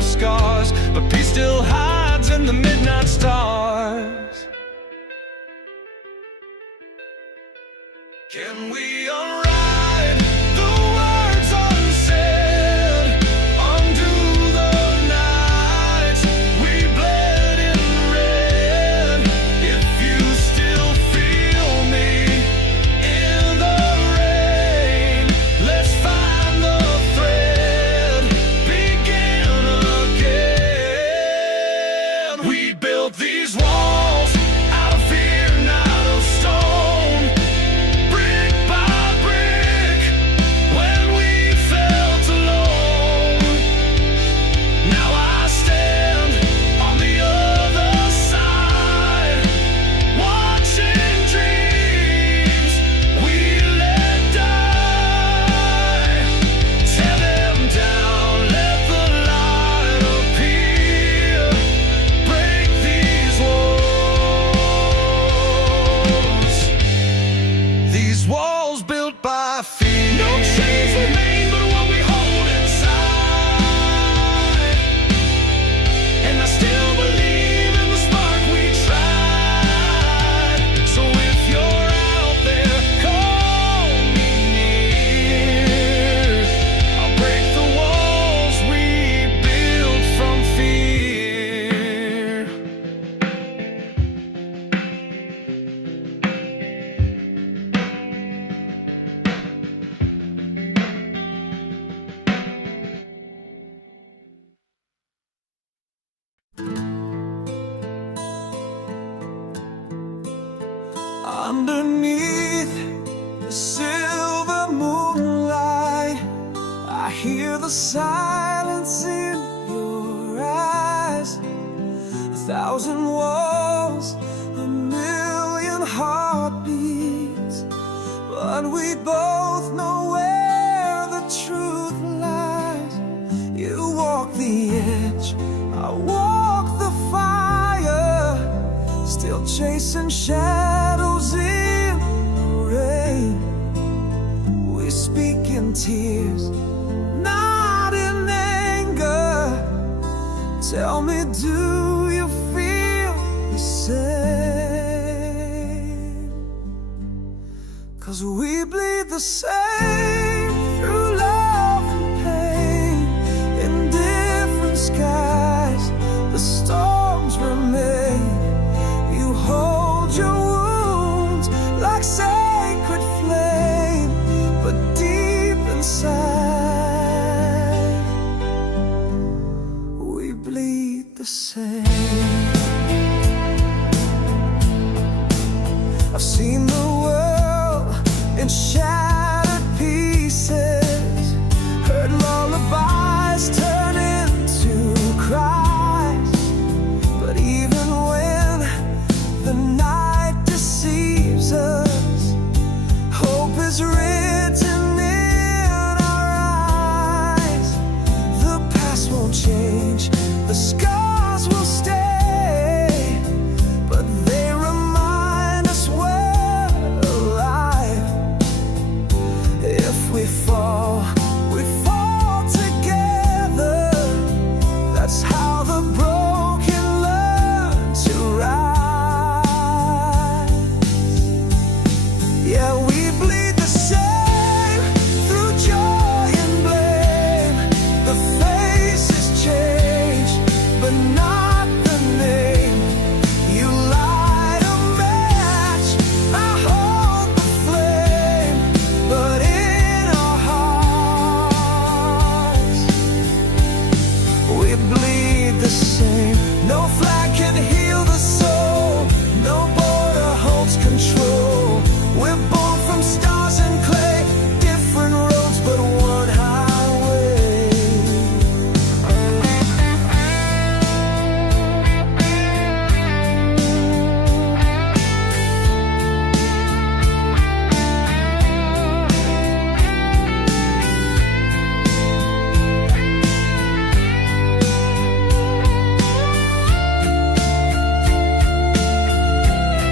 of scars, but peace still hides in the midnight stars. Can we unwrite the words unsaid, undo the nights we bled in red? If you still feel me in the rain, let's find the thread, begin again. We built these walls out of fear, not of stone, brick by brick, when we felt alone. Now I stand on the other side, watching dreams we let die. Tear them down, let the light appear, break these walls. These walls built by fear. No chains remain but what we hold inside, and I still believe in the spark we tried. So if you're out there, call me near. I'll break the walls we built from fear. Underneath the silver moonlight, I hear the silence in your eyes. 1,000 walls, a million heartbeats, but we both know where the truth lies. You walk the edge, I walk the fire, still chasing shadows in the rain. We speak in tears, not in anger. Tell me, do you feel the same? 'Cause we bleed the same through love and pain. In different skies, the storms remain. You hold your wounds like sacred flame, but deep inside, we bleed the same. I've seen the world in shattered pieces, heard lullabies turn into cries, but even when the night deceives us, hope is written in our eyes. The past won't change, the scars will stay, but they remind us we're alive. If we fall together. That's how the broken learn to rise. Yeah, we bleed the same through joy and blame. The faces change, but not the name. You light a match, I hold the flame, but in our hearts, we bleed the same. No flag can heal the soul, no border holds control. We're born from stars and clay, different roads but one highway.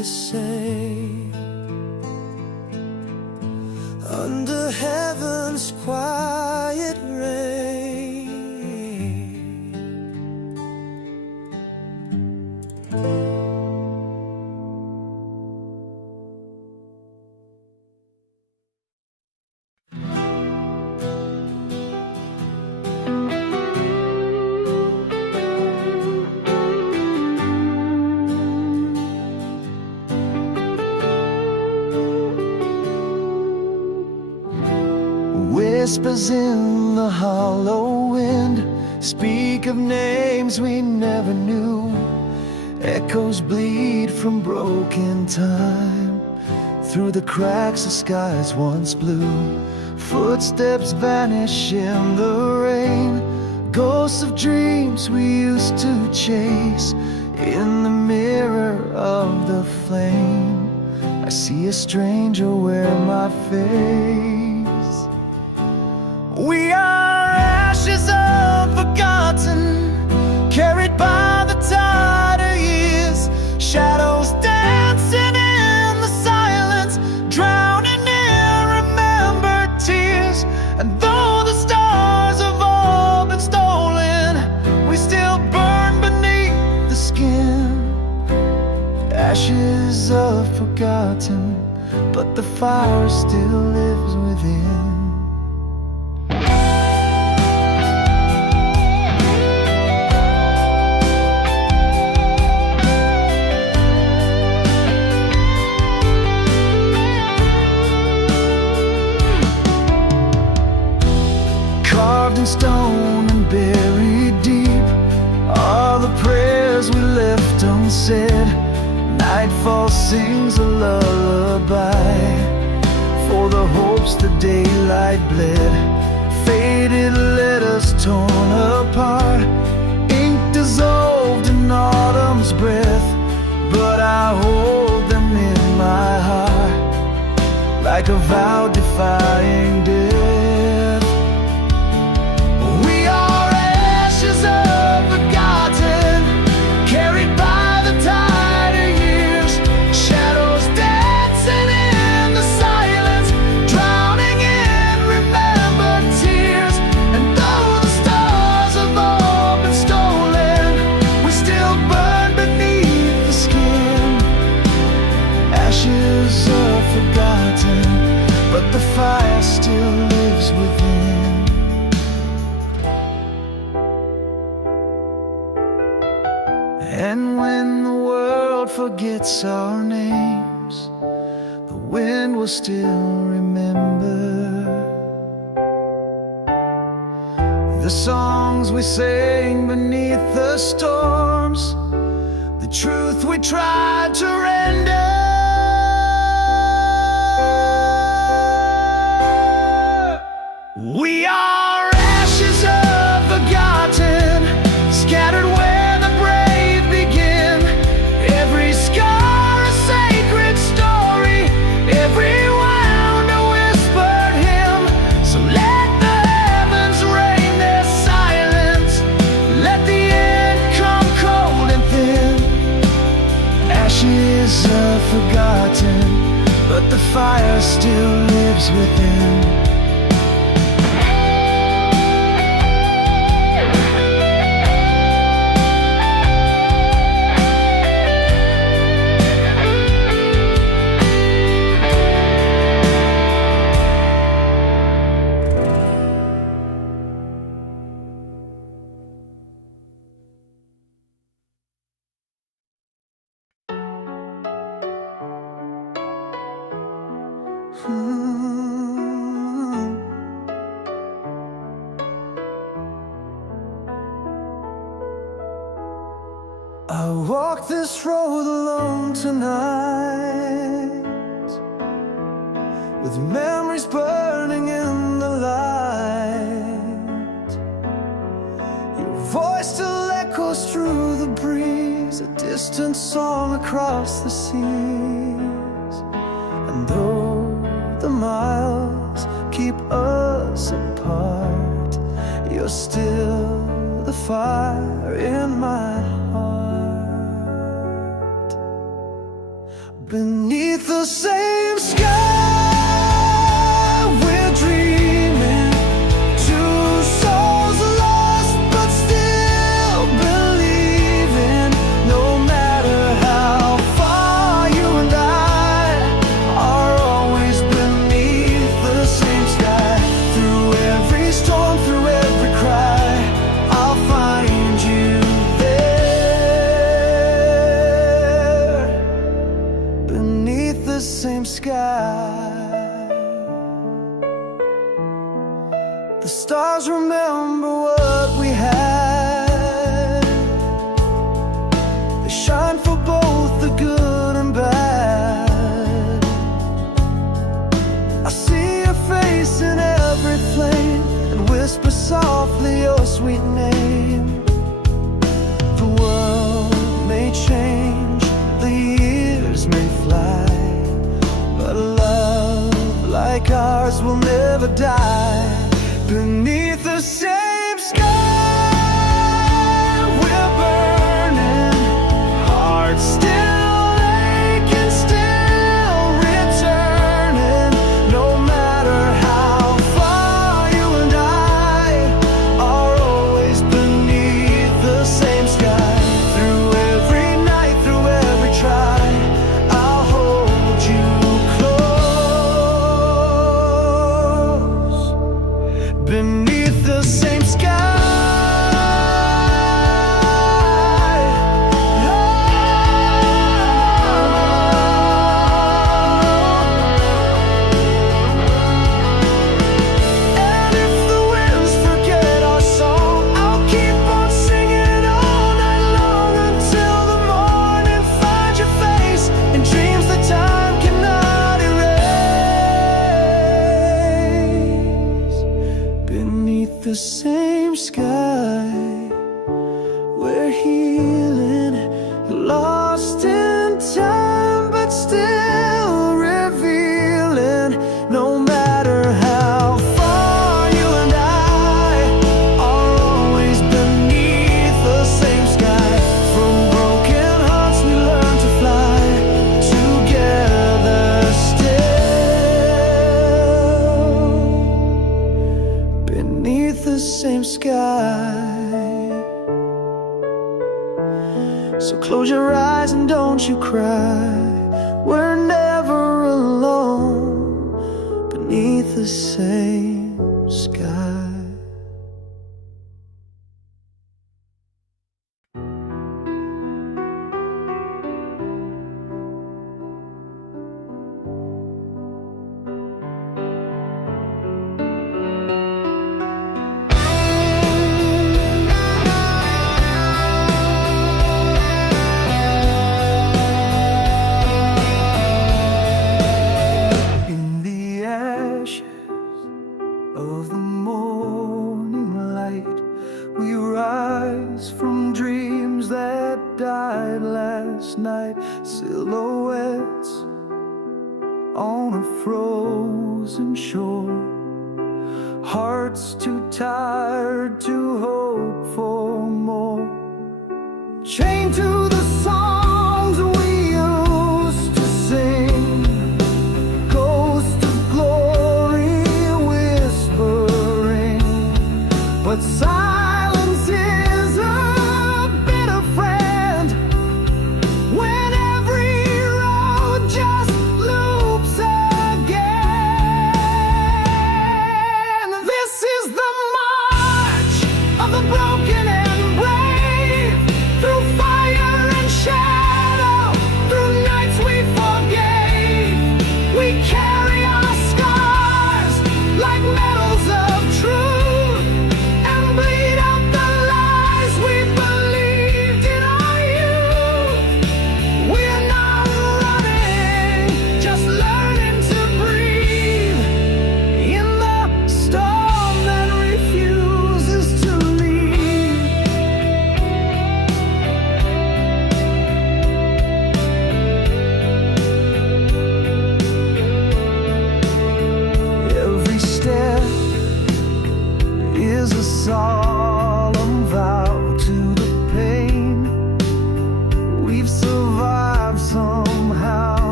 the same. Under heaven's quiet rain. Whispers in the hollow wind speak of names we never knew. Echoes bleed from broken time through the cracks of skies once blue. Footsteps vanish in the rain, ghosts of dreams we used to chase. In the mirror of the flame, I see a stranger wear my face. We are ashes unforgotten, carried by the tide of years. Shadows dancing in the silence, drowning in remembered tears. And though the stars have all been stolen, we still burn beneath the skin. Ashes of forgotten, but the fire still lives within. Stone and buried deep are the prayers we left unsaid. Nightfall sings a lullaby for the hopes the daylight bled. Faded letters torn apart, ink dissolved in autumn's breath. But I hold them in my heart like a vow defying death. But the fire still lives within. And when the world forgets our names, the wind will still remember the songs we sang beneath the storms, the truth we tried to render. We are ashes of forgotten, scattered where the brave begin. Every scar a sacred story, every wound a whispered hymn. So let the heavens rain their silence, let the end come cold and thin. Ashes of forgotten, but the fire still lives within. I walk this road alone tonight, with memories burning in the light. Your voice still echoes through the breeze, a distant song across the seas. And though the miles keep us apart, you're still the fire in my heart. Beneath the same sky, we're dreaming. Two souls lost, but still believing. No matter how far, you and I are always beneath the same sky. Through every storm, through every cry, I'll find you there. Beneath the same sky. The stars remember what we had. They shine for both the good and bad. I see your face in every flame and whisper softly your sweet name. The world may change, the years may fly, but a love like ours will never die. Beneath the same sky, we're burning, hearts still aching, still returning. No matter how far, you and I are always beneath the same sky. Through every night, through every try, I'll hold you close. Beneath the same sky. And if the winds forget our song, I'll keep on singing all night long until the morning finds your face in dreams that time cannot erase. Beneath the same sky, we're healing, lost in time, but still revealing. No matter how far, you and I are always beneath the same sky. From broken hearts we learn to fly together still. Beneath the same sky. So close your eyes and don't you cry. We're never alone beneath the same sky. In the ashes of the morning light, we rise from dreams that died last night. Silhouettes on a frozen shore, hearts too tired to hope for more. Chained to the songs we used to sing, ghost of glory whispering, but silence is a bitter friend when every road just loops again. This is the march of the broken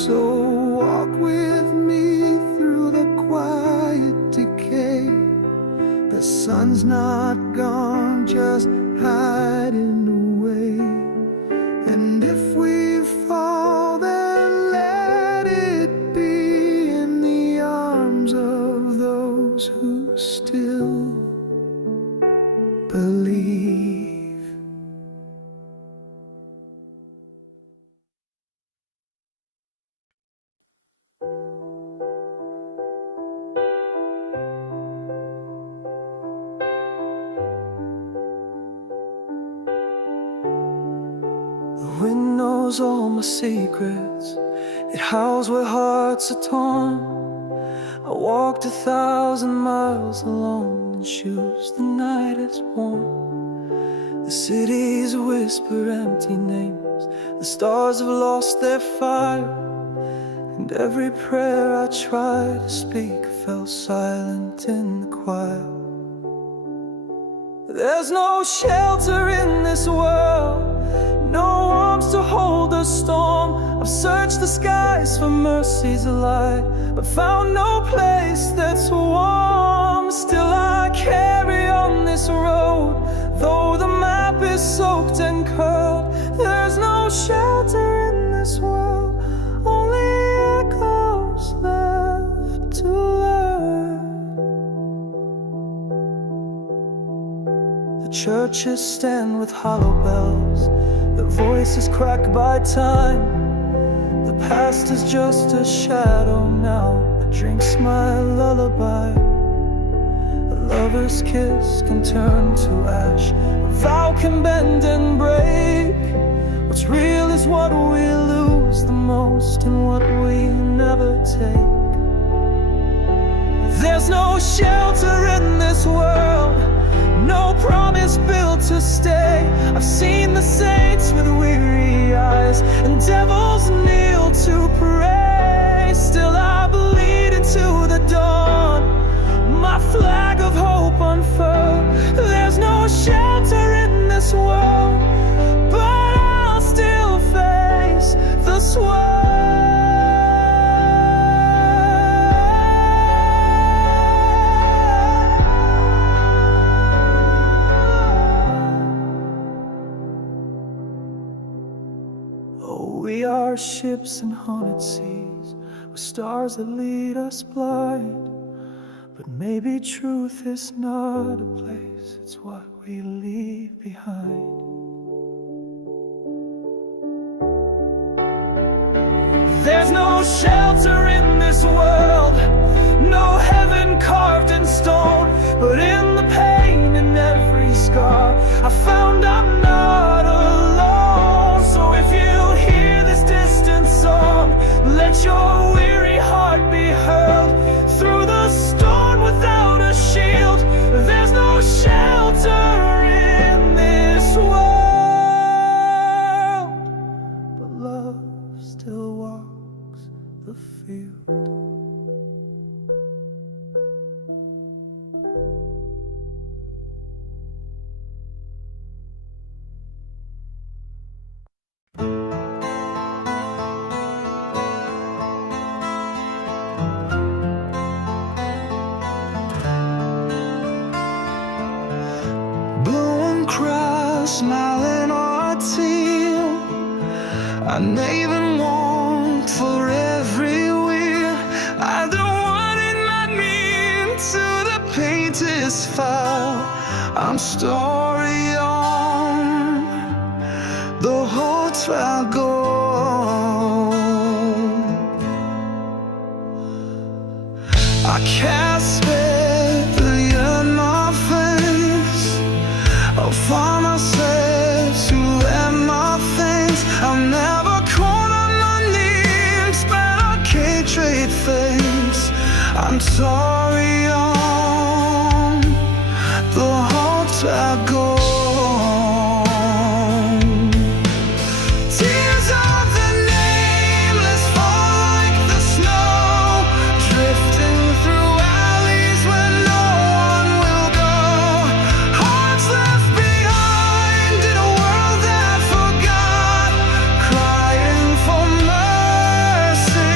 So walk with me through the quiet decay. The sun's not gone, just hiding away. And if we fall, then let it be in the arms of those who still believe. The wind knows all my secrets. It howls where hearts are torn. I walked 1,000 miles alone in shoes the night has worn. The cities whisper empty names. The stars have lost their fire. And every prayer I tried to speak fell silent in the choir. There's no shelter in this world, no arms to hold the storm. I've searched the skies for mercy's light, but found no place that's warm. Still I carry on this road, though the map is soaked and curled. There's no shelter in this world, only echoes left to learn. The churches stand with hollow bells, their voices cracked by time. The past is just a shadow now that drinks my lullaby. A lover's kiss can turn to ash, a vow can bend and break. What's real is what we lose the most and what we never take. There's no shelter in this world, no promise built to stay. I've seen the saints with weary eyes and devils kneel to pray. Still I bleed into the dawn, my flag of hope unfurled. There's no shelter in this world, but I'll still face the swirl. We are ships in haunted seas, with stars that lead us blind. But maybe truth is not a place, it's what we leave behind. There's no shelter in this world, no heaven carved in stone. But in the pain and every scar, I found I'm not alone. So if you hear this distant song, let your weary heart be hurled through the storm without a shield. There's no shelter in this world, but love still walks the field. Smiling or teal, I even want for every wheel. I don't want it not mean to the painter's file. I'm story on the whole trail go. I can't spare the year my face. I'll find myself to end my things. I'm never caught on my knees, but I can't trade things. I'm sorry on the hearts I go. Tears of the nameless fall like the snow, drifting through alleys where no one will go. Hearts left behind in a world that forgot, crying for mercy.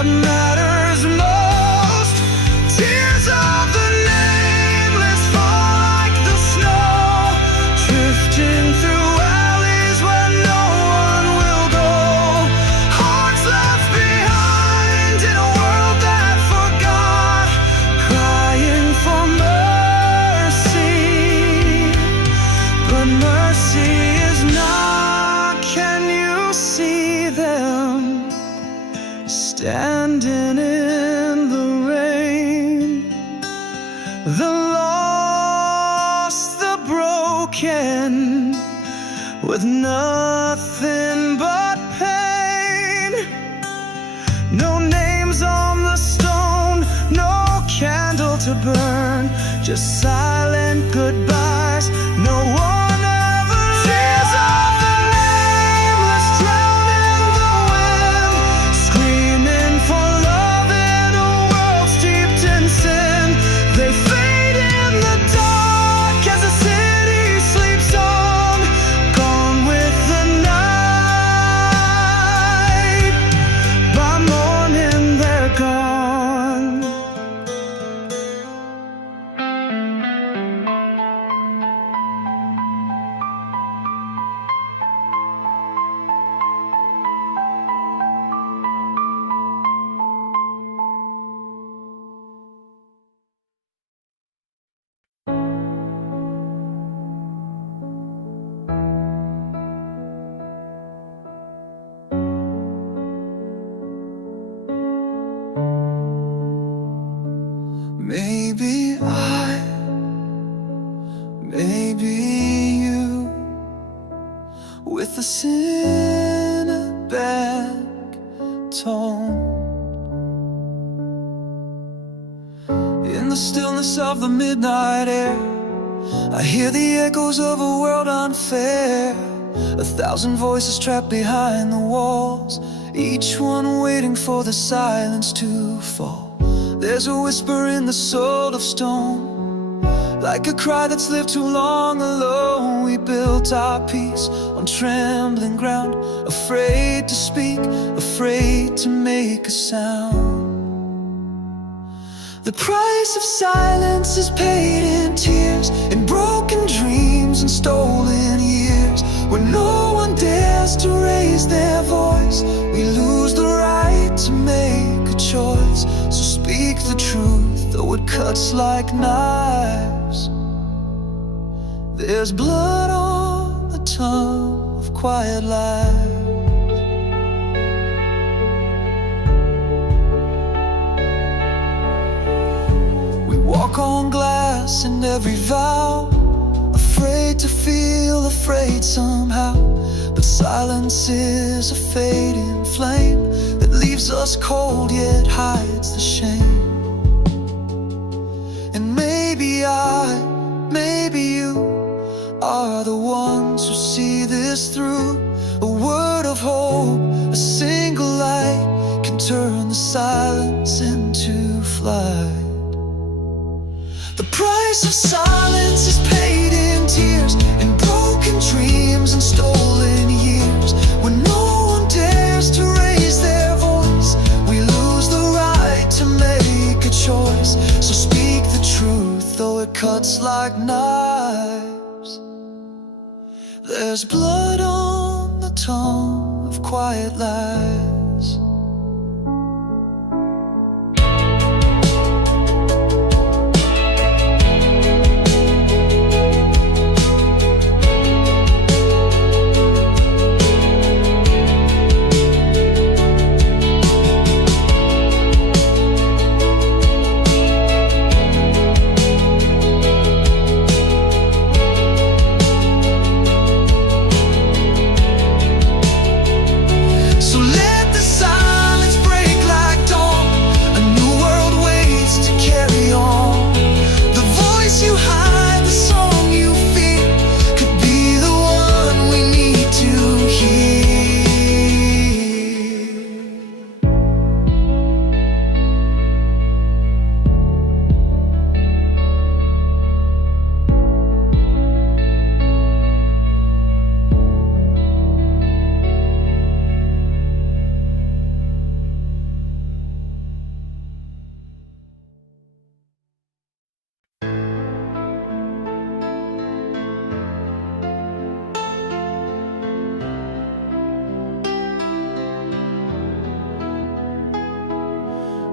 what matters most. Tears of the nameless fall like the snow, drifting through alleys where no one will go. Hearts left behind in a world that forgot, crying for mercy. But mercy is not. Can you see them standing in the rain? The lost, the broken, with nothing but pain. No names on the stone, no candle to burn, just silent goodbyes. No one ever tears of the nameless drown in the wind, screaming for love in a world steeped in sin. They fade in the dark as the city sleeps on, gone with the night. By morning they're gone. Maybe I, maybe you, with a cinematic tone. In the stillness of the midnight air, I hear the echoes of a world unfair. 1,000 voices trapped behind the walls, each one waiting for the silence to fall. There's a whisper in the soul of stone, like a cry that's lived too long alone. We built our peace on trembling ground, afraid to speak, afraid to make a sound. The price of silence is paid in tears, in broken dreams and stolen years. When no one dares to raise their voice, we lose the right to make a choice. So speak the truth, though it cuts like knives. There's blood on the tongue of quiet lies. We walk on glass in every vow, afraid to feel afraid somehow. But silence is a fading flame that leaves us cold yet hides the shame. And maybe I, maybe you are the ones who see this through. A word of hope, a single light can turn the silence into flight. The price of silence is paid in tears, in broken dreams and stolen years. When no one dares to raise their voice, we lose the right to make a choice. So speak the truth, though it cuts like knives. There's blood on the tongue of quiet lies. So let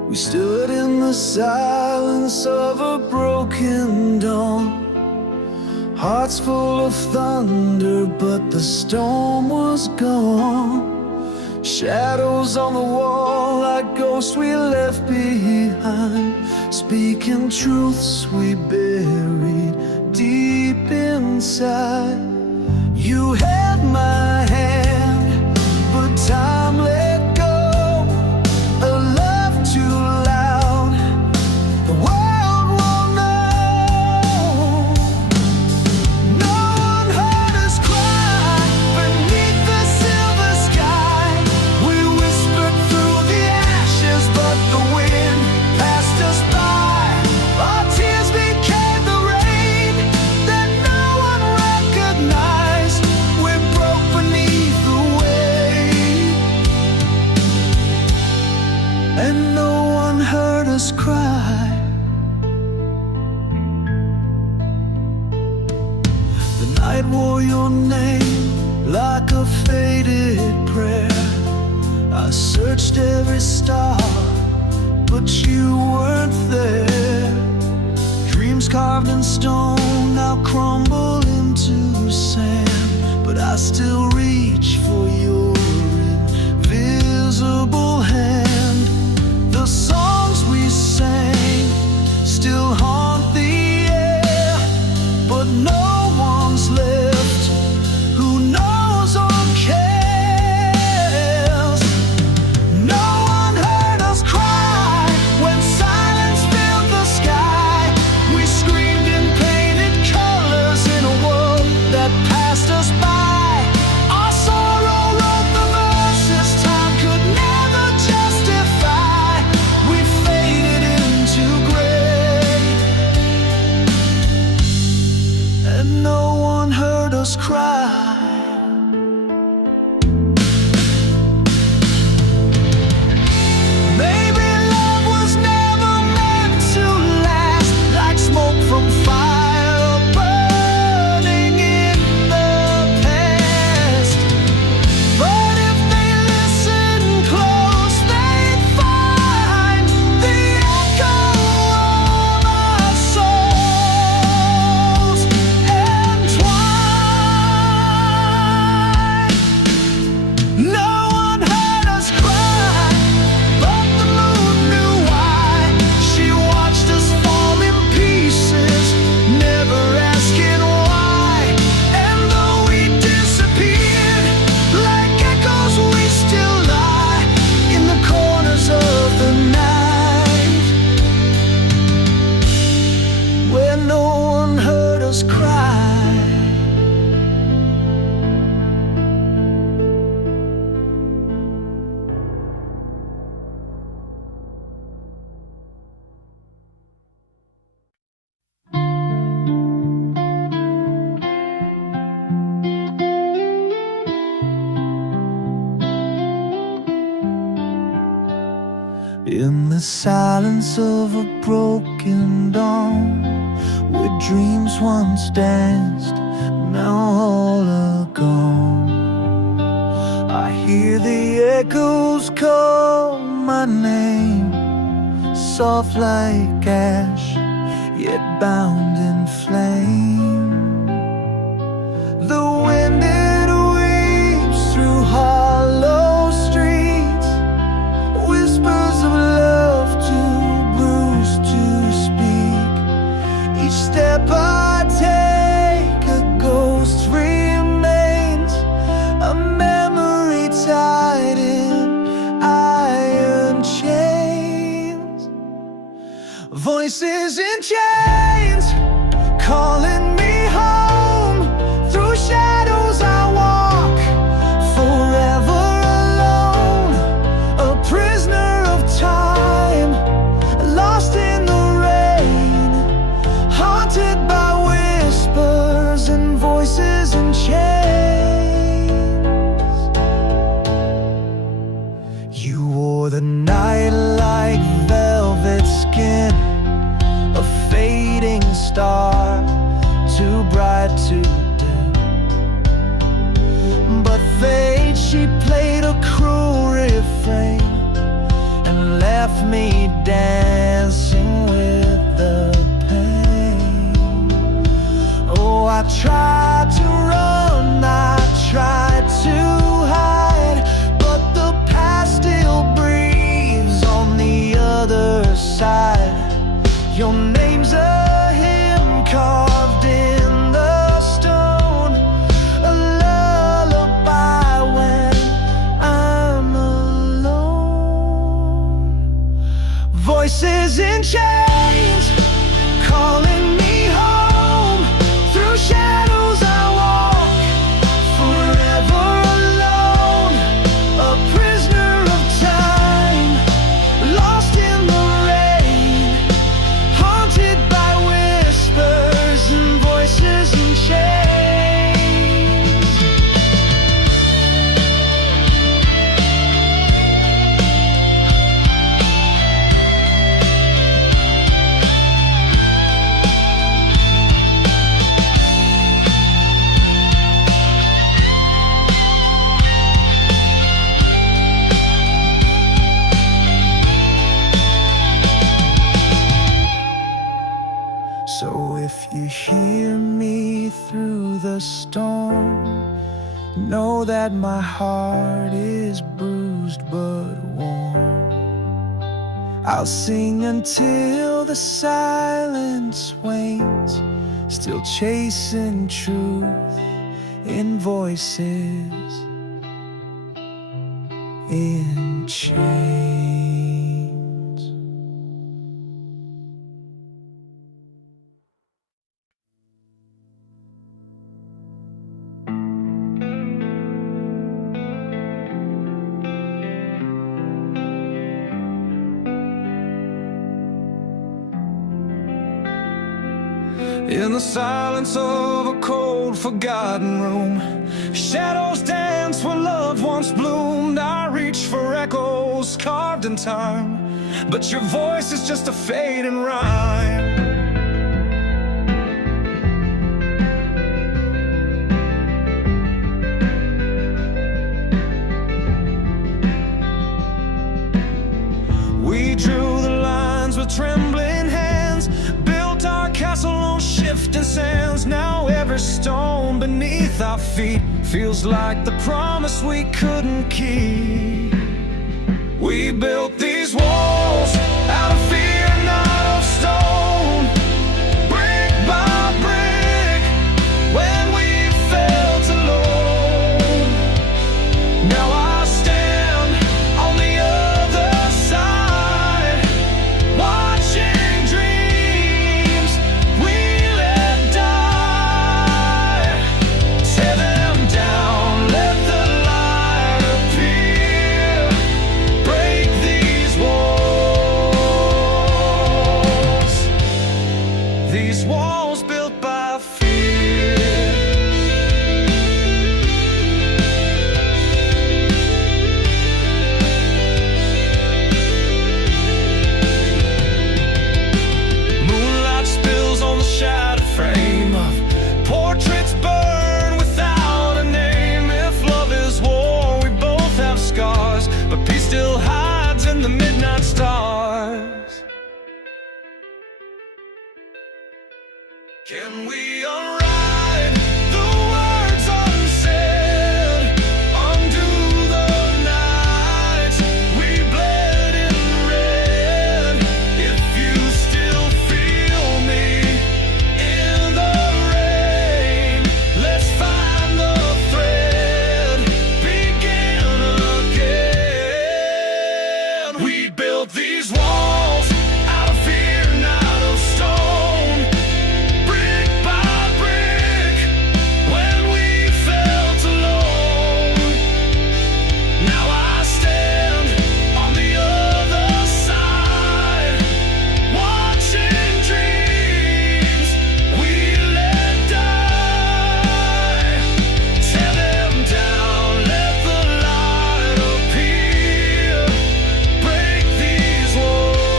We stood in the silence of a broken dawn, hearts full of thunder, but the storm was gone. Shadows on the wall like ghosts we left behind, speaking truths we buried deep inside. You held my hand, but time let go. A love too loud, the world won't know. No one heard us cry beneath the silver sky. We whispered through the ashes, but the wind passed us by. Our tears became the rain that no one recognized. We broke beneath the weight, and no one heard us cry. The night wore your name like a faded prayer. I searched every star, but you weren't there. Dreams carved in stone now crumble into sand, but I still reach for your invisible hand. The songs we sang still haunt the air, but no one's left who knows or cares. No one heard us cry when silence filled the sky. We screamed in painted colors in a world that passed us by. Our sorrow wrote the verses time could never justify. We faded into gray, and no one heard us cry. Maybe love was never meant to last, like smoke from fire burning in the past. But if they listen close, they'd find the echo of our souls entwined. No one heard us cry, but the moon knew why. She watched us fall in pieces, never asking why. And though we disappeared like echoes, we still lie in the corners of the night, where no one heard us cry. In the silence of a broken dawn, where dreams once danced, now all are gone. I hear the echoes call my name, soft like ash, yet bound in flame. The wind it weeps through hollow streets, whispers of love too bruised to speak. Each step I take, a ghost remains, a memory tied in iron chains. Voices in chains calling me home. Through shadows I walk, forever alone, a prisoner of time, lost in the rain, haunted by whispers and voices in chains. You wore the night like velvet skin, a fading star, too bright to dim. But fate, she played a cruel refrain and left left me dancing with the pain. Oh, I tried to run, I tried to hide, but the past still breathes on the other side. Your name's a hymn carved in the stone, a lullaby when I'm alone. Voices in chains calling me home. Through shadows I walk, forever alone, a prisoner of time, lost in the rain, haunted by whispers and voices in chains. So if you hear me through the storm, know that my heart is bruised but warm. I'll sing until the silence wanes, still chasing truth in voices in chains. In the silence of a cold, forgotten room, shadows dance where love once bloomed. I reach for echoes carved in time, but your voice is just a fading rhyme. We drew the lines with trembling hands, built our castle on shifting sands. Now every stone beneath our feet feels like the promise we couldn't keep. We built these walls out of fear, not of stone, brick by brick, when we felt alone. Now I stand on the other side, watching dreams we let die. Tear them down, let the light appear, break these walls built by fear. Moonlight spills on the shattered frame of portraits burn without a name. If love is war, we both have scars, but peace still hides in the midnight stars. Can we unwrite the words unsaid, undo the nights we bled in red? If you still feel me in the rain, let's find the thread, begin again. We built these walls out of fear, not of stone, brick by brick, when we felt alone. Now I stand on the other side, watching dreams we let die. Tear them down, let the light appear, break these walls.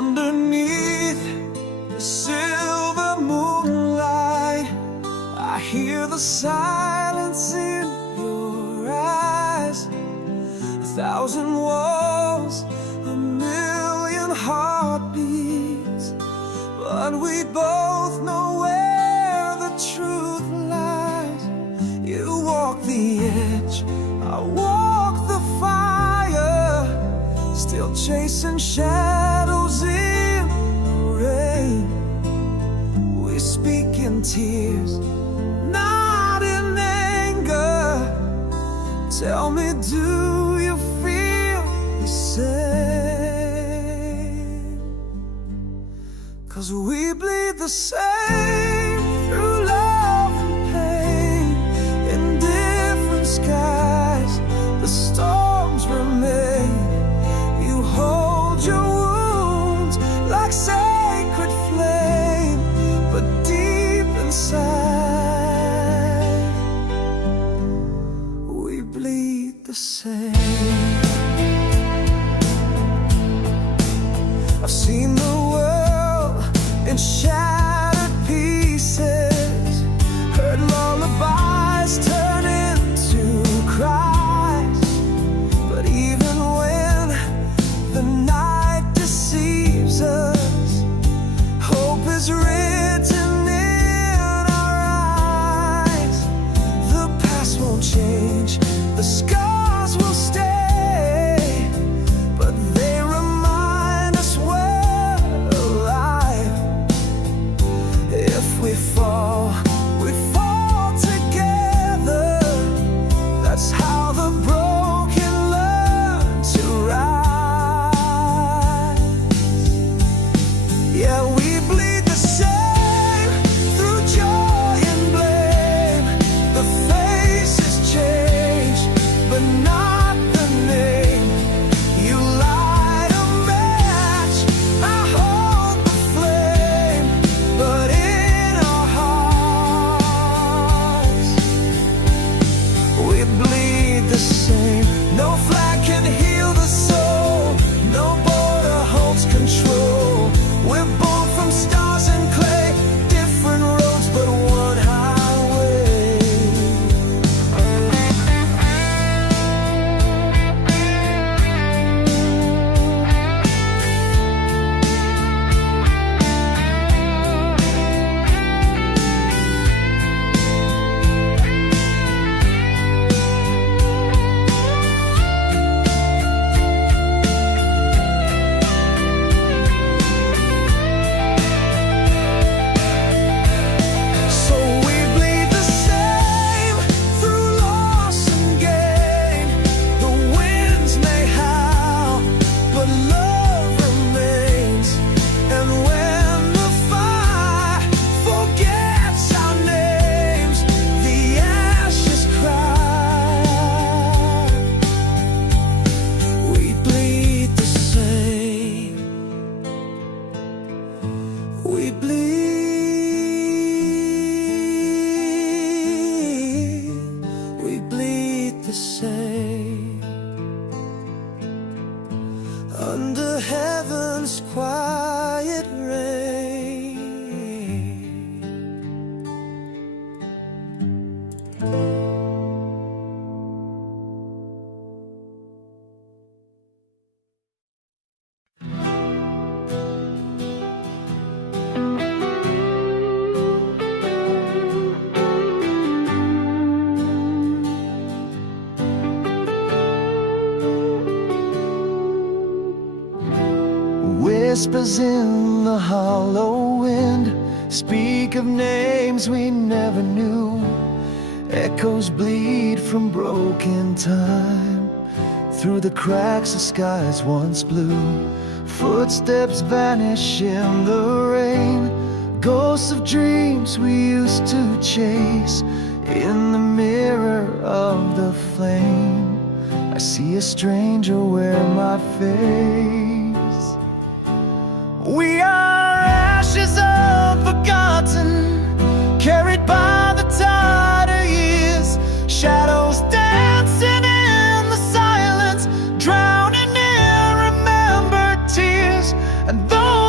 Underneath the silver moonlight, I hear the silence in your eyes. 1,000 walls, a million heartbeats, but we both know where the truth lies. You walk the edge, I walk the fire, still chasing shadows in the rain. We speak in tears, not in anger. Tell me, do you feel the same? 'Cause we bleed the same through love and pain. In different skies, the storms remain. You hold your wounds like sacred flame, but deep inside, we bleed the same. I've seen the world in shattered pieces, heard lullabies turn into cries. But even when the night deceives us, hope is written in our eyes. The past won't change, the scars will stay, but they remind us we're alive. If we fall together. That's how the broken learn to rise. Yeah, we bleed the same through joy and blame. The faces change, but not the name. You light a match, I hold the flame, but in our hearts, we bleed the same. No flag can heal the soul, no border holds control. We're born from stars and clay, different roads but one highway. So we bleed the same through loss and gain. The winds may howl, but love remains. And when the fire forgets our names, the ashes cry. We bleed the same. We bleed the same. Under heaven's quiet rain. Whispers in the hollow wind speak of names we never knew. Echoes bleed from broken time. Through the cracks of skies once blue, footsteps vanish in the rain. Ghosts of dreams we used to chase. In the mirror of the flame, I see a stranger wear my face. We are ashes unforgotten, carried by the tide of years. Shadows dancing in the silence, drowning in remembered tears. And though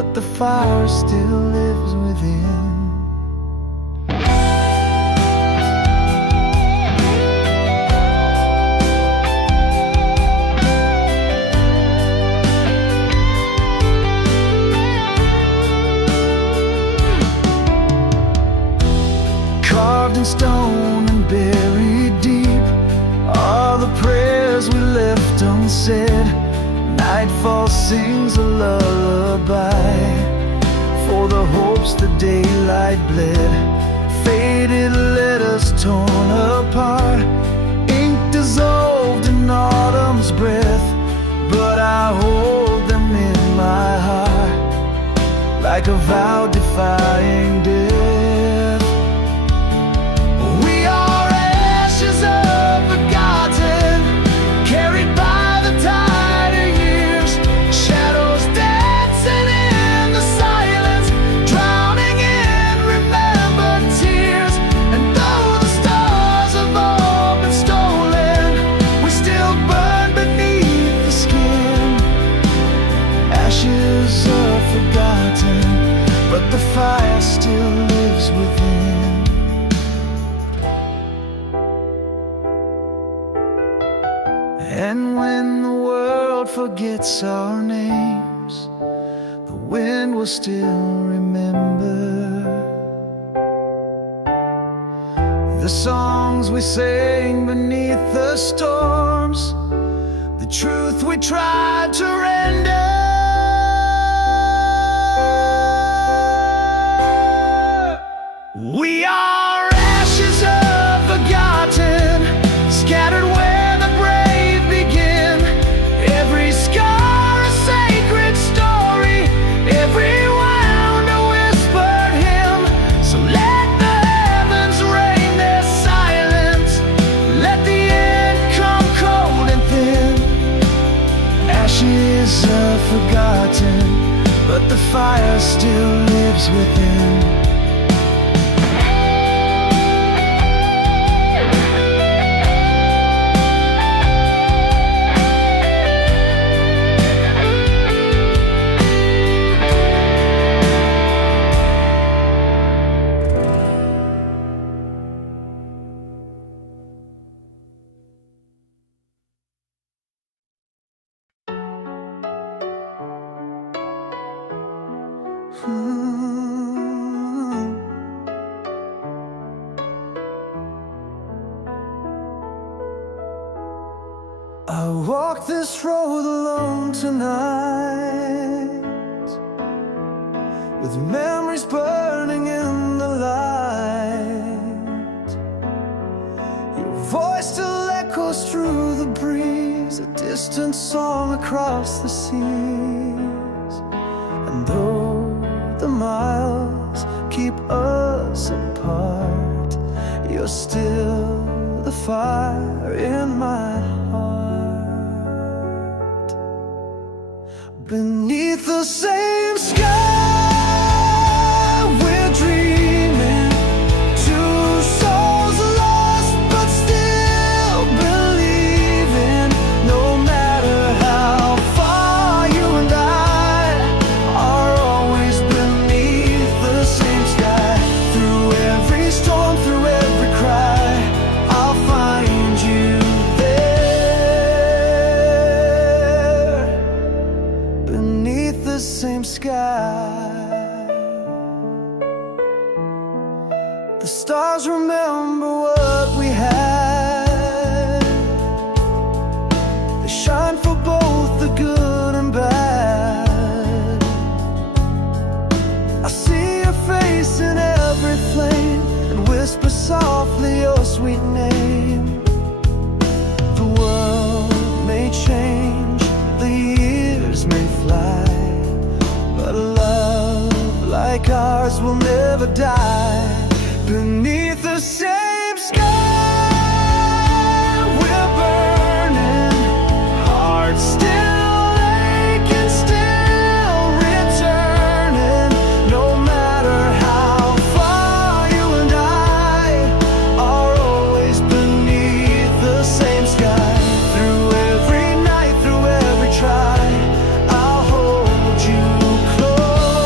but the fire still lives within. Carved in stone and buried deep are the prayers we left unsaid. Nightfall sings a lullaby for the hopes the daylight bled. Faded letters torn apart, ink dissolved in autumn's breath, but I hold them in my heart like a vow defying death. But the fire still lives within. And when the world forgets our names, the wind will still remember the songs we sang beneath the storms, the truth we tried to render. We are ashes of forgotten, scattered where the brave begin. Every scar a sacred story, every wound a whispered hymn. So let the heavens rain their silence, let the end come cold and thin. Ashes of forgotten, but the fire still lives within. I walk this road alone tonight, with memories burning in the light. Your voice still echoes through the breeze, a distant song across the seas. And though the miles keep us apart, you're still the fire in my heart. Beneath the same sky, we're dreaming, two souls lost but still believing. No matter how far you and I are always beneath the same sky. Through every storm, through every cry, I'll find you there. Beneath the same sky. The stars remember what we had. They shine for both the good and bad. I see your face in every flame and whisper softly your sweet name. The world may change, the years may fly, but a love like ours will never die. Beneath the same sky, we're burning, hearts still aching, still returning. No matter how far you and I are always beneath the same sky. Through every night, through every try, I'll hold you close.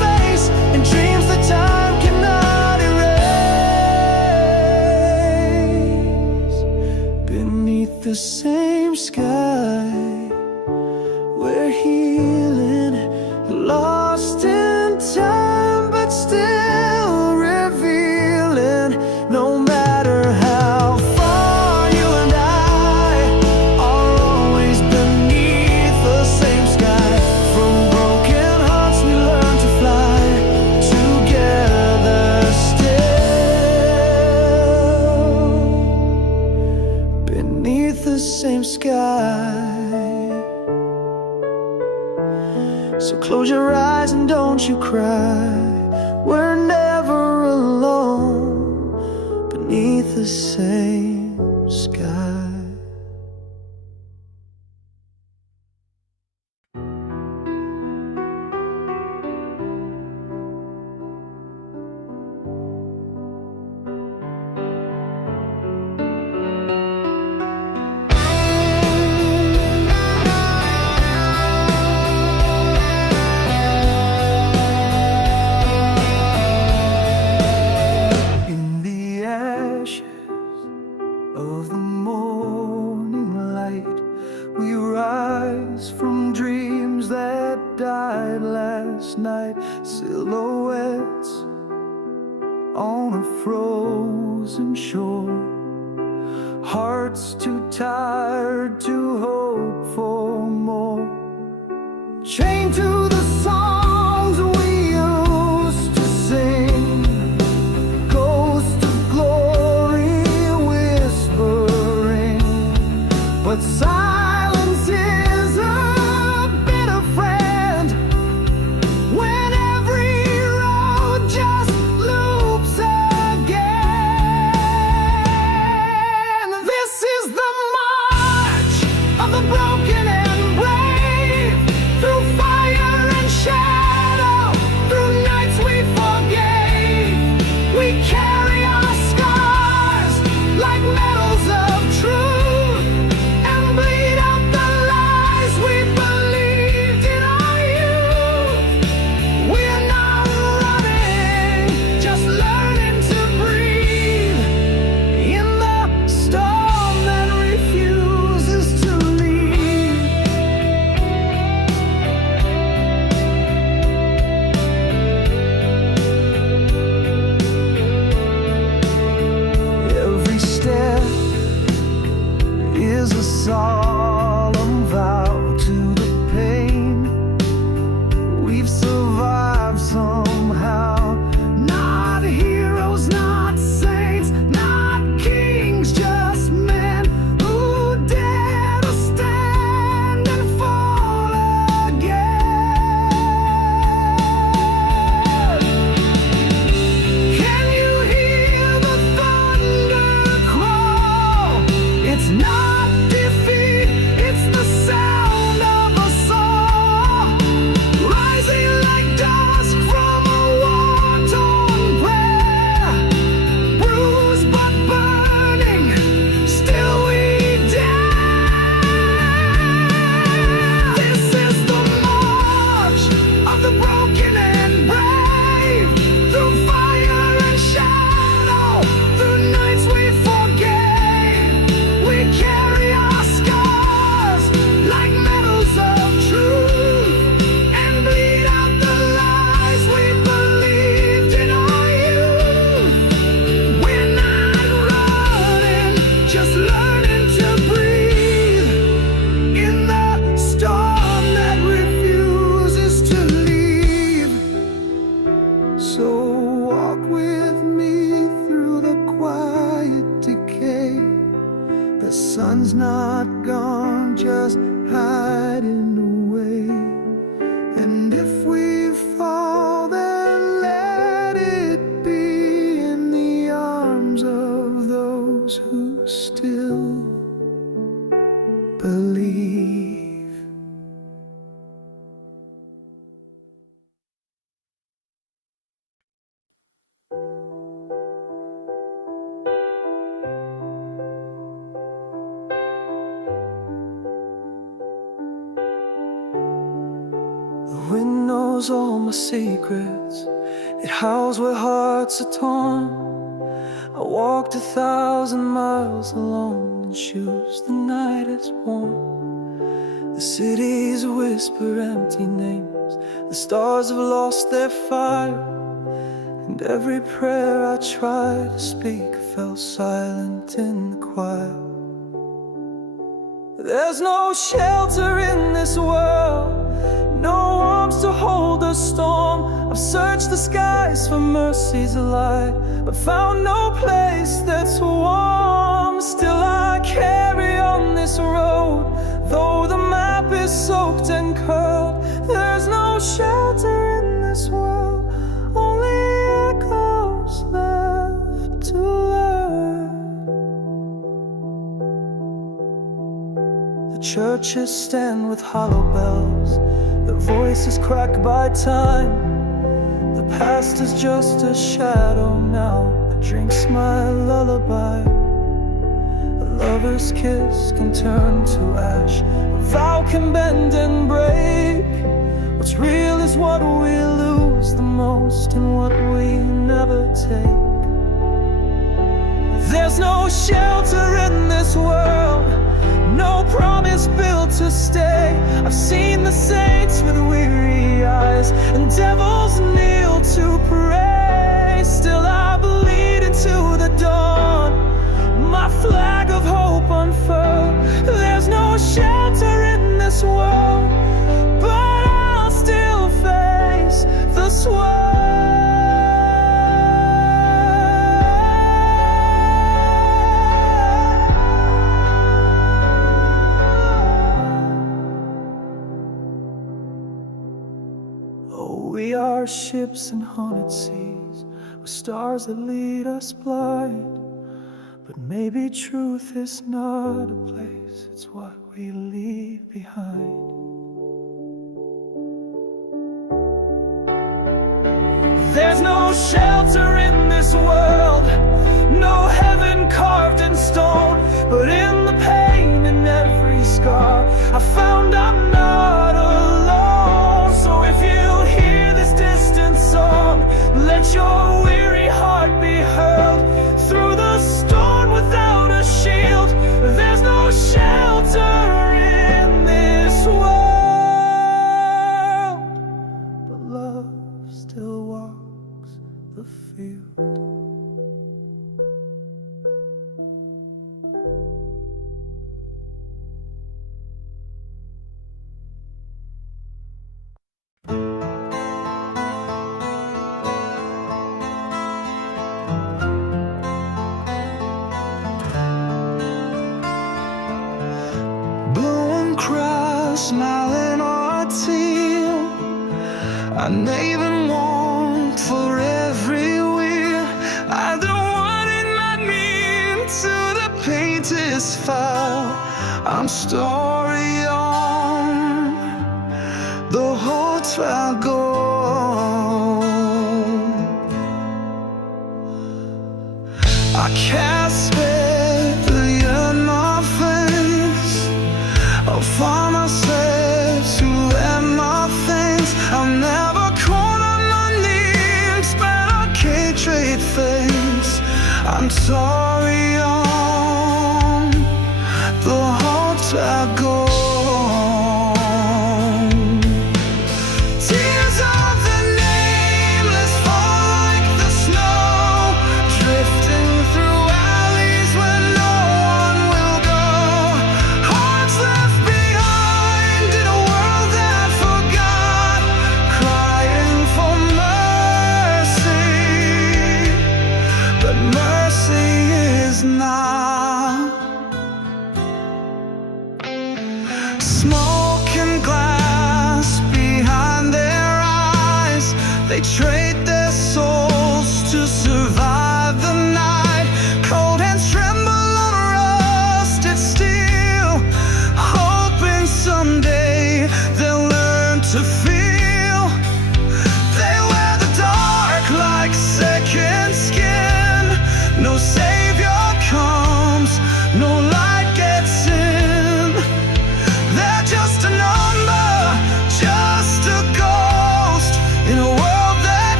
the same sky. We're healing, lost in time, but still revealing. No matter how far, you and I are always beneath the same sky. From broken hearts we learn to fly together still, beneath the same sky. So close your eyes and don't you cry. We're never alone, beneath the same sky. In the ashes of the morning light, we rise from dreams that died last night. Silhouettes on a frozen shore, hearts too tired to hope for more. Chained to the songs we used to sing, ghost of glory whispering, but silence is a bitter friend when every road just loops again. This is the march of the broken and brave, through fire and shadow, through nights we forgave. We carry our scars like medals of truth, and bleed out the lies we believed in our youth. We're not running, just learning to breathe in the storm that refuses to leave. Every step is a solemn vow to the pain. We've survived somehow. Not heroes, not saints, not kings, just men who dare to stand and fall again. Can you hear the thunder crawl? It's not defeat, it's the sound of a song, rising like dust from a war-torn prayer. Bruised but burning, still we dare. This is the march of the broken and brave, through fire and shadow, through nights we forgave. We carry our scars like medals of truth, and bleed out the lies we believed in our youth. We're not running, just learning to breathe in the storm that refuses to leave. So walk with me through the quiet decay. The sun's not gone, just hiding away. And if we fall, then let it be in the arms of those who still believe. The wind knows all my secrets. It howls where hearts are torn. I walked 1,000 miles alone open shoes, the night is warm. The cities whisper empty names, the stars have lost their fire, and every prayer I tried to speak fell silent in the choir. There's no shelter in this world, no arms to hold the storm. I've searched the skies for mercy's light, but found no place that's warm. Still I carry on this road, though the map is soaked and curled. There's no shelter in this world, only echoes left to learn. The churches stand with hollow bells, their voices cracked by time. The past is just a shadow now that drinks my lullaby. A lover's kiss can turn to ash, a vow can bend and break. What's real is what we lose the most, and what we never take. There's no shelter in this world, no promise built to stay. I've seen the saints with weary eyes, and devils kneel to pray. Still I bleed into the dawn, my flag of hope unfurled. There's no shelter in this world, but I'll still face the swirl. We are ships in haunted seas, with stars that lead us blind. But maybe truth is not a place, it's what we leave behind. There's no shelter in this world, no heaven carved in stone, but in the pain and every scar, I found I'm not alone. So if you hear this distant song, let your weary heart be hurled through the storm without a shield. There's no shelter in this world, but love still walks the field. Smiling or teal, I even want for every wheel. I don't want it not mean to the painted file. I'm story on the hotel go. I can't spare the nothings. I'll find myself to end my things. I'll never call on my names, but I can't trade things. I'm sorry on the hotel go. Tears of the nameless fall like the snow, drifting through alleys where no one will go. Hearts left behind in a world that forgot, crying for mercy, but mercy is not. Smoke and glass behind their eyes, they trade their souls to survive the night. Cold hands tremble on rusted steel, hoping someday they'll learn to feel. They wear the dark like second skin. No savior comes, no light gets in. They're just a number, just a ghost in a world that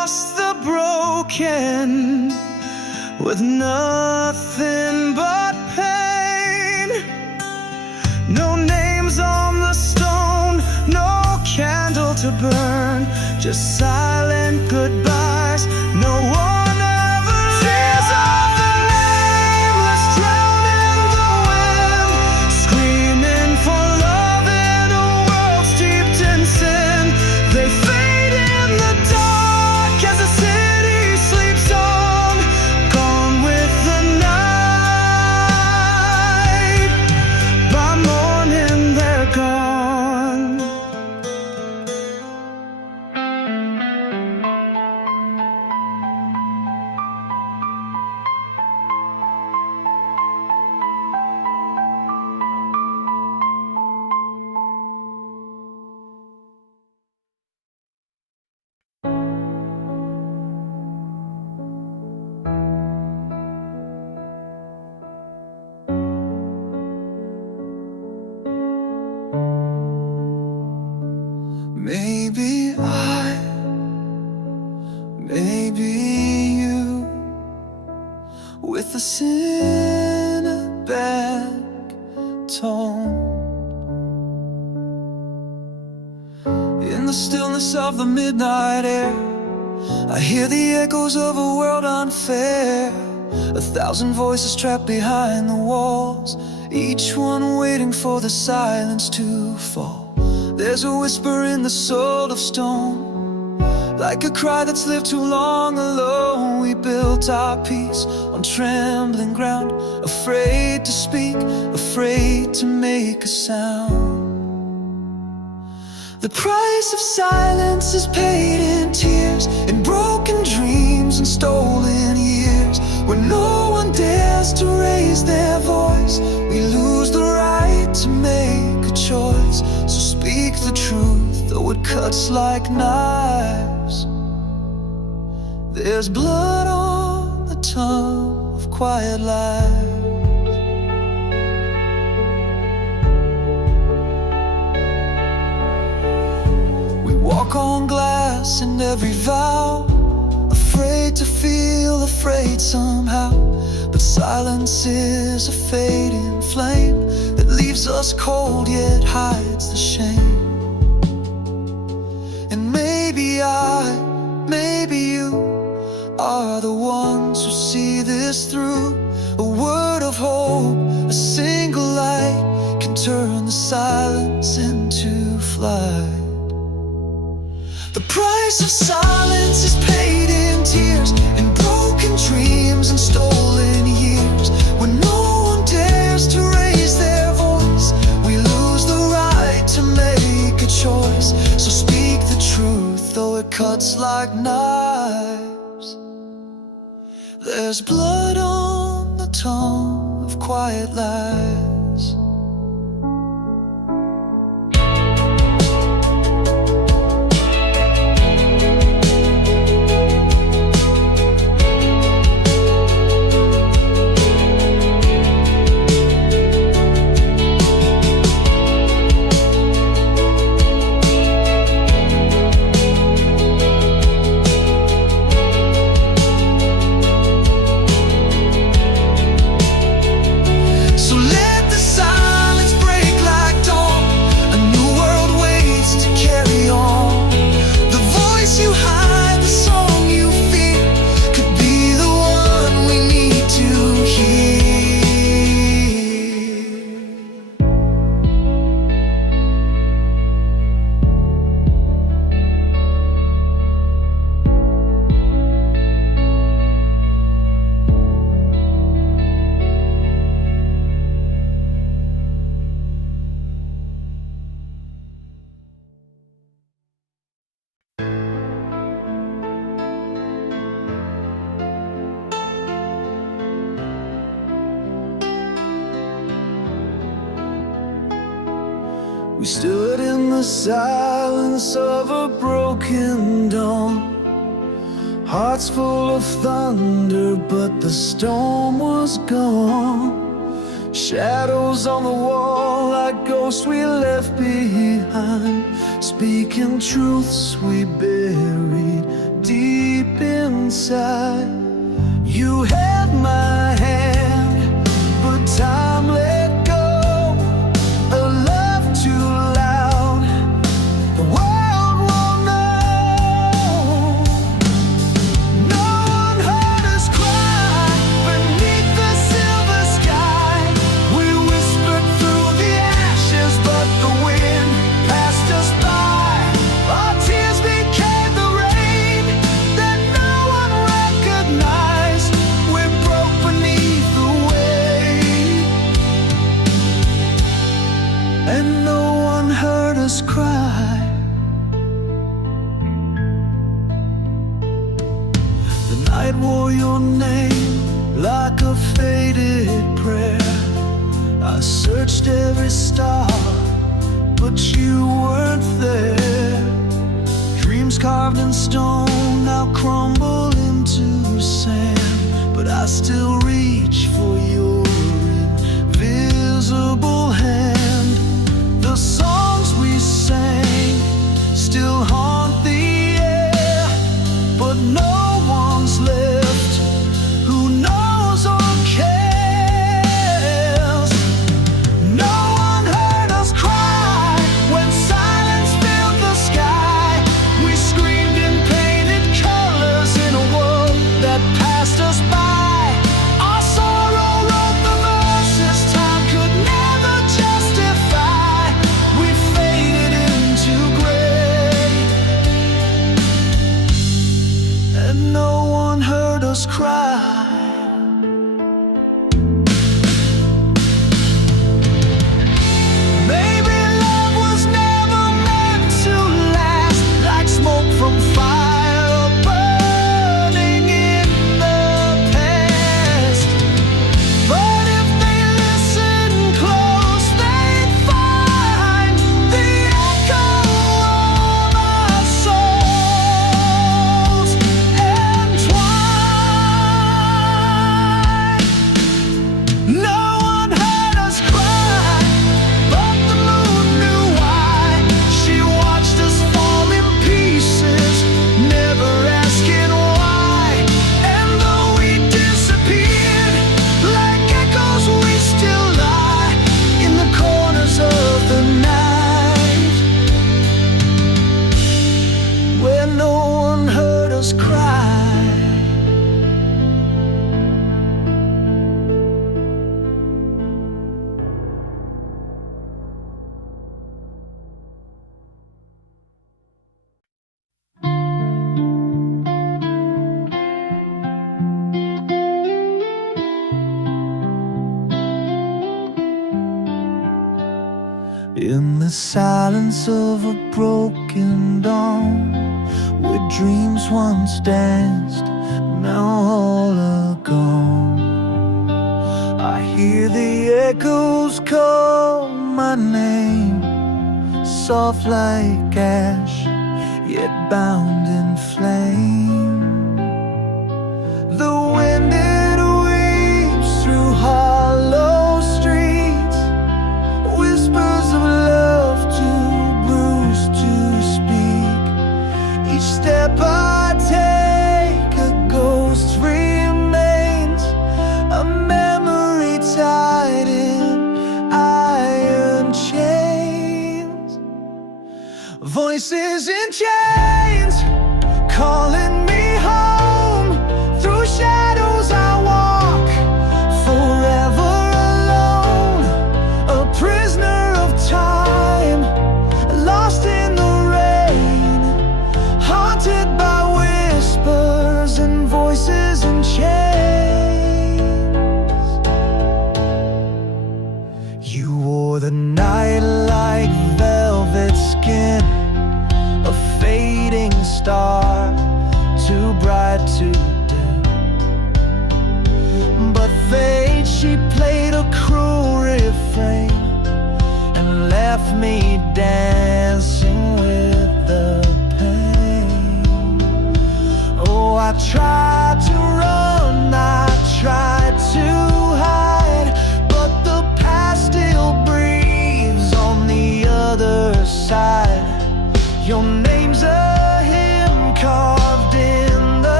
broken with nothing but pain. No names on the stone, no candle to burn, just silent goodbyes. No one ever tears of the nameless, drown in the wind, screaming for love in a world steeped in sin. They fade in the dark as the city sleeps on, gone with the night. By morning they're gone. Maybe maybe you, with a cinematic tone. In the stillness of the midnight air, I hear the echoes of a world unfair. 1,000 voices trapped behind the walls, each one waiting for the silence to fall. There's a whisper in the soul of stone, like a cry that's lived too long alone. We built our peace on trembling ground, afraid to speak, afraid to make a sound. The price of silence is paid in tears, in broken dreams and stolen years. When no one dares to raise their voice, we lose the right to make a choice. So speak the truth, though it cuts like knives. There's blood on the tongue of quiet lies. We walk on glass in every vow, afraid to feel afraid somehow. But silence is a fading flame that leaves us cold yet hides the shame. And maybe maybe you are the ones who see this through. A word of hope, a single light can turn the silence into flight. The price of silence is paid in tears, in broken dreams and stolen years. When no one dares to raise their voice, we lose the right to make a choice. So speak the truth, though it cuts like knives. There's blood on the tongue of quiet lies. We stood in the silence of a broken dawn, hearts full of thunder, but the storm was gone. Shadows on the wall like ghosts we left behind, speaking truths we buried deep deep inside. You held my hand, but time let go. A love too loud, the world won't know. No one heard us cry beneath the silver sky. We whispered through the ashes, but the wind passed us by. Our tears became the rain that no one recognized. We broke beneath the weight, and no one heard us cry. The night wore your name like a faded prayer. I searched every star, but you weren't there. Dreams carved in stone now crumble into sand, but I still reach for your invisible hand. The songs we sang still haunt the air, but no one's left who knows or cares. No one heard us cry when silence filled the sky. We screamed in painted colors in a world that passed us by. Our sorrow wrote the verses time could never justify. We faded into gray, and no one heard us cry. Maybe love was never meant to last, like smoke from fire burning in the past. But if they listen close, they'd find the echo of our souls entwined. No one heard us cry, but the moon knew why. She watched us fall in pieces, never asking why. And though we disappeared like echoes, we still lie in the corners of the night, where no one heard us cry. In the silence of a broken dawn, where dreams once danced, now all are gone. I hear the echoes call my name, soft like ash, yet bound in flame. The wind it weeps through hollow streets, whispers of love too bruised to speak. Each step I take, a ghost remains, a memory tied in iron chains. Voices in chains calling me home. Through shadows I walk, forever alone, a prisoner of time, lost in the rain, haunted by whispers and voices in chains. You wore the night like velvet skin, a fading star, too bright to dim. But fate, she played a cruel refrain and left me dancing with the pain. Oh, I tried to run, I tried to hide, but the past still breathes on the other side. Your name's a hymn carved in the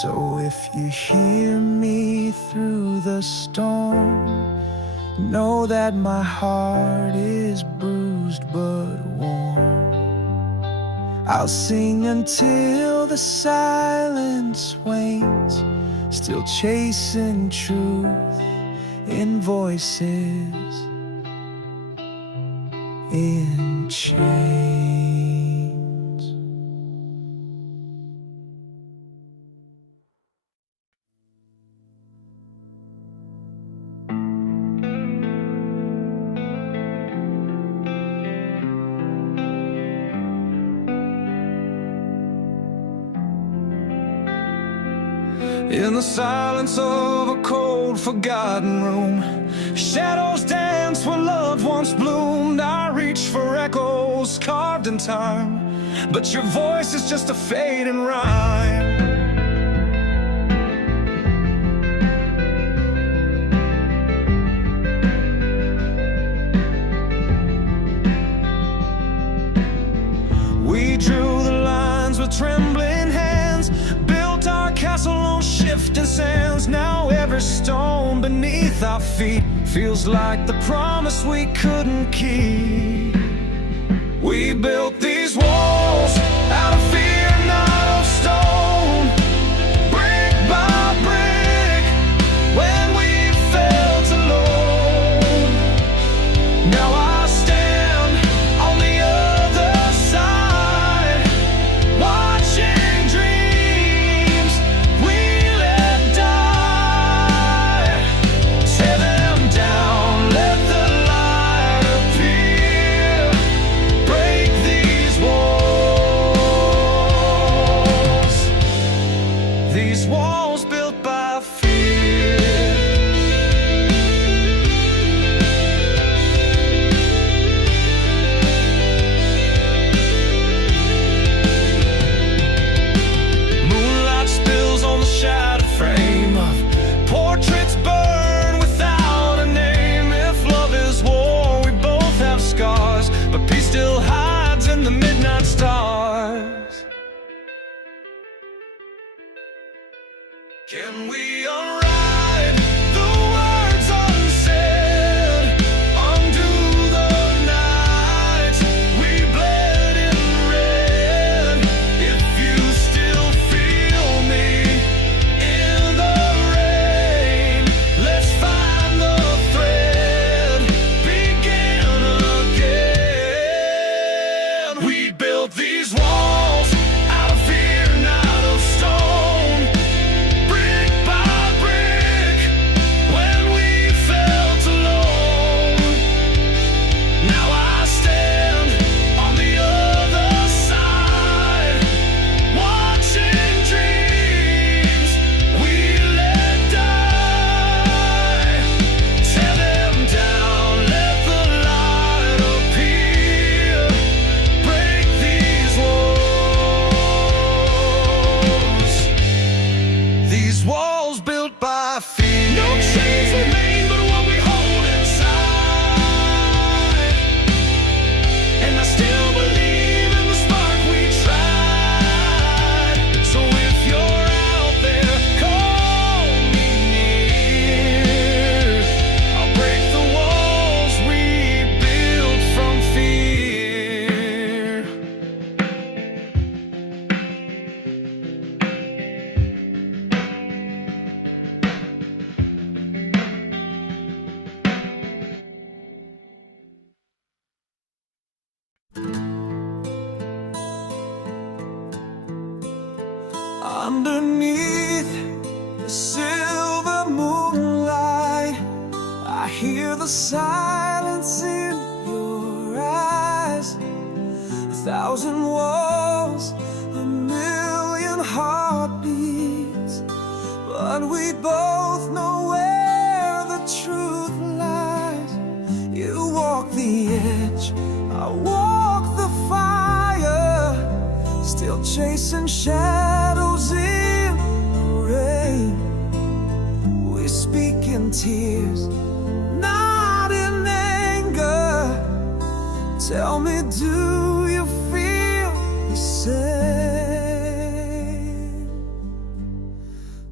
So if you hear me through the storm, know that my heart is bruised but warm. I'll sing until the silence wanes, still chasing truth in voices in chains. In the silence of a cold, forgotten room, shadows dance where love once bloomed. I reach for echoes carved in time, but your voice is just a fading rhyme. We drew the lines with trembling hands, built our castle on shifting sands. Now every stone beneath our feet feels like the promise we couldn't keep. We built these walls out of fear, not of stone, brick by brick, when we felt alone. Now I stand on the other side, watching dreams we let die. Tear them down, let the light appear, break these walls built by fear. Moonlight spills on the shattered frame of portraits burn without a name. If love is war, we both have scars, but peace still hides in the midnight stars. Can we unwrite the words unsaid, undo the nights we bled in red? If you still feel me in the rain, let's find the thread, begin again. We built these walls out of fear, not of stone, brick by brick, when we felt alone. Now I stand on the other side, watching dreams we let die. Tear them down, let the light appear, break these walls built by fear. No chains remain but what we hold inside, and I still believe in the spark we tried. So if you're out there, call me near. I'll break the walls we built from fear. Underneath the silver moonlight, I hear the silence in your eyes. 1,000 walls, a million heartbeats, but we both know where the truth lies. You walk the edge, I walk the fire, still chasing shadows in the rain. We speak in tears, not in anger. Tell me, do you feel the same?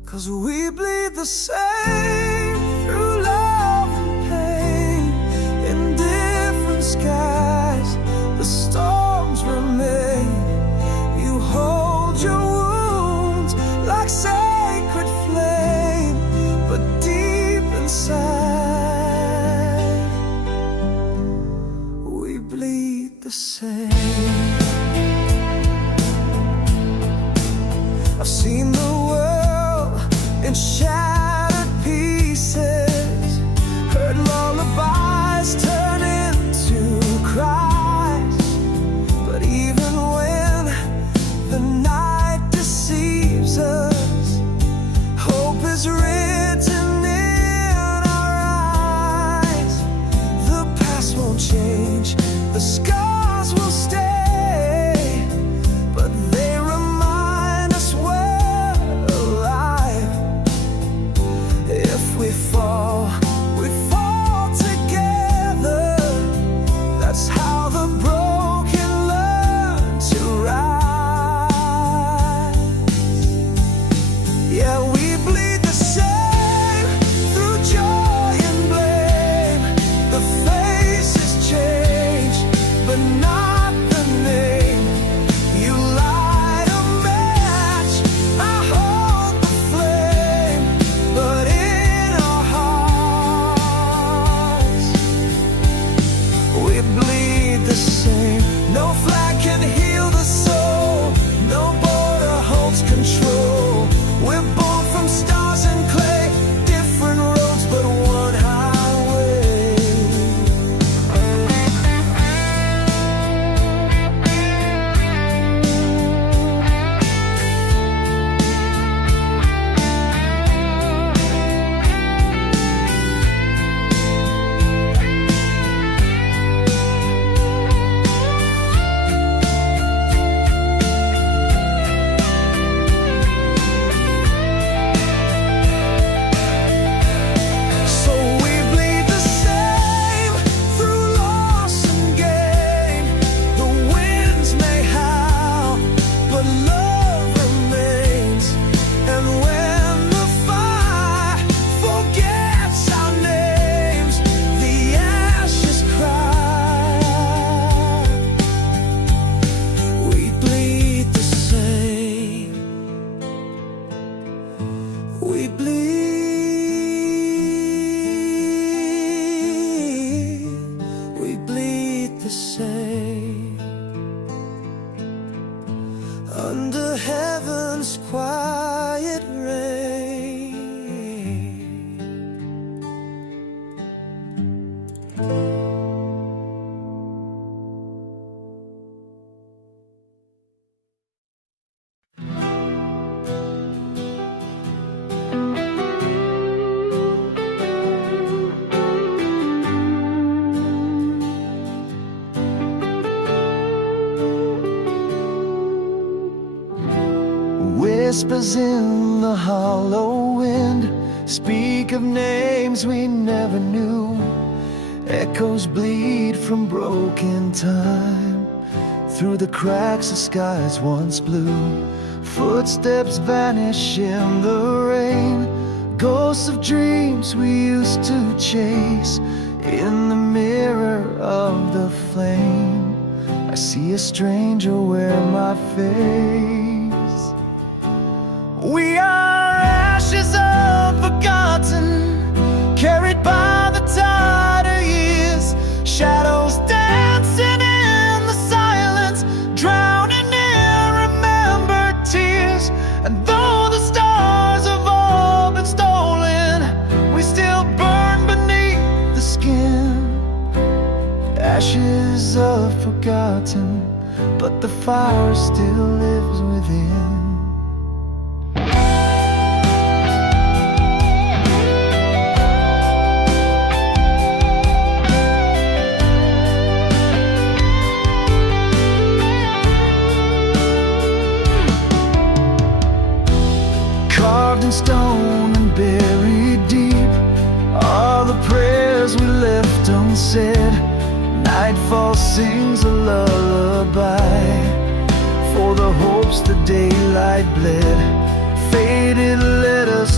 'Cause we bleed the same through love and pain. In different skies, the storms remain. You hold your wounds like sacred flame, but deep inside, we bleed the same. I've seen the world in shattered pieces, heard lullabies turn into cries. But even when the night deceives us, hope is written in our eyes. The past won't change, the scars will stay, but they remind us we're alive. If we fall together. That's how the broken learn to rise. Yeah, we bleed the same through joy and blame. The faces change, but not the name. You light a match, I hold the flame, but in our hearts, we bleed the same. No flag can heal the soul, no border holds control. We're born from stars and clay, different roads but one highway. So we bleed the same through loss and gain. The winds may howl, but love remains. And when the fire forgets our names, the ashes cry. We bleed the same. We bleed the same. Under heaven's quiet rain. Whispers in the hollow wind speak of names we never knew. Echoes bleed from broken time through the cracks of skies once blue. Footsteps vanish in the rain, ghosts of dreams we used to chase. In the mirror of the flame, I see a stranger wear my face. We are ashes unforgotten, carried by the tide of years. Shadows dancing in the silence, drowning in remembered tears. And though the stars have all been stolen, we still burn beneath the skin. Ashes are forgotten, but the fire still lives within. Carved in stone and buried deep are the prayers we left unsaid. Nightfall sings a lullaby for the hopes the daylight bled. Faded letters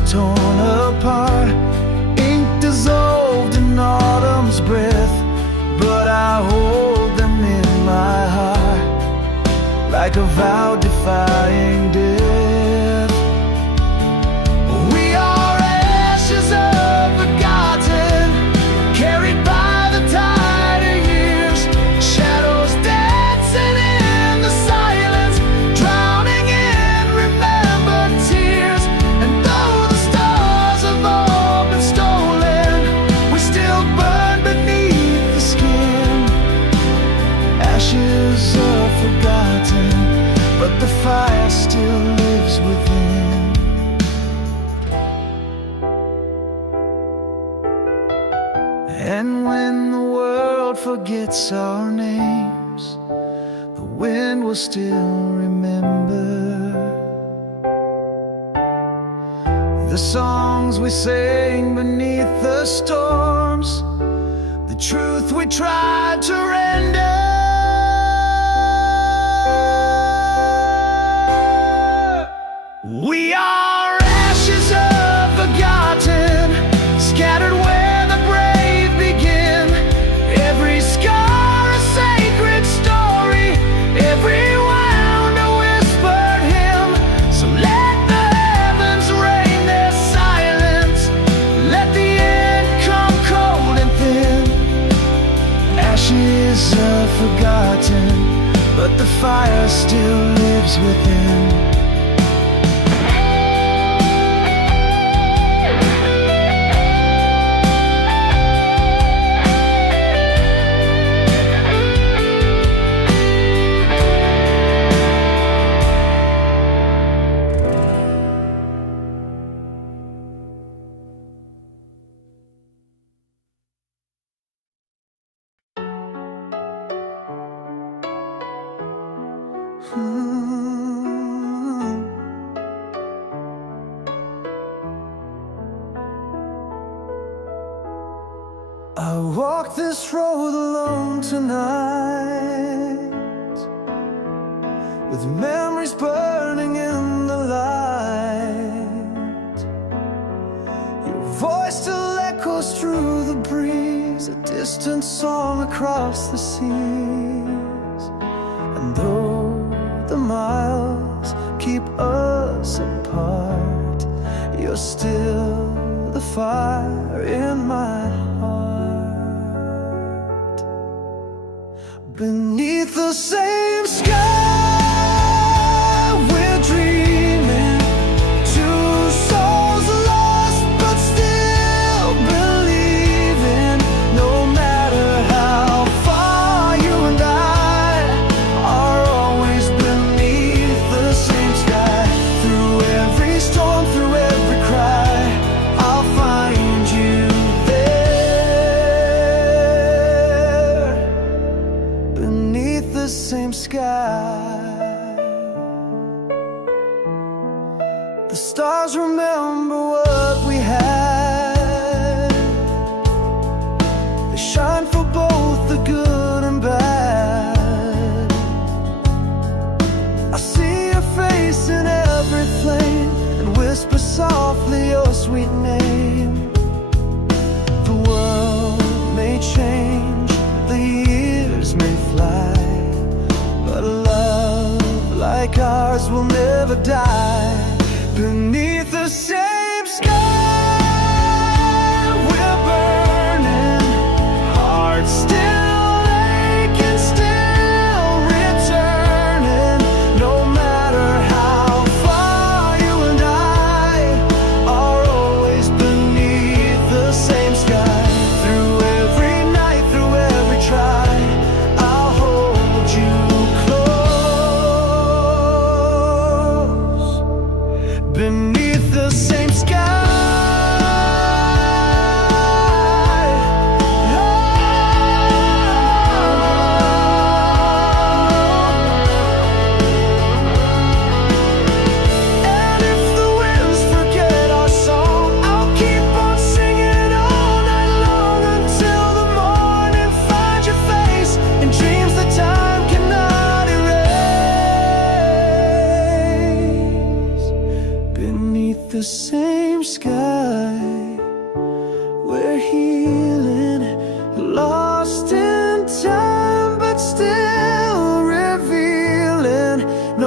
like a vow defying death. We are ashes forgotten, carried by the tide of years, shadows dancing in the silence, drowning in remembered tears. And though the stars have all been stolen, we still burn beneath the skin. Ashes are forgotten, but the fire still lives within. And when the world forgets our names, the wind will still remember the songs we sang beneath the storms, the truth we tried to render. We are ashes forgotten, scattered where the brave begin. Every scar a sacred story, every wound a whispered hymn. So let the heavens rain their silence, let the end come cold and thin. Ashes are forgotten, but the fire still lives within. I walk this road alone tonight, with memories burning in the light. Your voice still echoes through the breeze, a distant song across the seas. And though the miles keep us apart, you're still the fire in my heart. Beneath the same sky, we're dreaming, two souls lost but still believing. No matter how far you and I are always beneath the same sky. Through every storm, through every cry, I'll find you there. Beneath the same sky. The stars remember what we had. They shine for both the good and bad. I see your face in every flame and whisper softly your sweet name. The world may change, the years may fly, but a love like ours will never die. Beneath the same sky, we're burning, hearts still aching, still returning. No matter how far you and I are always beneath the same sky. Through every night, through every try, I'll hold you close. Beneath the same sky. And if the winds forget our song, I'll keep on singing all night long until the morning finds your face in dreams that time cannot erase. Beneath the same sky, we're healing, lost in time, but still revealing.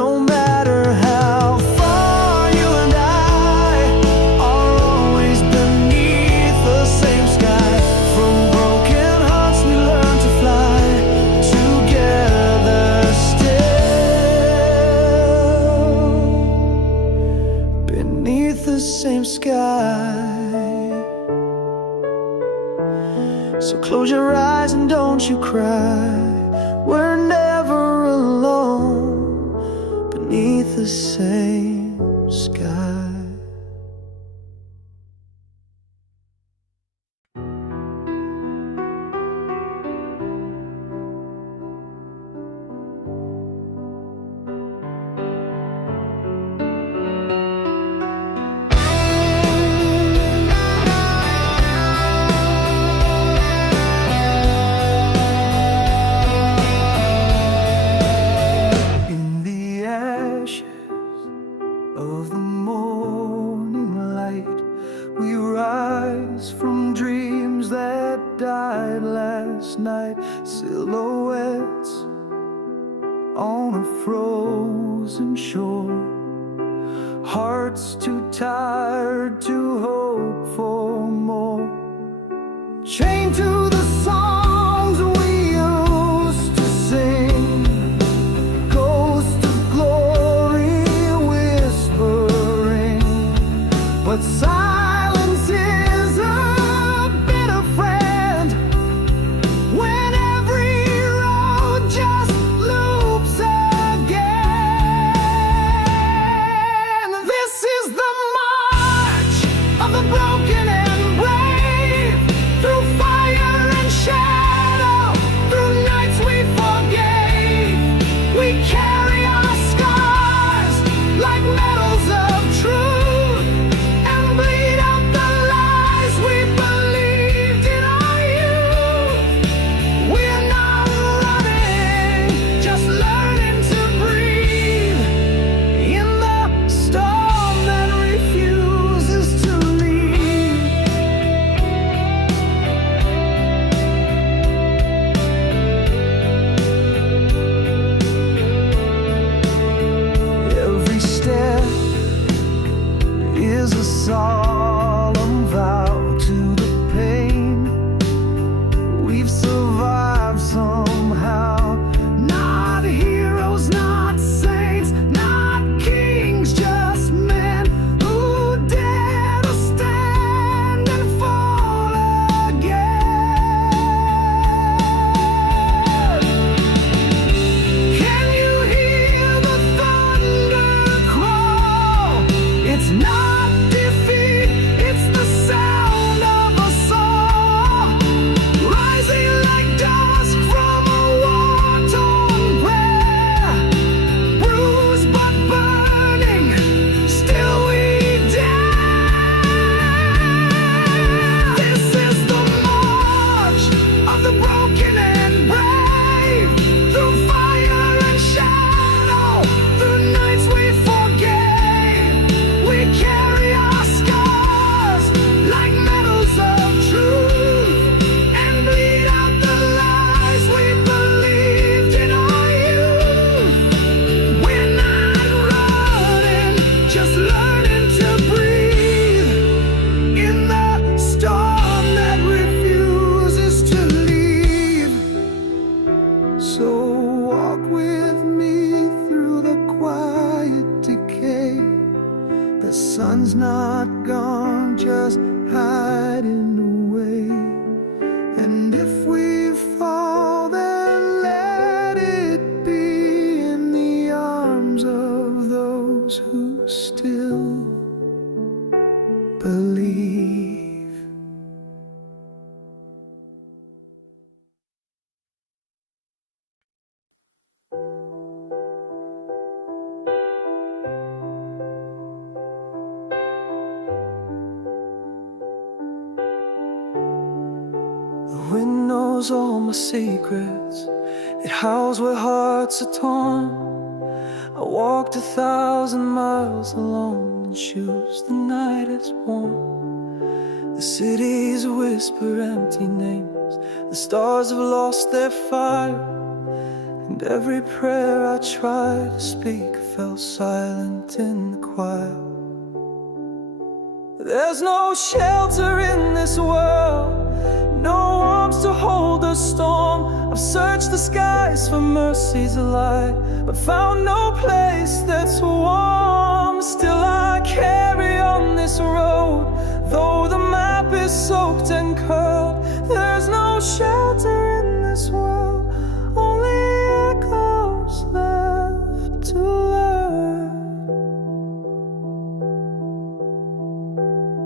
same sky. So close your eyes and don't you cry. We're never alone beneath the same sky. Of the morning light, we rise from dreams that died last night. Silhouettes on a frozen shore, hearts too tired to hope for more. Chained to the songs we used to sing, but silence is a bitter friend when every road just loops again. This is the march of the broken and brave, through fire and shadow, through nights we forgave. We carry our scars like medals of truth. Solemn vow to the pain. We've survived somehow. Not heroes, not saints, not kings, just men who dare to stand and fall again. Can you hear the thunder crawl? It's not not gone, just hiding away. And if we fall, then let it be in the arms of those who still believe. The wind knows all my secrets. It howls where hearts are torn. I walked 1,000 miles alone in shoes the night is warm. The cities whisper empty names. The stars have lost their fire, and every prayer I tried to speak fell silent in the choir. There's no shelter in this world, no arms to hold the storm. I've searched the skies for mercy's light, but found no place that's warm. Still I carry on this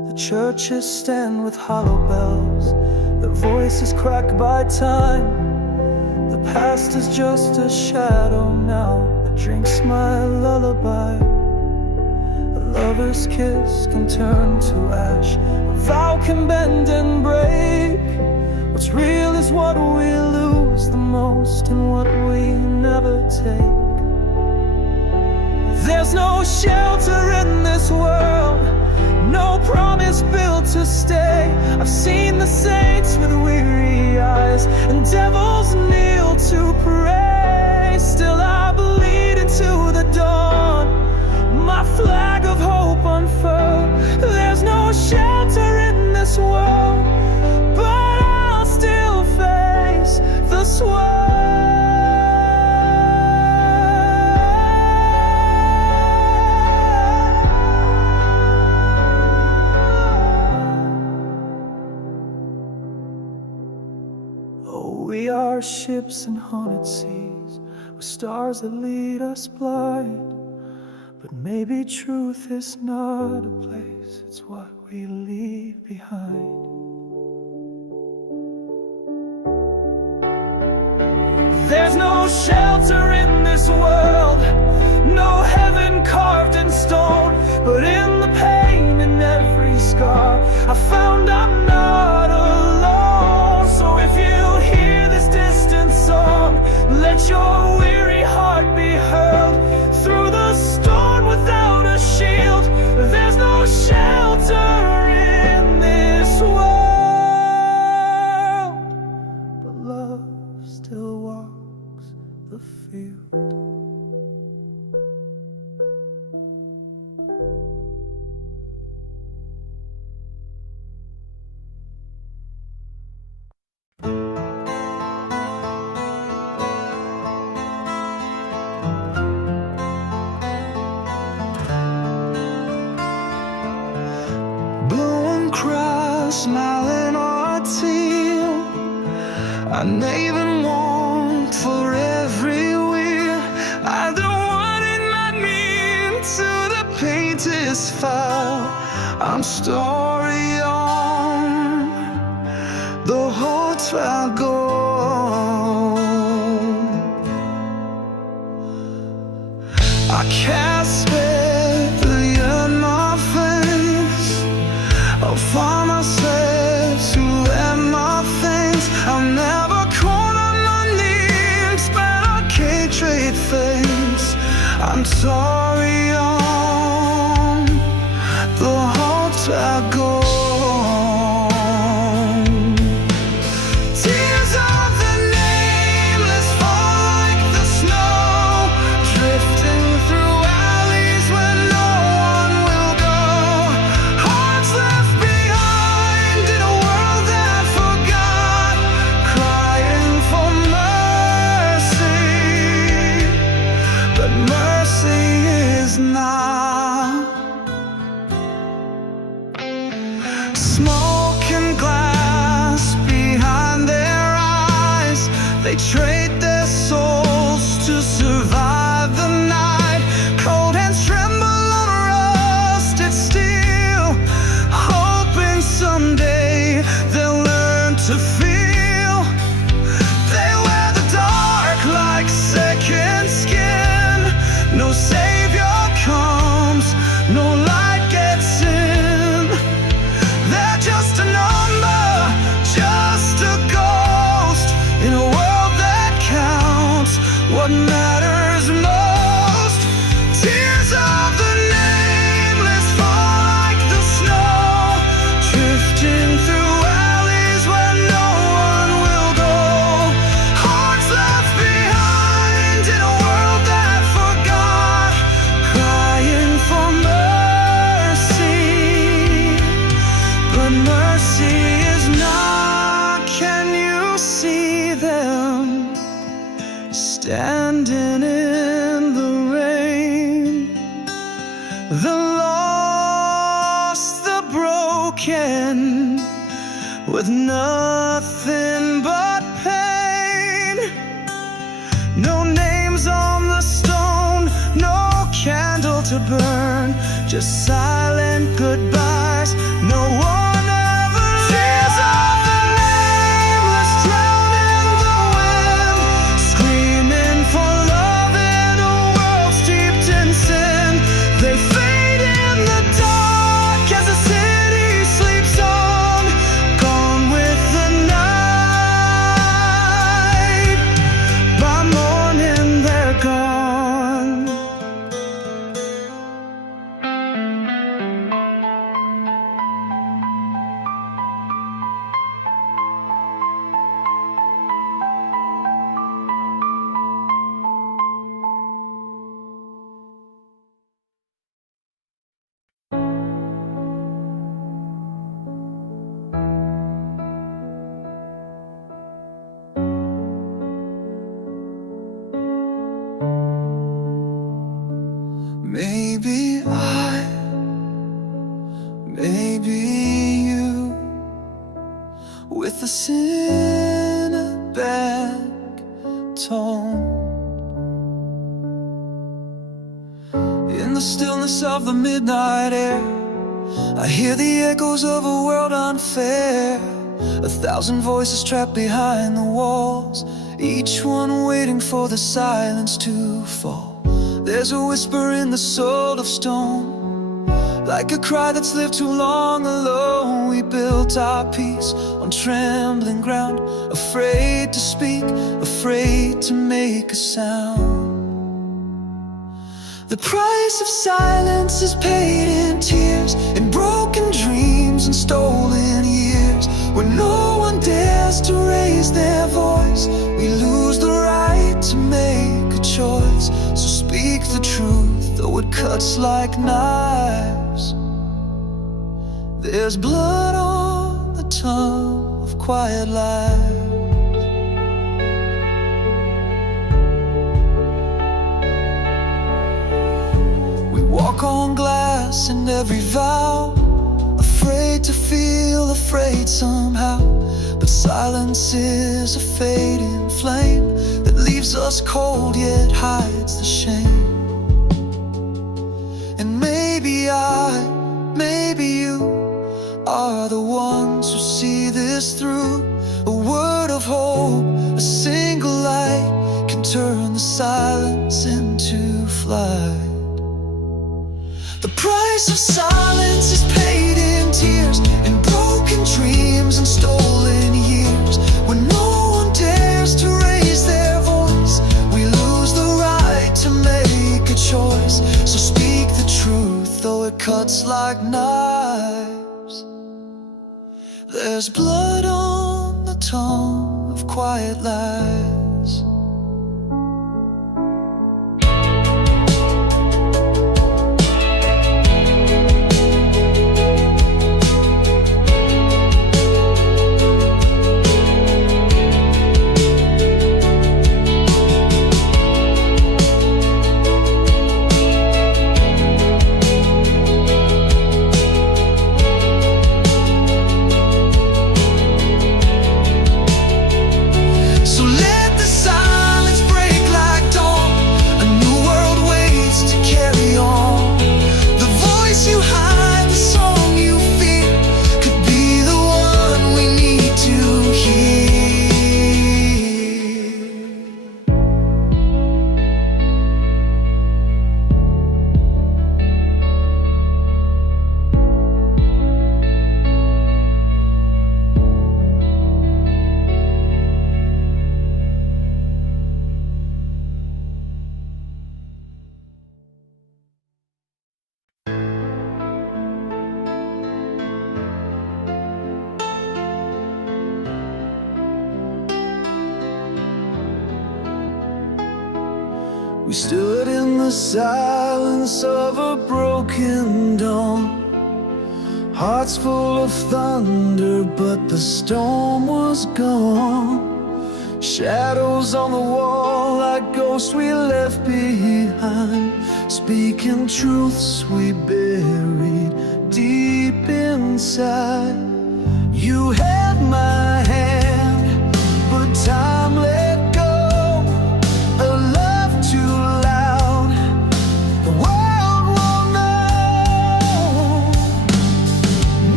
The churches stand with hollow bells, their voices cracked by time. The past is just a shadow now that drinks my lullaby. A lover's kiss can turn to ash, a vow can bend and break. What's real is what we lose the most and what we never take. There's no shelter in this world, no promise built to stay. I've seen the saints with weary eyes and devils kneel to pray. Still I bleed into the dawn, my flag of hope unfurled. There's no shelter in this world, but I'll still face the swirl. We are ships in haunted seas, with stars that lead us blind. But maybe truth is not a place, it's what we leave behind. There's no shelter in this world, no heaven carved in stone. But in the pain and every scar, I found I'm not alone. So if you hear this distant song, let your weary heart be hurled through the storm without a shield. There's no shelter in this world, but love still walks the field. Smiling or teal, I even want for every wheel. I don't want it not mean to the painted file. I'm story on the hotel go. I can't spare the in my face. I'll find myself to end my things. I'll never call on my names, but I can't trade things. I'm sorry on the hotel go. Tears of the nameless fall like the snow, drifting through alleys where no one will go. Hearts left behind in a world that forgot, crying for mercy, but mercy is not. Smoke and glass behind their eyes, they trade their souls to survive the night. Cold hands tremble on rusted steel, hoping someday they'll learn to feel. They wear the dark like second skin. No savior comes, no light gets in. They're just a number, just a ghost in a world that counts what matters most. Tears of the nameless fall like the snow, drifting through alleys where no one will go. Hearts left behind in a world that forgot, crying for mercy, but mercy is not. Can you see them standing in the rain? The lost, the broken, with nothing but pain. No names on the stone, no candle to burn, just silent goodbyes eyes. No one ever tears off the nameless, drown in the wind, screaming for love in a world steeped in sin. They fade in the dark as the city sleeps on, gone with the night. By morning they're gone. Maybe maybe you, with a cinematic tone. In the stillness of the midnight air, I hear the echoes of a world unfair. 1,000 voices trapped behind the walls, each one waiting for the silence to fall. There's a whisper in the soul of stone, like a cry that's lived too long alone. We built our peace on trembling ground, afraid to speak, afraid to make a sound. The price of silence is paid in tears, in broken dreams and stolen years. When no one dares to raise their voice, we lose the right to make a choice. So speak the truth, though it cuts like knives. There's blood on the tongue of quiet lies. We walk on glass in every vow, afraid to feel afraid somehow. But silence is a fading flame that leaves us cold yet hides the shame. And maybe maybe you are the ones who see this through. A word of hope, a single light can turn the silence into flight. The price of silence is paid in tears, in broken dreams and stolen years. When no one dares to raise their voice, we lose the right to make a choice. So speak the truth, though it cuts like knives. There's blood on the tongue of quiet lies. We stood in the silence of a broken dawn, hearts full of thunder, but the storm was gone. Shadows on the wall like ghosts we left behind, speaking truths we buried deep inside. You held my hand, but time let go. A love too loud, the world won't know.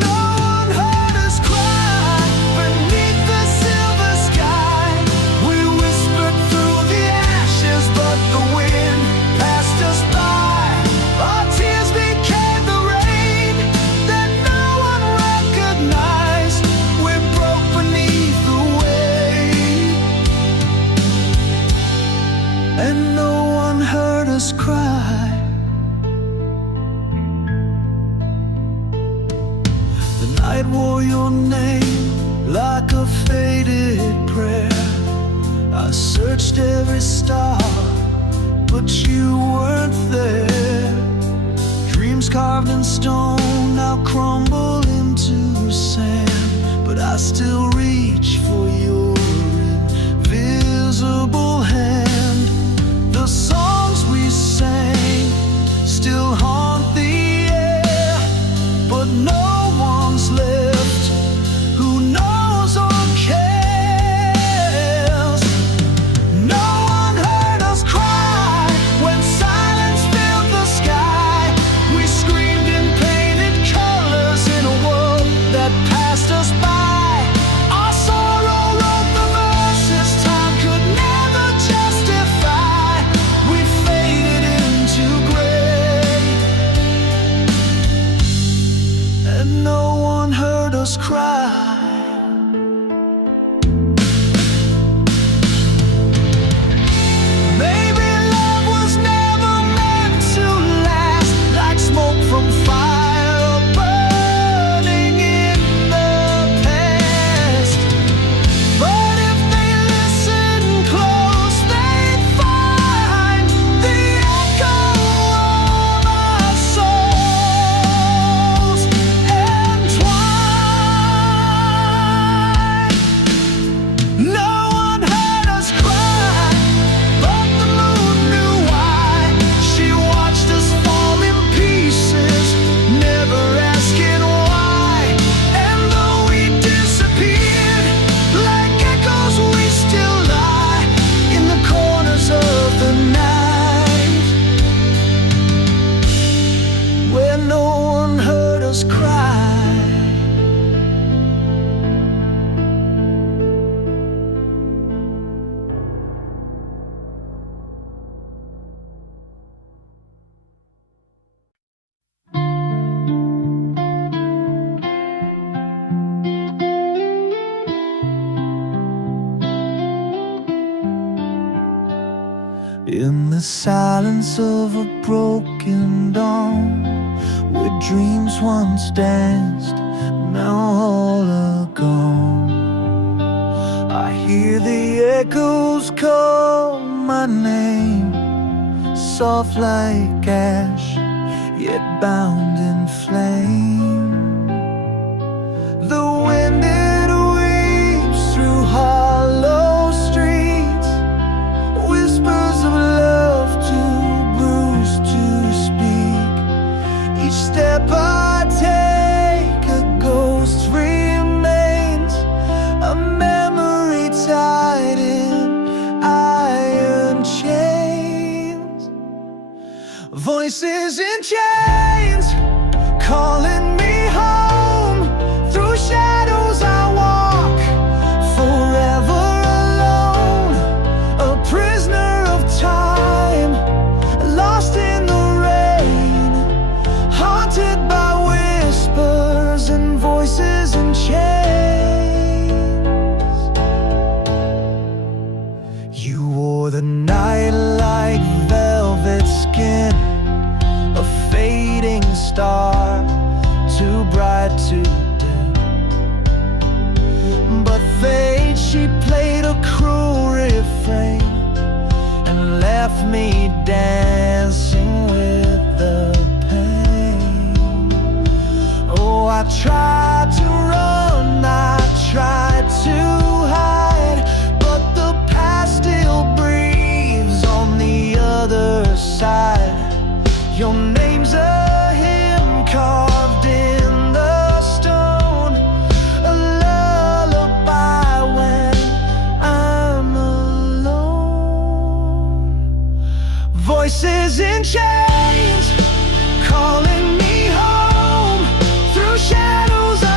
night wore your name like a faded prayer. I searched every star, but you weren't there. Dreams carved in stone now crumble into sand, but I still reach for your invisible hand. The songs we sang still haunt the air, but no one's left who knows or cares. No one heard us cry when silence filled the sky. We screamed in painted colors in a world that passed us by. Our sorrow wrote the verses time could never justify. We faded into gray, and no one heard us cry. Maybe love was never meant to last, like smoke from fire burning in the past. But if they listen close, they'd find the echo of our souls entwined. No one heard us cry, but the moon knew why. She watched us fall in pieces, never asking why. And though we disappeared like echoes, we still lie in the corners of the night, where no one heard us cry. In the silence of a broken dawn, where dreams once danced, now all are gone, I hear the echoes call my name, soft like ash, yet bound in flame. The wind it weeps through hollow streets, whispers of love too bruised to speak. Each step I take, a ghost remains, a memory tied in iron chains. Voices in chains calling me home. Through shadows I walk, forever alone, a prisoner of time, lost in the rain, haunted by whispers and voices in chains. You wore the night like velvet skin, a fading star, too bright to dim. But fate, she played a cruel refrain and left me dancing with the pain. Oh, I tried to run, I tried to hide, but the past still breathes on the other side. Your name's a hymn carved in the stone, a lullaby when I'm alone. Voices in chains calling me home. Through shadows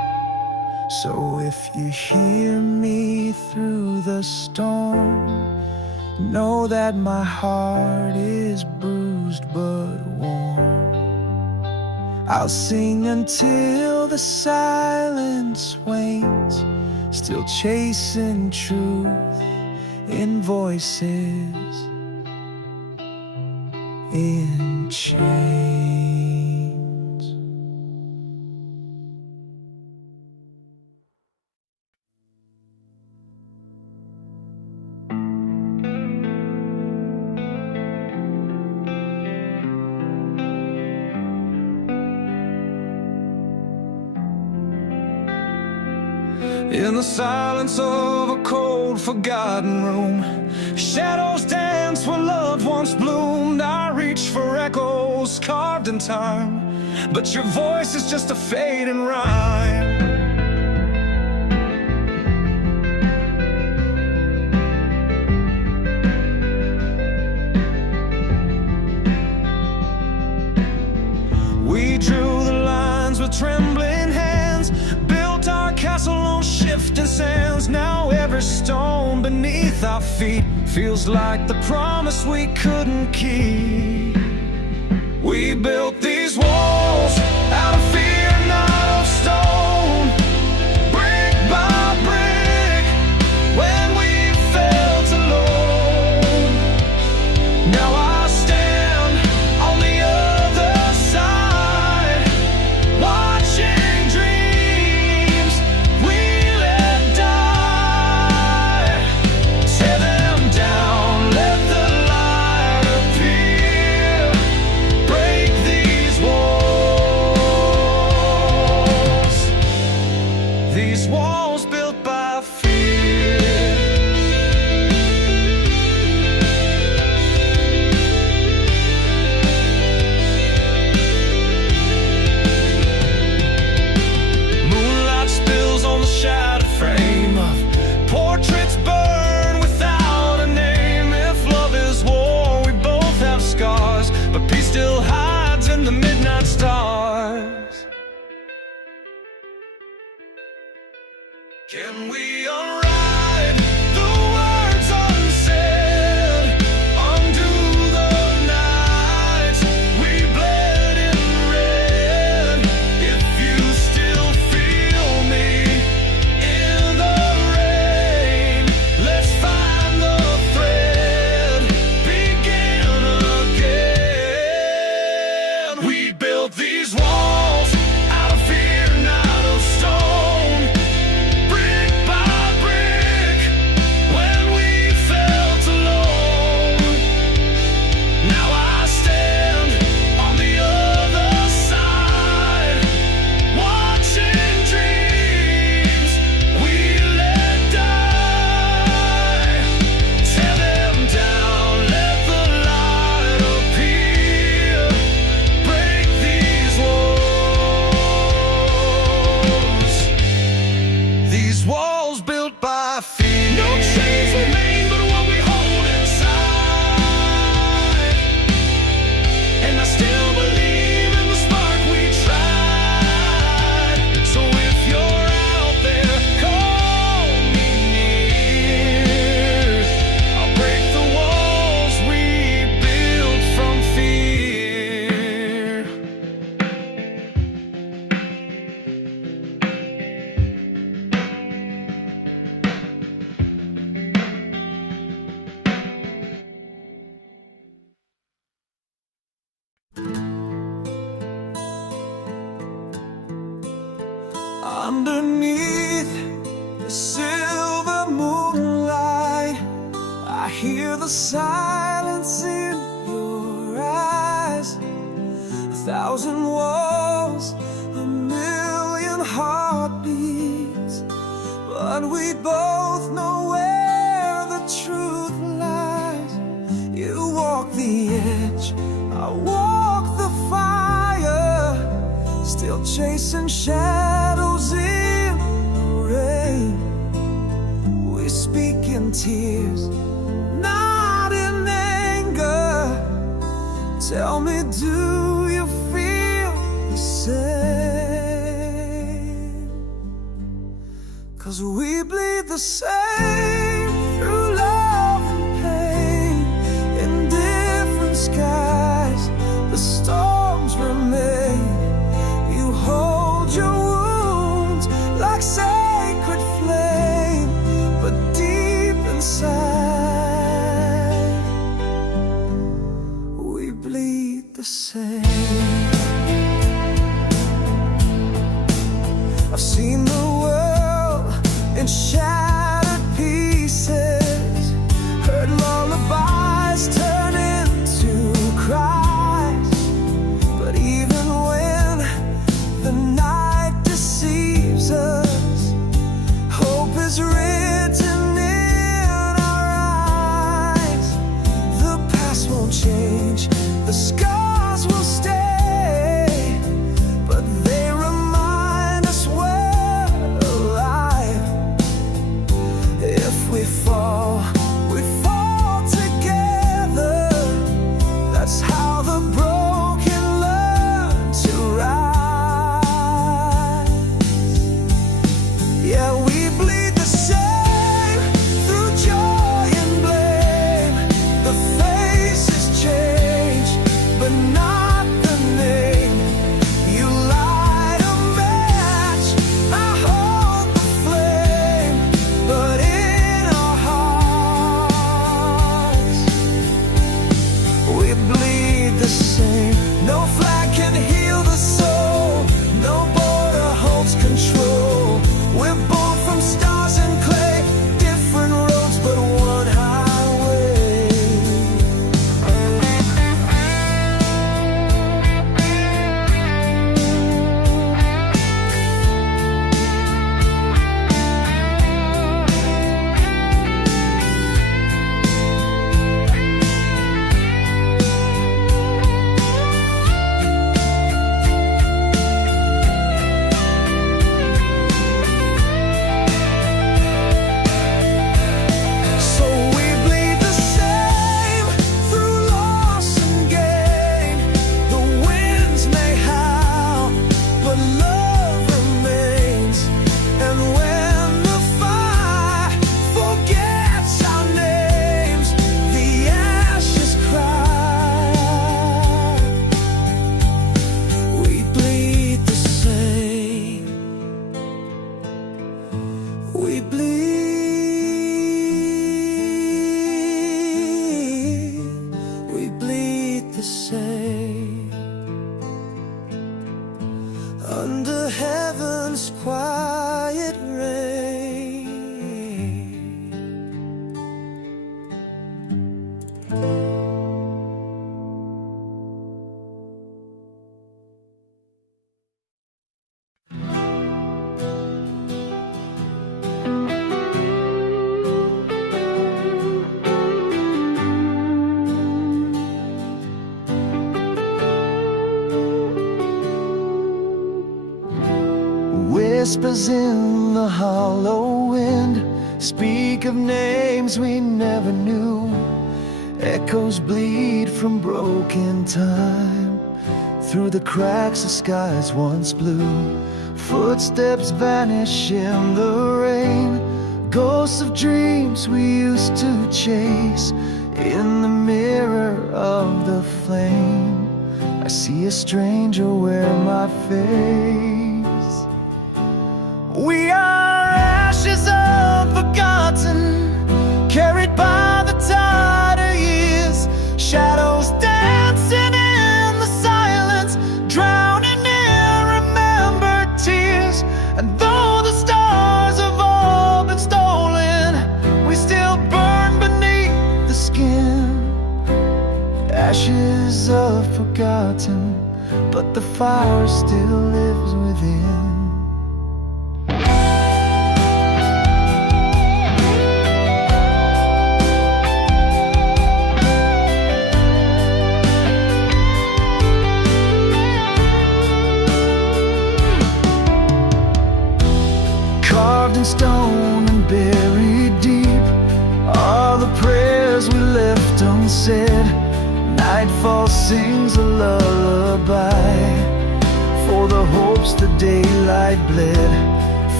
me through the storm. Know that my heart is bruised but warm. I'll sing until the silence wanes, still chasing truth in voices in chains. In the silence of a cold, forgotten room, shadows dance where love once bloomed. I reach for echoes carved in time, but your voice is just a fading rhyme. We drew the lines with trembling hands, built our castle on shifting sands. Now every stone beneath our feet feels like the promise we couldn't keep. We built these walls out of fear, not of stone, brick by brick, when we felt alone. Now I stand on the other side, watching dreams we let die. Tear them down, let the light appear, break these walls built by fear. Moonlight spills on the shattered frame of portraits burn without a name. If love is war, we both have scars, but peace still hides in the midnight stars. Can we unwrite the words unsaid, undo the nights we bled in red? If you still feel me in the rain, let's find the thread, begin again. We built these walls out of fear, not of stone, brick by brick, when we felt alone. Now I stand on the other side, watching dreams we let die. Tear them down, let the light appear, break these walls built by fear. No chains remain but what we hold inside, and I still believe in the spark we tried. So if you're out there, call me near. I'll break the walls we built from fear. Underneath the silver moonlight, I hear the silence in your eyes. 1,000 walls, a million heartbeats, but we both know where the truth lies. You walk the edge, I walk the fire, still chasing shadows in the rain. We speak in tears, not in anger. Tell me, do you feel the same? 'Cause we bleed the same through love and pain. In different skies, the storms remain. You hold your wounds like sacred flame, but deep inside, we bleed the same. I've seen the world in shattered pieces, heard lullabies turn into cries. But even when the night deceives us, hope is written in our eyes. The past won't change, the scars will stay, but they remind us we're alive. If we fall together. That's how the broken learn to rise. Yeah, we bleed the same through joy and blame. The faces change, but not the name. You light a match, I hold the flame, but in our hearts, we bleed the same. No flag can heal the soul, no border holds control. We're born from stars and clay, different roads but one highway. So we bleed the same through loss and gain. The winds may howl, but love remains. And when the fire forgets our names, the ashes cry. We bleed the same. We bleed the same. Under heaven's quiet rain. Whispers in the hollow wind speak of names we never knew. Echoes bleed from broken time through the cracks of skies once blue. Footsteps vanish in the rain, ghosts of dreams we used to chase. In the mirror of the flame, I see a stranger wear my face. We are ashes unforgotten, carried by the tide of years. Shadows dancing in the silence, drowning in remembered tears. And though the stars have all been stolen, we still burn beneath the skin. Ashes are forgotten, but the fire still lives within. Carved in stone and buried deep are the prayers we left unsaid. Nightfall sings a lullaby for the hopes the daylight bled.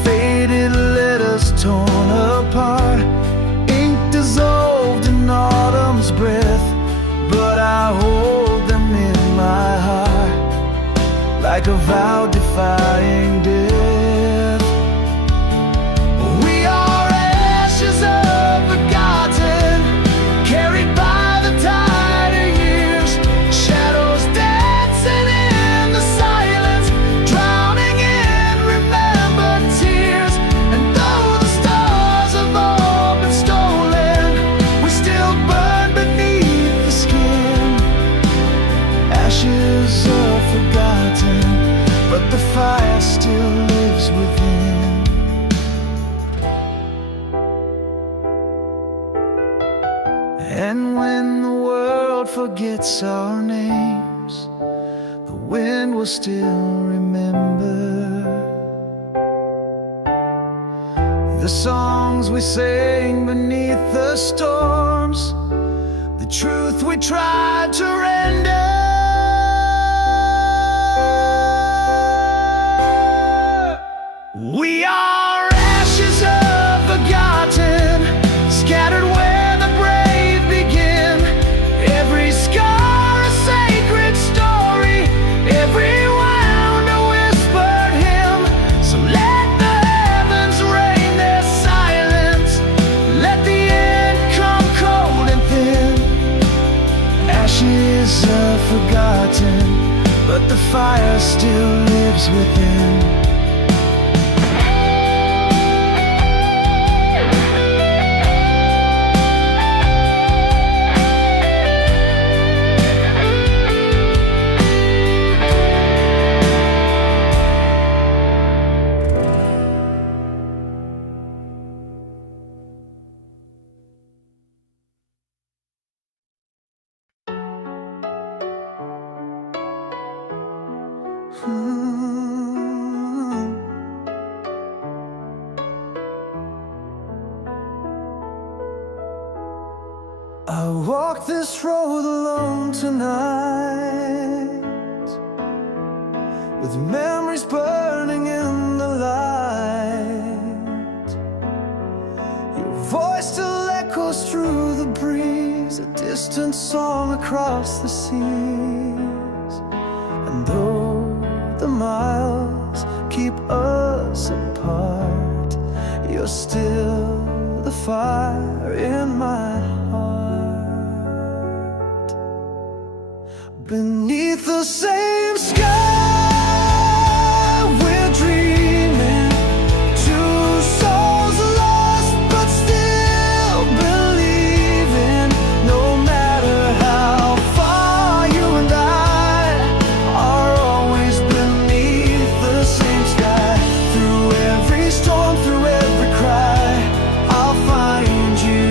Faded letters torn apart, ink dissolved in autumn's breath, but I hold them in my heart like a vow defying death. We are ashes of forgotten, carried by the tide of years, shadows dancing in the silence, drowning in remembered tears. And though the stars have all been stolen, we still burn beneath the skin. Ashes are forgotten, but the fire still lives within. And when the world forgets our names, the wind will still remember the songs we sang beneath the storms, the truth we tried to render. We are ashes of forgotten, scattered where the brave begin. Every scar a sacred story, every wound a whispered hymn. So let the heavens rain their silence, let the end come cold and thin. Ashes are forgotten, but the fire still lives within. I walk this road alone tonight, with memories burning in the light. Your voice still echoes through the breeze, a distant song across the seas. And though the miles keep us apart, you're still the fire in my heart. Beneath the same sky, we're dreaming, two souls lost but still believing. No matter how far you and I are always beneath the same sky. Through every storm, through every cry, I'll find you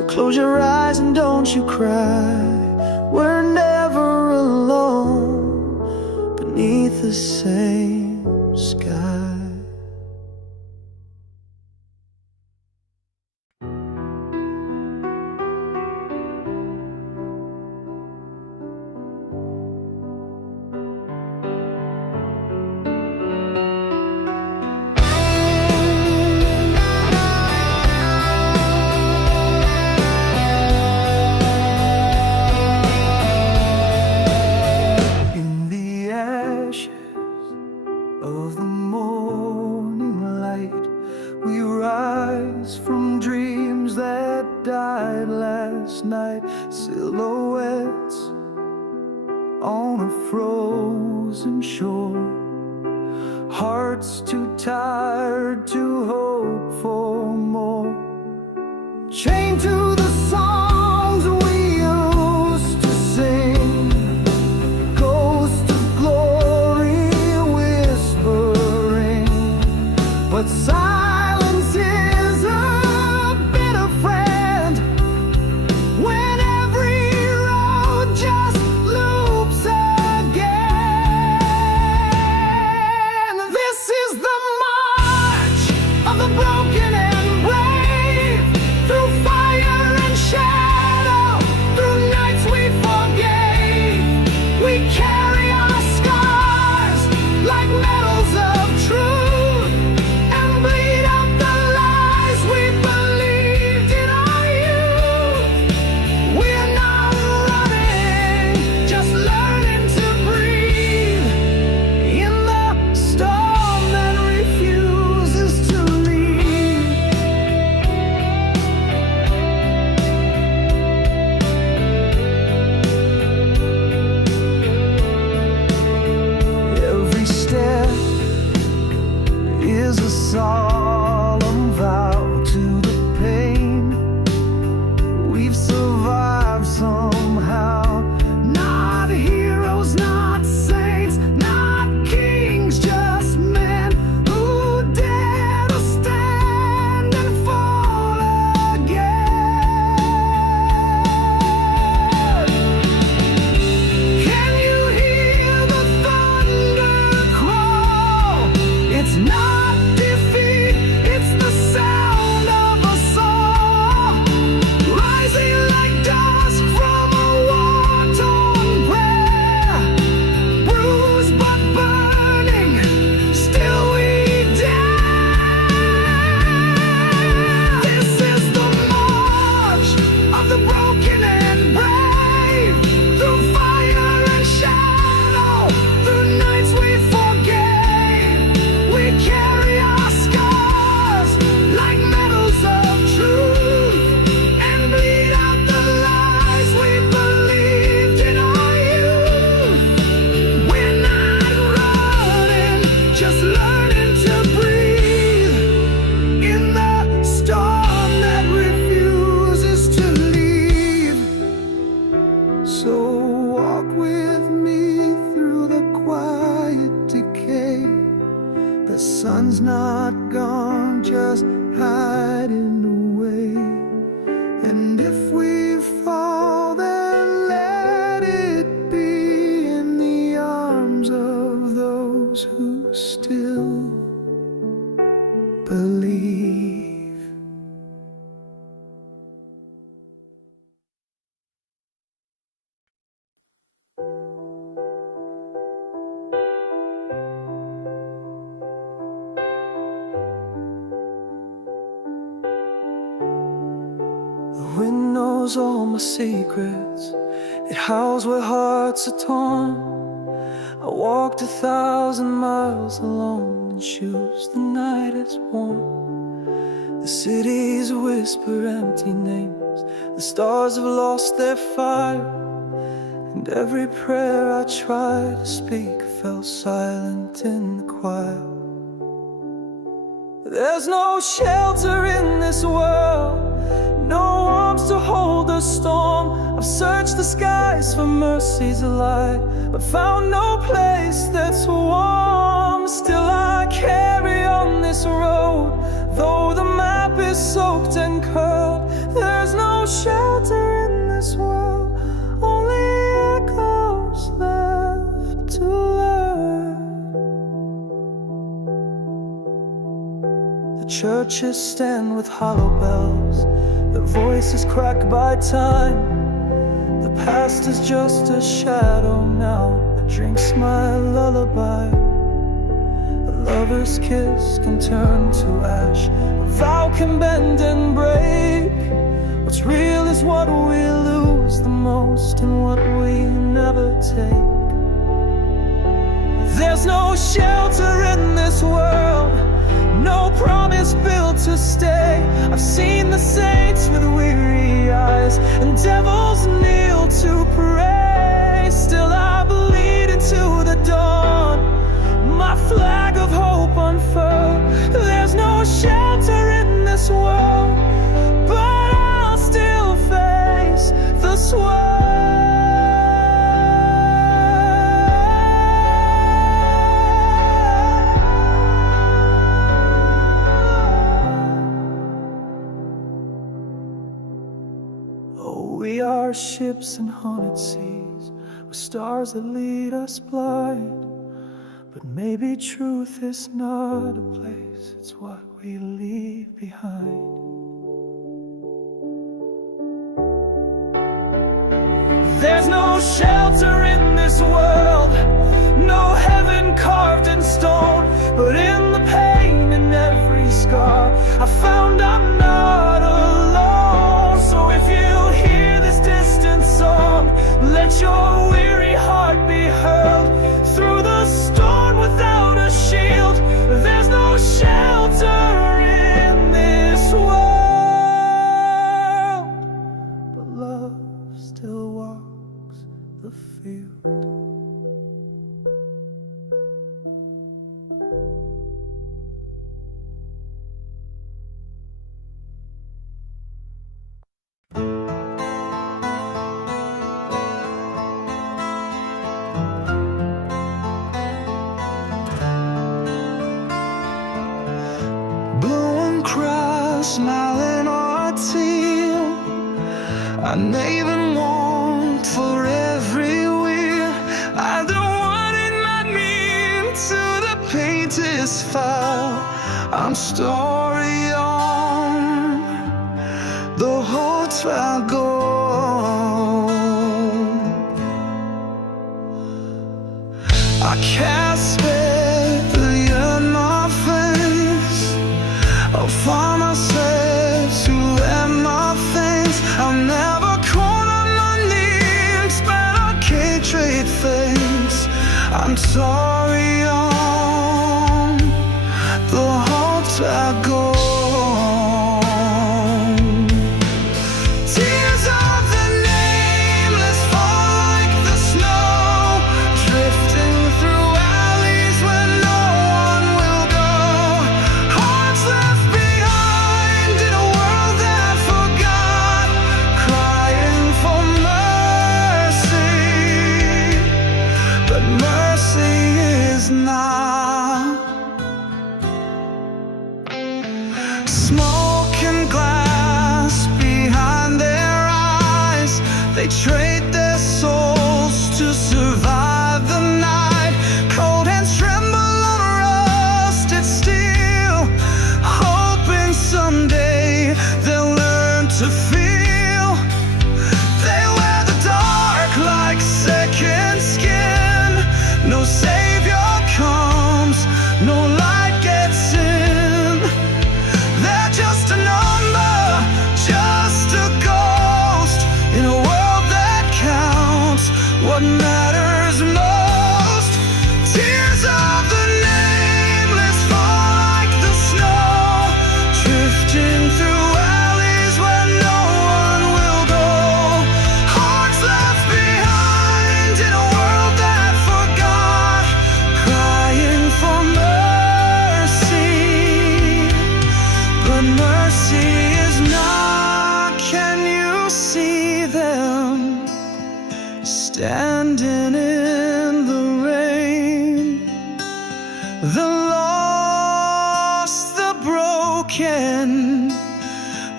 So close your eyes and don't you cry. We're never alone beneath the same sky. Of the morning light, we rise from dreams that died last night. Silhouettes on a frozen shore, hearts too tired to hope for more. Chained to the songs we used to sing, ghost of glory whispering, but silence is a bitter friend when every road just loops again. This is the march of the broken and brave, through fire and shadow, through nights we forgave. We carry our scars like medals of truth, and bleed out the lies we believed in our youth. We're not running, just learning to breathe in the storm that refuses to leave. Every step is a solemn vow to the pain. We've survived somehow. Not heroes, not saints, not kings, just men who dare to stand and fall again. Can you hear the thunder crawl? It's not defeat, it's the sound of a song, rising like dust from a war-torn prayer. Bruised but burning, still we dare. This is the march of the broken and brave, through fire and shadow, through nights we forgave. We carry our scars like medals of truth, and bleed out the lies we believed in our youth. We're not running, just learning to breathe in the storm that refuses to leave. So walk with me through the quiet decay. The sun's not gone, just hiding away. And if we fall, then let it be in the arms of those who still believe. The wind knows all my secrets. It howls where hearts are torn. I walked 1,000 miles alone in shoes the night has worn. The cities whisper empty names. The stars have lost their fire, and every prayer I tried to speak fell silent in the choir. There's no shelter in this world, no arms to hold the storm. I've searched the skies for mercy's light, but found no place that's warm. Still I carry on this road, though the map is soaked and curled. There's no no shelter in this world, only echoes left to learn. The churches stand with hollow bells, their voices cracked by time. The past is just a shadow now that drinks my lullaby. A lover's kiss can turn to ash, a vow can bend and break. What's real is what we lose the most and what we never take. There's no shelter in this world, no promise built to stay. I've seen the saints with weary eyes and devils kneel to pray. Still I bleed into the dawn, my flag of hope unfurled. There's no shelter in this world, but I'll still face the swirl. We are ships in haunted seas, with stars that lead us blind. But maybe truth is not a place, it's what we leave behind. There's no shelter in this world, no heaven carved in stone. But in the pain and every scar, I found I'm not alone. So if you hear this distant song, let your weary heart be hurled through the storm without a shield. There's no shelter in this world, but love still walks the field. Smiling or teal, I even want for every wheel. I don't want it might mean to the painted file. I'm story on the hotel go. I can't spare the yearn my face. I'll find myself to end my things. I'll never call on my names, but I can't trade things. I'm sorry on the hotel go. Tears of the nameless fall like the snow, drifting through alleys where no one will go. Hearts left behind in a world that forgot, crying for mercy, but mercy is not. Smoke and glass behind their eyes, they trade their souls to survive the night. Cold hands tremble on rusted steel, hoping someday they'll learn to feel. They wear the dark like second skin. No savior comes, no light gets in. They're just a number, just a ghost in a world that counts what matters most. Tears of the nameless fall like the snow, drifting through alleys where no one will go. Hearts left behind in a world that forgot, crying for mercy, but mercy is not. Can you see them standing in the rain? The lost, the broken,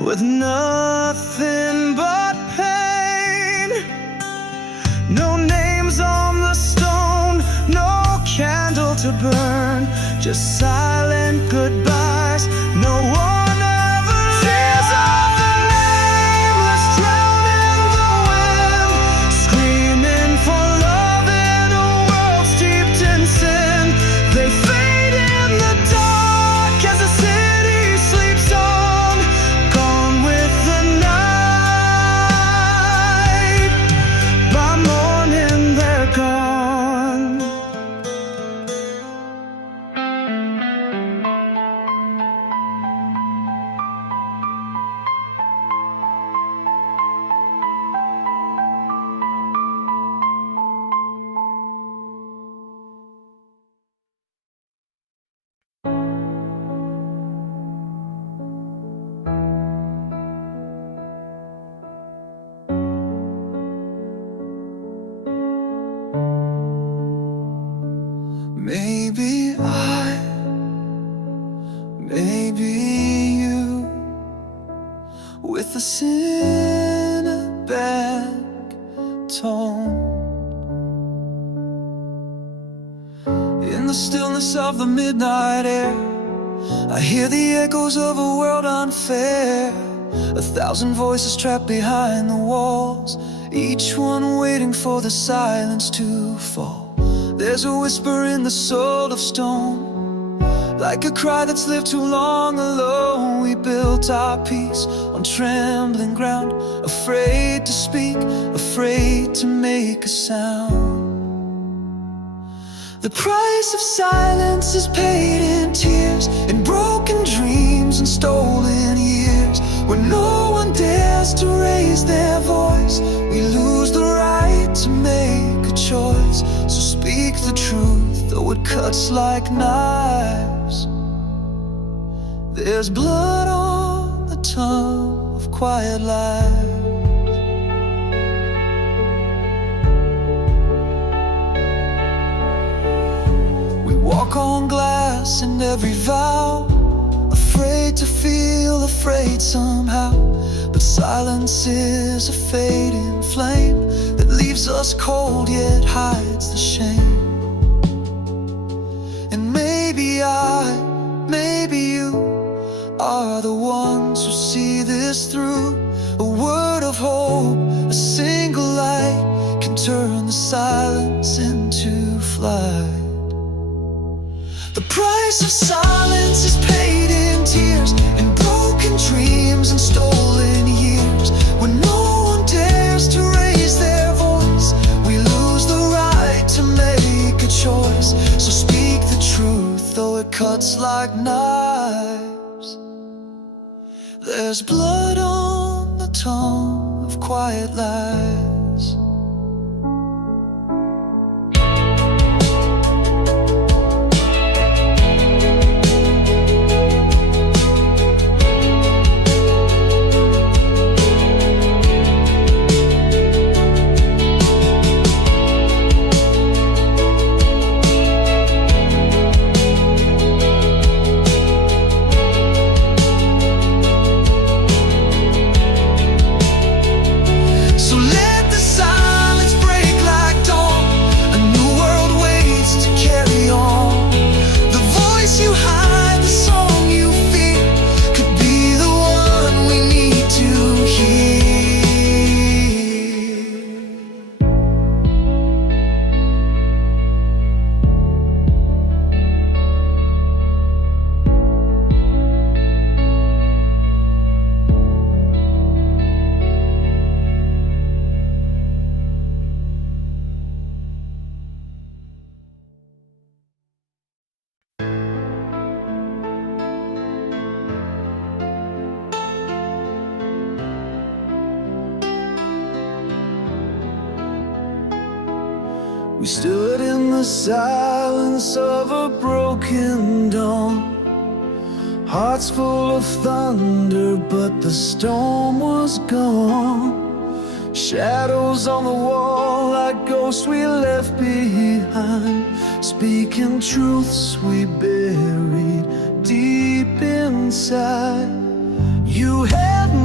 with nothing but pain. No names on the stone, no candle to burn, just silent goodbyes. No one ever tears of the nameless, drown in the wind, screaming for love in a world steeped in sin. They fade in the dark as the city sleeps on, gone with the night. By morning they're gone. Maybe maybe you, with a cinematic tone. In the stillness of the midnight air, I hear the echoes of a world unfair. 1,000 voices trapped behind the walls, each one waiting for the silence to fall. There's a whisper in the soul of stone, like a cry that's lived too long alone. We built our peace on trembling ground, afraid to speak, afraid to make a sound. The price of silence is paid in tears, in broken dreams and stolen years. When no one dares to raise their voice, we lose the right to make a choice. So speak the truth, though it cuts like knives. There's blood on the tongue of quiet lies. We walk on glass in every vow, afraid to feel afraid somehow. But silence is a fading flame that leaves us cold yet hides the shame. And maybe maybe you are the ones who see this through. A word of hope, a single light can turn the silence into flight. The price of silence is paid in tears, in broken dreams and stolen years. When no one dares to raise their voice, we lose the right to make a choice. So speak the truth, though it cuts like knives. There's blood on the tongue of quiet lies. We stood in the silence of a broken dawn, hearts full of thunder, but the storm was gone. Shadows on the wall like ghosts we left behind, speaking truths we buried deep inside. You had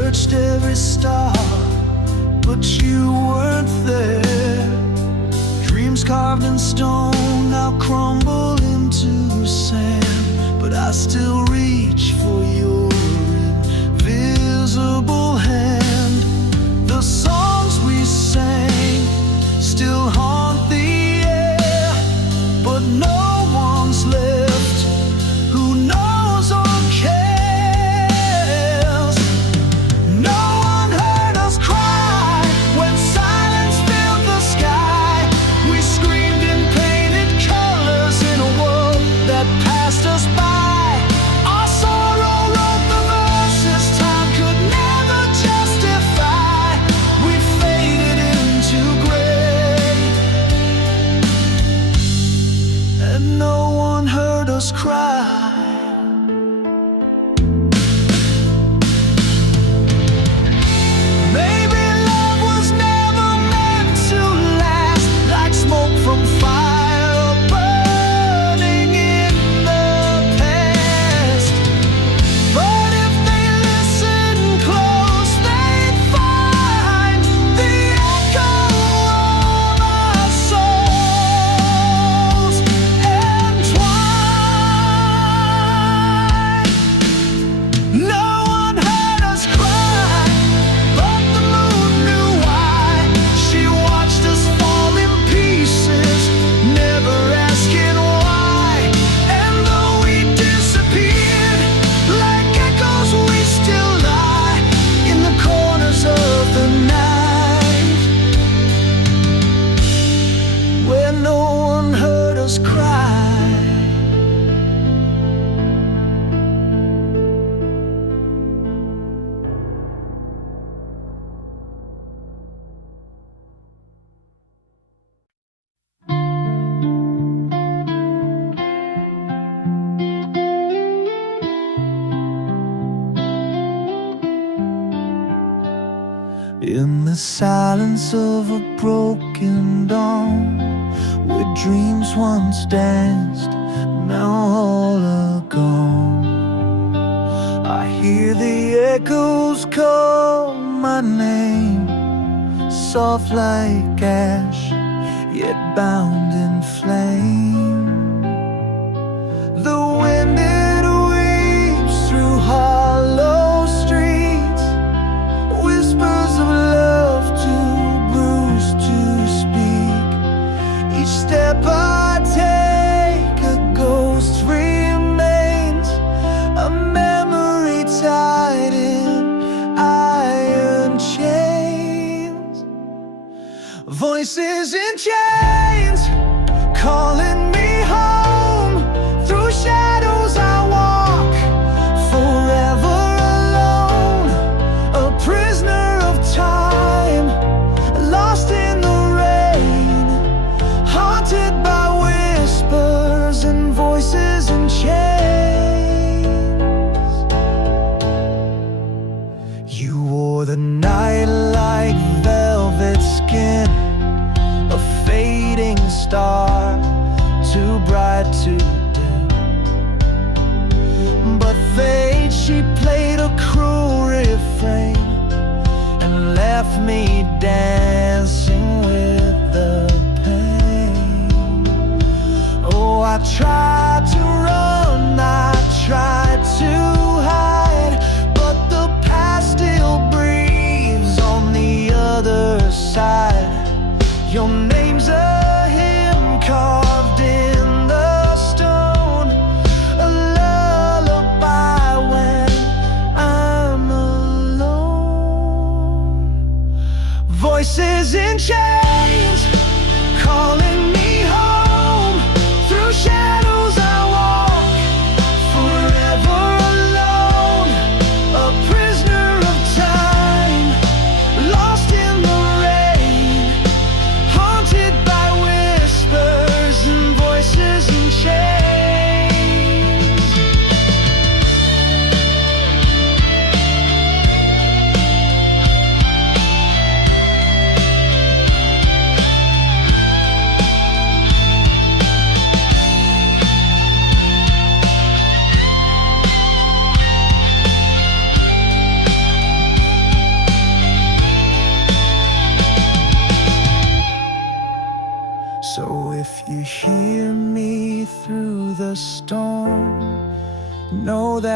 searched every star, but you weren't there. Dreams carved in stone now crumble into sand, but I still reach for your invisible hand. The songs we sang still haunt the air, but no one's left who knows or cares. No one heard us cry when silence filled the sky. We screamed in painted colors in a world that passed us by. Our sorrow wrote the verses time could never justify. We faded into gray, and no one heard us cry. Maybe love was never meant to last, like smoke from fire burning in the past. But if they listen close, they'd find the echo of our souls entwined. No one heard us cry, but the moon knew why. She watched us fall in pieces, never asking why. And though we disappeared like echoes, we still lie in the corners of the night, where no one heard us cry. In the silence of a broken dawn, where dreams once danced, now all are gone, I hear the echoes call my name, soft like ash, yet bound in flame. The wind it weeps through hollow streets, whispers of love too bruised to speak. Each step I take, a ghost remains, a memory tied in iron chains. Voices in chains calling me home. Through shadows I walk, forever alone, a prisoner of time, lost in the rain, haunted by whispers and voices in chains. You wore the night like velvet skin, a fading star, too bright to dim. But fate, she played a cruel refrain and left me dancing with the pain. Oh, I tried to run, I tried to hide, but the past still breathes on the other side. Your name's a hymn carved in the stone, a lullaby when I'm alone. Voices in chains calling me home. Through shadows I walk, forever alone, a prisoner of time, lost in the rain, haunted by whispers and voices in chains.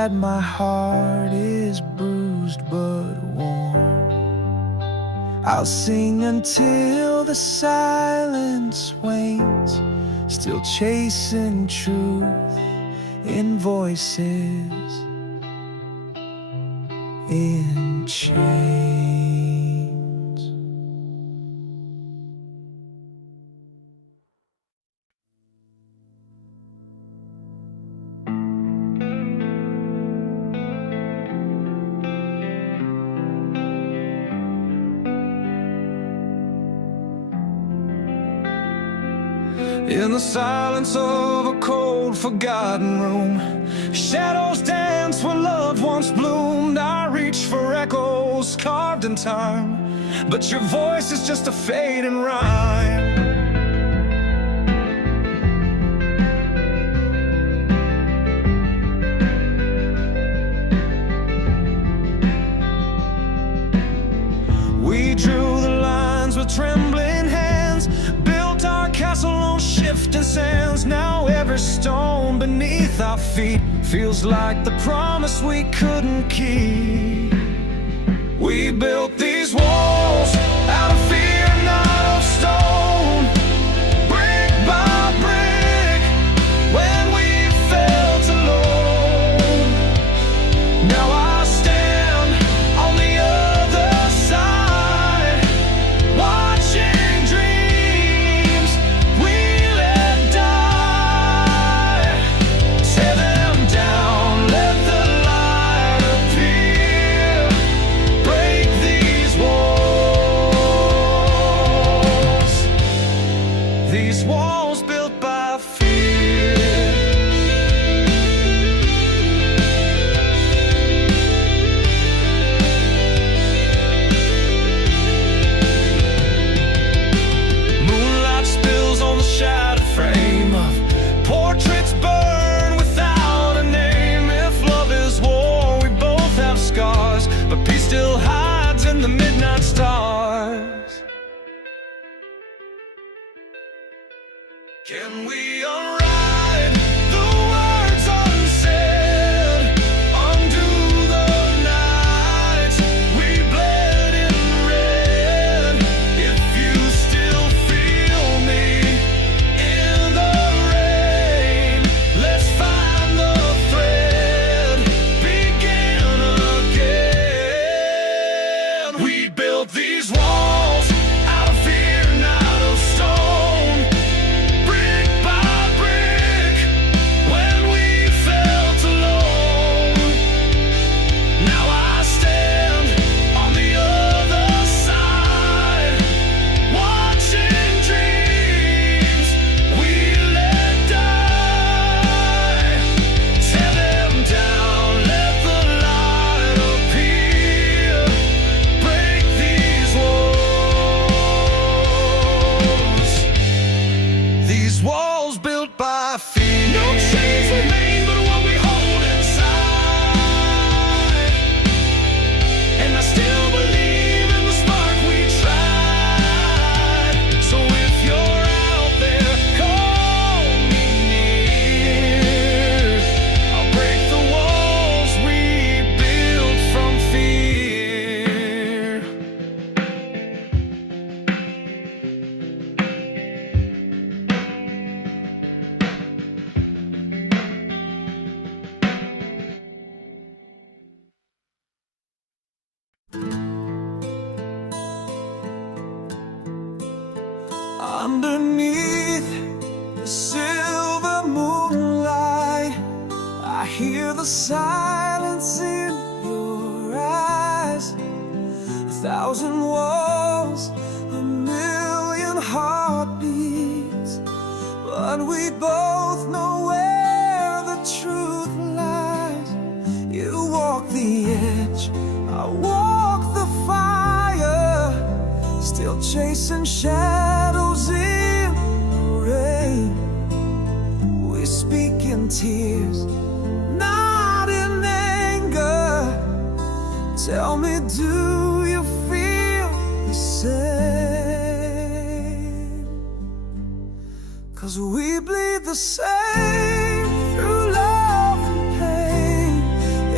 inside my heart is bruised but warm. I'll sing until the silence wanes, still chasing truth in voices in chains. In the silence of a cold, forgotten room, shadows dance where love once bloomed. I reach for echoes carved in time, but your voice is just a fading rhyme. We drew the lines with trembling hands, built our castle on shifting sands. Now every stone beneath our feet feels like the promise we couldn't keep. We built these walls out of fear, not of stone, brick by brick, when we felt alone. Now I stand on the other side, watching dreams we let die. Tear them down, let the light appear, break these walls built by fear. Moonlight spills on the shattered frame of portraits burn without a name. If love is war, we both have scars, but peace still hides in the midnight stars. Can we unwrite the words unsaid, undo the nights we bled in red? If you still feel me in the rain, let's find the thread, begin again. We built these walls out of fear, not of stone, brick by brick, when we felt alone. Now I stand on the other side, watching dreams we let die. Tear them down, let the light appear, break these walls built by fear. No chains remain but what we hold inside, and I still believe in the spark we tried. So if you're out there, call me near. I'll break the walls we built from fear. Underneath the silver moonlight, I hear the silence in your eyes. 1,000 walls, a million heartbeats, but we both know where the truth lies. You walk the edge, I walk the fire, still chasing shadows in the rain. We speak in tears, not in anger. Tell me, do you feel the same? 'Cause we bleed the same through love and pain.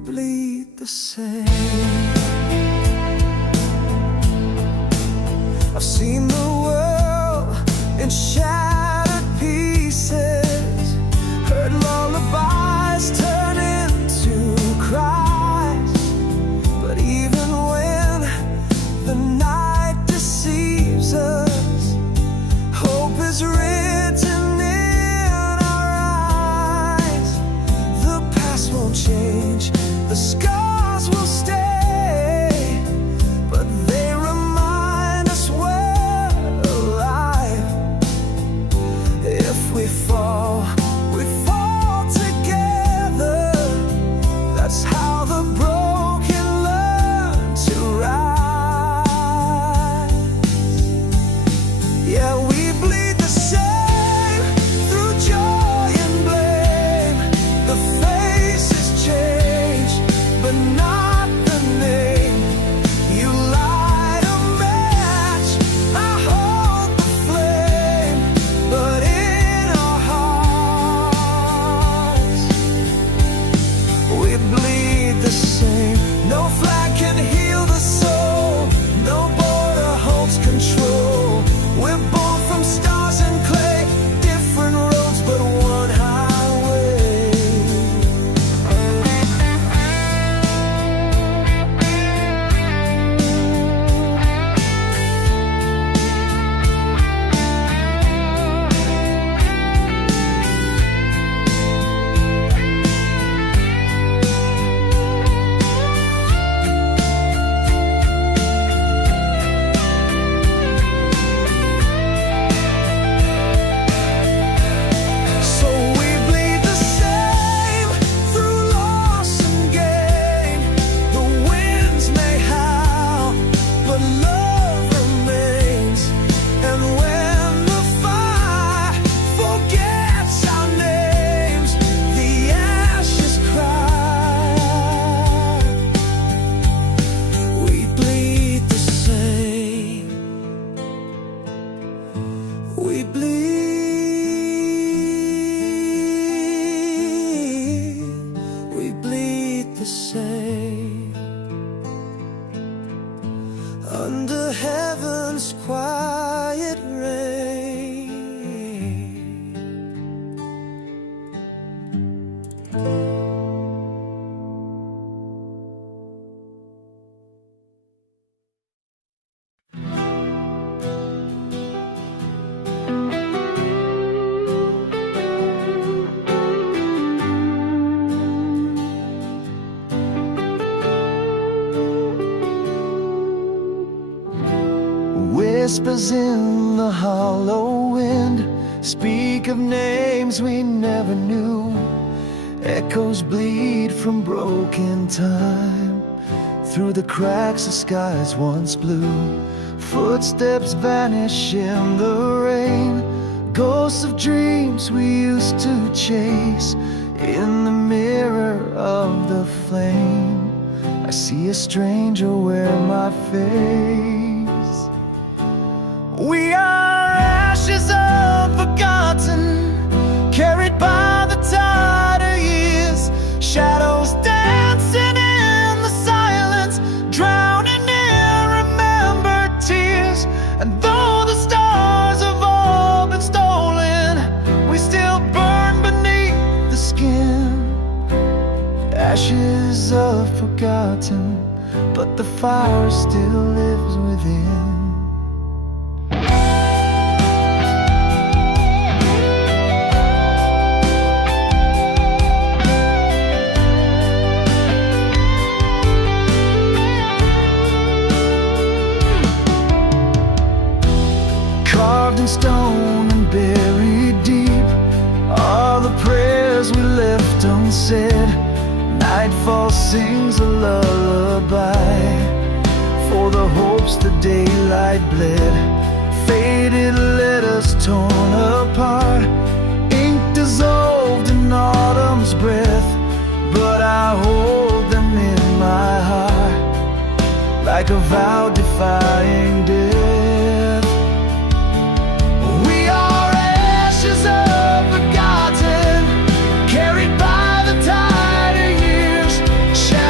bleed the same. I've seen the world in shattered pieces, heard lullabies turn into cries. But even when the night deceives us, hope is written in our eyes. The past won't change, the scars will stay, but they remind us we're alive. If we fall together. That's how the broken learn to rise. Yeah, we bleed the same through joy and blame. The faces change, but not the name. You light a match, I hold the flame, but in our hearts we bleed the same. No flag can heal the soul, no border holds control. We're born from stars and clay, different roads but one highway. So we bleed the same through loss and gain. The winds may howl, but love remains. And when the fire forgets our names, the ashes cry. We bleed the same. We bleed the same. Under heaven's quiet rain. Whispers in the hollow wind speak of names we never knew. Echoes bleed from broken time through the cracks of skies once blue. Footsteps vanish in the rain, ghosts of dreams we used to chase. In the mirror of the flame, I see a stranger wear my face. We are ashes unforgotten, carried by the tide of years. Shadows dancing in the silence, drowning in remembered tears. And though the stars have all been stolen, we still burn beneath the skin. Ashes of forgotten, but the fire still lives within. Carved in stone and buried deep are the prayers we left unsaid. Nightfall sings a lullaby for the hopes the daylight bled. Faded letters torn apart, ink dissolved in autumn's breath. But I hold them in my heart like a vow defying death. We are ashes of forgotten, carried by the tide of years.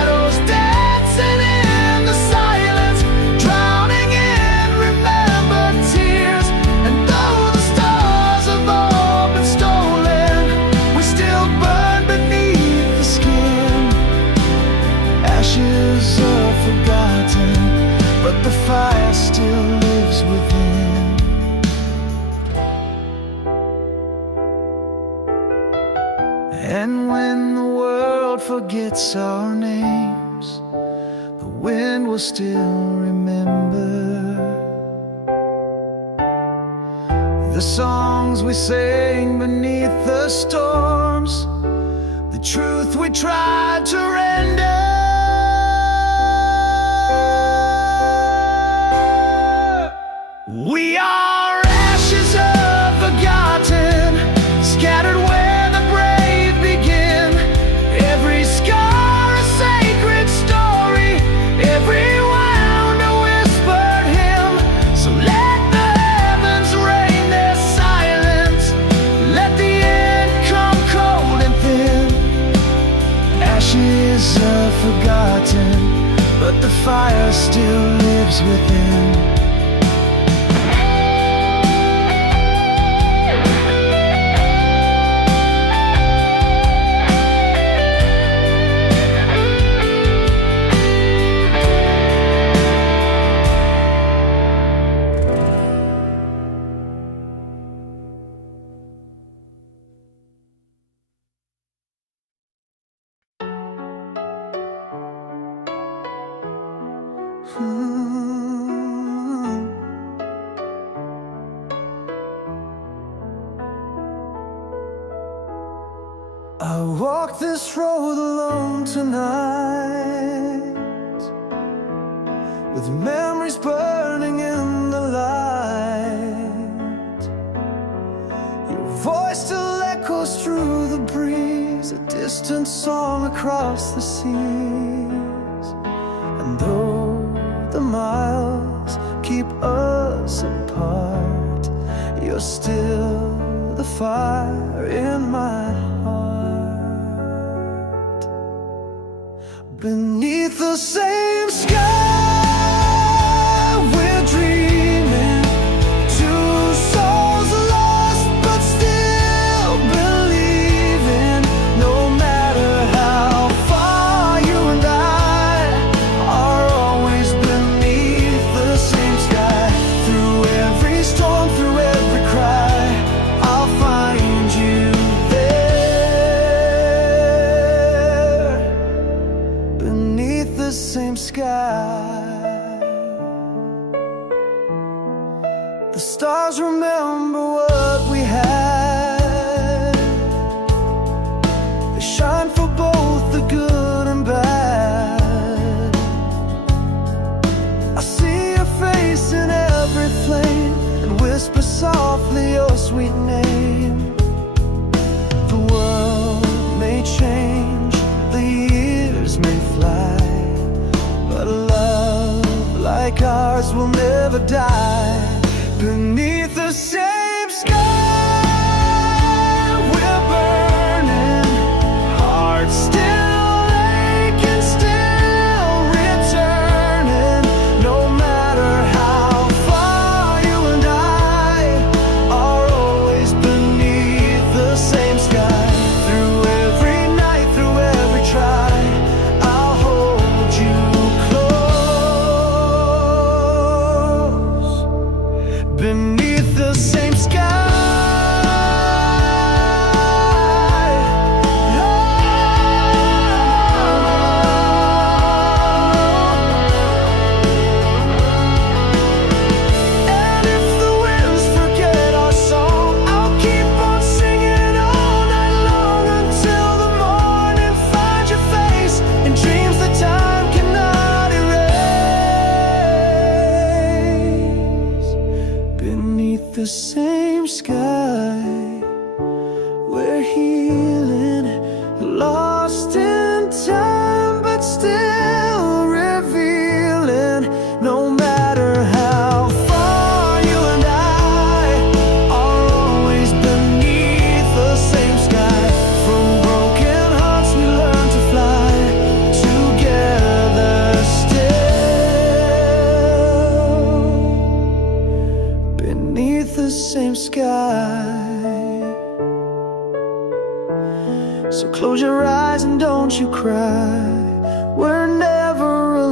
ashes are forgotten, but the fire still lives within. And when the world forgets our names, the wind will still remember the songs we sang beneath the storms, the truth we tried to render. We are ashes of forgotten, scattered where the brave begin. Every scar a sacred story, every wound a whispered hymn. So let the heavens rain their silence, let the end come cold and thin. Ashes are forgotten, but the fire still lives within. I walk this road alone tonight, with memories burning in the light. Your voice still echoes through the breeze, a distant song across the seas. And though the miles keep us apart, you're still the fire in my heart. Beneath the same sky, we're dreaming, two souls lost but still believing. No matter how far you and I are always beneath the same sky. Through every storm, through every cry, I'll find you there, beneath the same sky. The stars remember what we had, they shine for both the good and bad. I see your face in every flame and whisper softly your sweet name. The world may change, the years may fly, but a love like ours will never die. Beneath the same sky, we're burning, hearts still aching, still returning. No matter how far you and I are always beneath the same sky. Through every night, through every try, I'll hold you close, beneath the same sky. And if the winds forget our song, I'll keep on singing all night long until the morning finds your face in dreams that time cannot erase. Beneath the same sky, we're healing, lost in time, but still revealing. No matter how far you and I are always beneath the same sky. From broken hearts we learn to fly together still, beneath the same sky. So close your eyes and don't you cry, we're never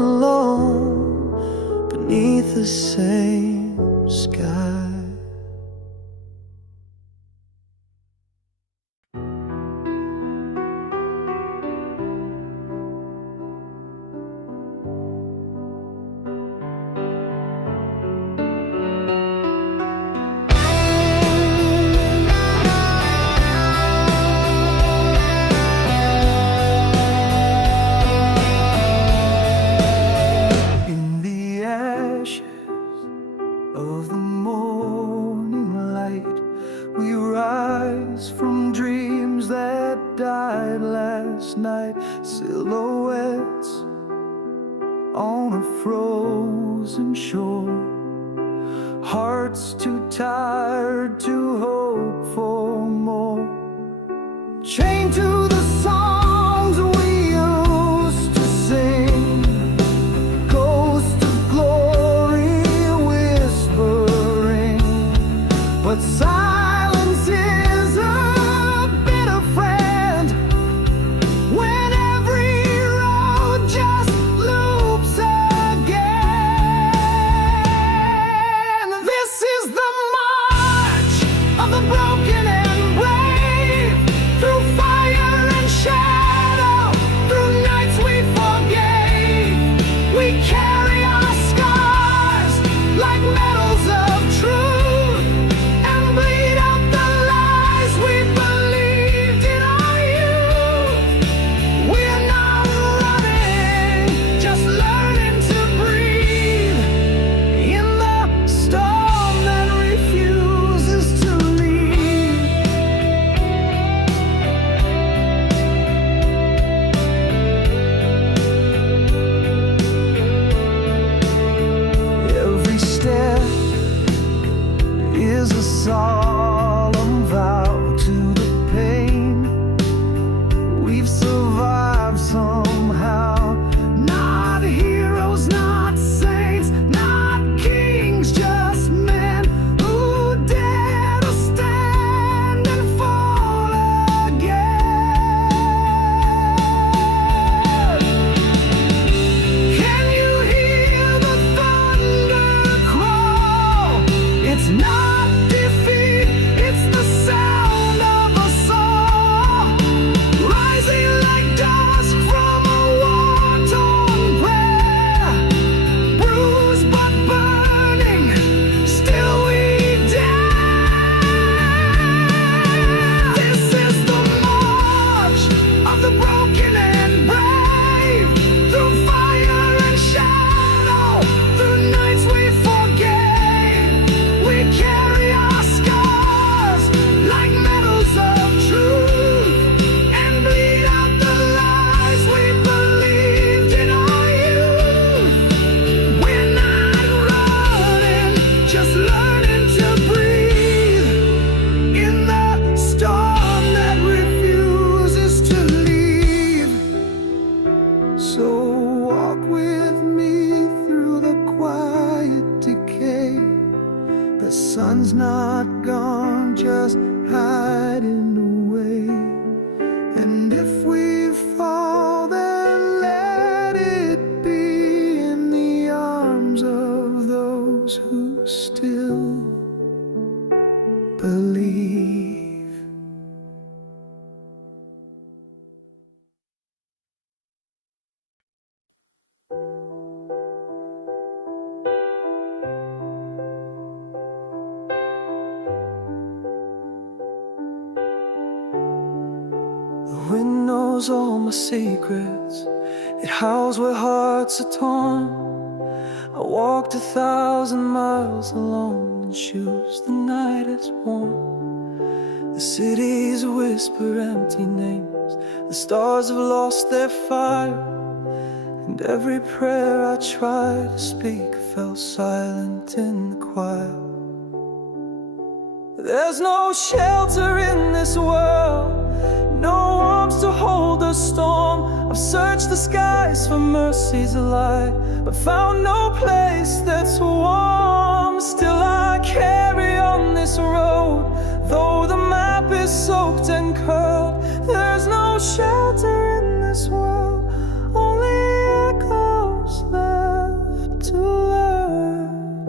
the same sky. Of the morning light, we rise from dreams that died last night. Silhouettes on a frozen shore, hearts too tired to hope for more. Chained to the songs we used to sing, ghost of glory whispering, but silence is a bitter friend when every road just loops again. This is the march of the broken and brave, through fire and shadow, through nights we forgave. We carry our scars like medals of truth, and bleed out the lies we believed in our youth. We're not running, just learning to breathe in the storm that refuses to leave. Every step is a solemn vow to the pain we've survived somehow. Not heroes, not saints, not kings, just men who dare to stand and fall again. Can you hear the thunder crawl? It's not defeat, it's the sound of a song, rising like dust from a war-torn prayer. Bruised but burning, still we dare. This is the march of the broken and brave, through fire and shadow, through nights we forgave. We carry our scars like medals of truth, and bleed out the lies we believed in our youth. We're not running, just learning to breathe in the storm that refuses to leave. So walk with me through the quiet decay. The sun's not gone, just hiding away. And if we fall, then let it be in the arms of those who still believe. The wind knows all my secrets, it howls where hearts are torn. I walked 1,000 miles alone in shoes the night has worn. The cities whisper empty names, the stars have lost their fire, and every prayer I tried to speak fell silent in the choir. There's no shelter in this world, no arms to hold the storm. I've searched the skies for mercy's light, but found no place that's warm. Still I carry on this road, though the map is soaked and curled. There's no shelter in this world, only echoes left to learn.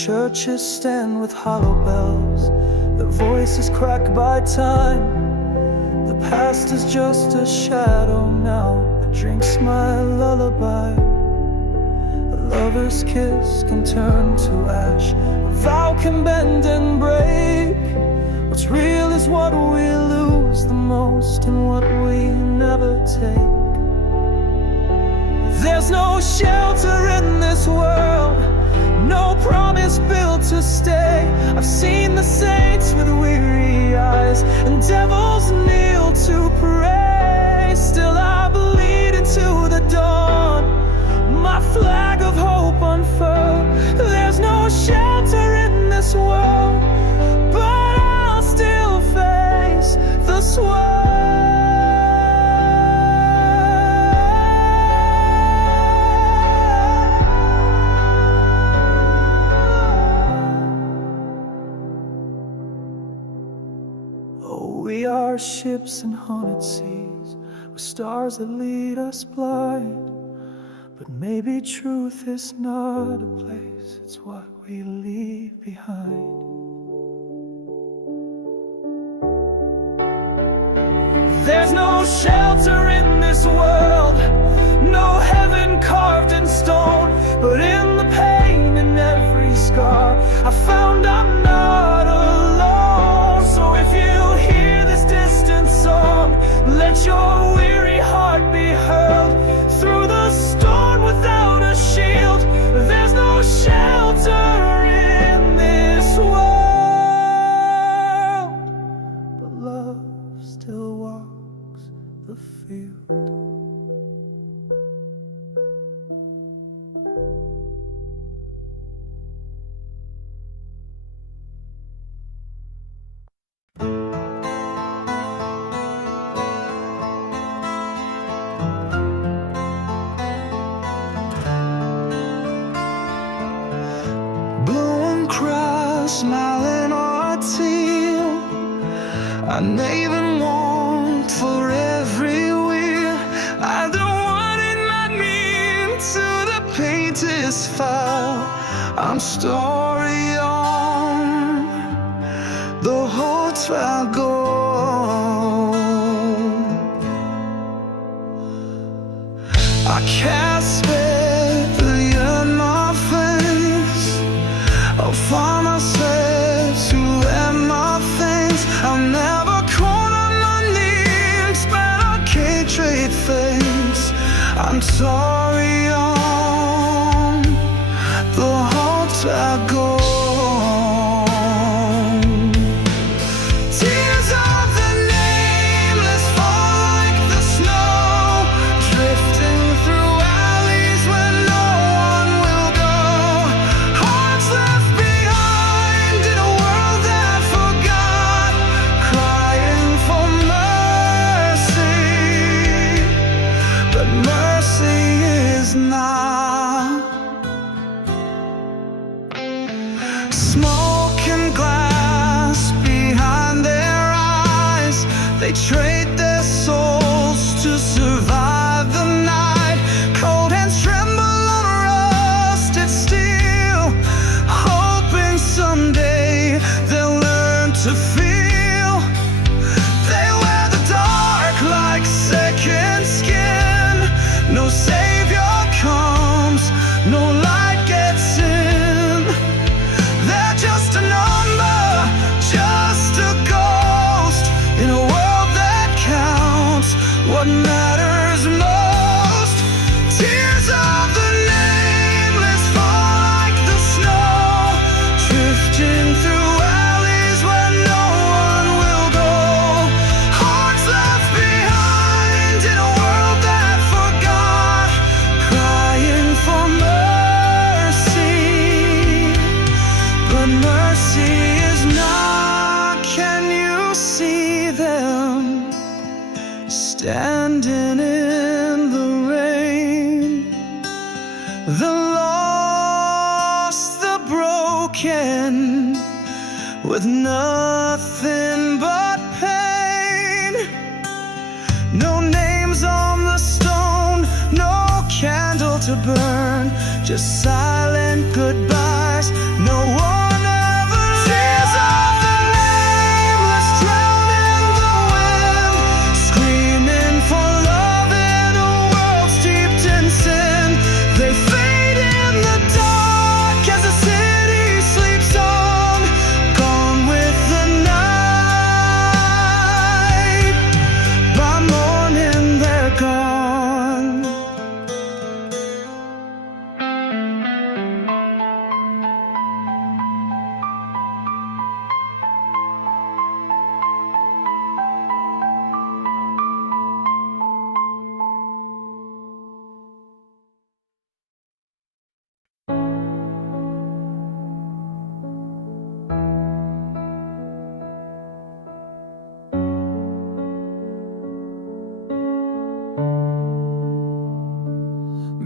churches stand with hollow bells, their voices cracked by time. The past is just a shadow now that drinks my lullaby. A lover's kiss can turn to ash, a vow can bend and break. What's real is what we lose the most and what we never take. There's no shelter in this world, no promise built to stay. I've seen the saints with weary eyes and devils kneel to pray. Still I bleed into the dawn, my flag of hope unfurled. There's no shelter in this world, but I'll still face the swirl. We are ships in haunted seas, with stars that lead us blind. But maybe truth is not a place, it's what we leave behind. There's no shelter in this world, no heaven carved in stone. But in the pain and every scar, I found I'm not alone. So if you hear this distant song, let your weary heart be hurled through the storm without a shield. There's no shelter in this world, but love still walks the field. Smiling or teal, I even want for every wheel. I don't want it not mean to the paint is foul. I'm story on the hearts I go. I can't spare the my face. I'll find myself to end my things. I'll never call on my names, but I can't trade things. I'm sorry on the hearts I go. Tears of the nameless fall like the snow, drifting through alleys where no one will go. Hearts left behind in a world that forgot, crying for mercy, but mercy is not. Smoke and glass behind their eyes, they trade their souls to survive the night. Cold hands tremble on rusted steel, hoping someday they'll learn to feel. They wear the dark like second skin. No savior comes, no light gets in. They're just a number, just a ghost in a world that counts what matters most. Tears of the nameless fall like the snow, drifting through alleys where no one will go. Hearts left behind in a world that forgot, crying for mercy, but mercy is not. Can you see them standing in the rain? The lost, the broken, with nothing but pain. No names on the stone, no candle to burn, just silent goodbyes. No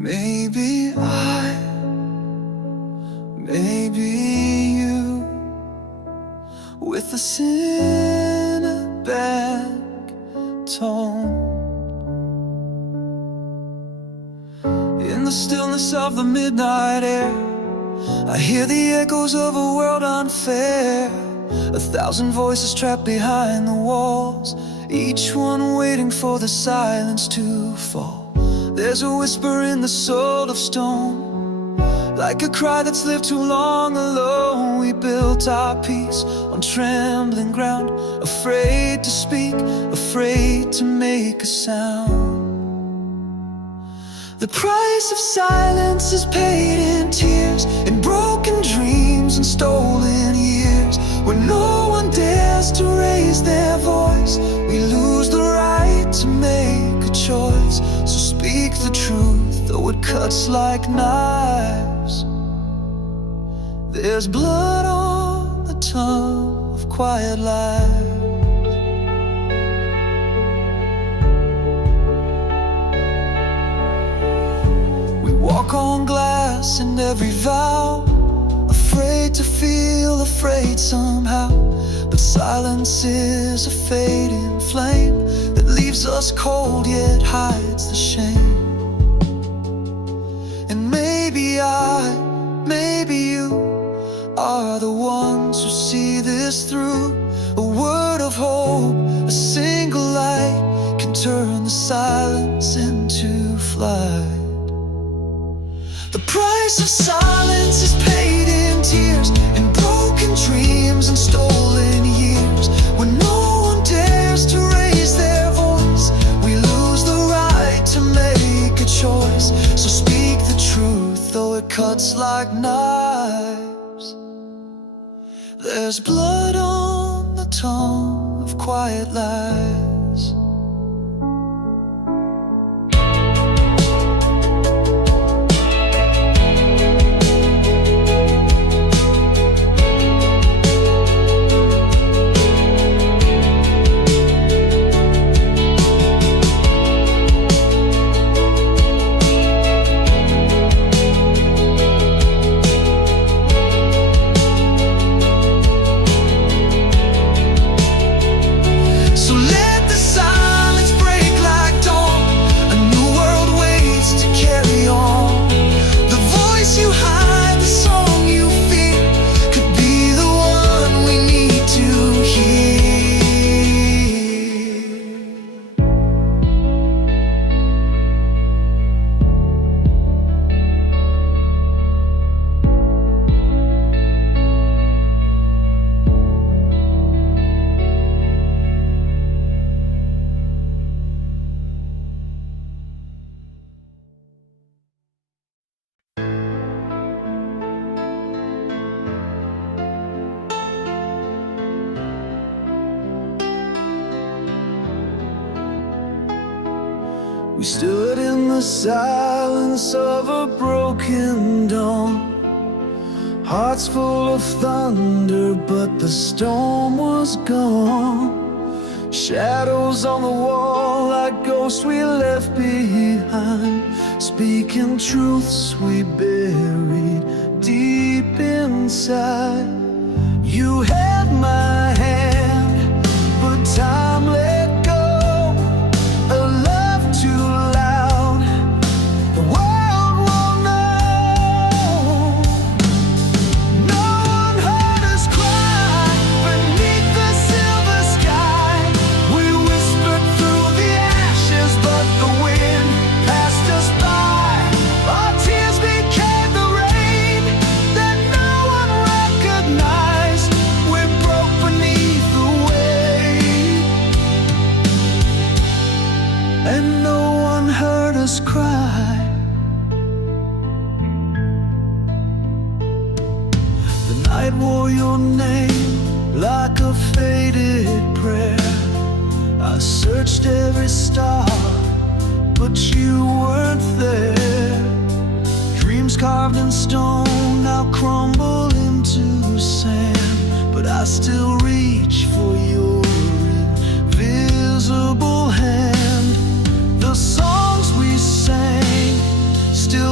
Maybe I, maybe you, with a cinematic tone. In the stillness of the midnight air, I hear the echoes of a world unfair. 1,000 voices trapped behind the walls, each one waiting for the silence to fall. There's a whisper in the soul of stone, like a cry that's lived too long alone. We built our peace on trembling ground, afraid to speak, afraid to make a sound. The price of silence is paid in tears, in broken dreams and stolen years. When no one dares to raise their voice, we lose the right to make a choice. So speak the truth, though it cuts like knives. There's blood on the tongue of quiet lies. Walk on glass in every vow, afraid to feel, afraid somehow. But silence is a fading flame that leaves us cold yet hides the shame. And maybe I, maybe you are the ones who see this through. A word of hope, a single light can turn the silence into flight. The price of silence is paid in tears, in broken dreams and stolen years. When no one dares to raise their voice, we lose the right to make a choice. So speak the truth, though it cuts like knives. There's blood on the tongue of quiet lies. We stood in the silence of a broken dawn, hearts full of thunder, but the storm was gone. Shadows on the wall like ghosts we left behind, speaking truths we buried deep inside. You held my hand, but time let go. A love too loud, the world won't know. No one heard us cry beneath the silver sky. We whispered through the ashes, but the wind passed us by. Our tears became the rain that no one recognized. We broke beneath the weight, and no one heard us cry. The night wore your name like a faded prayer. I searched every star, but you weren't there. Dreams carved in stone now crumble into sand, but I still reach for your invisible hand. The songs we sang still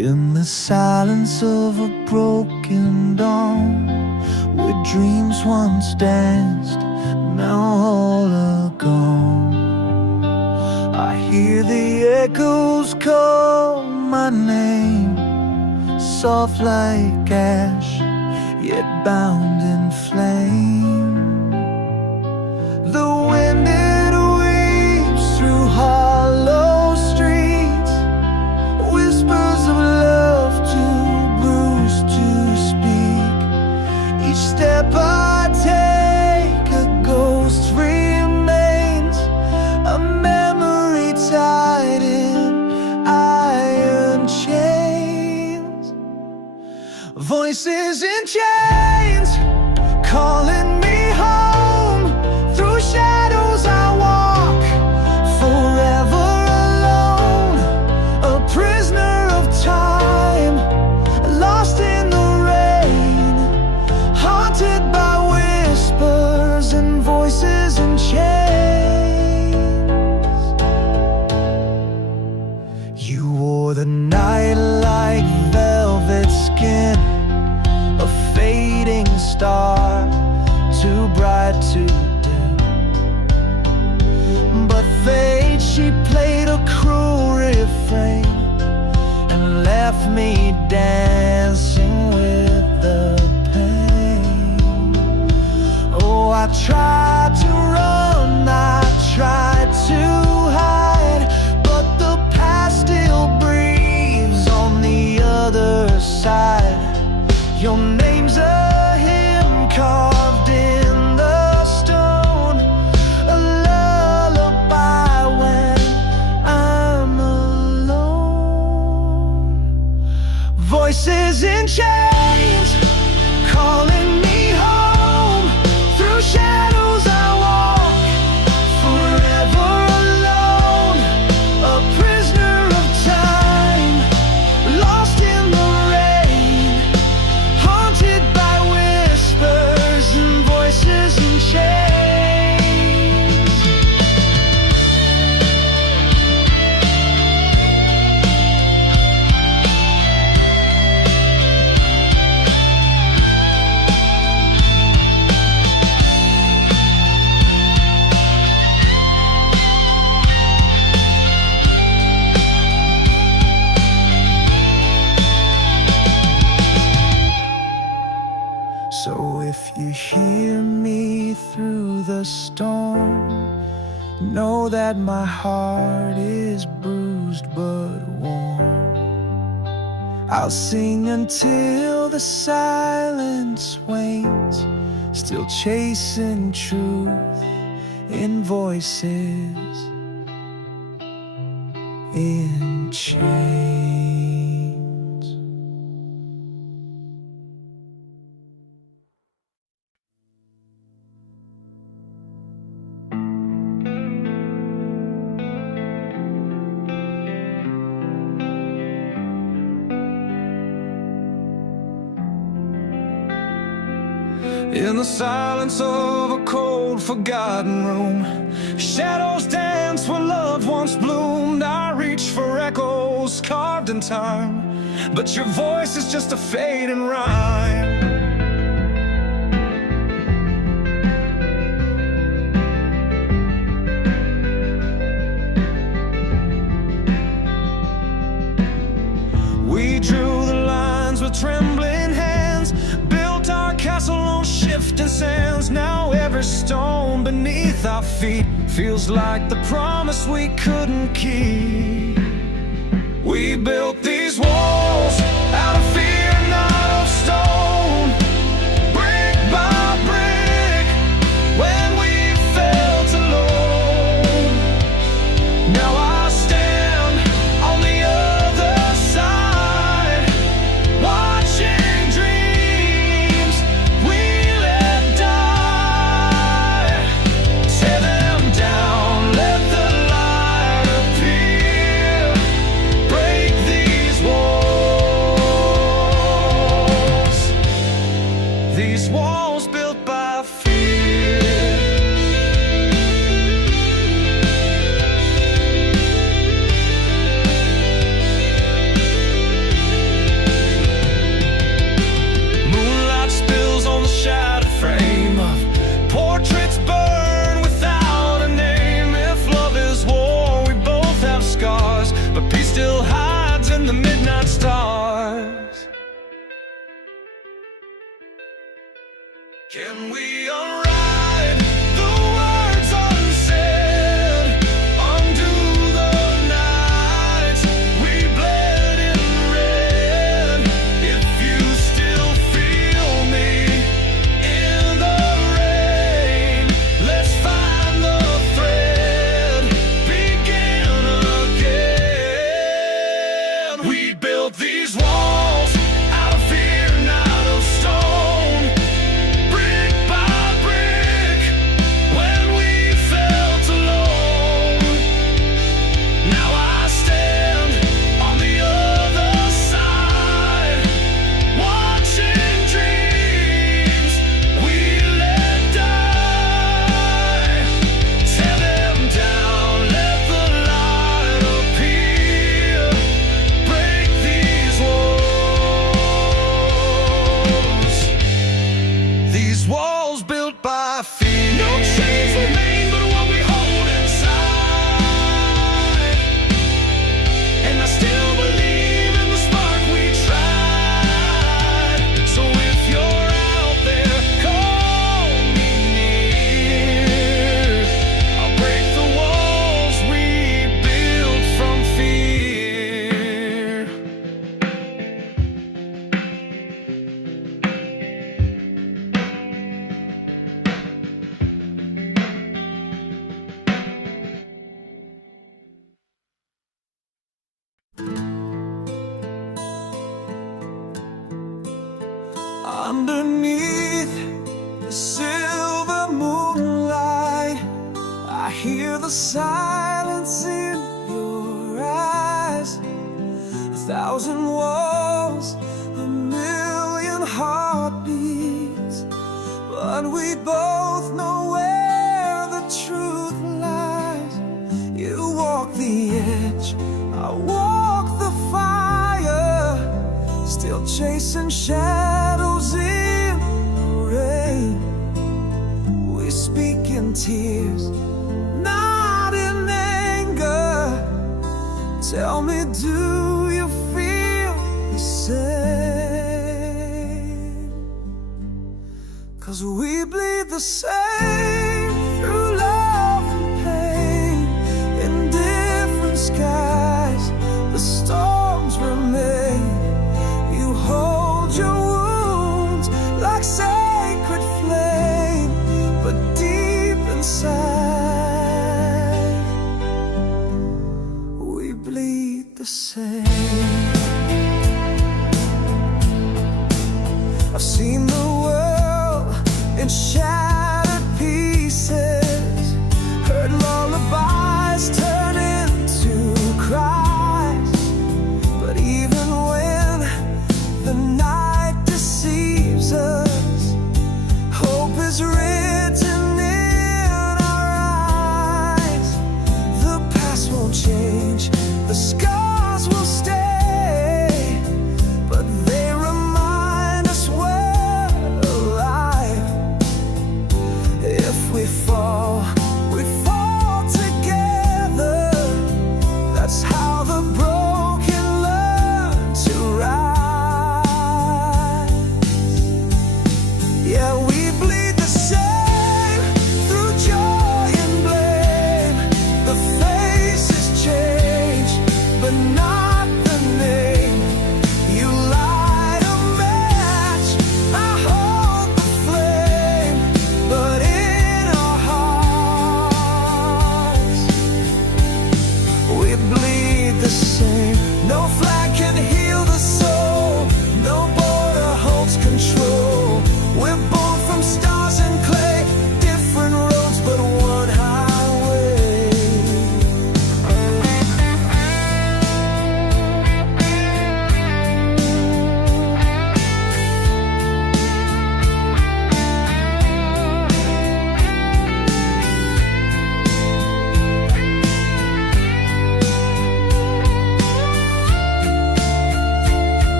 In the silence of a broken dawn, where dreams once danced, now all are gone. I hear the echoes call my name, soft like ash, yet bound in flame. The wind it weeps through hollow streets, whispers of love too bruised to speak. Each step I take, a ghost remains, a memory tied in iron chains. Voices in chains calling me home. Through shadows I walk, forever alone, a prisoner of time, lost in the rain, haunted by whispers and voices in chains. You wore the night like velvet skin, a fading star, too bright to dim. But fate, she played a cruel refrain and left me dancing with the pain. Oh, I tried to run, I tried to hide, but the past still breathes on the other side. Your name's a hymn carved in the stone, a lullaby when I'm alone. Voices in chains calling me home. Through shadows I walk, forever alone, a prisoner of time, lost in the rain, haunted by whispers and voices in chains. So if you hear me through the storm, know that my heart is bruised but warm. I'll sing until the silence wanes, still chasing truth in voices in chains. In the silence of a cold, forgotten room, shadows dance where love once bloomed. I reach for echoes carved in time, but your voice is just a fading rhyme. We drew the lines with trembling hands, built our castle on shifting sands. Now every stone beneath our feet feels like the promise we couldn't keep. We built these walls out of fear, not of stone, brick by brick, when we felt alone. Now I stand on the other side, watching dreams we let die. Tear them down, let the light appear, break these walls. Can we unwrite the words unsaid, undo the nights we bled in red? If you still feel me in the rain, let's find the thread, begin again. We built these walls out of fear, not of stone, brick by brick, when we felt alone. Now I stand on the other side, watching dreams we let die. Tear them down, let the light appear, break these walls built by fear. No chains remain but what we hold inside, and I still believe in the spark we tried. So if you're out there, call me near. I'll break the walls we built from fear. Underneath the silver moonlight, I hear the silence in your eyes. 1,000 walls, a million heartbeats, but we both know where the truth lies. You walk the edge, I walk the fire, still chasing shadows in the rain. We speak in tears, not in anger. Tell me, do you feel the same? 'Cause we bleed the same through love and pain. In different skies, the storms remain. You hold your wounds like sacred flame, but deep inside, we bleed the same. I've seen the world in shattered pieces,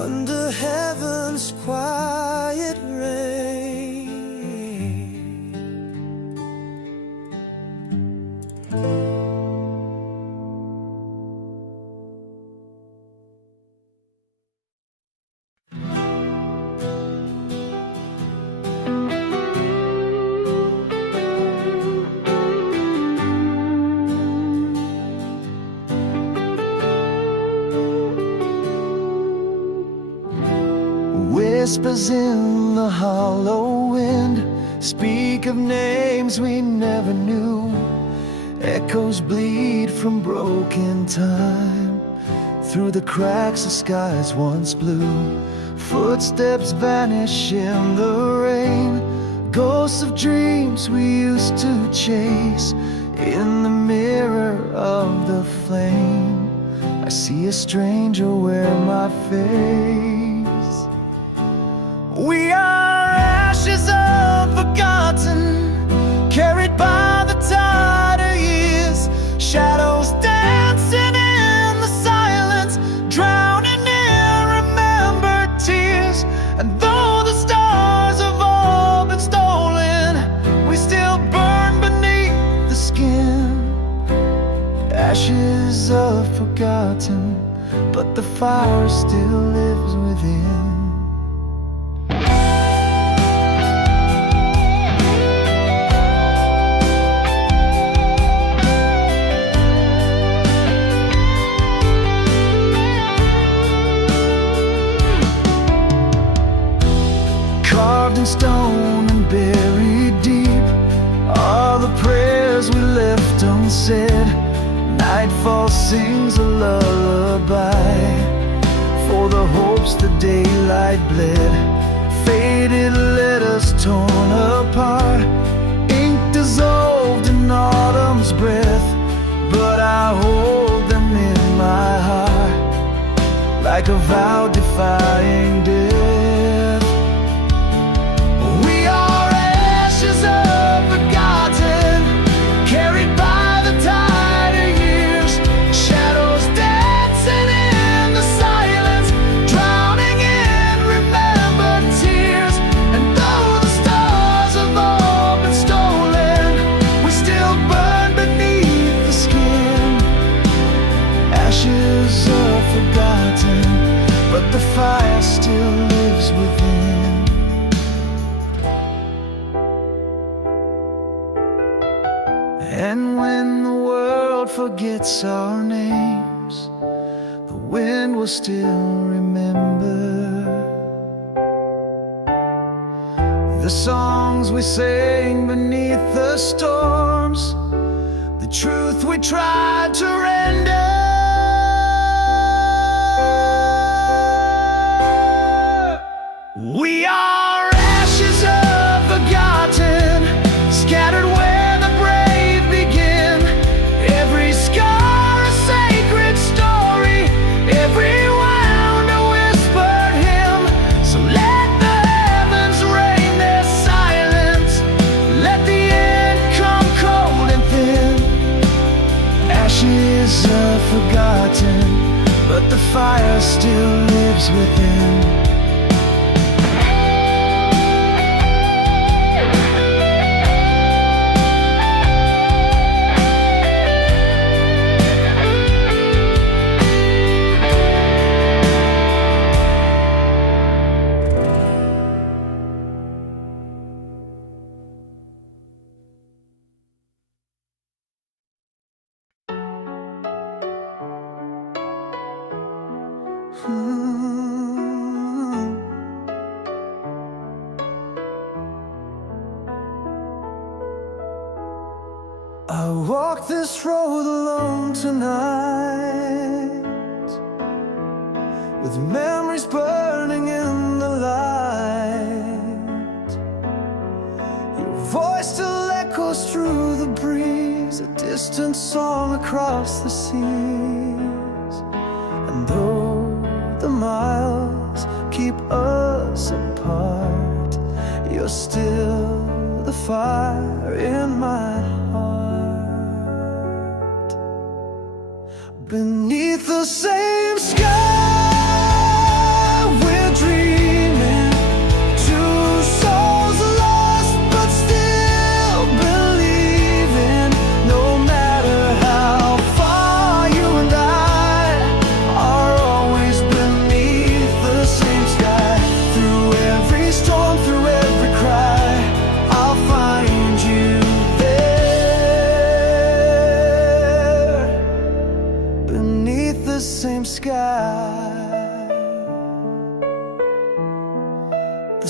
under heaven's quiet rain. Whispers in the hollow wind speak of names we never knew. Echoes bleed from broken time through the cracks of skies once blue. Footsteps vanish in the rain, ghosts of dreams we used to chase. In the mirror of the flame, I see a stranger wear my face. We are ashes unforgotten, carried by the tide of years. Shadows dancing in the silence, drowning in remembered tears. And though the stars have all been stolen, we still burn beneath the skin. Ashes of forgotten, but the fire still lives within. Carved in stone and buried deep are the prayers we left unsaid. Nightfall sings a lullaby for the hopes the daylight bled. Faded letters torn apart, ink dissolved in autumn's breath. But I hold them in my heart like a vow defying death. But the fire still lives within. And when the world forgets our names, the wind will still remember the songs we sang beneath the storms, the truth we tried to render. We are ashes of forgotten, scattered where the brave begin. Every scar a sacred story, every wound a whispered hymn. So let the heavens rain their silence, let the end come cold and thin. Ashes of forgotten, but the fire still lives within. I walk this road alone tonight, with memories burning in the light. Your voice still echoes through the breeze, a distant song across the seas. And though the miles keep us apart, you're still the fire in my heart. Beneath the same sky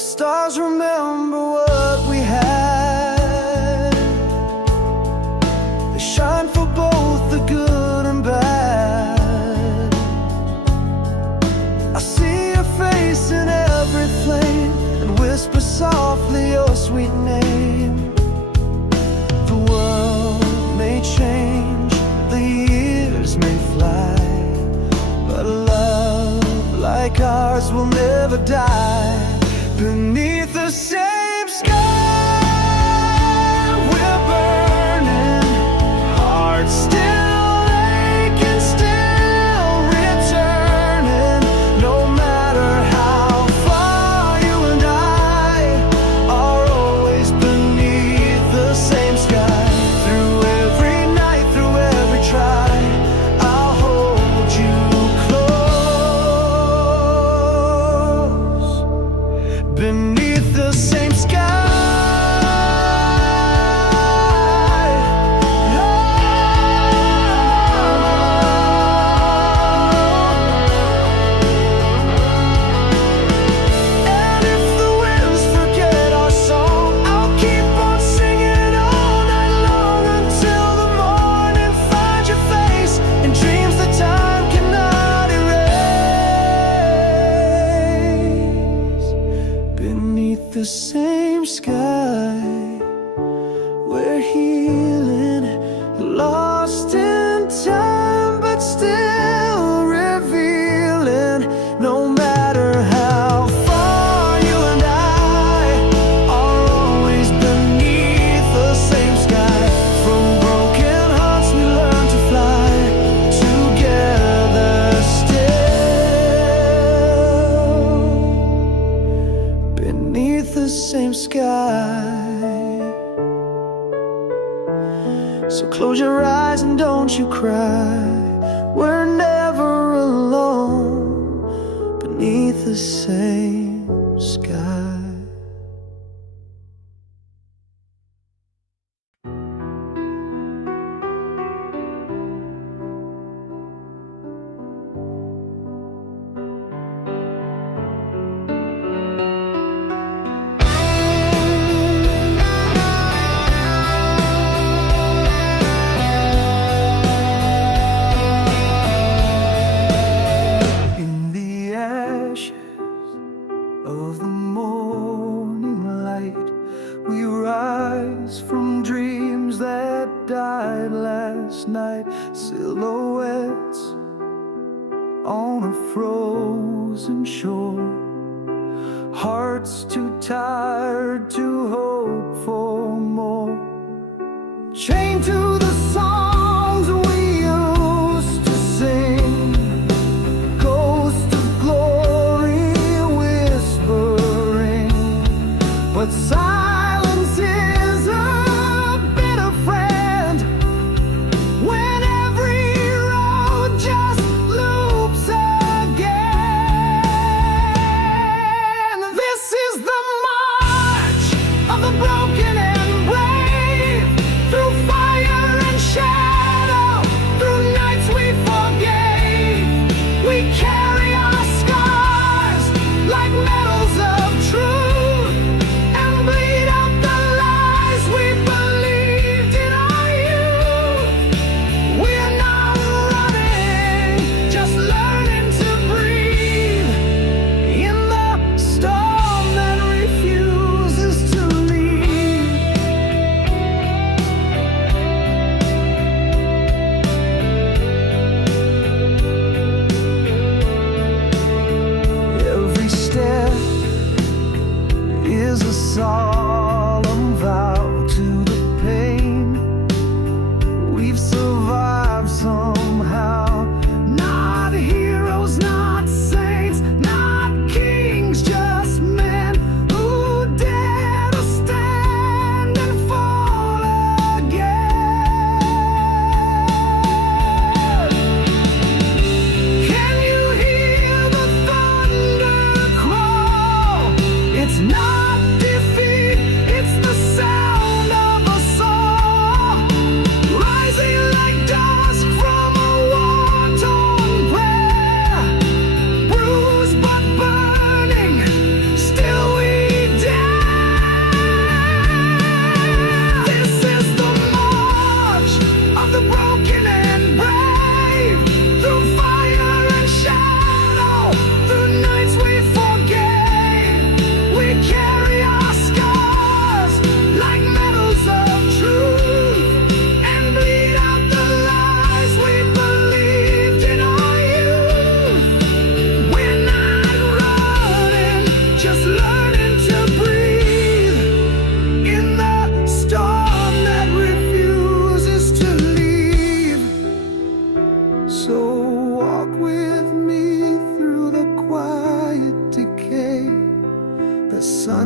stars remember what we had. They shine for both the good and bad. I see your face in every flame and whisper softly your sweet name. The world may change, the years may fly, but a love like ours will never die. Beneath the same sky, we're burning, hearts still aching, still returning. No matter how far, you and I are always beneath the same sky. Through every night, through every try, I'll hold you close. Beneath the same sky. And if the winds forget our song, I'll keep on singing all night long until the morning finds your face in dreams that time cannot erase. Beneath the same sky, we're healing, lost in time, but still revealing. No matter how far, you and I are always beneath the same sky. From broken hearts we learn to fly together still. Beneath the same sky. So close your eyes and don't you cry. We're never alone beneath the same sky. In the ashes of the morning light, we rise from dreams that died last night. Silhouettes on a frozen shore, hearts too tired to hope for more. Chained to the songs we used to sing, ghost of glory whispering, but silence is a bitter friend when every road just loops again. This is the mark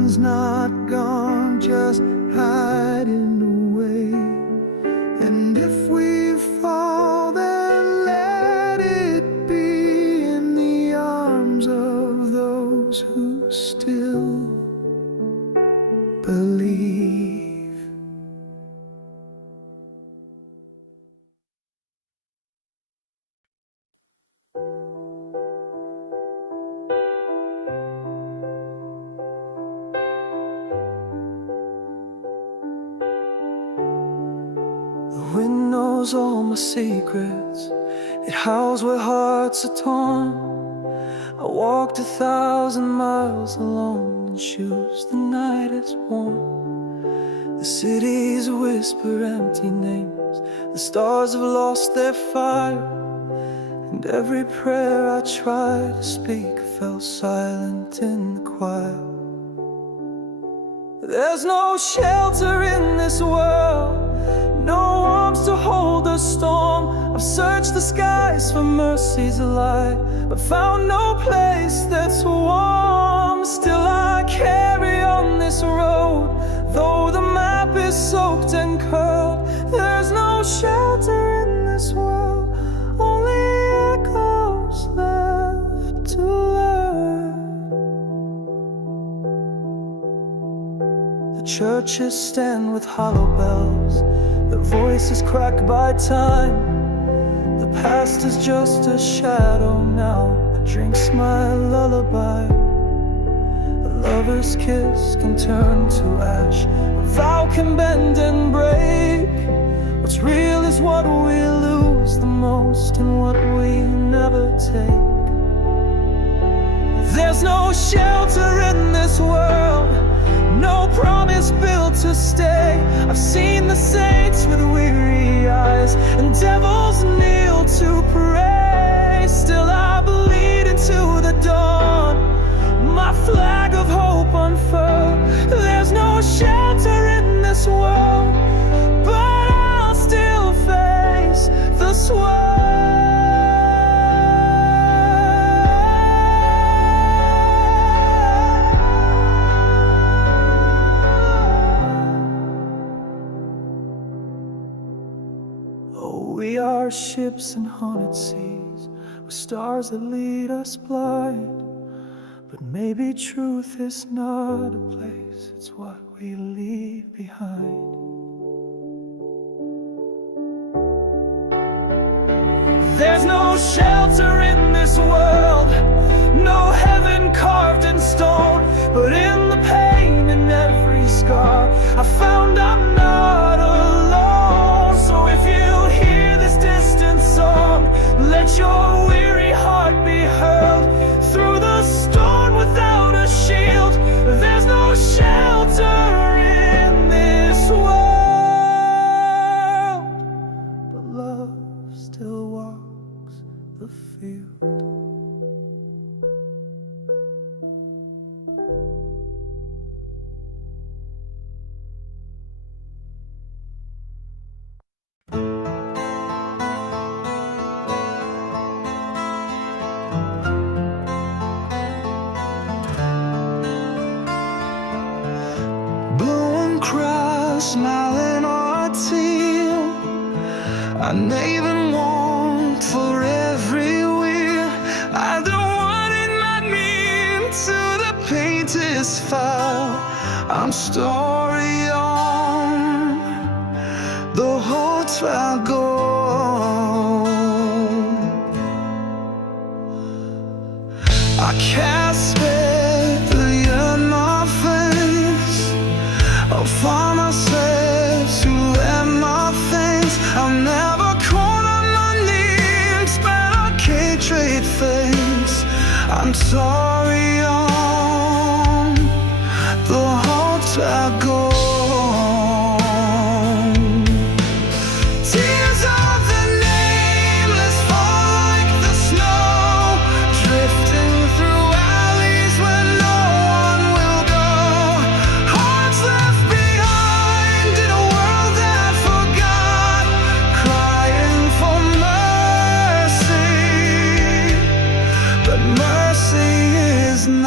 one's not gone, just hiding away. And if we fall, then let it be in the arms of those who still believe. The wind knows all my secrets. It howls where hearts are torn. I walked 1,000 miles alone in shoes the night is worn. The cities whisper empty names. The stars have lost their fire. And every prayer I tried to speak fell silent in the choir. There's no shelter in this world, no arms to hold the storm. I've searched the skies for mercy's light, but found no place that's warm. Still I carry on this road, though the map is soaked and curled. There's no shelter in this world, only echoes left to learn. The churches stand with hollow bells, their voices cracked by time. The past is just a shadow now that drinks my lullaby. A lover's kiss can turn to ash, a vow can bend and break. What's real is what we lose the most and what we never take. There's no shelter in this world, no promise built to stay. I've seen the saints with weary eyes and devils kneel to pray. Still I bleed into the dawn, my flag of hope unfurled. There's no shelter in this world, but I'll still face the swirl. We are ships in haunted seas, with stars that lead us blind. But maybe truth is not a place, it's what we leave behind. There's no shelter in this world, no heaven carved in stone. But in the pain and every scar, I found I'm not alone. So if you hear this distant song, let your weary heart be hurled through the storm without a shield. There's no shelter in this world, but love still walks the field. Smiling or a tear, I even want for every wheel. I don't want it not mean to the painted file. I'm story on the whole trial go. I can't spare the my face. I'll find myself to end my things. I'm never caught on my knees, but I can't trade face. I'm sorry on the hopes I go. Tears of the nameless fall like the snow, drifting through alleys where no one will go. Hearts left behind in a world that forgot, crying for mercy, but mercy is not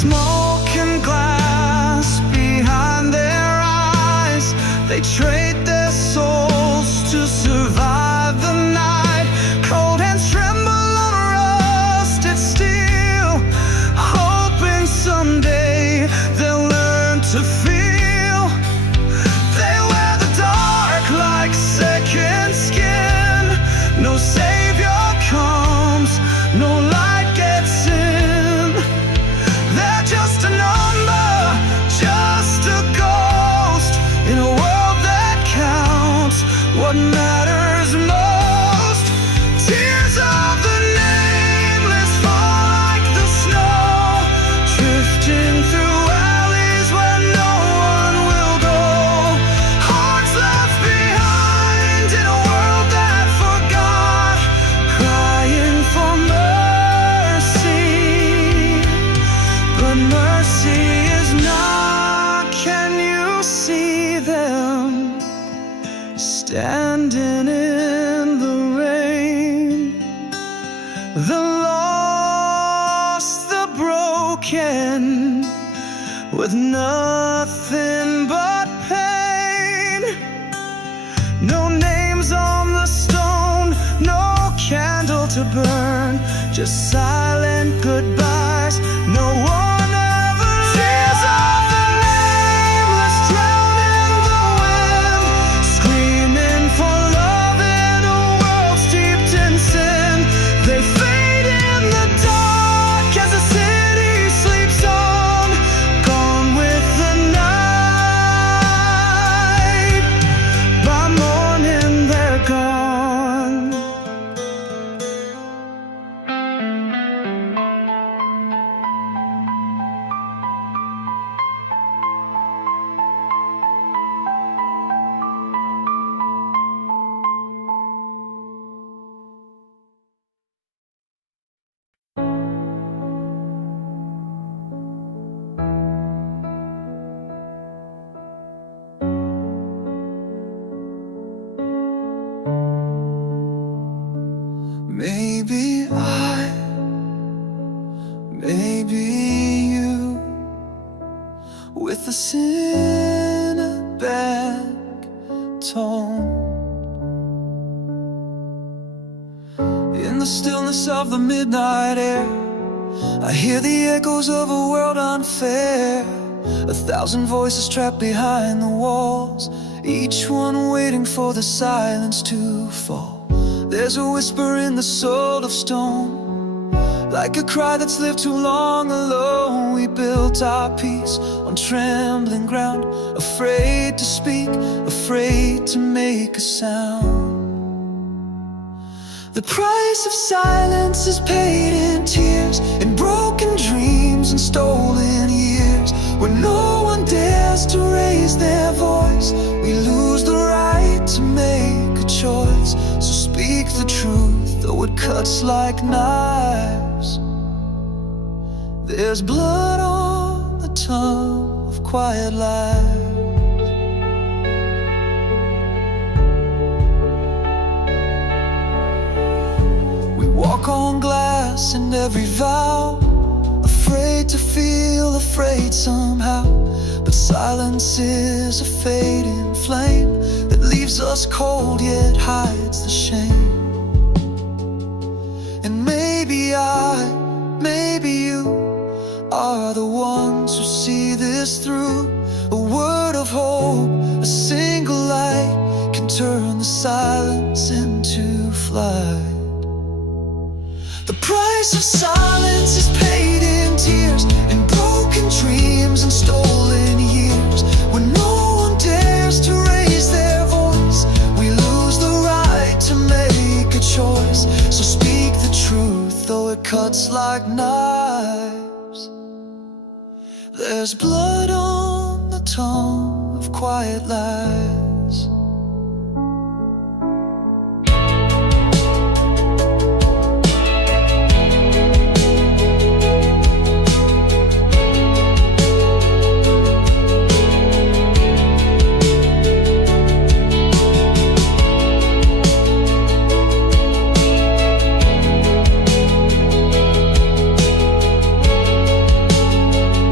smoke and glass behind their eyes. They trade their souls to survive the night. Cold hands tremble on rusted steel, hoping someday they'll learn to feel. They wear the dark like second skin. No savior comes, no light gets in. They're just a number, just a ghost in a world that counts what matters most. Tears of the nameless fall like the snow, drifting through alleys where no one will go. Hearts left behind in a world that forgot, crying for mercy. But mercy is not. Can you see them standing in the rain? The lost, the broken, with nothing but pain. No names on the stone, no candle to burn, just silent goodbyes. No one ever tears of the nameless drown in the wind, screaming for love in a world steeped in sin. They fade in the dark as the city sleeps on, gone with the night. By morning they're gone. Maybe I, maybe you, with a cinematic tone. In the stillness of the midnight air, I hear the echoes of a world unfair. 1,000 voices trapped behind the walls, each one waiting for the silence to fall. There's a whisper in the soul of stone, like a cry that's lived too long alone. We built our peace on trembling ground, afraid to speak, afraid to make a sound. The price of silence is paid in tears, in broken dreams and stolen years. When no one dares to raise their voice, we lose the right to make a choice. So speak the truth, though it cuts like knives. There's blood on the tongue of quiet lies. We walk on glass in every vow, afraid to feel afraid somehow. But silence is a fading flame that leaves us cold yet hides the shame. And maybe I, maybe you are the ones who see this through. A word of hope, a single light can turn the silence into flight. The price of silence is paid in tears, in broken dreams and stolen years. When no one dares to raise their voice, we lose the right to make a choice. So speak the truth, though it cuts like knives. There's blood on the tongue of quiet lies.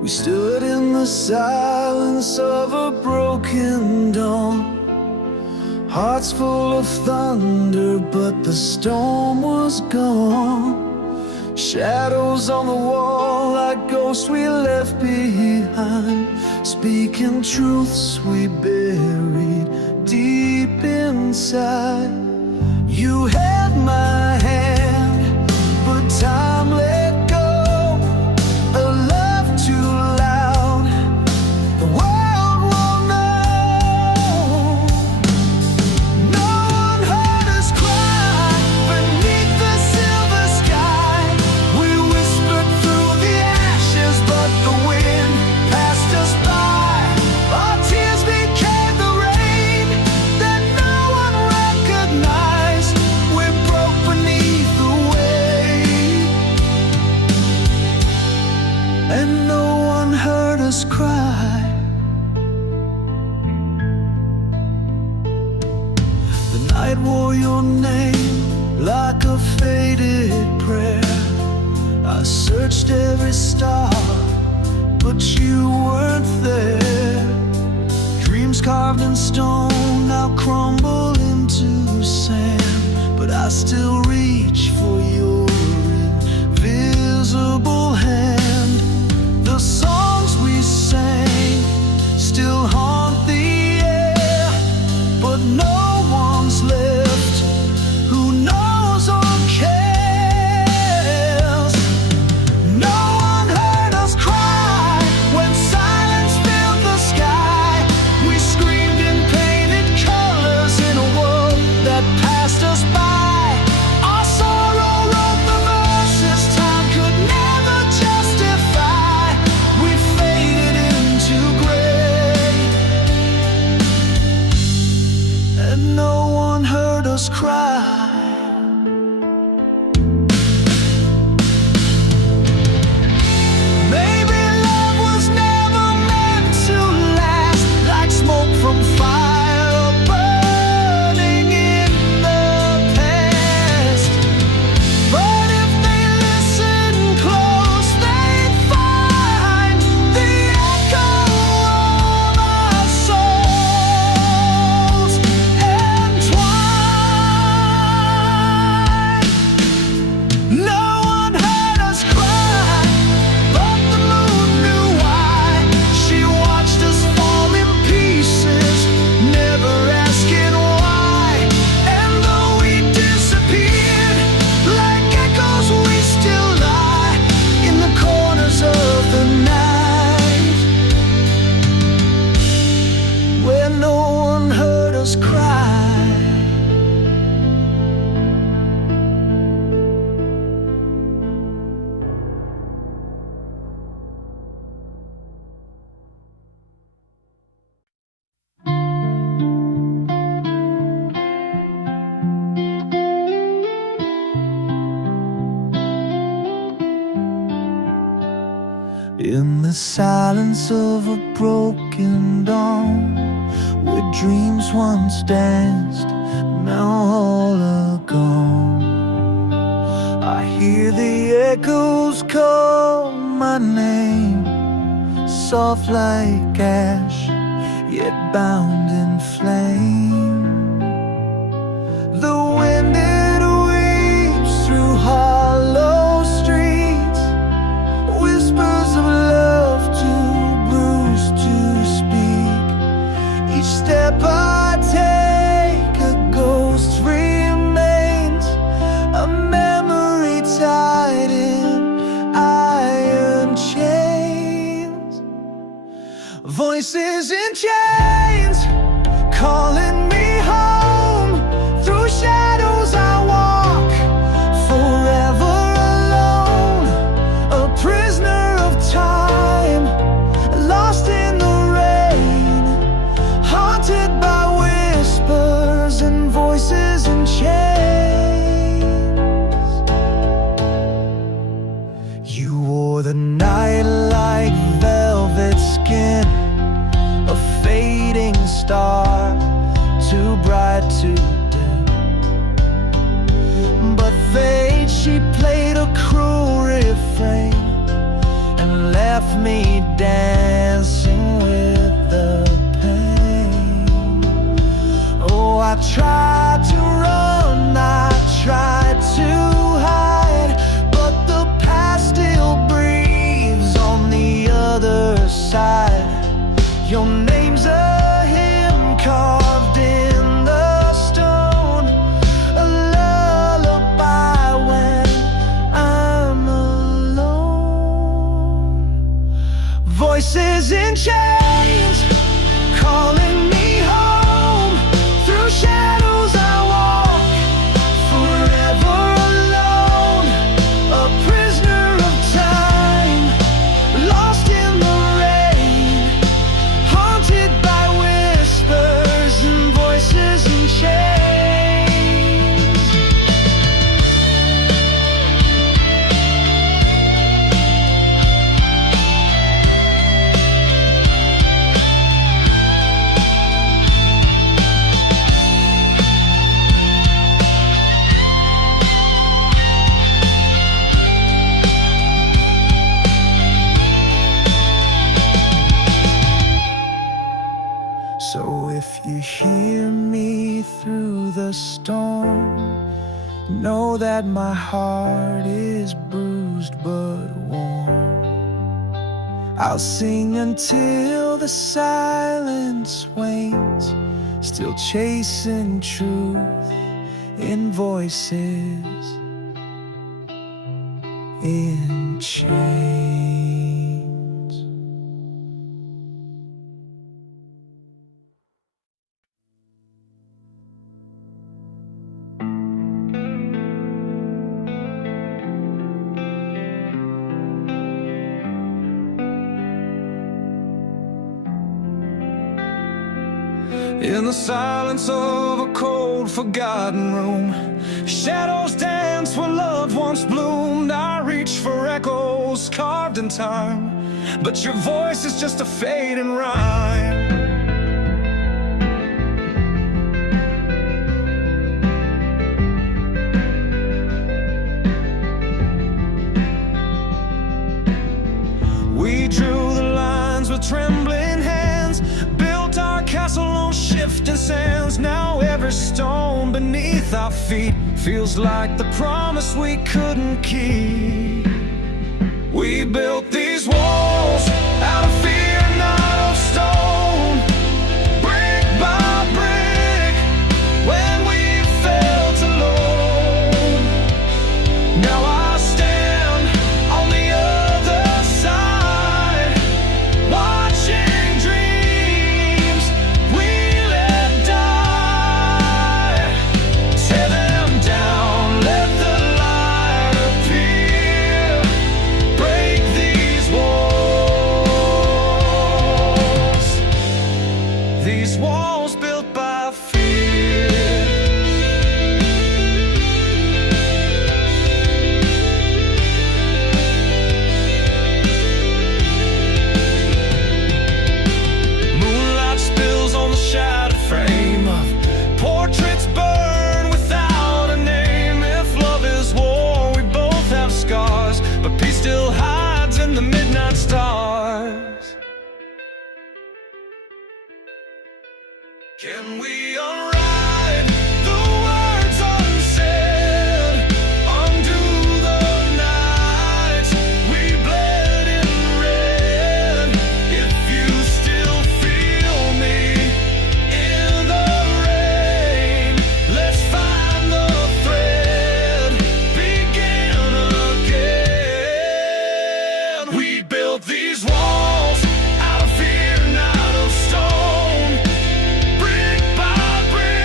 We stood in the silence of a broken dawn, hearts full of thunder, but the storm was gone. Shadows on the wall like ghosts we left behind, speaking truths we buried deep inside. You held my hand, but time let go. A love too loud, the world won't know. No one heard us cry beneath the silver sky. We whispered through the ashes, but the wind passed us by. Our tears became the rain that no one recognized. We broke beneath the weight, and no one heard us cry. The night wore your name like a faded prayer. I searched every star, but you weren't there. Dreams carved in stone now crumble into sand, but I still reach for your invisible hand. The songs we sang still haunt the air, but no one's left who knows or cares. No one heard us cry when silence filled the sky. We screamed in painted colors in a world that passed us by. Our sorrow wrote the verses time could never justify. We faded into gray, and no one heard us cry. Maybe love was never meant to last, like smoke from fire burning in the past. But if they listen close, they'd find the echo of our souls entwined. No one heard us cry, but the moon knew why. She watched us fall in pieces, never asking why. And though we disappeared like echoes, we still lie in the corners of the night, where no one heard us cry. In the silence of a broken dawn, where dreams once danced, now all are gone. I hear the echoes call my name, soft like ash, yet bound in flame. The wind it weeps through hollow streets, whispers of love too bruised to speak. Each step I take, a ghost remains, a memory tied in iron chains. Voices in chains calling me home. Through shadows I walk, forever alone, a prisoner of time, lost in the rain, haunted by whispers and voices in chains. You wore the night like velvet skin, a fading star, too bright to dim. But fate, she played a cruel refrain and left me dancing with the pain. Oh, I tried to run, I tried to hide, but the past still breathes on the other side. Your name's a hymn carved in the stone, a lullaby when I'm alone. Voices in chains calling me home. Through shadows I walk, forever alone, a prisoner of time, lost in the rain, haunted by whispers and voices in chains. So if you hear me through the storm, know that my heart is bruised but warm. I'll sing until the silence wanes, still chasing truth in voices in chains. In the silence of a cold, forgotten room, shadows dance where love once bloomed. I reach for echoes carved in time, but your voice is just a fading rhyme. We drew the lines with trembling hands, built our castle on shifting sands. Now every stone beneath our feet feels like the promise we couldn't keep. We built these walls out of fear, not of stone, brick by brick, when we felt alone. Now I stand on the other side, watching dreams we let die. Tear them down, let the light appear, break these walls built by fear. Moonlight spills on the shattered frame of portraits burn without a name. If love is war, we both have scars, but peace still hides in the midnight stars. Can we unwrite the words unsaid, undo the nights we bled in red? If you still feel me in the rain, let's find the thread, begin again. We built these walls out of fear, not of stone, brick by brick.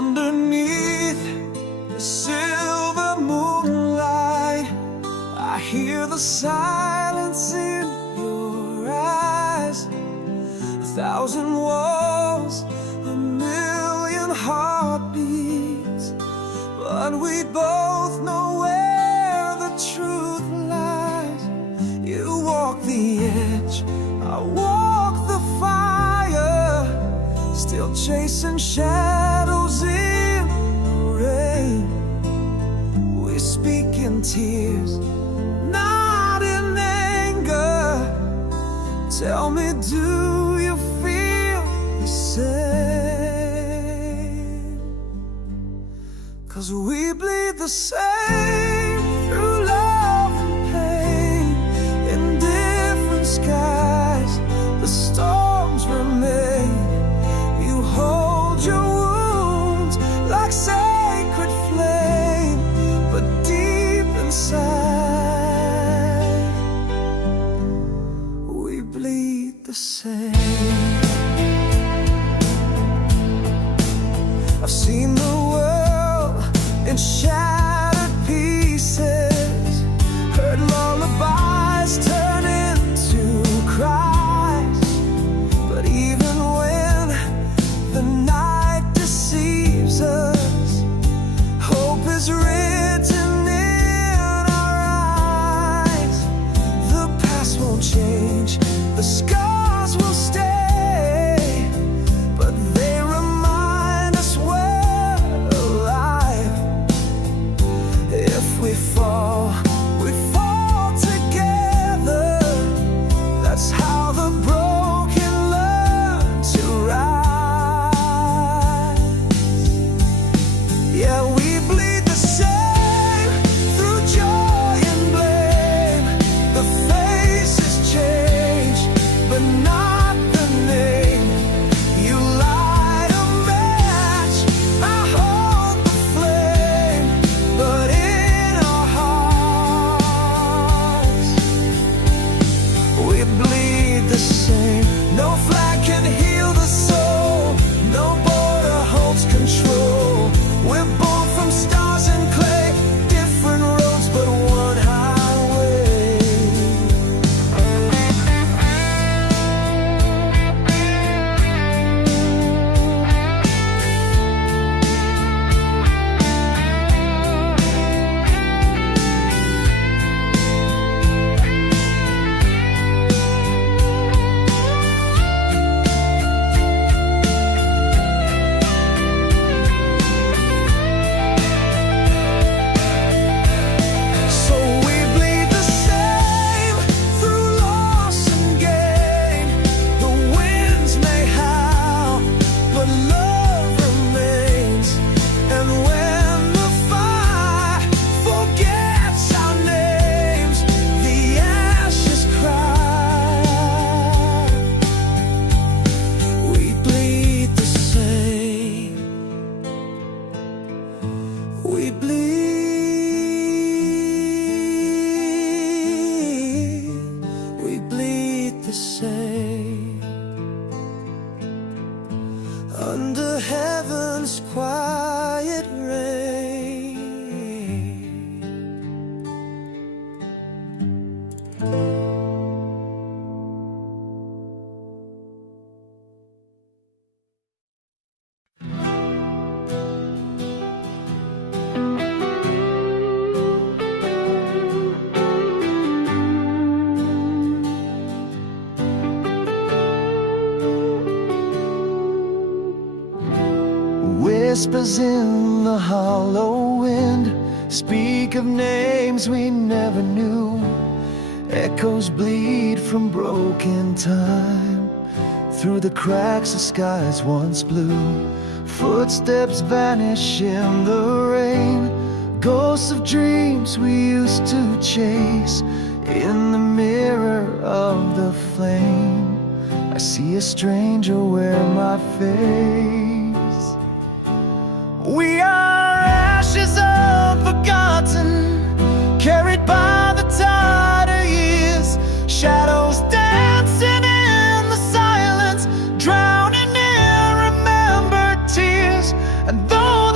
Underneath the silver moonlight, I hear the silence in your eyes. 1,000 walls, a million heartbeats, but we both know where the truth lies. You walk the edge, I walk the fire, still chasing shadows in the rain. We speak in tears, not in anger. Tell me, do you feel the same? 'Cause we bleed the same through love and pain. In different skies, the storms remain. You hold your wounds like sacred flame, but deep inside, we bleed the same. I've seen the world in shattered pieces, heard lullabies turn into cries. But even when the night deceives us, hope is written in our eyes. The past won't change, the scars will stay, but they remind us we're alive. If we fall together. That's how the broken learn to rise. Yeah, we bleed the same through joy and blame. The faces change, but not the name. You light a match, I hold the flame, but in our hearts, we bleed the same. No flag can heal the soul, no border holds control. We're born from stars and clay, different roads but one highway. So we bleed the same through loss and gain. The winds may howl, but love remains. And when the fire forgets our names, the ashes cry. We bleed the same. We bleed the same. Under heaven's quiet rain. Whispers in the hollow wind speak of names we never knew. Echoes bleed from broken time through the cracks of skies once blue. Footsteps vanish in the rain, ghosts of dreams we used to chase. In the mirror of the flame, I see a stranger wear my face. We are ashes unforgotten, carried by the tide of years. Shadows dancing in the silence, drowning in remembered tears. And though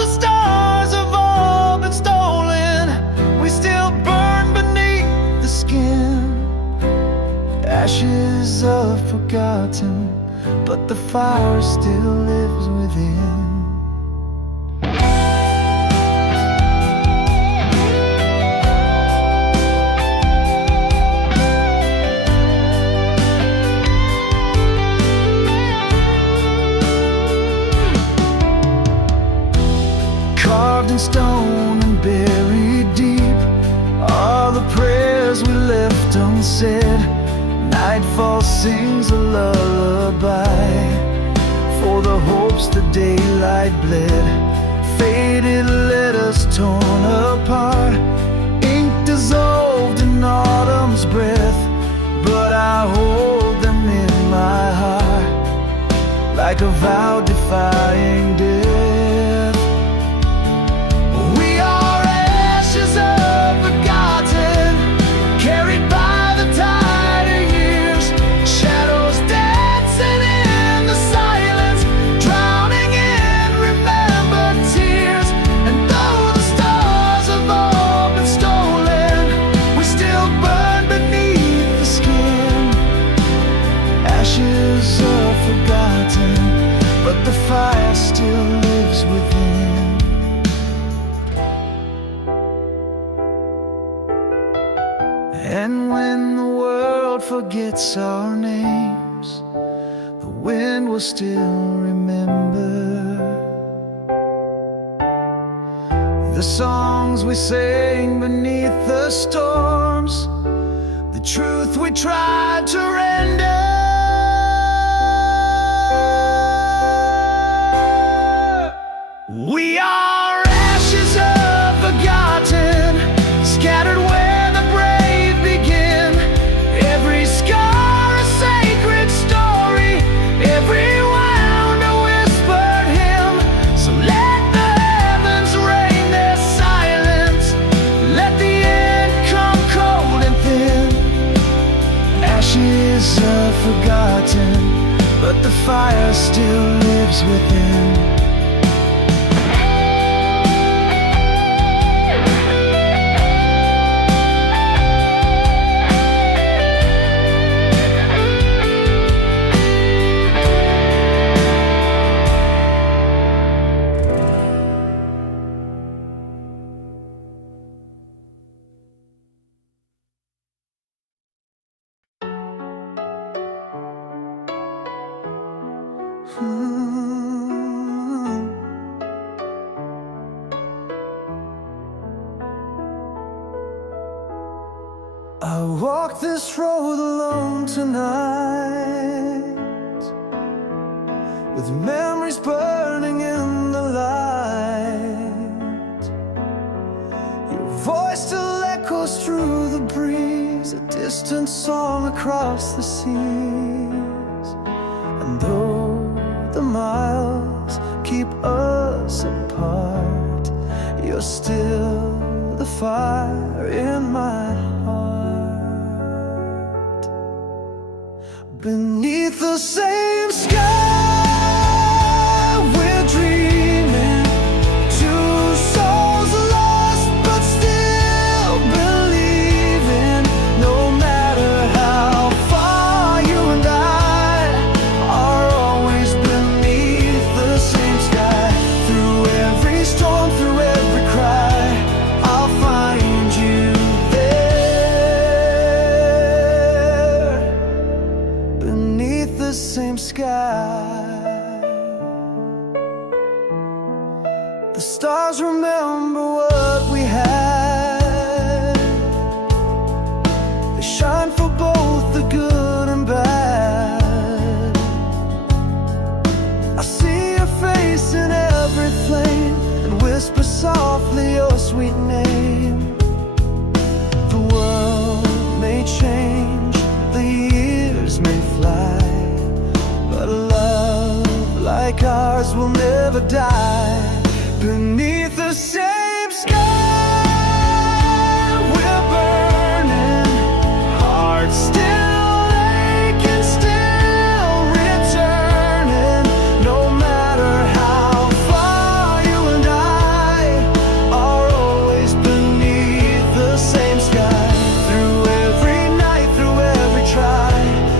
ashes are forgotten, but the fire still lives within. Carved in stone and buried deep are the prayers we left unsaid. Nightfall sings a lullaby for the hopes the daylight bled. Faded letters torn apart, ink dissolved in autumn's breath, but I hold them in my heart like a vow defying death. We are ashes of forgotten, carried by the tide of years, shadows dancing in the silence, drowning in remembered tears. And though the stars have all been stolen, we still burn beneath the skin. Ashes are forgotten, but the fire still lives within. And when the world forgets our names, the wind will still remember the songs we sang beneath the storms, the truth we tried to render. We are ashes of forgotten, scattered where the brave begin. Every scar a sacred story, every wound a whispered hymn. So let the heavens rain their silence, let the end come cold and thin. Ashes are forgotten, but the fire still lives within. I walk this road alone tonight, with memories burning in the light. Your voice still echoes through the breeze, a distant song across the seas. And though the miles keep us apart, you're still the fire in my heart. Beneath the same sky, we're dreaming, two souls lost but still believing. No matter how far you and I are always beneath the same sky. Through every storm, through every cry, I'll find you there. Beneath the same sky, the stars remember what we had. They shine for both the good and bad. I see your face in every flame and whisper softly your sweet name. The world may change, the years may fly, but a love like ours will never die. Beneath the same sky, we're burning, hearts still aching, still returning. No matter how far you and I are always beneath the same sky. Through every night, through every try,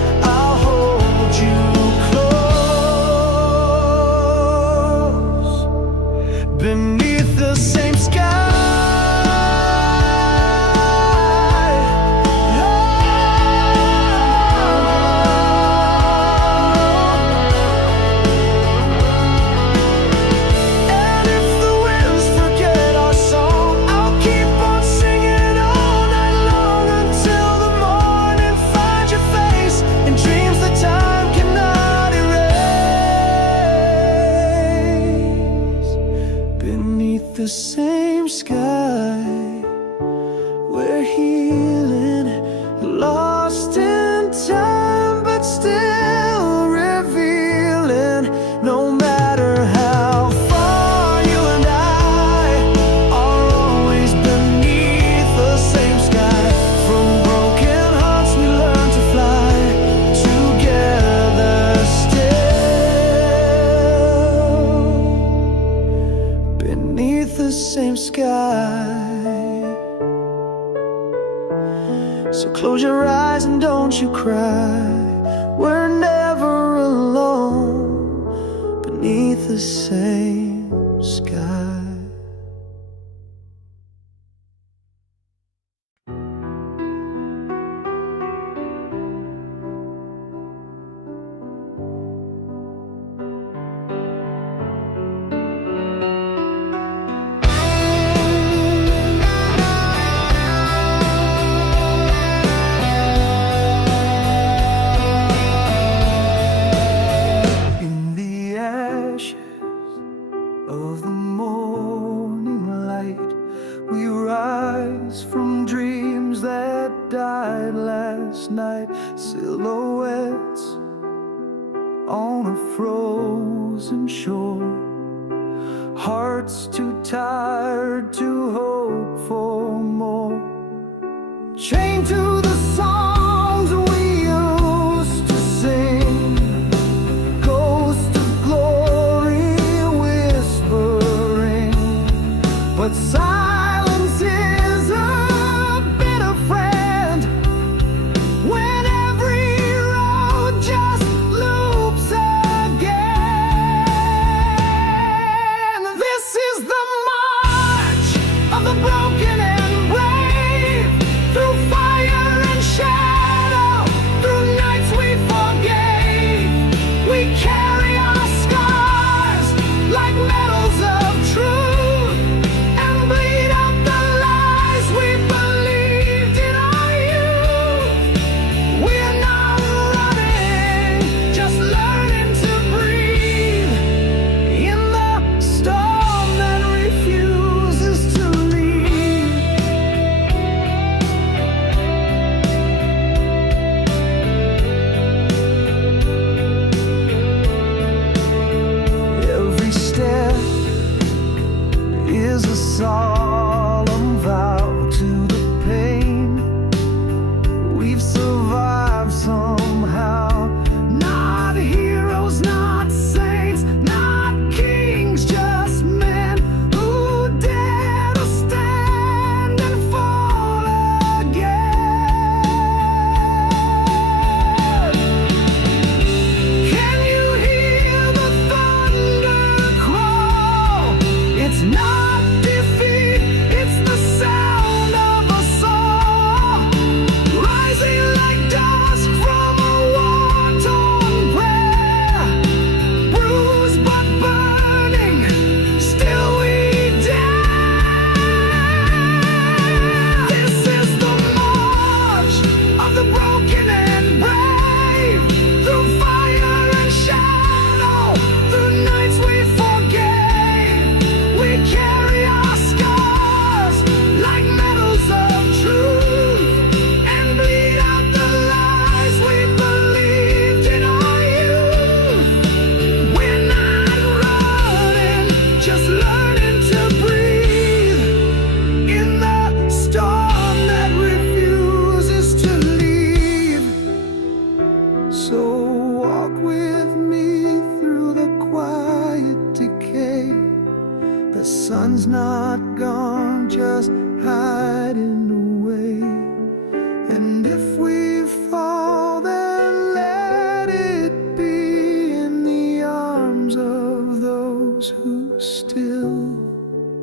beneath the same sky. And if the winds forget our song, I'll keep on singing all night long until the morning finds your face in dreams that time cannot erase. Beneath the same sky, we're healing, lost in time, but still revealing. No matter how far, you and I are always beneath the same sky. From broken hearts we learn to fly together still, beneath the same sky. So close your eyes and don't you cry. We're never alone beneath the same sky. In the ashes of the morning light, we rise from dreams that died last night. Silhouettes on a frozen shore, hearts too tired to hope for more. Chained to the songs we used to sing, ghost of glory whispering, but silence is a bitter friend when every road just loops again. This is the march of the broken and brave, through fire and shadow, through nights we forgave. We carry our scars like medals of truth and bleed out the lies we believed in our youth. We're not running, just learning to breathe in the storm that refuses to leave. Every step is a solemn vow to the pain. We've survived somehow. Not heroes, not saints, not kings, just men who dare to stand and fall again. Can you hear the thunder crawl? It's not defeat, it's the sound of a song, rising like dust from a war-torn prayer. Bruised but burning, still we dare. This is the march of the broken and brave, through fire and shadow, through nights we forgave. We carry our scars like medals of truth and bleed out the lies we believed in our youth. We're not running, just learning to breathe in the storm that refuses to leave. So walk with me through the quiet decay. The sun's not gone, just hiding away. And if we fall, then let it be in the arms of those who still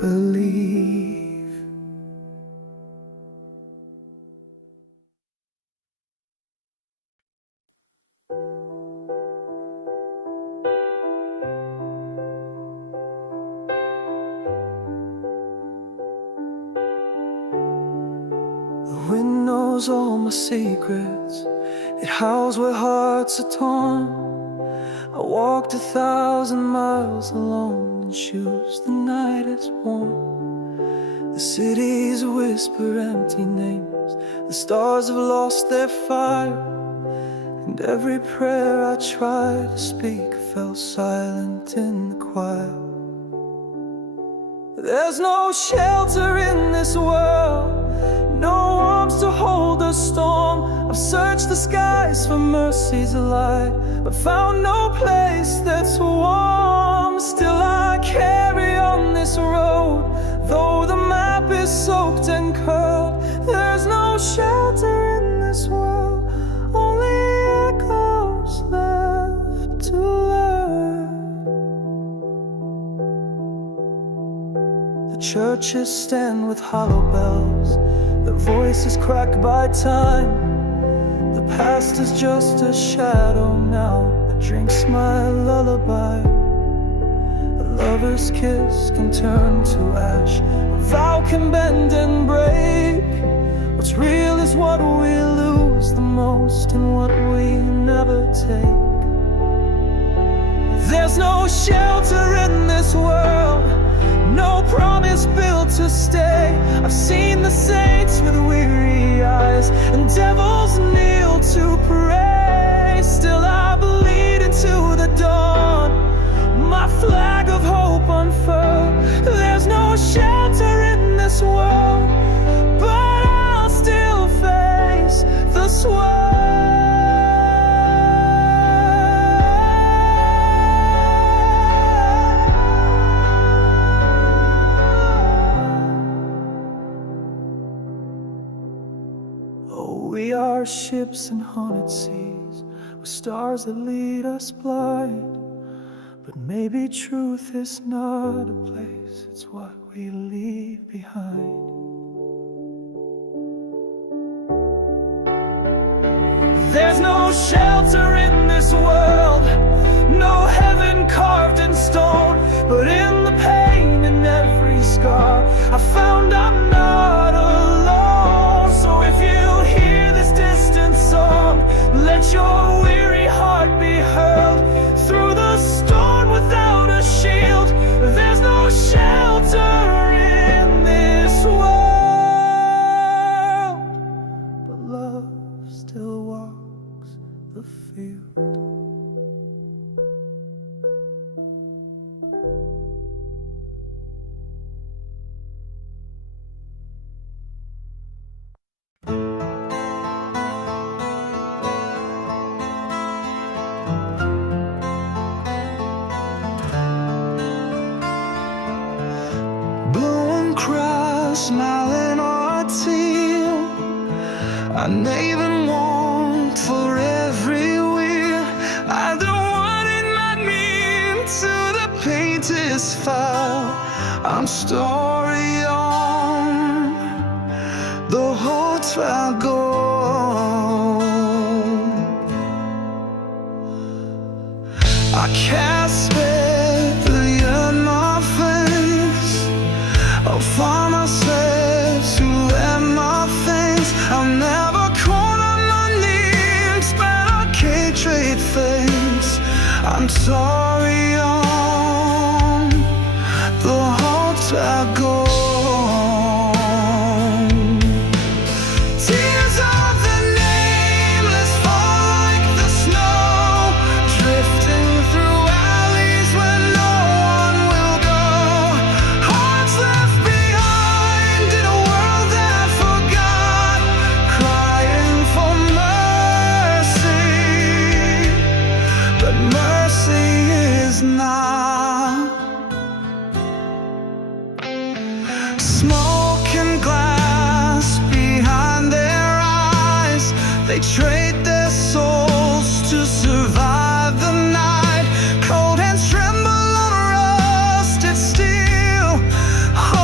believe. The wind knows all my secrets. It howls where hearts are torn. I walked 1,000 miles alone in shoes the night has worn. The cities whisper empty names. The stars have lost their fire, and every prayer I tried to speak fell silent in the choir. There's no shelter in this world, no arms to hold the storm. I've searched the skies for mercy's light, but found no place that's warm. Still I carry on this road, though the map is soaked and curled. There's no shelter in this world, only echoes left to learn. The churches stand with hollow bells, their voices cracked by time. The past is just a shadow now that drinks my lullaby. A lover's kiss can turn to ash, a vow can bend and break. What's real is what we lose the most, and what we never take. There's no shelter in this world, no promise built to stay. I've seen the saints with weary eyes, and devils kneel to pray. Still I bleed into the dawn, my flag of hope unfurled. There's no shelter in this world, but I'll still face the swirl. We are ships in haunted seas, with stars that lead us blind. But maybe truth is not a place, it's what we leave behind. There's no shelter in this world, no heaven carved in stone. But in the pain and every scar, I found I'm not alone. So if you hear this distant song, let your weary heart be hurled through the storm without a shield. There's no shelter in this world, but love still walks the field. Smiling or teal, I even want for every wheel. I don't want it not mean to the painter's file. I'm story on the hotel go. I can't spare the year my face. I'll find myself to end my things. I'll never call on my names, but I can't trade things. I'm sorry on the hotel go. Tears of the nameless fall like the snow, drifting through alleys where no one will go. Hearts left behind in a world that forgot, crying for mercy, but mercy is not. Smoke and glass behind their eyes, they trade their souls to survive the night. Cold hands tremble on rusted steel.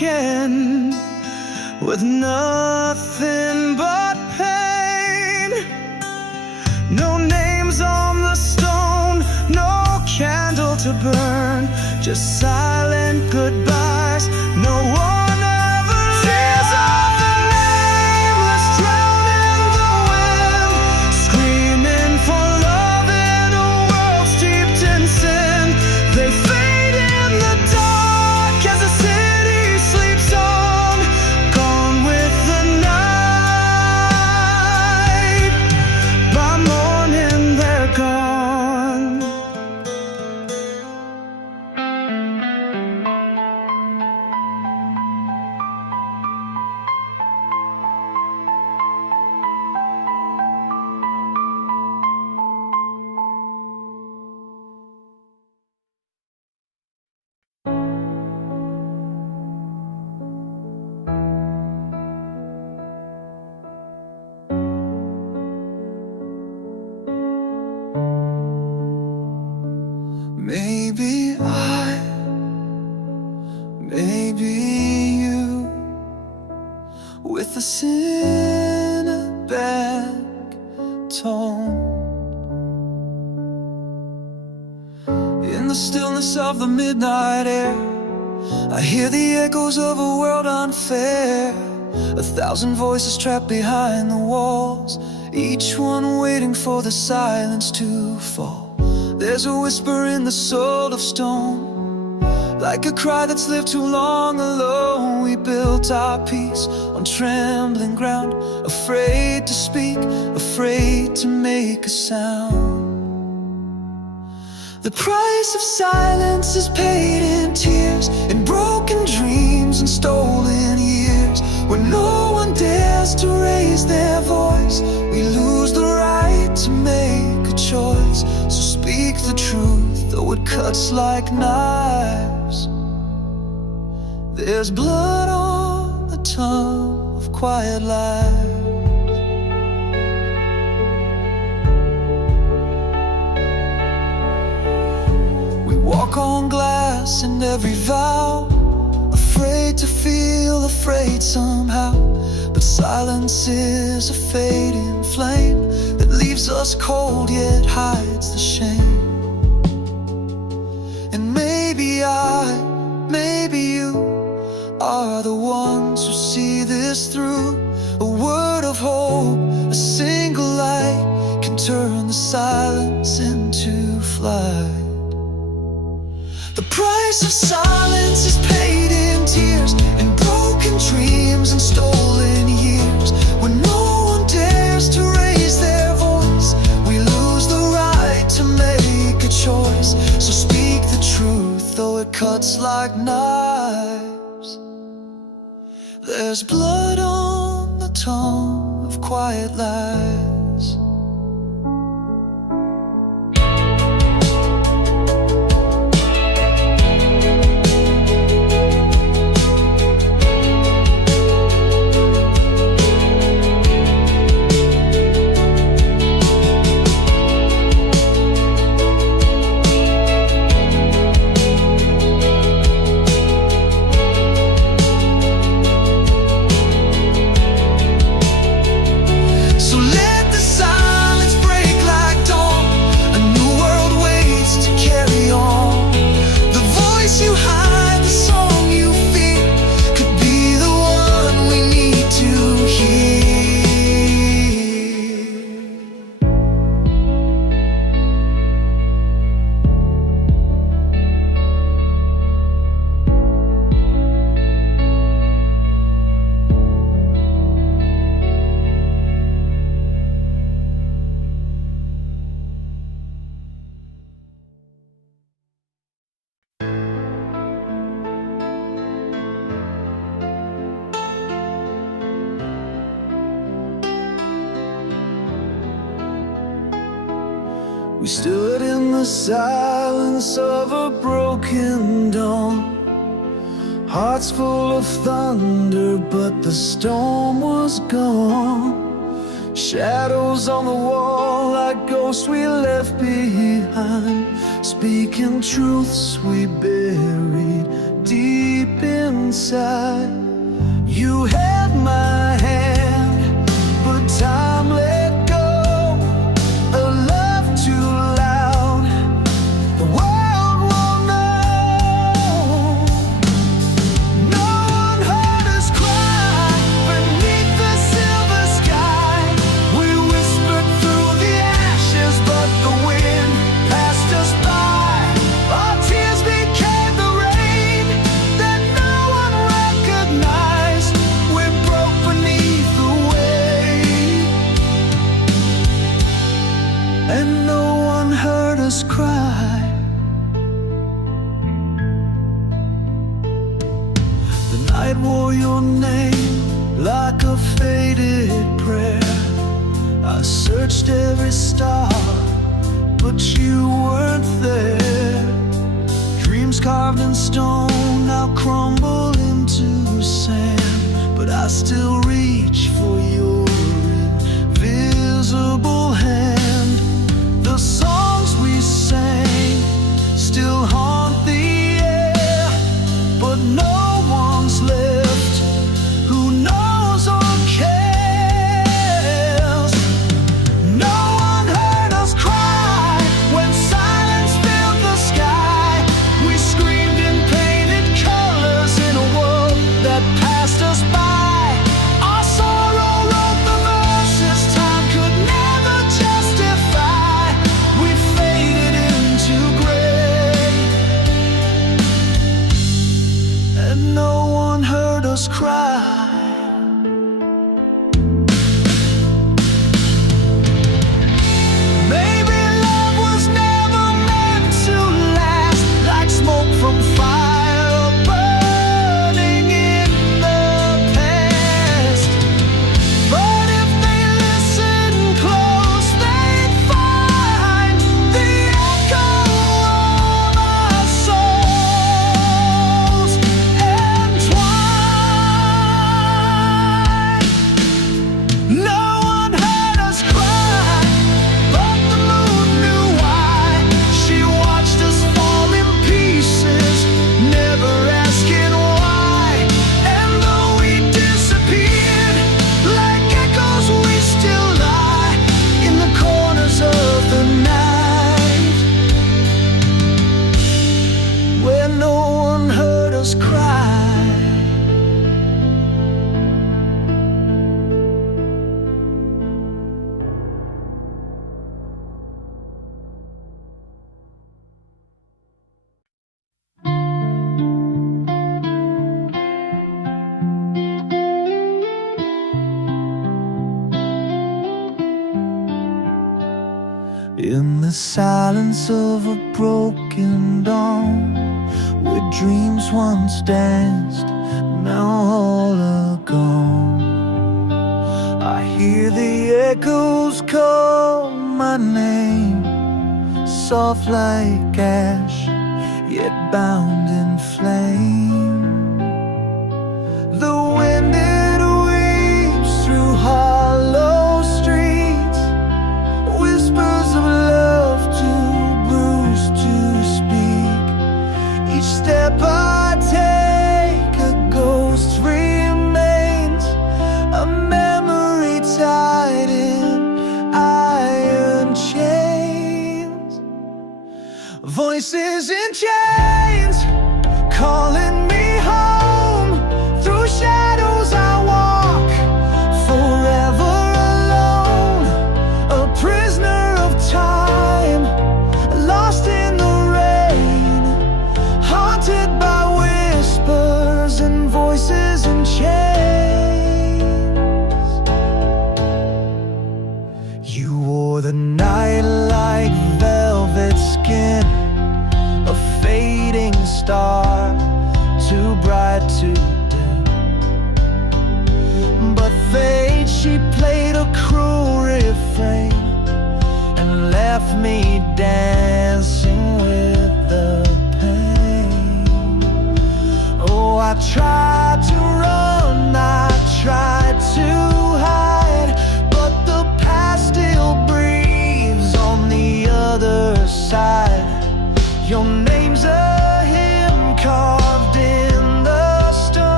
broken with nothing but pain. No names on the stone, no candle to burn, just silent goodbyes. No one ever tears of the nameless, drown in the wind, screaming for love in a world steeped in sin. They fade in the dark as the city sleeps on, gone with the night. By morning they're gone. Maybe maybe you, with a cinematic tone. In the stillness of the midnight air, I hear the echoes of a world unfair. 1,000 voices trapped behind the walls, each one waiting for the silence to fall. There's a whisper in the soul of stone, like a cry that's lived too long alone. We built our peace on trembling ground, afraid to speak, afraid to make a sound. The price of silence is paid in tears, in broken dreams and stolen years. When no one dares to raise their voice, we lose the right to make a choice. So speak the truth, though it cuts like knives. There's blood on the tongue of quiet lies. We walk on glass in every vow, afraid to feel afraid somehow. But silence is a fading flame that leaves us cold yet hides the shame. And maybe maybe you are the ones who see this through. A word of hope, a single light can turn the silence into flight. The price of silence is paid in tears, in broken dreams and stolen years. When no one dares to raise their voice, we lose the right to make a choice. So speak the truth, though it cuts like knives. There's blood on the tongue of quiet lies. We stood in the silence of a broken dawn, hearts full of thunder, but the storm was gone. Shadows on the wall like ghosts we left behind, speaking truths we buried deep in inside. You held my hand, but time let go. A love too loud, the world won't know. No one heard us cry beneath the silver sky. We whispered through the ashes, but the wind passed us by. Our tears became the rain that no one recognized. We broke beneath the weight, and no one heard us cry. The night wore your name like a faded prayer. I searched every star, but you weren't there. Dreams carved in stone now crumble into sand, but I still reach for your invisible hand. The songs we sang still haunt the air, but no one's left who knows or cares. No one heard us cry when silence filled the sky. We screamed in painted colors in a world that passed us by. Our sorrow wrote the verses time could never justify. We faded into gray, and no one heard us cry. Maybe love was never meant to last, like smoke from fire burning in the past. But if they listen close, they'd find the echo of our souls entwined. No one heard us cry, but the moon knew why. She watched us fall in pieces, never asking why. And though we disappeared like echoes, we still lie in the corners of the night, where no one heard us cry. In the silence of a broken dawn, where dreams once danced, now all are gone, I hear the echoes call my name, soft like ash, yet bound in flame. The wind it weeps through hollow streets, whispers of love too bruised to speak. Each step I take, a ghost remains, a memory tied in iron chains. Voices in chains calling me home. Through shadows I walk, forever alone, a prisoner of time, lost in the rain, haunted by whispers and voices in chains. You wore the night like velvet skin, a fading star, too bright to dim. But fate, she played a cruel refrain and left me dancing with the pain. Oh, I tried to run, I tried to hide, but the past still breathes on the other side. Your name's a hymn carved in the stone.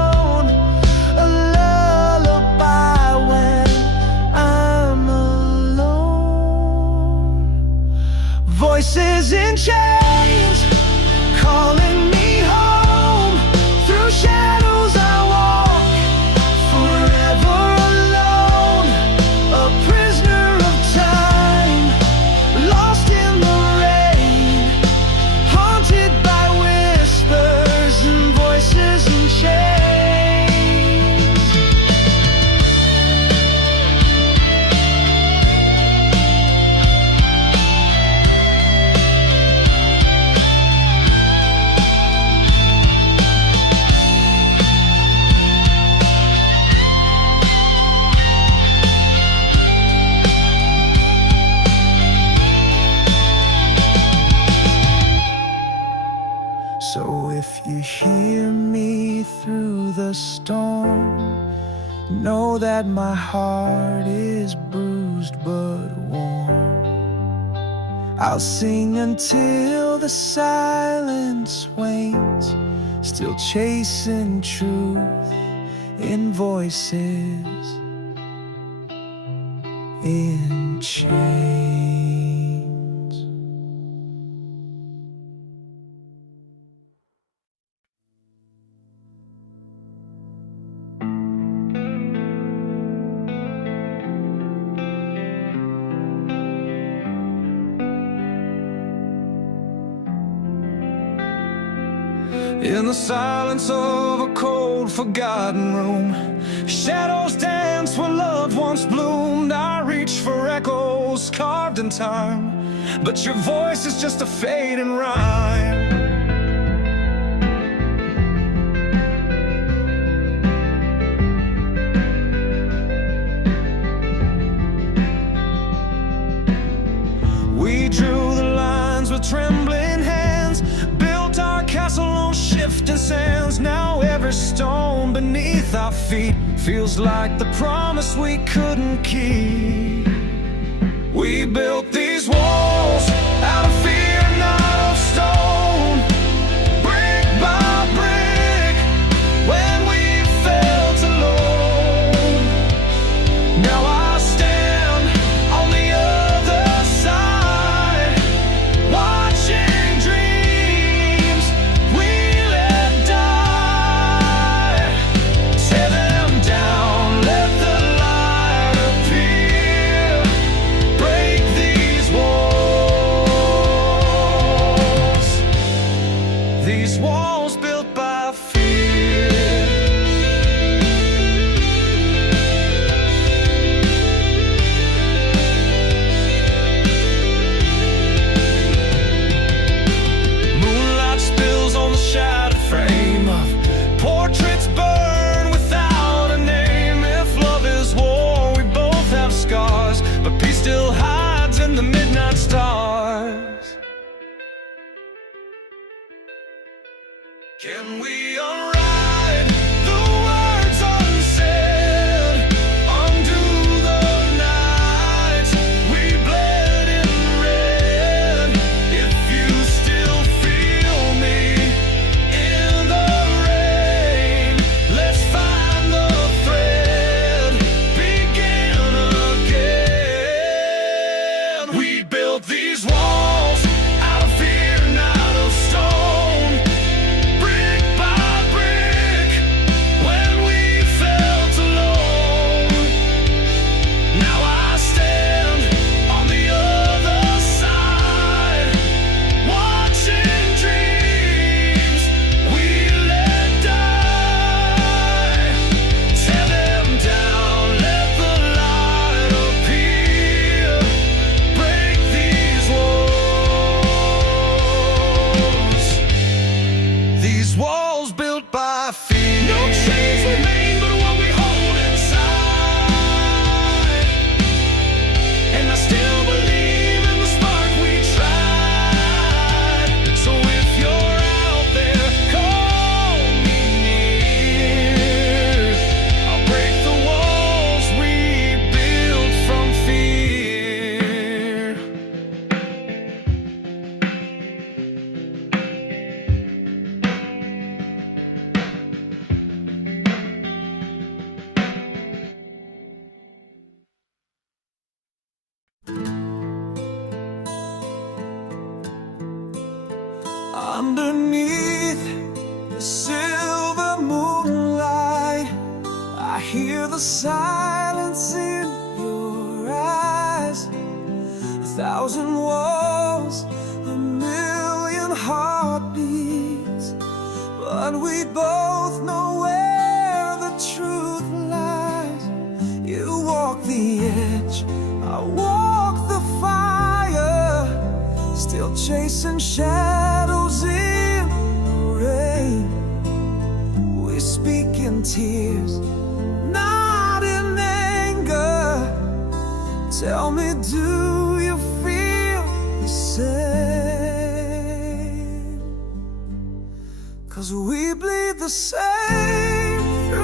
the storm. Know that my heart is bruised but warm. I'll sing until the silence wanes, still chasing truth in voices in chains. In the silence of a cold, forgotten room, shadows dance where love once bloomed. I reach for echoes carved in time, but your voice is just a fading rhyme. We drew the lines with trembling hands, built our castle on shifting sands. Now every stone beneath our feet feels like the promise we couldn't keep. We built these walls out of fear, not of stone, brick by brick, when we felt alone. Now I stand on the other side, watching dreams we let die. Tear them down, let the light appear, break these walls built by fear. Moonlight spills on the shattered frame of portraits burn without a name. If love is war, we both have scars, but peace still hides in the midnight stars. Can we unwrite the words unsaid, undo the nights we bled in red? If you still feel me in the rain, let's find the thread, begin again. We built these walls out of fear, not of stone, brick by brick, when we felt alone. Now I stand on the other side, watching dreams we let die. Tear them down, let the light appear, break these walls built by fear. No chains remain but what we hold inside, and I still believe in the spark we tried. So if you're out there, call me near. I'll break the walls we built from fear. Underneath the silver moonlight, I hear the silence in your eyes. 1,000 walls, a million heartbeats, but we both know where the truth lies. You walk the edge, I walk the fire, still chasing shadows in the rain. We speak in tears, not in anger. Tell me, do you feel the same? 'Cause we bleed the same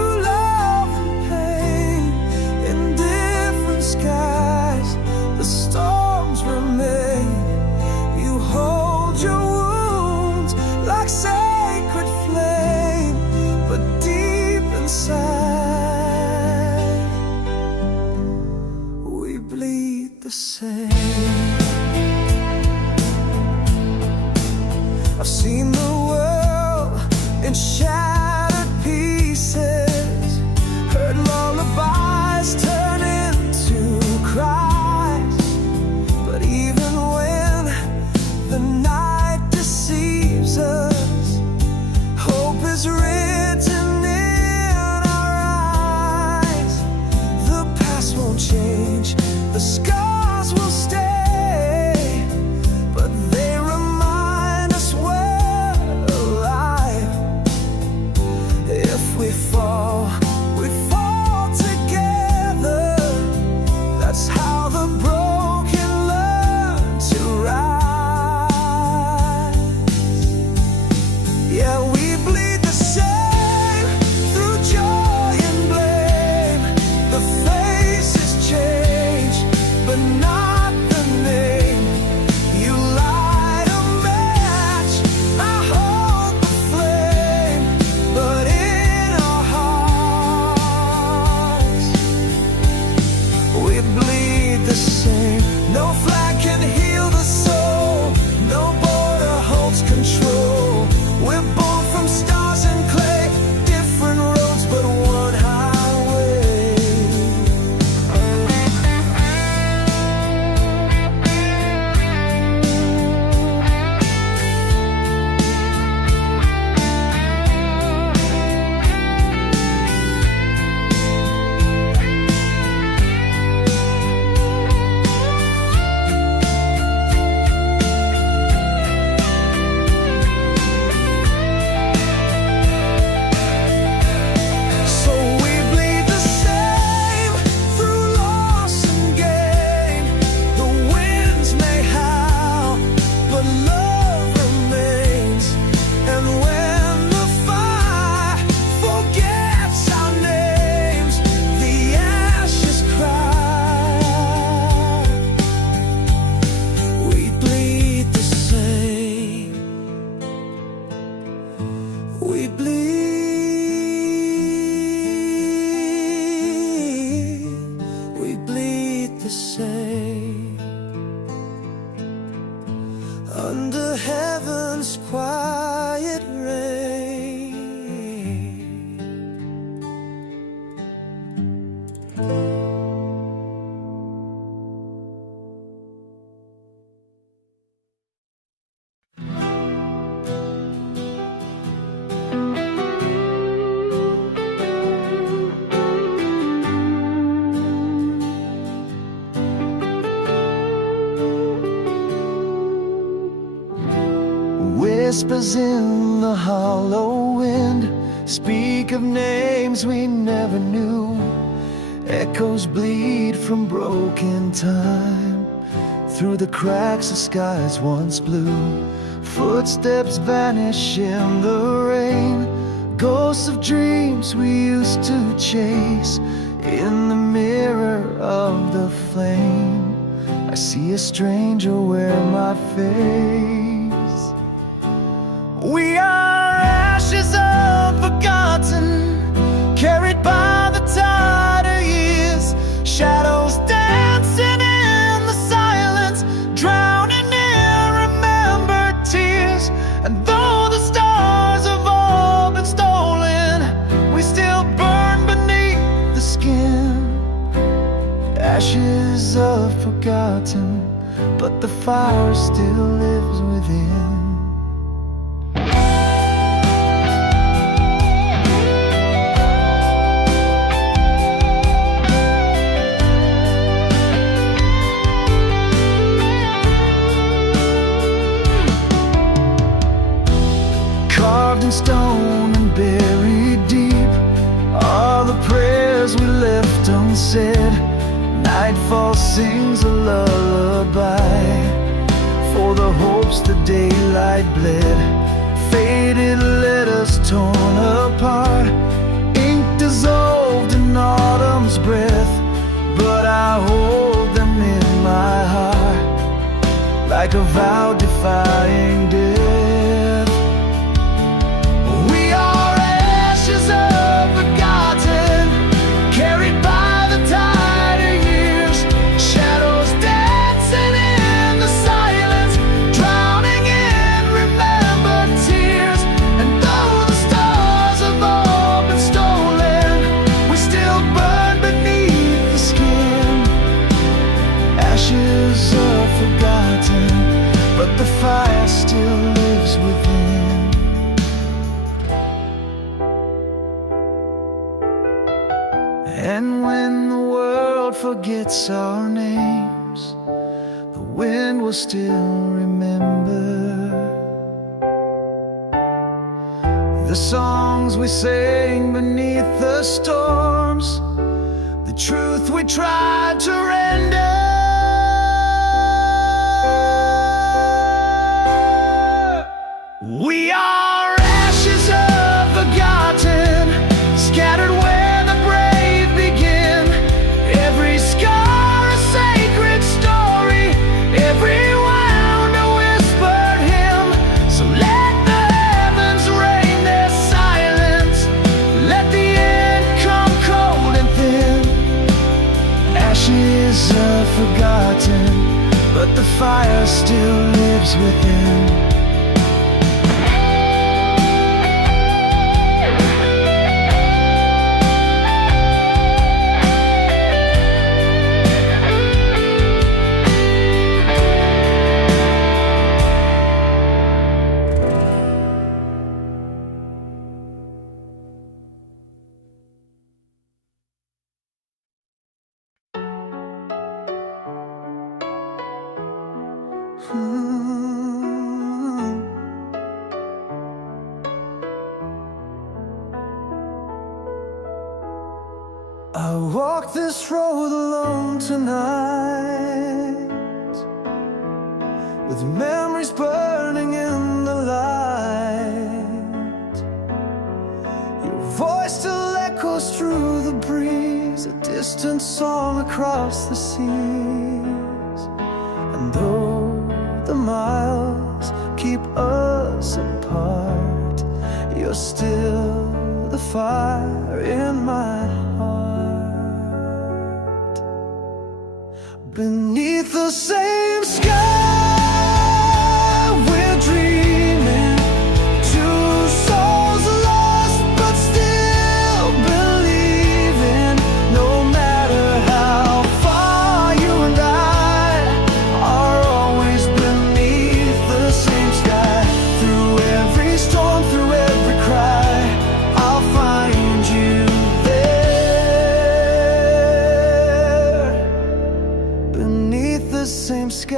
Whispers in the hollow wind speak of names we never knew. Echoes bleed from broken time through the cracks of skies once blue. Footsteps vanish in the rain, ghosts of dreams we used to chase. In the mirror of the flame, I see a stranger wear my face. We are ashes unforgotten, carried by the tide of years. Shadows dancing in the silence, drowning in remembered tears. And though the stars have all been stolen, we still burn beneath the skin. Ashes of forgotten, but the fire still lives within. Carved in stone and buried deep are the prayers we left unsaid. Nightfall sings a lullaby for the hopes the daylight bled. Faded letters torn apart, ink dissolved in autumn's breath. But I hold them in my heart like a vow defying death. We are ashes of forgotten, carried by the tide of years. Shadows dancing in the silence, drowning in remembered tears. And though the stars have all been stolen, we still burn beneath the skin. Ashes of forgotten, but the fire still lives within. And when the world forgets our names, the wind will still remember the songs we sang beneath the storms, the truth we tried to render. We are ashes of forgotten, scattered where the brave begin. Every scar a sacred story, every wound a whispered hymn. So let the heavens rain their silence, let the end come cold and thin. Ashes of forgotten, but the fire still lives within. I walk this road alone tonight, with memories burning in the light. Your voice still echoes through the breeze, a distant song across the seas. And though the miles keep us apart, you're still the fire in my heart. Beneath the same sky, we're dreaming, two souls lost but still believing. No matter how far you and I are always beneath the same sky. Through every storm, through every cry, I'll find you there. Beneath the same sky.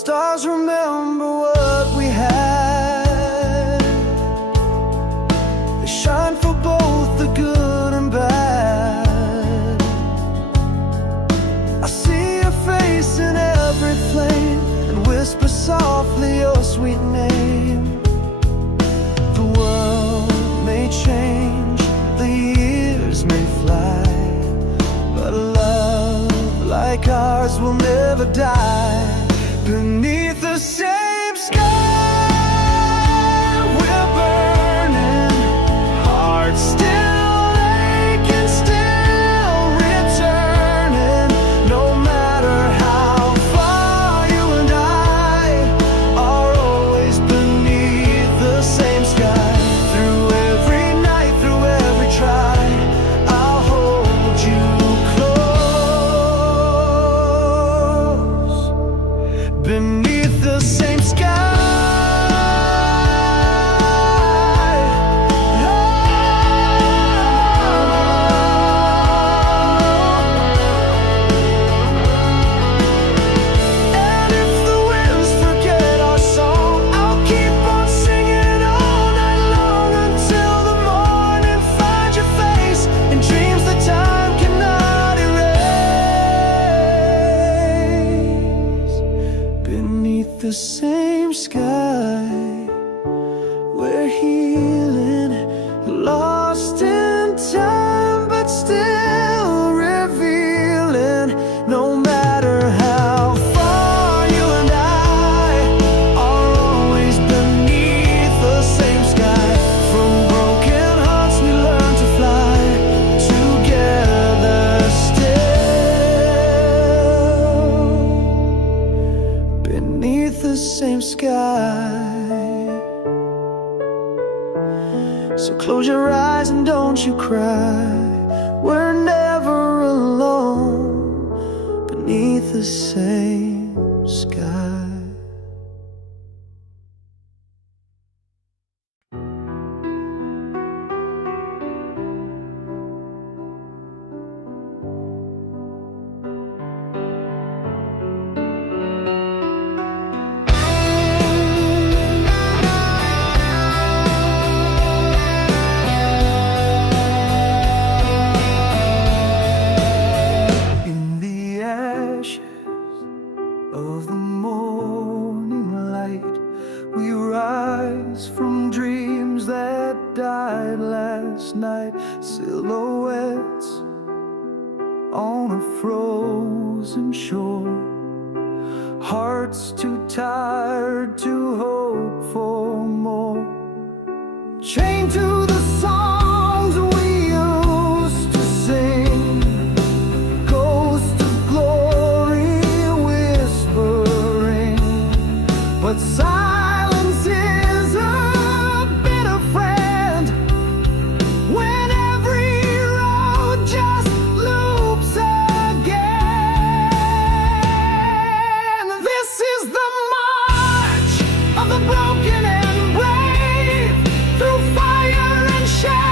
stars remember what we had. They shine for both the good and bad. I see your face in every flame and whisper softly your sweet name. The world may change, the years may fly, but a love like ours will never die. Beneath the same sky, we're burning, hearts still aching, still returning. No matter how far, you and I are always beneath the same sky. Through every night, through every try, I'll hold you close. Beneath the same sky. And if the winds forget our song, I'll keep on singing all night long until the morning finds your face in dreams that time cannot erase. Beneath the same sky, we're healing, lost in time, but still revealing. No matter how far, you and I are always beneath the same sky. From broken hearts we learn to fly together still. Beneath the same sky. So close your eyes and don't you cry. We're never alone beneath the same sky. In the ashes of the morning light, we rise from dreams that died last night. Silhouettes on a frozen shore, hearts too tired to hope for more. Chained to the songs we used to sing, ghost of glory whispering, but silence is a bitter friend when every road just loops again. This is the march of the broken and brave, through fire and shame.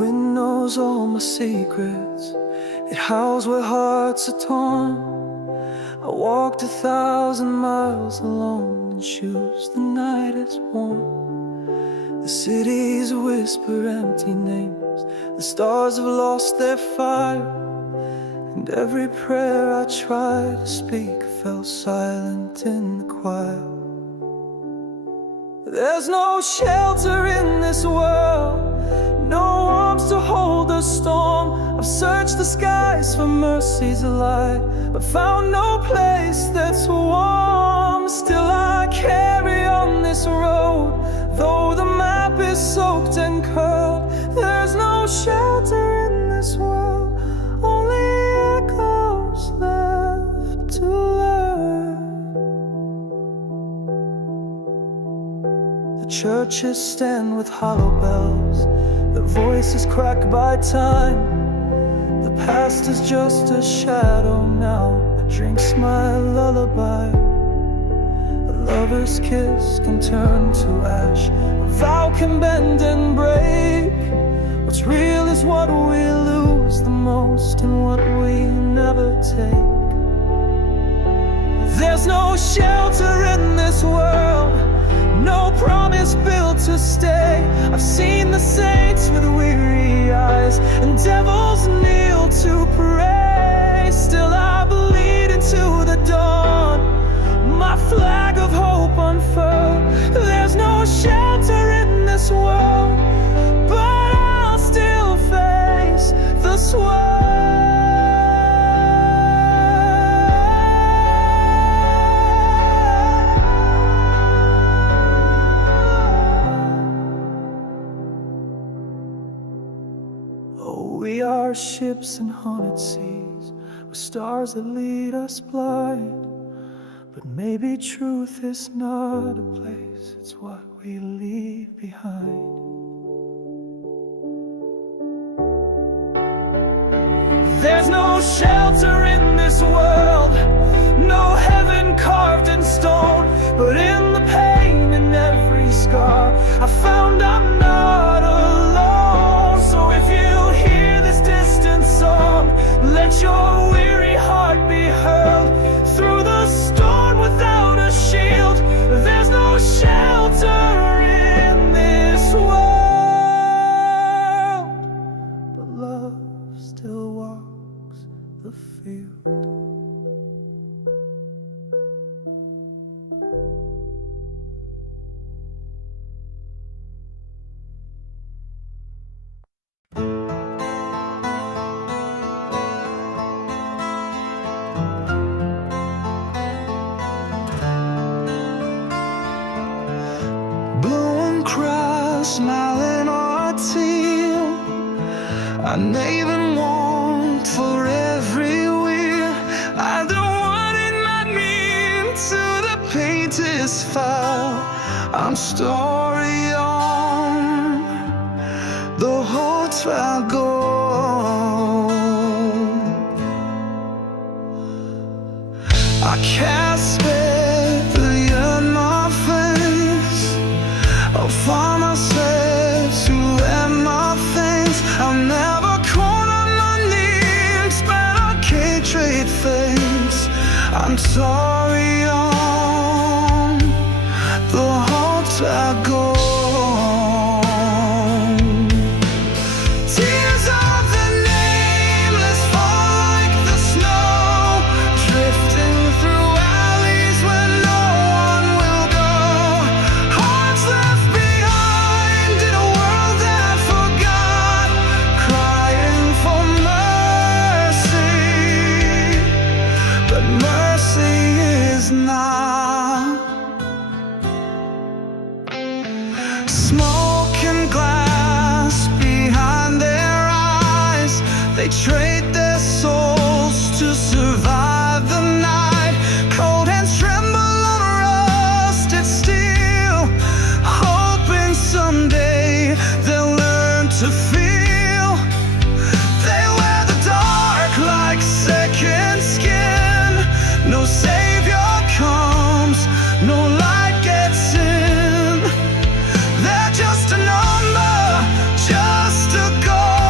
wind knows all my secrets. It howls where hearts are torn. I walked 1,000 miles alone in shoes the night is warm. The cities whisper empty names. The stars have lost their fire, and every prayer I tried to speak fell silent in the choir. There's no shelter in this world, no arms to hold the storm. I've searched the skies for mercy's light, but found no place that's warm. Still I carry on this road, though the map is soaked and curled. There's no shelter in this world, only echoes left to learn. The churches stand with hollow bells, their voices cracked by time. The past is just a shadow now that drinks my lullaby. A lover's kiss can turn to ash, a vow can bend and break. What's real is what we lose the most, and what we never take. There's no shelter in this world, no promise built to stay. I've seen the saints with weary eyes, and devils kneel to pray. Still I bleed into the dawn, my flag of hope unfurled. There's no shelter in this world, but I'll still face the swirl. We are ships in haunted seas, with stars that lead us blind. But maybe truth is not a place, it's what we leave behind. There's no shelter in this world, no heaven carved in stone. But in the pain and every scar, I found I'm not alone. So if you hear this distant song, let your weary heart be hurled through the storm without a shield. There's no shelter in this world, but love still walks the field. Smiling or teal, I even want for every wheel. I don't want it might mean to the painted file. I'm story on the hotel go. I can't spare the year my face. I'll find myself to end my things. I'll never call on my names, but I can't trade things. I'm sorry on the hearts I go. Tears of the nameless fall like the snow, drifting through alleys where no one will go. Hearts left behind in a world that forgot, crying for mercy, but mercy is not. Smoke and glass behind their eyes, they trade their souls to survive the night. Cold hands tremble on rusted steel, hoping someday they'll learn to feel. They wear the dark like second skin. No savior comes, no light gets in. They're just a number, just a goal.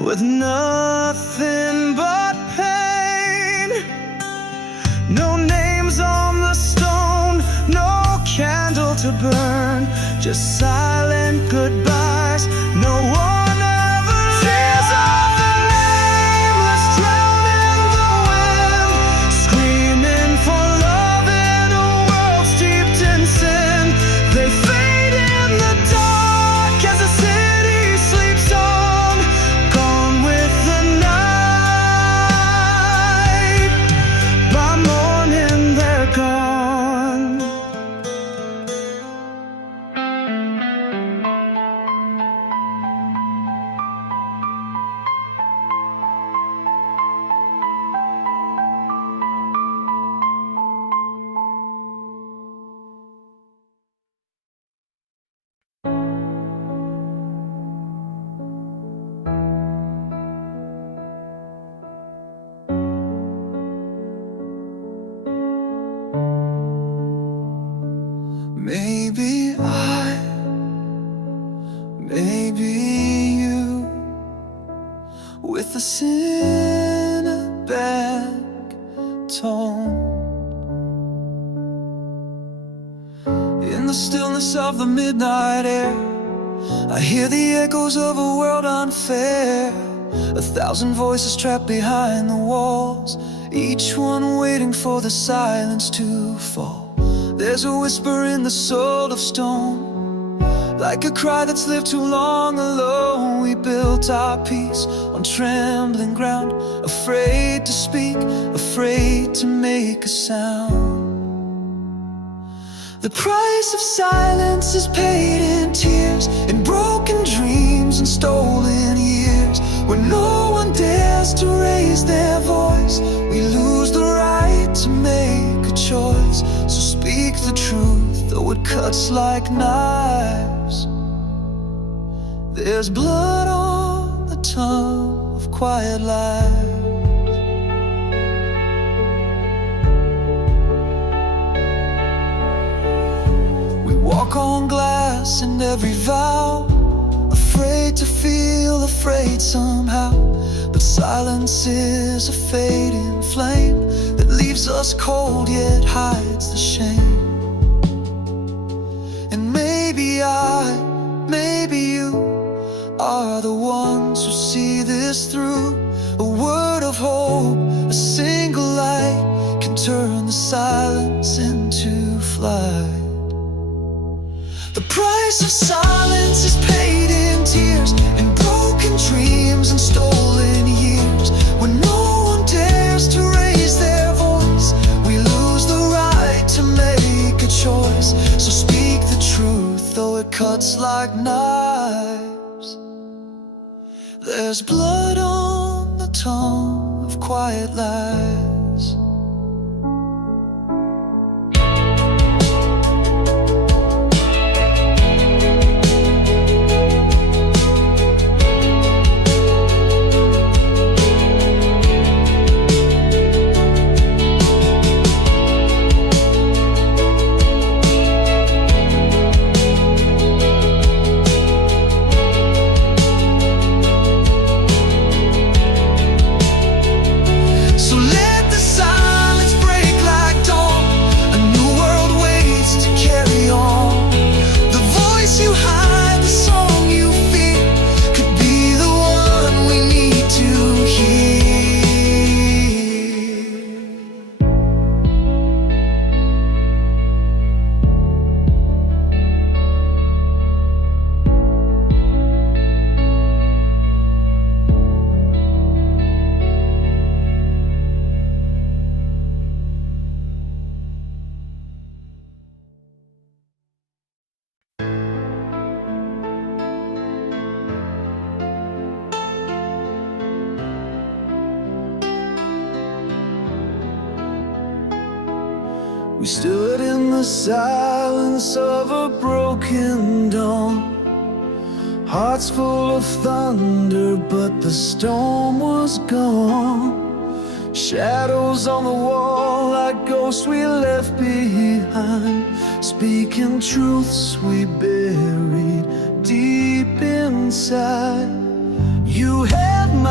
with nothing but pain. No names on the stone, no candle to burn, just silent goodbyes. No one ever tears of the nameless, drown in the wind, screaming for love in a world steeped in sin. They fade in the dark as the city sleeps on, gone with the night. By morning they're gone. Maybe maybe you, with a cinematic tone. In the stillness of the midnight air, I hear the echoes of a world unfair. 1,000 voices trapped behind the walls, each one waiting for the silence to fall. There's a whisper in the soul of stone, like a cry that's lived too long alone. We built our peace on trembling ground, afraid to speak, afraid to make a sound. The price of silence is paid in tears, in broken dreams and stolen years. When no one dares to raise their voice, we lose the right to make a choice. So speak the truth, though it cuts like knives. There's blood on the tongue of quiet lies. We walk on glass in every vow, afraid to feel afraid somehow. But silence is a fading flame that leaves us cold yet hides the shame. And maybe maybe you are the ones who see this through. A word of hope, a single light can turn the silence into flight. The price of silence is paid in tears, in broken dreams and stolen years. When no one dares to raise their voice, we lose the right to make a choice. So speak the truth, though it cuts like knives. There's blood on the tongue of quiet lies. We stood in the silence of a broken dawn, hearts full of thunder, but the storm was gone. Shadows on the wall like ghosts we left behind, speaking truths we buried deep inside. You had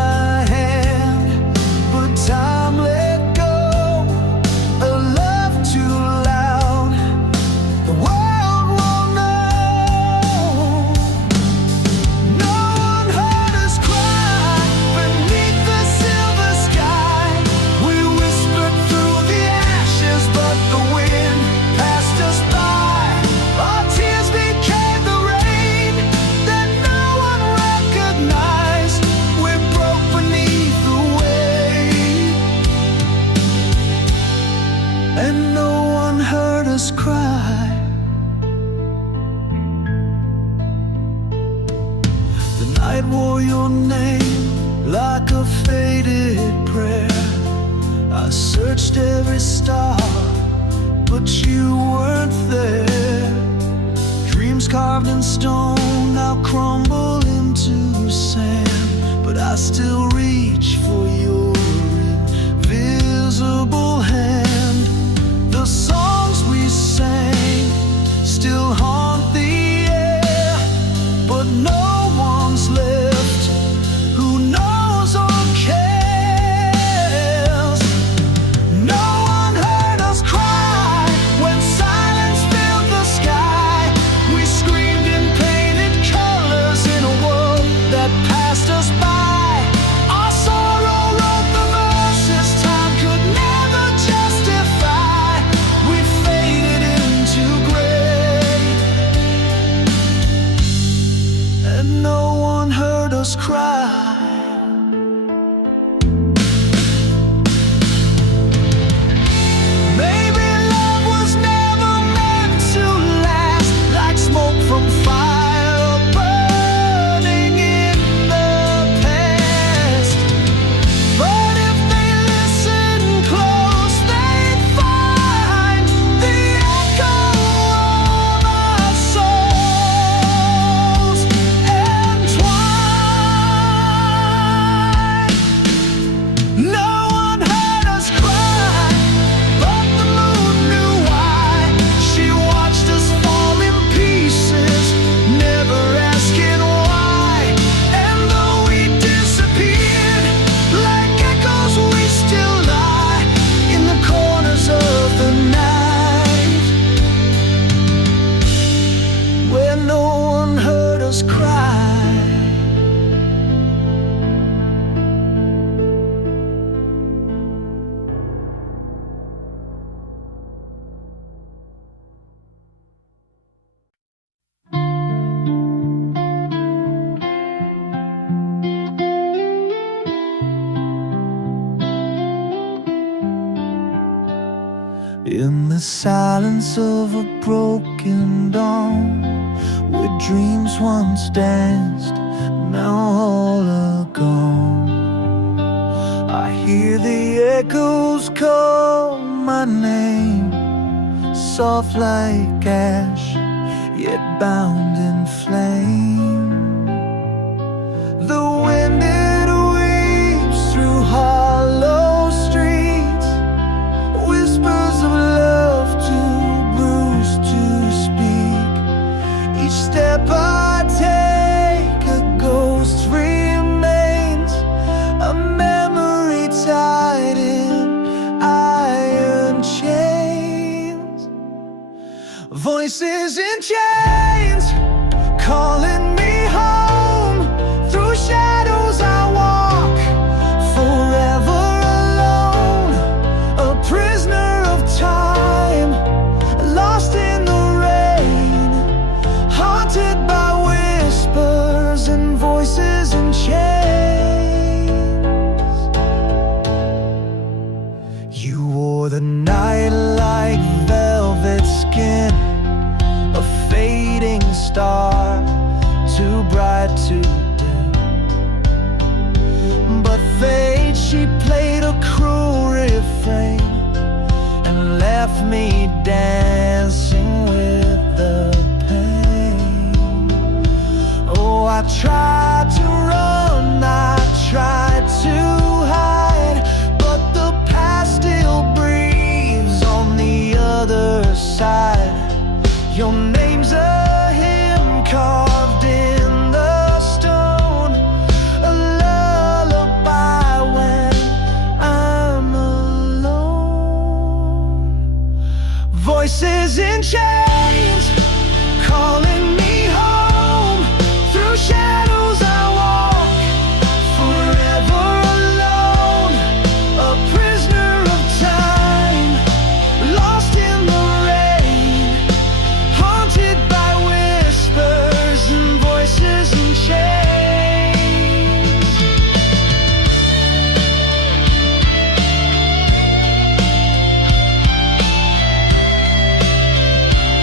like a faded prayer. I searched every star, but you weren't there. Dreams carved in stone now crumble into sand, but I still reach for your invisible hand. The songs we sang still haunt the air, but no one's left who knows or cares. No one heard us cry when silence filled the sky. We screamed in painted colors in a world that passed us by. Our sorrow wrote the verses time could never justify. We faded into gray, and no one heard us cry. Maybe love was never meant to last, like smoke from fire burning in the past. But if they listen close, they'd find the echo of our souls entwined. No one heard us cry, but the moon knew why. She watched us fall in pieces, never asking why. And though we disappeared like echoes, we still lie in the corners of the night, where no one heard us cry. In the silence of a broken dawn, where dreams once danced, now all are gone, I hear the echoes call my name, soft like ash, yet bound in flame. The wind it weeps through hollow streets, whispers of love too bruised to speak. Each step I take, a ghost remains, a memory tied in iron chains. Voices in chains calling me home. Through shadows I walk, forever alone, a prisoner of time, lost in the rain, haunted by whispers and voices in chains. You wore the night like velvet skin, a fading star, too bright to dim. But fate, she played a cruel refrain and left me dancing with the pain. Oh, I tried to run, I tried to hide, but the past still breathes on the other side. Your name's a hymn carved in the stone, a lullaby when I'm alone. Voices in chains calling me home. Through shadows I walk, forever alone, a prisoner of time, lost in the rain, haunted by whispers and voices in chains.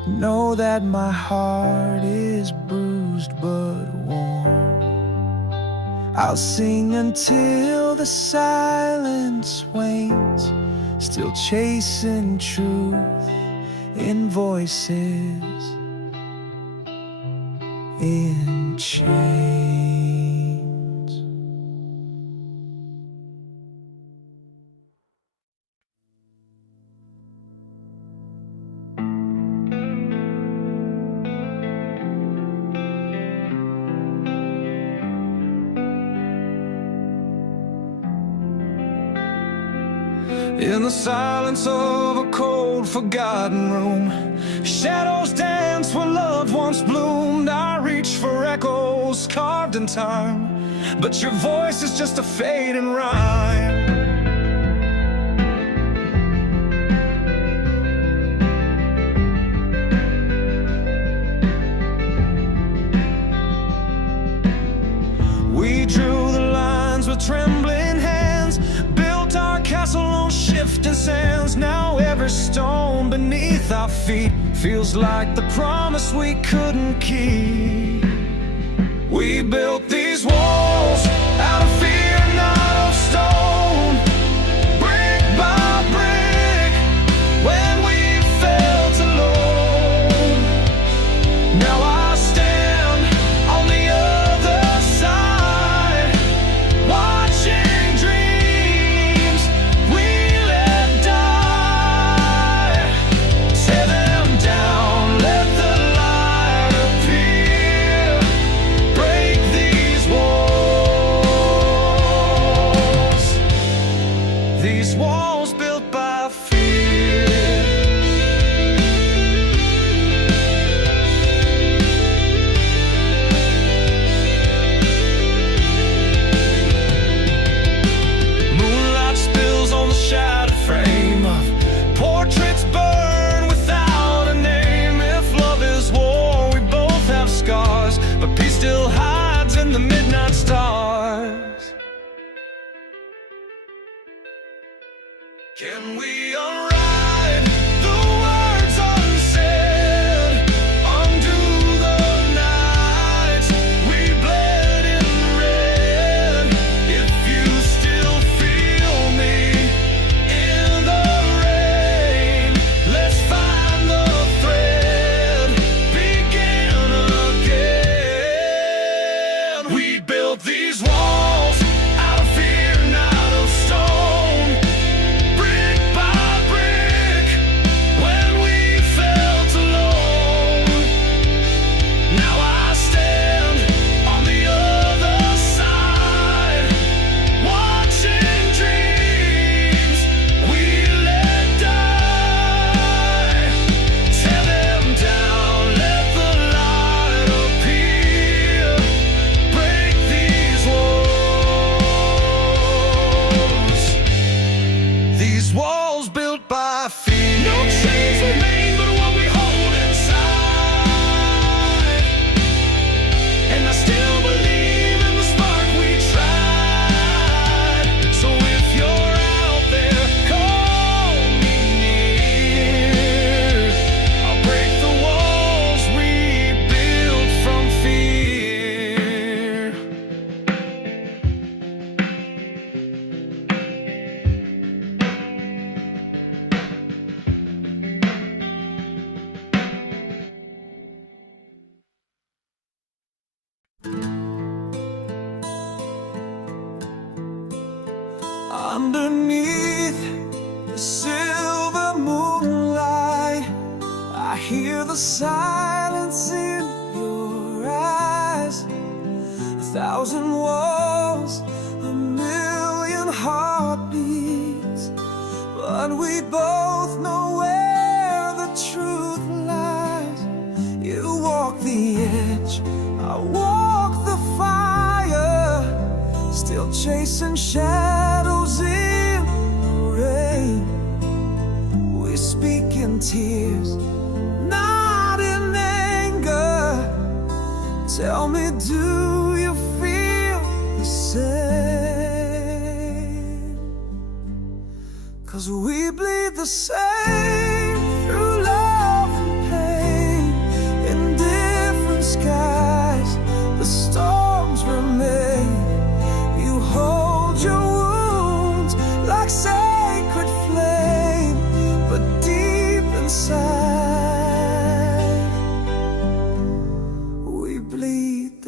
Know that my heart is bruised but warm. I'll sing until the silence wanes, still chasing truth in voices in chains. In the silence of a cold, forgotten room, shadows dance where love once bloomed. I reach for echoes carved in time, but your voice is just a fading rhyme. We drew the lines with trembling hands, built our castle on shifting sands. Now every stone beneath our feet feels like the promise we couldn't keep. We built these walls out of fear, not of stone, brick by brick, when we felt alone. Now I stand on the other side, watching dreams we let die. Tear them down, let the light appear, break these walls built by fear. Moonlight spills on the shattered frame of portraits burn without a name. If love is war, we both have scars, but peace still hides in the midnight stars. Can we unwrite the words unsaid, undo the nights we bled in red? If you still feel me in the rain, let's find the thread, begin again. We built these walls out of fear, not of stone, brick by brick, when we felt alone. Now I stand on the other side, watching dreams we let die. Tear them down, let the light appear, break these walls built by fear. No chains remain but what we hold inside, and I still believe in the spark we tried. So if you're out there, call me near. I'll break the walls we built from fear. Underneath the silver moonlight, I hear the silence in your eyes. 1,000 walls, a million heartbeats, but we both know where the truth lies. You walk the edge, I walk the fire, still chasing shadows in the rain. We speak in tears, not in anger. Tell me, do you feel the same? 'Cause we bleed the same through love and pain.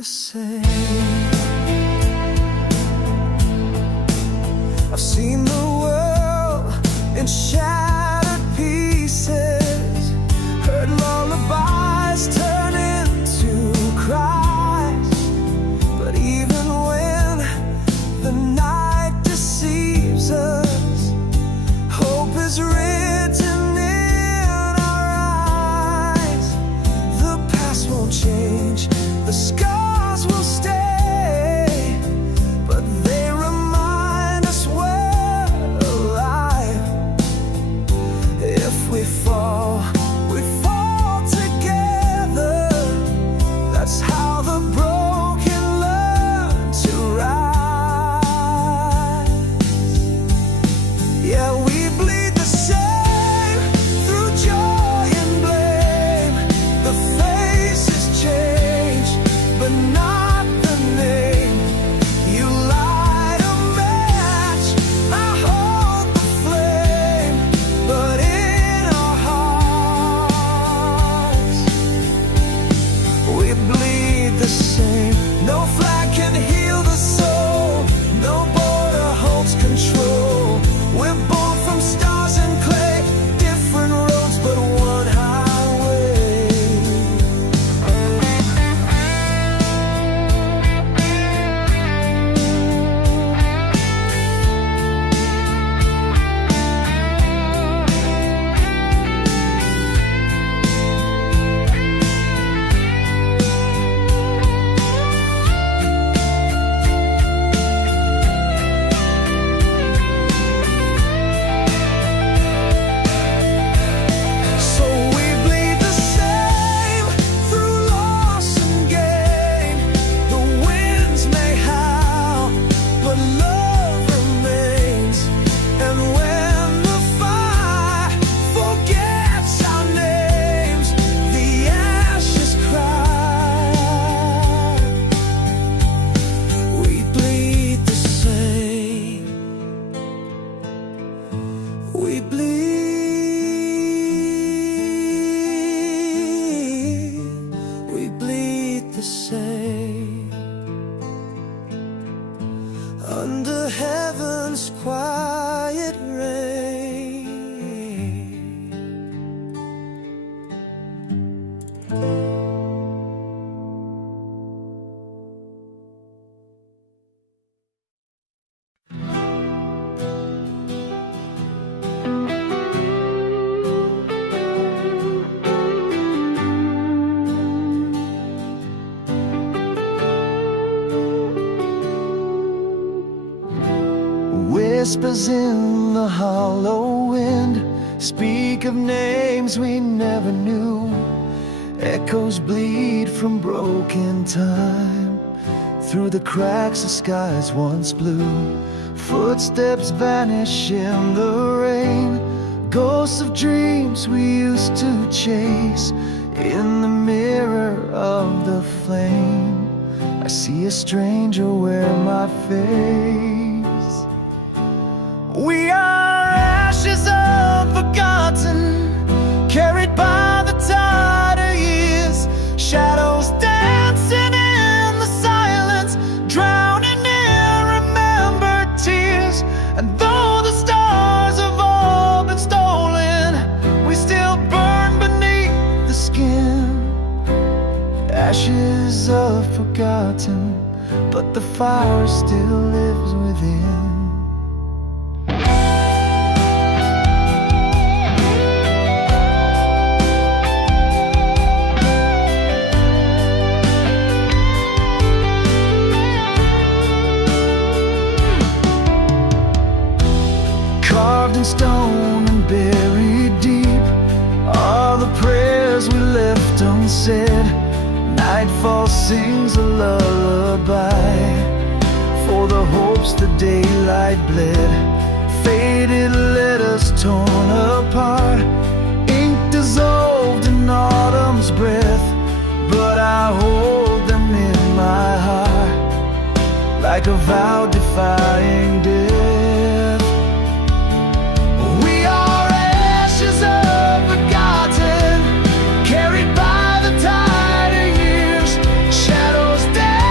the same. I've seen the world in shattered pieces, heard lullabies turn into cries. But even when the night deceives us, hope is written in our eyes. The past won't change, the scars will stay, but they remind us we're alive. If we fall, we fall together. That's how the broken learn to rise. Yeah, we bleed the same through joy and blame. The faces change, but not the name. You light a match, I hold the flame, but in our hearts we bleed the same. No flag can heal the soul, no border holds control. We're born from stars and clay, different roads but one highway. So we bleed the same through loss and gain. The winds may howl, but love remains. And when the fire forgets our names, the ashes cry. We bleed the same. We bleed the same. Under heaven's quiet rain. Whispers in the hollow wind speak of names we never knew. Echoes bleed from broken time through the cracks of skies once blue. Footsteps vanish in the rain, ghosts of dreams we used to chase. In the mirror of the flame, I see a stranger wear my face. We are ashes unforgotten, carried by the tide of years. Shadows dancing in the silence, drowning in remembered tears. And though the stars have all been stolen, we still burn beneath the skin. Ashes are forgotten, but the fire still lives within. Carved in stone and buried deep are the prayers we left unsaid. Nightfall sings a lullaby for the hopes the daylight bled. Faded letters torn apart, ink dissolved in autumn's breath. But I hold them in my heart like a vow defying death. We are ashes unforgotten, carried by the tide of years. Shadows dance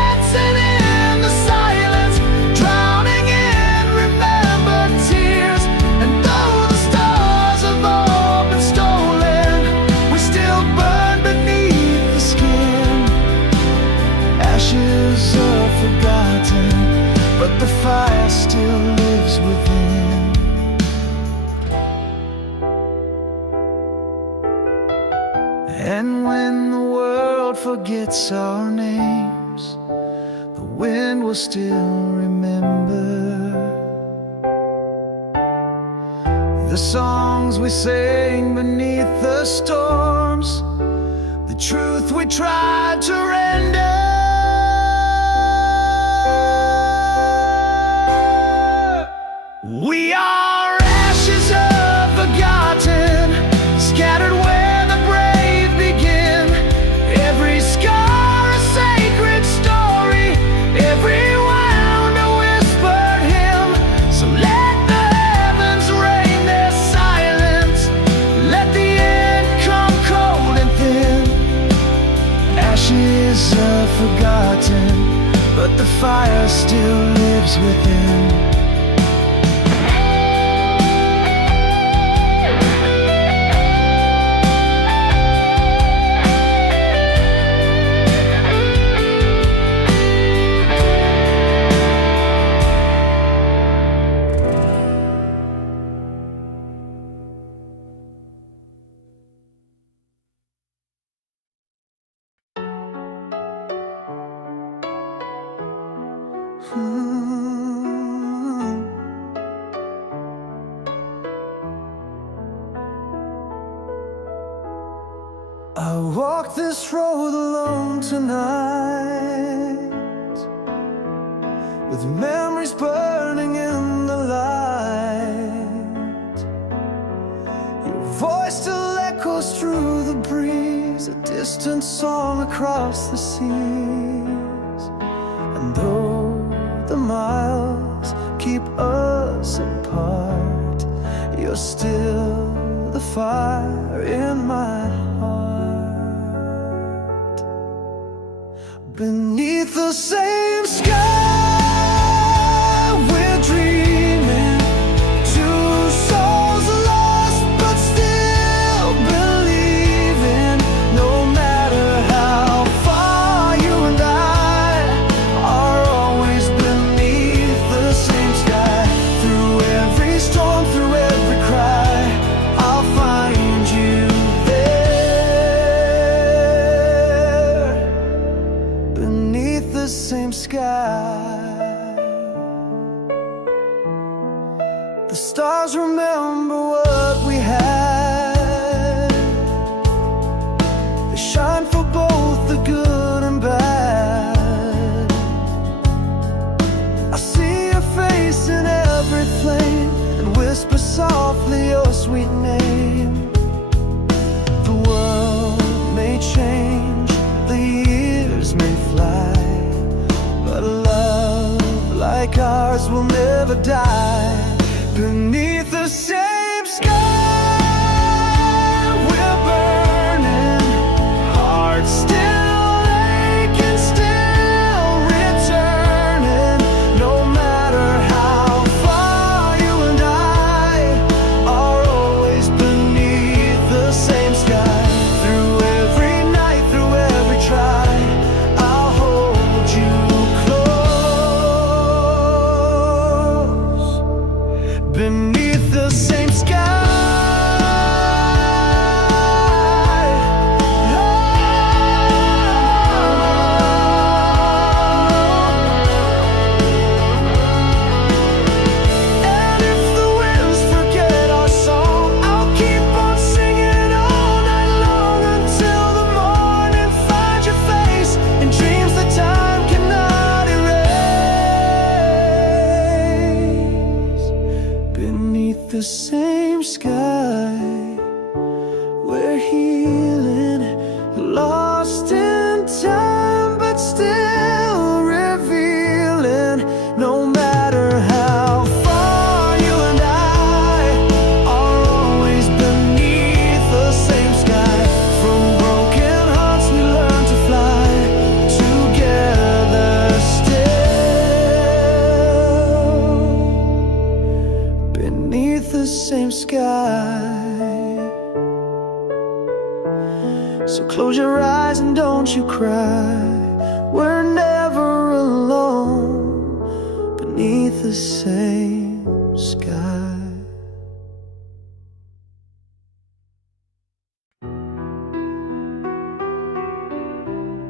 forgets our names, the wind will still remember the songs we sang beneath the storms, the truth we tried to render. We are ashes of forgotten, scattered where the brave begin. Every scar a sacred story, every wound a whispered hymn. So let the heavens rain their silence, let the end come cold and thin. Ashes of forgotten, but the fire still lives within. I walk this road alone tonight, with memories burning in the light. Your voice still echoes through the breeze, a distant song across the seas. And though the miles keep us apart, you're still the fire in my heart. Beneath the same sky, we're dreaming, two souls lost but still believing. No matter how far you and I are always beneath the same sky. Through every storm, through every cry, I'll find you there, beneath the same sky. The stars remember what we had. They shine for both the good and bad. I see your face in every flame and whisper softly your sweet name. The world may change, the years may fly, but a love like ours will never die. Beneath the same sky, we're burning, hearts still aching, still returning. No matter how far you and I are always beneath the same sky. Through every night, through every try, I'll hold you close, beneath the same sky. And if the winds forget our song, I'll keep on singing all night long until the morning finds your face in dreams that time cannot erase. Beneath the same sky, we're healing, lost in time, but still revealing. No matter how far you and I are always beneath the same sky. From broken hearts we learn to fly together still, beneath the same sky. So close your eyes and don't you cry. We're never alone, beneath the same sky.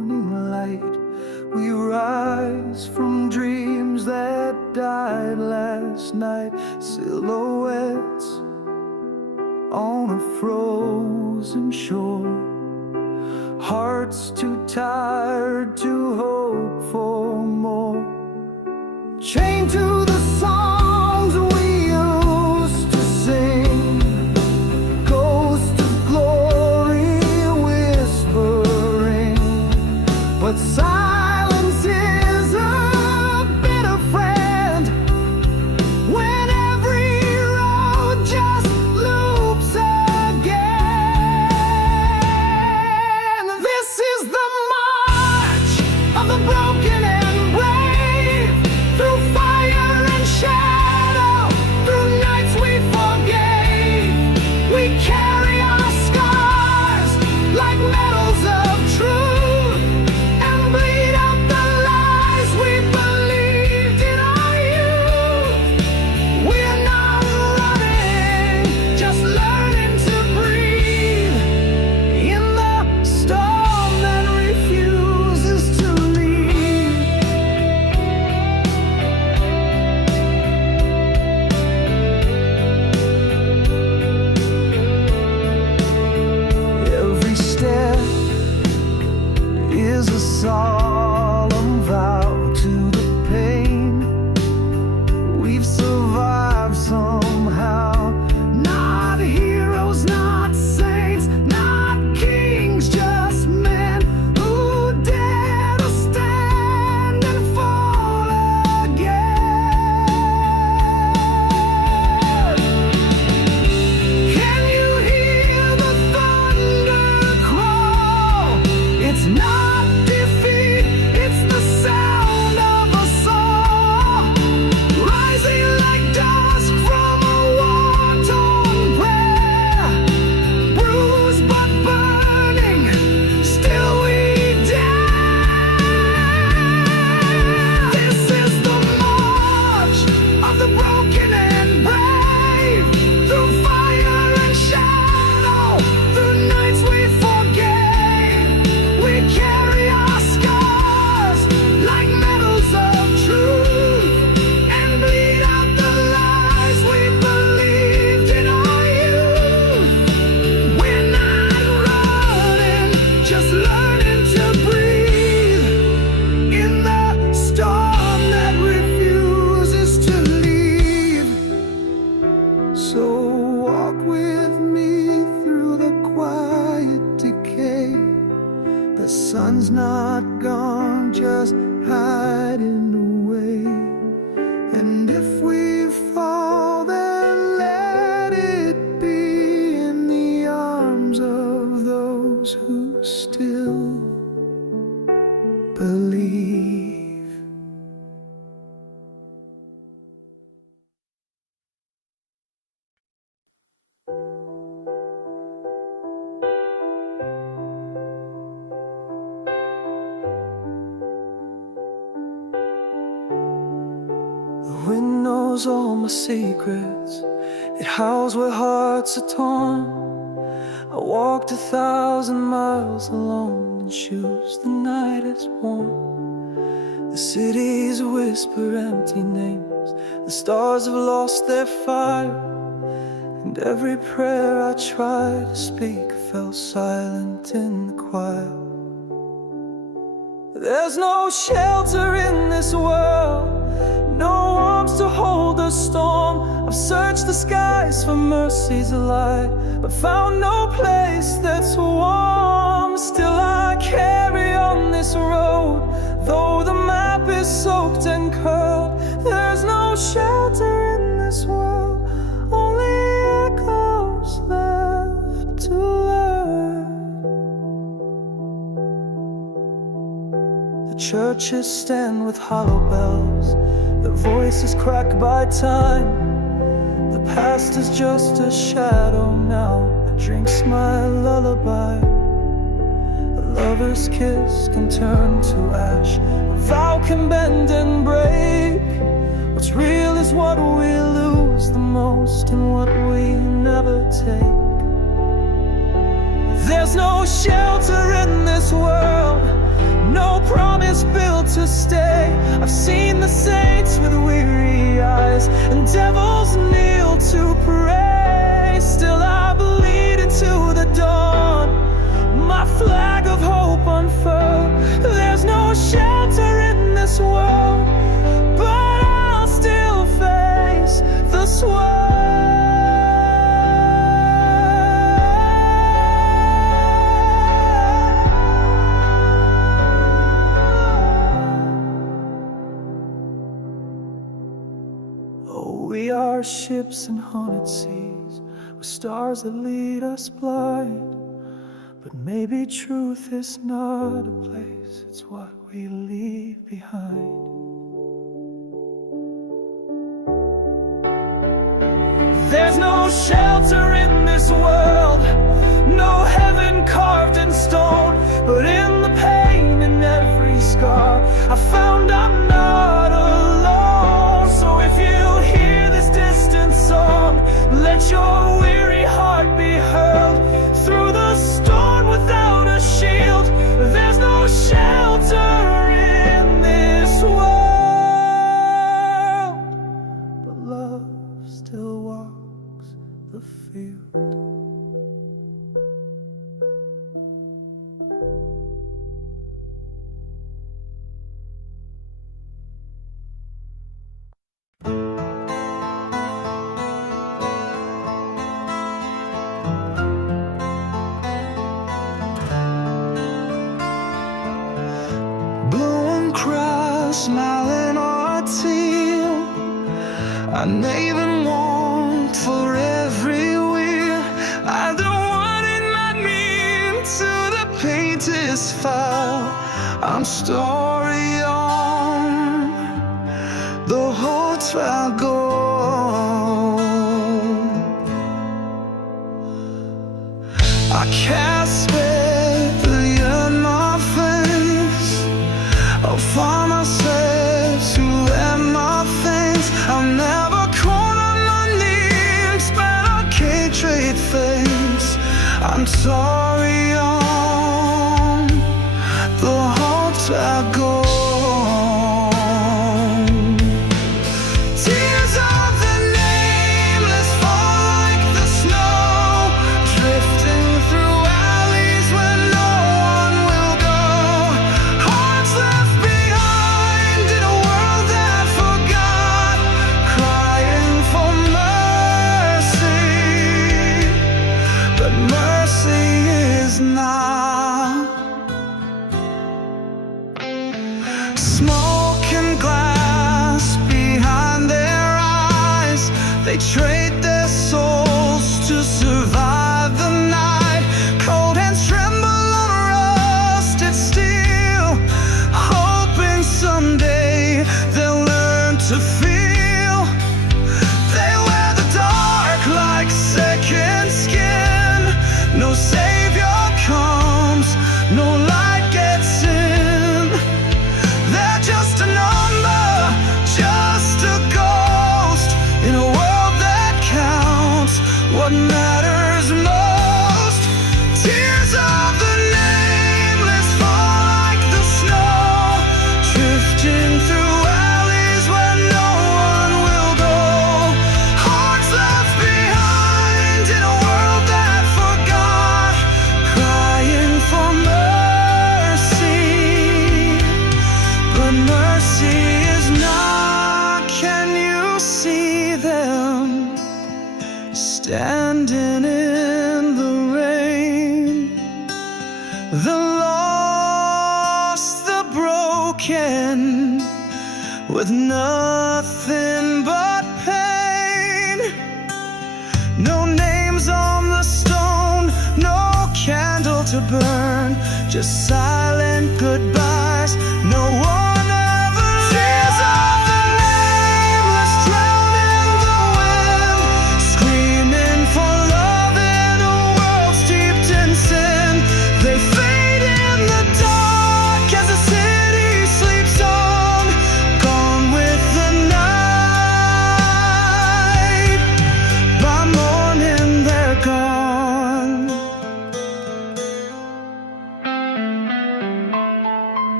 last night, silhouettes on a frozen shore, hearts too tired to hope for more, chained to the songs we used to sing, ghost of glory whispering, but silence is a bitter friend when every road just loops again. This is the march of the broken and brave, through fire and shadow, through nights we forgave. We carry our scars like medals of truth, and bleed out the lies we believed in our youth. We're not running, just learning to breathe in the storm that refuses to leave. Every step is a solemn vow to the pain. We've survived somehow. Not heroes, not saints, not kings, just men who dare to stand and fall again. Can you hear the thunder crawl? It's not defeat, it's the sound of a song, rising like dusk from a war-torn prayer, bruised but burning, still we dare. This is the march of the broken and brave, through fire and shadow, through nights we forgave. We carry our scars like medals of truth, and bleed out the lies we believed in our youth. We're not running, just learning to breathe in the storm that refuses to leave. So walk with me through the quiet decay. The sun's not gone, just hiding away. And if we fall, then let it be in the arms of those who still believe. The wind knows all my secrets, it howls where hearts are torn. I walked 1,000 miles alone in shoes the night has worn. The cities whisper empty names, the stars have lost their fire, and every prayer I tried to speak fell silent in the choir. There's no shelter in this world, no arms to hold the storm. I've searched the skies for mercy's light, but found no place that's warm. Still I carry on this road, though the map is soaked and curled. There's no shelter in this world, only echoes left to learn. The churches stand with hollow bells, their voices cracked by time. The past is just a shadow now that drinks my lullaby. A lover's kiss can turn to ash, a vow can bend and break. What's real is what we lose the most, and what we never take. There's no shelter in this world, no promise built to stay. I've seen the saints with weary eyes, rise and devils kneel to pray. Still I bleed into the dawn, my flag of hope unfurled. There's no shelter in this world, but I'll still face the swirl. Oh, we are ships in haunted seas, with stars that lead us blind. But maybe truth is not a place, it's what we leave behind. There's no shelter in this world, no heaven carved in stone, but in the pain in every scar, I found I'm not alone. So if you hear this distant song, let your weary heart be hurled through the storm without a shield. There's no shelter in this world, but love still walks the field. Smiling or teal, I even want for every wheel. I don't want it not mean to the paint is foul. I'm story on the hotel go. I can't spare the in my face. I'll find myself to end my things. I'll never call on my names, but I can't trade things. I'm sorry on the hotel go. Tears of the nameless fall like the snow, drifting through alleys where no one will go. Hearts left behind in a world that forgot, crying for mercy, but mercy is not. Smoke and glass behind their eyes, they trade their souls to survive the night. Cold hands tremble on rusted steel, hoping someday they'll learn to feel. They wear the dark like second skin. No savior comes, no light gets in. They're just a number, just a ghost in a world that counts what matters most. Tears of the nameless fall like the snow, drifting through alleys where no one will go. Hearts left behind in a world that forgot, crying for mercy, but mercy is not. Can you see them standing in the rain? The lost, the broken, with nothing but pain. No names on the stone, no candle to burn, just silent goodbyes. No one ever Tears of the nameless drown in the wind, screaming for love in a world steeped in sin. They fade in the dark as the city sleeps on, gone with the night. By morning they're gone.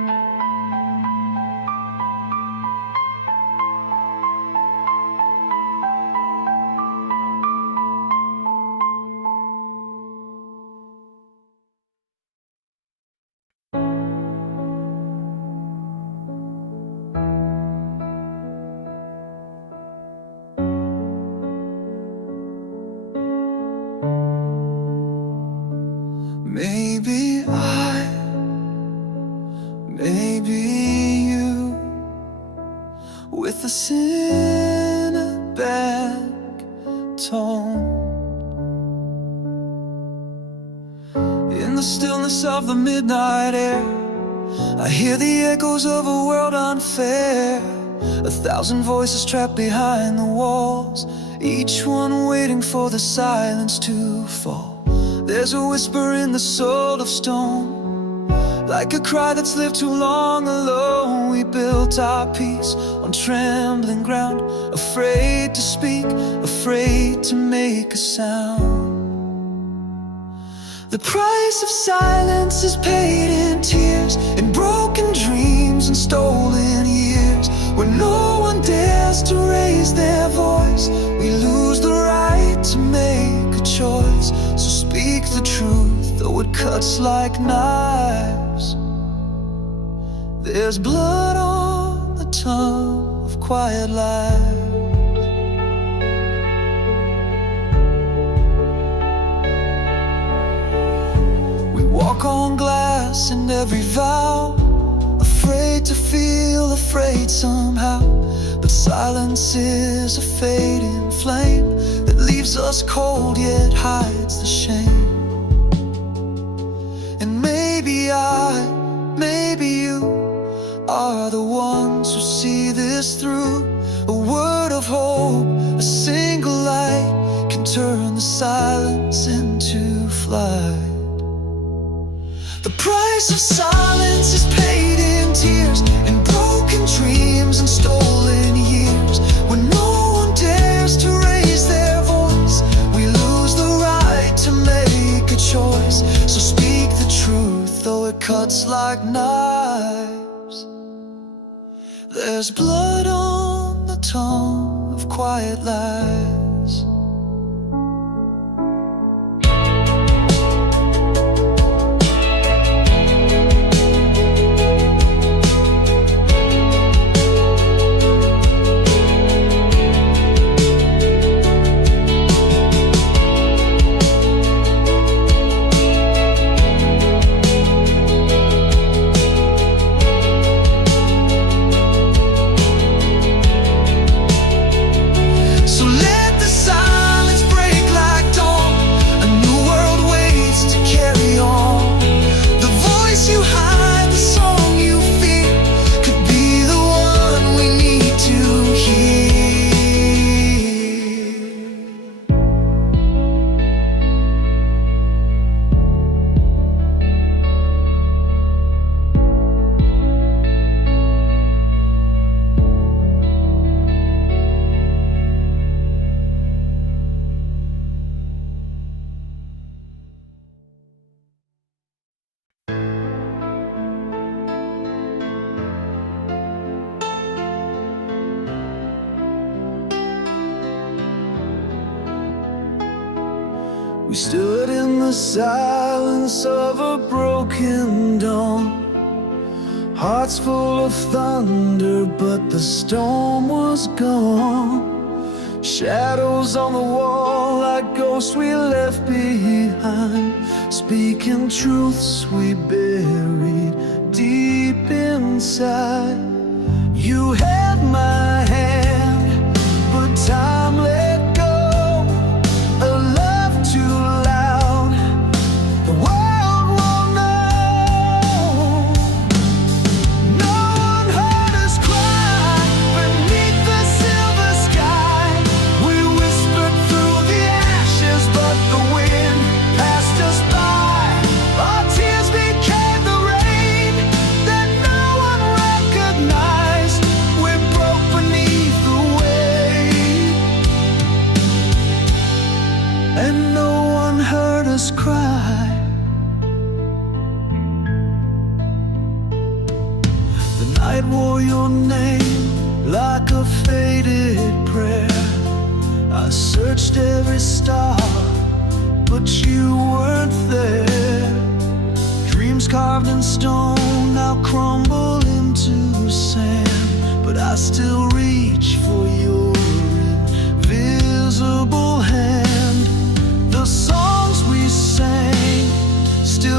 Maybe maybe you, with a cinematic tone. In the stillness of the midnight air, I hear the echoes of a world unfair. 1,000 voices trapped behind the walls, each one waiting for the silence to fall. There's a whisper in the soul of stone, like a cry that's lived too long alone. We built our peace on trembling ground, afraid to speak, afraid to make a sound. The price of silence is paid in tears, in broken dreams and stolen years. When no one dares to raise their voice, we lose the right to make a choice. So speak the truth, though it cuts like knives. There's blood on the tongue of quiet lies. Walk on glass in every vow, afraid to feel afraid somehow. But silence is a fading flame that leaves us cold yet hides the shame. And maybe maybe you are the ones who see this through. A word of hope, a single light can turn the silence into flight. The price of silence is paid in tears, in broken dreams and stolen years. When no one dares to raise their voice, we lose the right to make a choice. So speak the truth, though it cuts like knives. There's blood on the tongue of quiet lies. We stood in the silence of a broken dawn, hearts full of thunder, but the storm was gone. Shadows on the wall like ghosts we left behind, speaking truths we buried deep inside. You held my hand, but time let go. A love too loud, the world won't know. No one heard us cry beneath the silver sky. We whispered through the ashes, but the wind passed us by. Our tears became the rain that no one recognized. We broke beneath the weight, and no one heard us cry. The night wore your name like a faded prayer. I searched every star, but you weren't there. Dreams carved in stone now crumble into sand, but I still reach for your invisible hand. The songs we sang still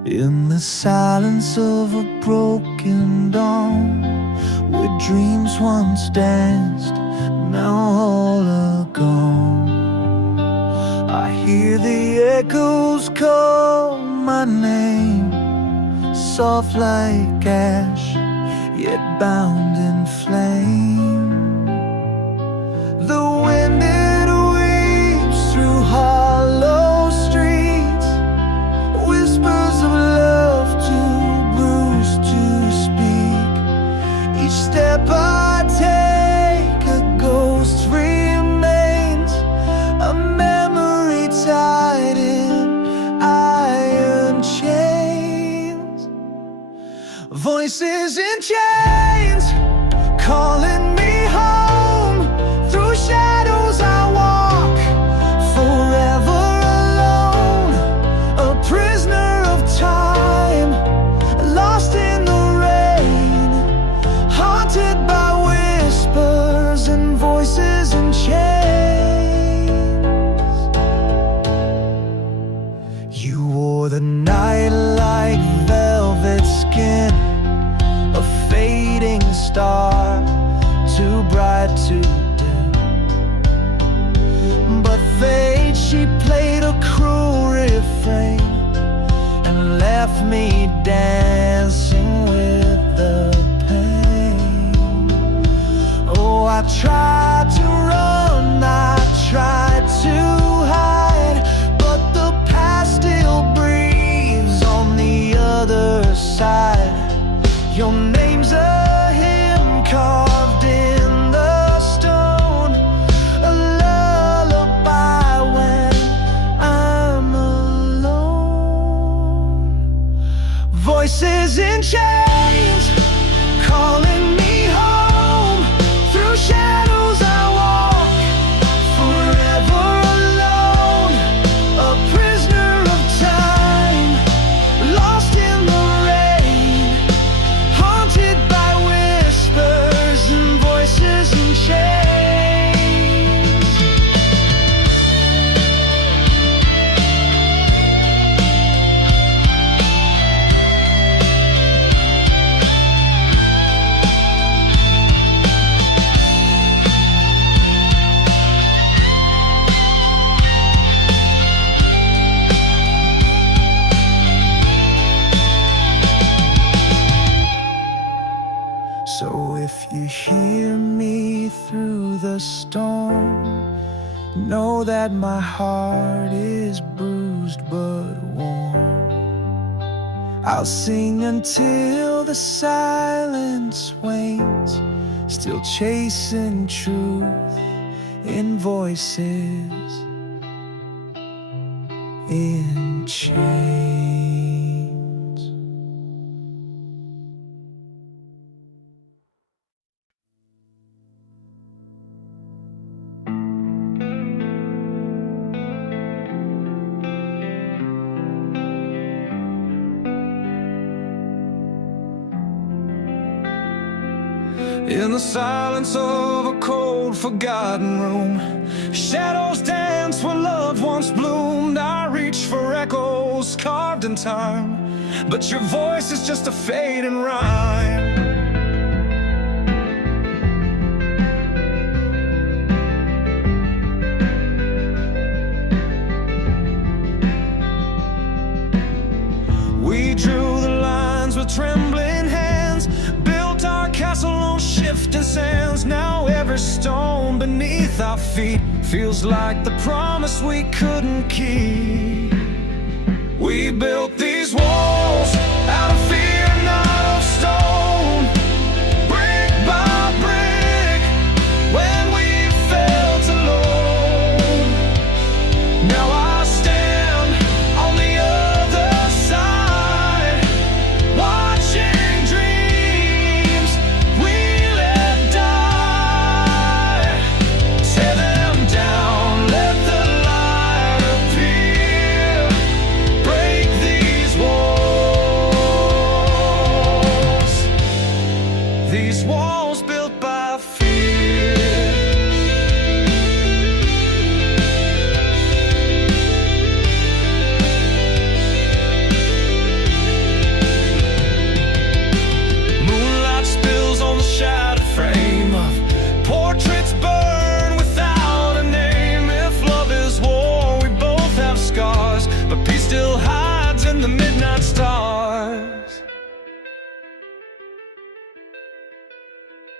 In the silence of a broken dawn, where dreams once danced, now all are gone. I hear the echoes call my name, soft like ash, yet bound in flame. The wind it weeps through hollow streets, whispers of love too bruised to speak. Each step I take, a ghost remains, a memory tied in iron chains. Voices in chains calling me home. Through shadows I walk, forever alone, a prisoner of time, lost in the rain, haunted by whispers and voices in chains. You wore the night like velvet skin, a fading star, too bright to dim. But fate, she played a cruel refrain and left me dancing with the pain. Oh, I tried to run, I tried to hide, but the past still breathes on the other side. Your name's a hymn carved in the stone, a lullaby when I'm alone. Voices in chains calling me home. Through shadows I walk, forever alone, a prisoner of time, lost in the rain, haunted by whispers and voices in chains. So if you hear me through the storm, know that my heart is bruised but warm. I'll sing until the silence wanes, still chasing truth in voices in chains. In the silence of a cold, forgotten room, shadows dance where love once bloomed. I reach for echoes carved in time, but your voice is just a fading rhyme. We drew the lines with trembling hands, built our castle on shifting sands. Now every stone beneath our feet feels like the promise we couldn't keep. We built these walls out of fear, not of stone, brick by brick, when we felt alone. Now I stand on the other side, watching dreams we let die. Tear them down, let the light appear, break these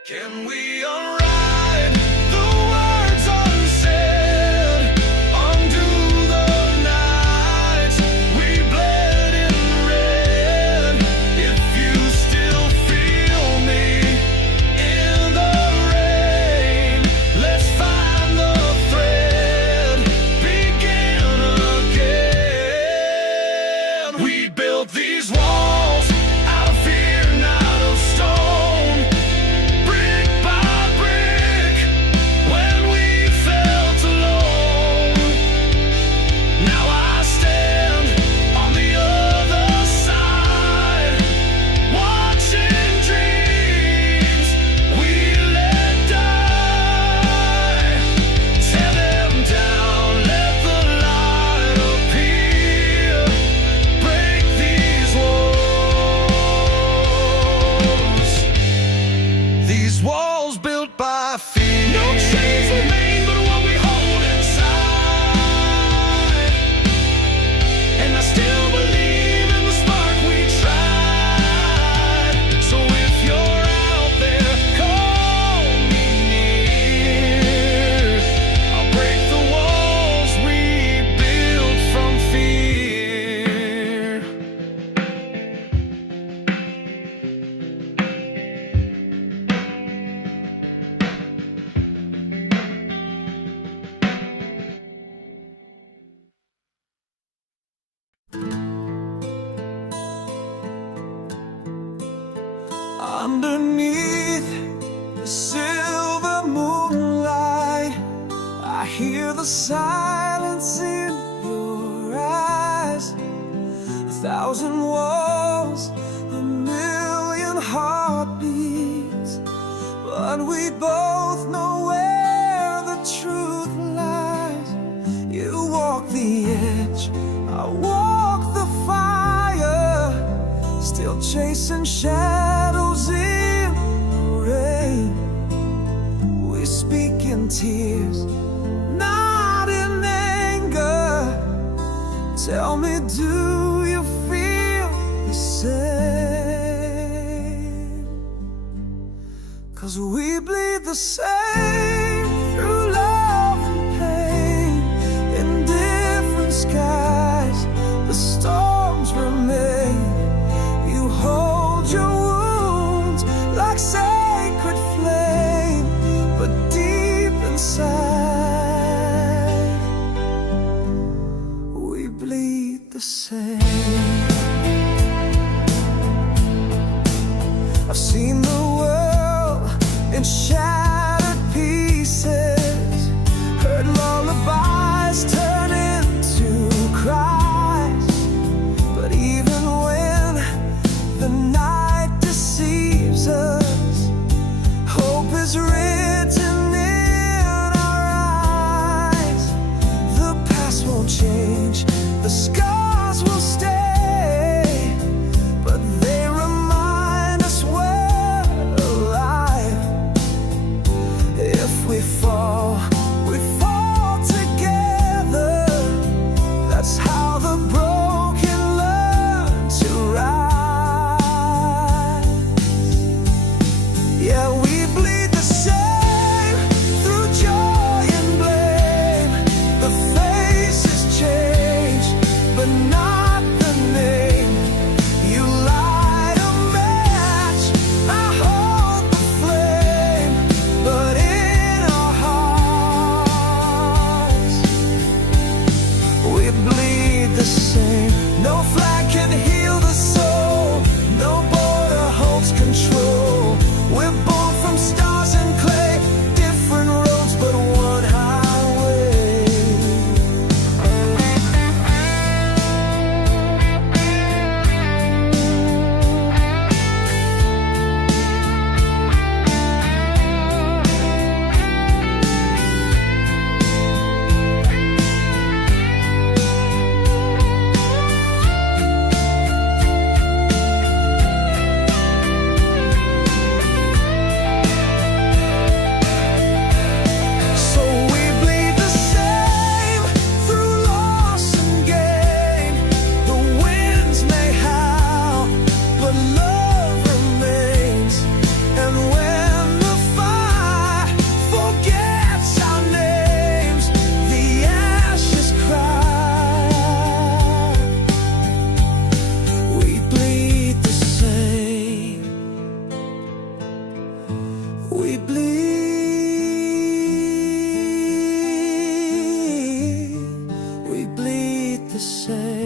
Can we unwrite the words unsaid, undo the nights we bled in red? If you still feel me in the rain, let's find the thread, begin again. We built these walls out of fear, not of stone, brick by brick, when we felt alone. Now I stand on the other side, watching dreams we let die. Tear them down, let the light appear, break these walls built by fear. No chains remain but what we hold inside, and I still believe in the spark we tried. So if you're out there, call me near. I'll break the walls we built from fear. Underneath the silver moonlight, I hear the silence in your eyes. 1,000 walls, a million heartbeats, but we both know where the truth lies. You walk the edge, I walk the fire, still chasing shadows in the rain. We speak in tears, not in anger. Tell me, do you feel the same? 'Cause we bleed the same through love and pain. In different skies, the storms remain. You hold your wounds like sacred flame, but deep inside, we bleed the same. I've seen the world in shattered pieces, heard lullabies turn into cries, but even when the night deceives us, hope is written in our eyes. The past won't change, the scars will stay, but they remind us we're alive. If we fall together. That's how the broken learn to rise. Yeah, we bleed the same through joy and blame. The faces change, but not the name. You light a match, I hold the flame, but in our hearts, we bleed the same. No flag can heal the soul, no border holds control. We're born from stars and clay, different roads but one highway.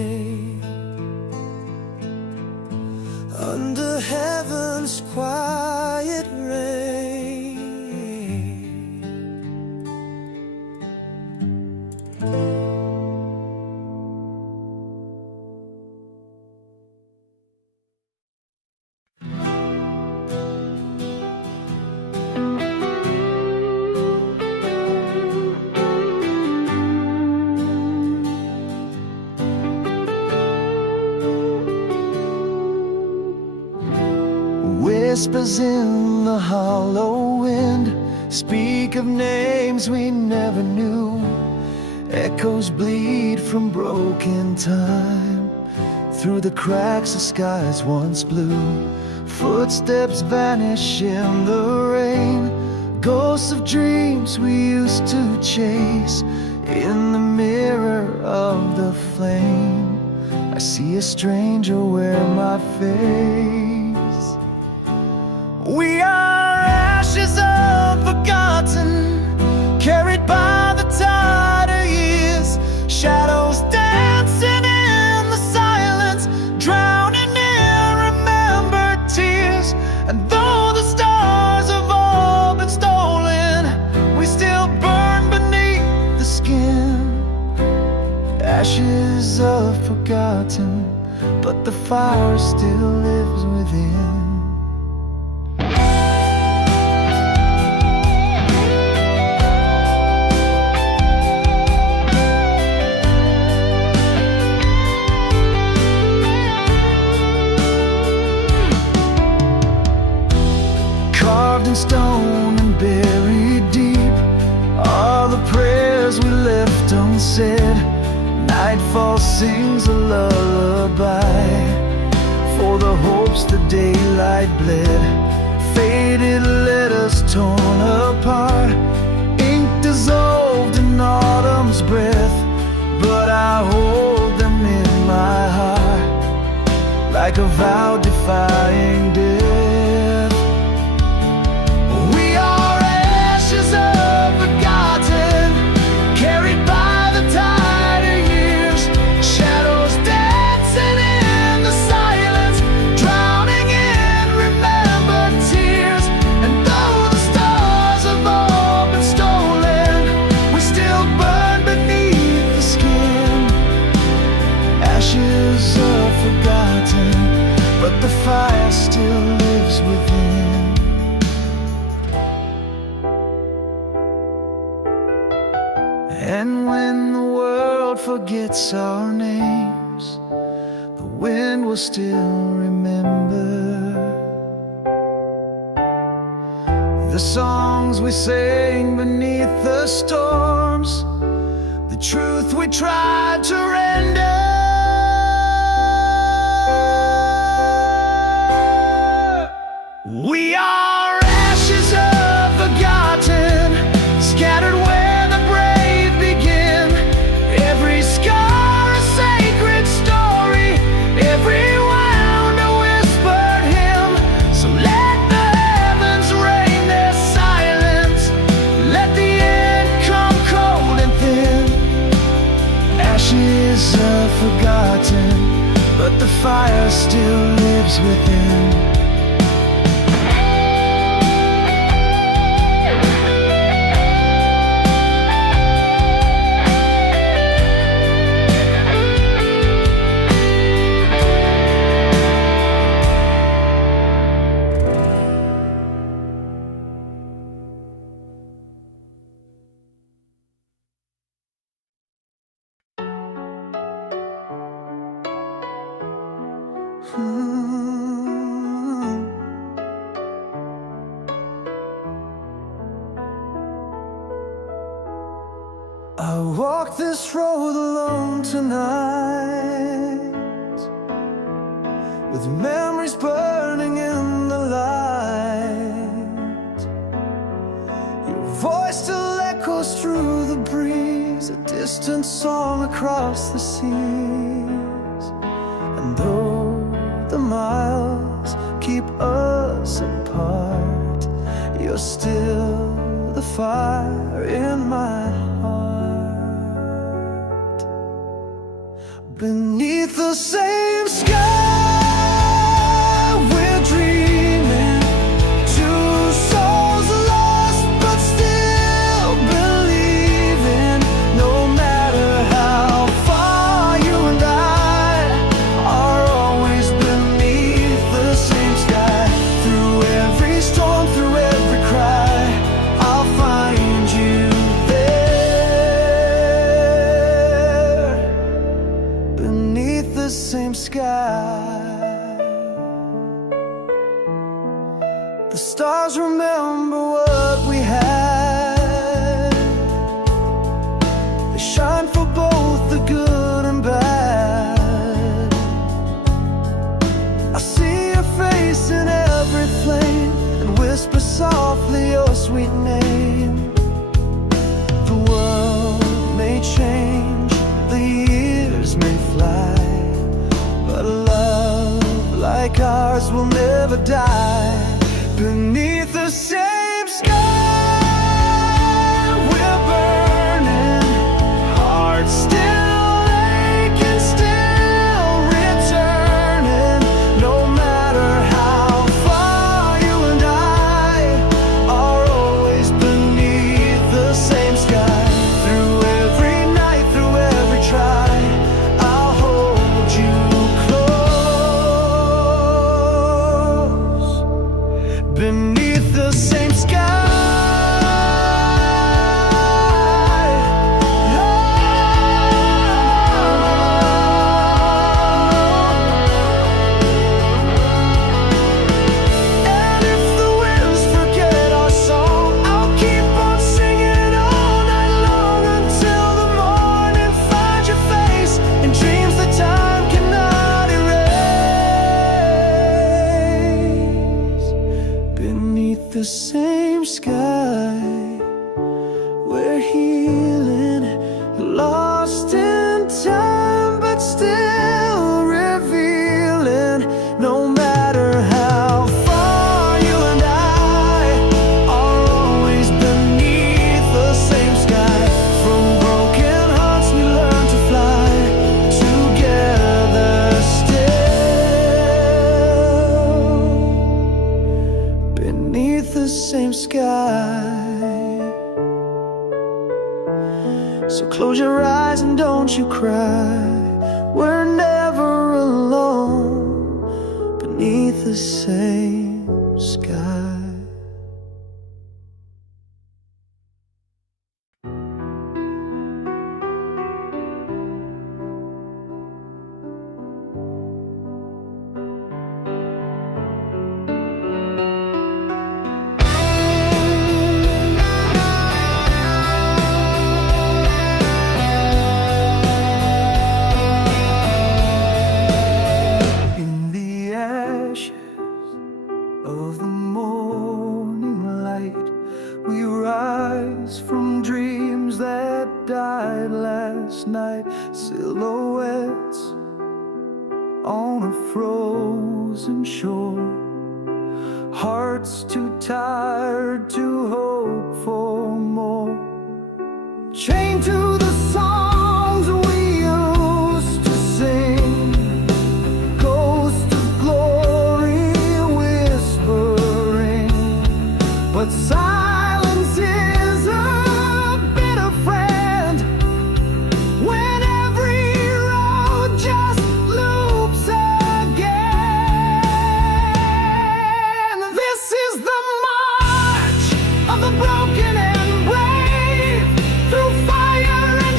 day. Under heaven's quiet rain. Whispers in the hollow wind speak of names we never knew. Echoes bleed from broken time through the cracks of skies once blue. Footsteps vanish in the rain, ghosts of dreams we used to chase. In the mirror of the flame, I see a stranger wear my face. We are ashes unforgotten, carried by the tide of years. Shadows dancing in the silence, drowning in remembered tears. And though the stars have all been stolen, we still burn beneath the skin. Ashes of forgotten, but the fire still lives within. Carved in stone and buried deep are the prayers we left unsaid. Nightfall sings a lullaby for the hopes the daylight bled. Faded letters torn apart, ink dissolved in autumn's breath. But I hold them in my heart like a vow defying death. But the fire still lives within. And when the world forgets our names, the wind will still remember the songs we sang beneath the storms, the truth we tried to render. We are ashes of forgotten, scattered where the brave begin. Every scar a sacred story, every wound a whispered hymn. So let the heavens rain their silence, let the end come cold and thin. Ashes of forgotten, but the fire still lives within. I walk this road alone tonight, with memories burning in the light. Your voice still echoes through the breeze, a distant song across the seas. And though the miles keep us apart, you're still the fire in my heart. Beneath Beneath the same sky, we're dreaming. Two souls lost, but still believing. No matter how far, you and I are always beneath the same sky. Through every storm, through every cry, I'll find you there. Beneath the same sky. The stars remember what we had. They shine for both the good and bad. I see your face in every flame and whisper softly your sweet name. The world may change, the years may fly, but a love like ours will never die. Beneath the same sky, we're burning. Hearts still aching, still returning. No matter how far, you and I are always beneath the same sky. Through every night, through every try, I'll hold you close. Beneath the same sky. And if the winds forget our song, I'll keep on singing it all night long until the morning finds your face in dreams that time cannot erase. Beneath the same sky, we're healing, lost in time, but still revealing. No matter how far, you and I are always beneath the same sky. From broken hearts we learn to fly together still. Beneath the same sky. So close your eyes and don't you cry. We're never alone beneath the same sky. In the ashes of the morning light, we rise from dreams that died last night. Silhouettes on a frozen shore, hearts too tired to hope for more. Chained to the songs we used to sing, ghost of glory whispering, but silence is a bitter friend when every road just loops again. This is the march of the broken and brave, through fire and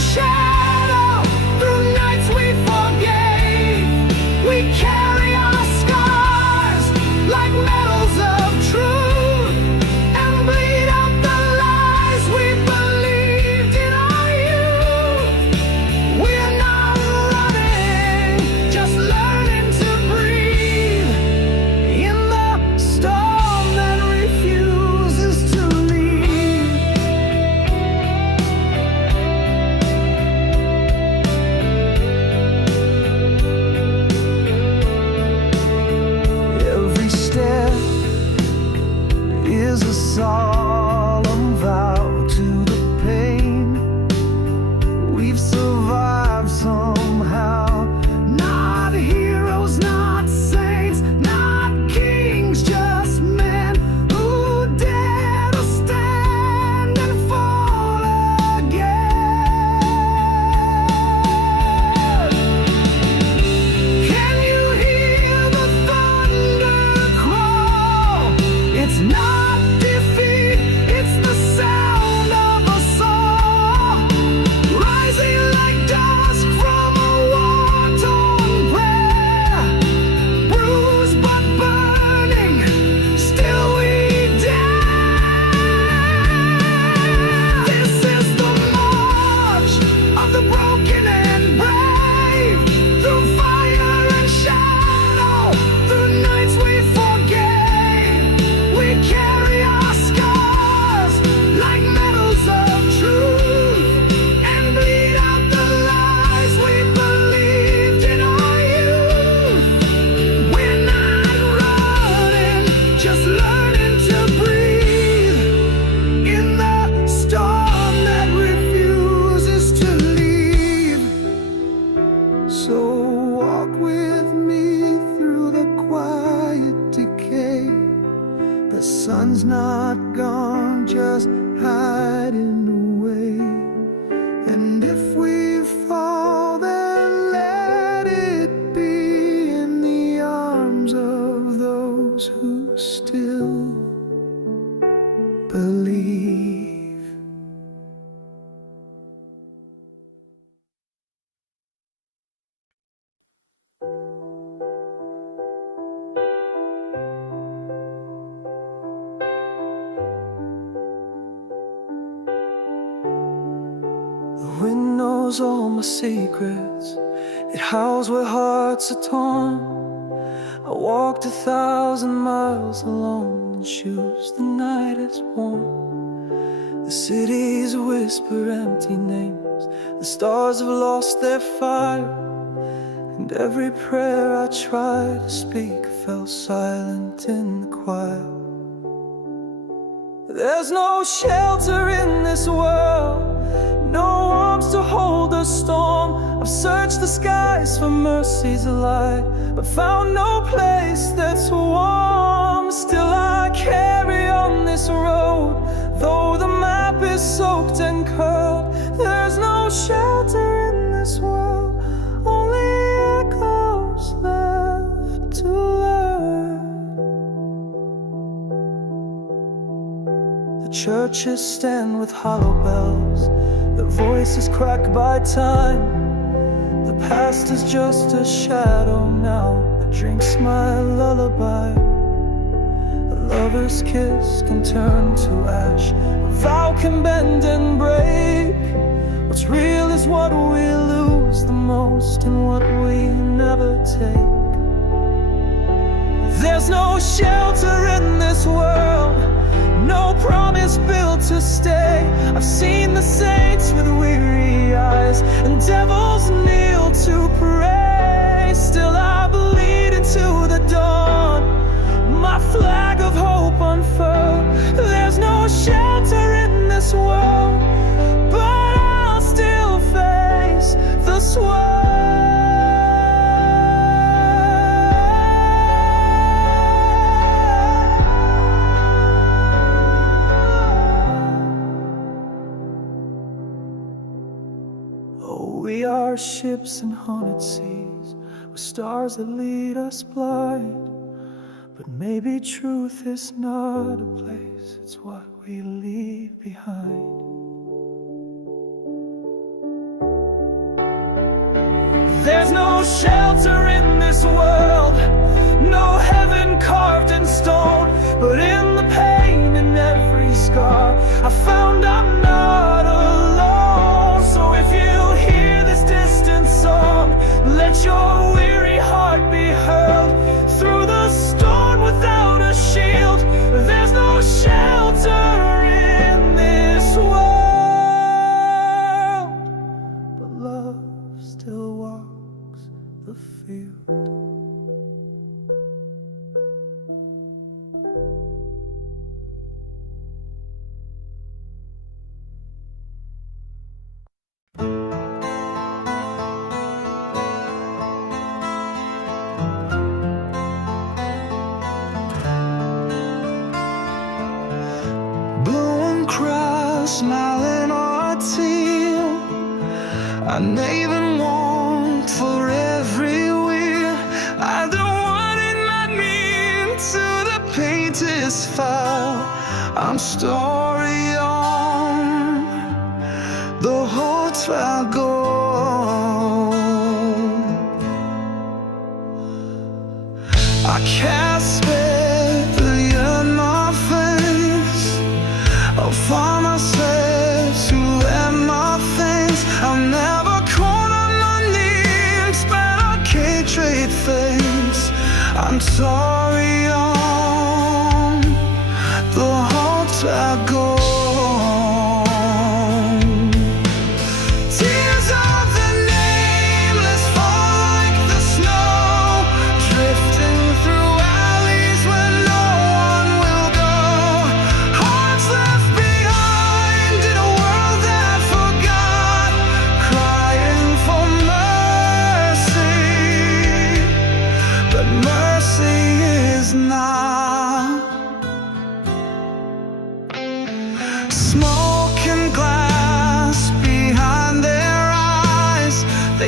with me through the quiet decay. The sun's not gone, just hiding away. And if we fall, then let it be in the arms of those who still believe. The wind knows all my secrets. It howls where hearts are torn. I walked 1,000 miles alone in shoes the night has worn. The cities whisper empty names. The stars have lost their fire. And every prayer I tried to speak fell silent in the choir. There's no shelter in this world, no arms to hold the storm. I've searched the skies for mercy's light, but found no place that's warm. Still I carry on this road, though the map is soaked and curled. There's no shelter in this world, only echoes left to learn. The churches stand with hollow bells, their voices cracked by time. The past is just a shadow now that drinks my lullaby. A lover's kiss can turn to ash, a vow can bend and break. What's real is what we lose the most and what we never take. There's no shelter in this world, no promise built to stay. I've seen the saints with weary eyes and devils kneel to pray. Still I bleed into the dawn, my flag of hope unfurled. There's no shelter in this world, but I'll still face the swirl. We are ships in haunted seas, with stars that lead us blind. But maybe truth is not a place, it's what we leave behind. There's no shelter in this world, no heaven carved in stone. But in the pain and every scar, I found I'm not alone. So if you hear this distant song, let your weary heart be hurled through the storm without a shield. There's no shelter in this world, but love still walks the field. Smiling or teal, I even want for every wheel. I don't want it not mean to the paint is foul. I'm story on the hearts I go. I can't spare the yearn my face. I'll find myself to end my things. I'll never call on my knees, but I can't trade face. I'm sorry on the hearts I go. Tears of the nameless fall like the snow, drifting through alleys where no one will go. Hearts left behind in a world that forgot, crying for mercy.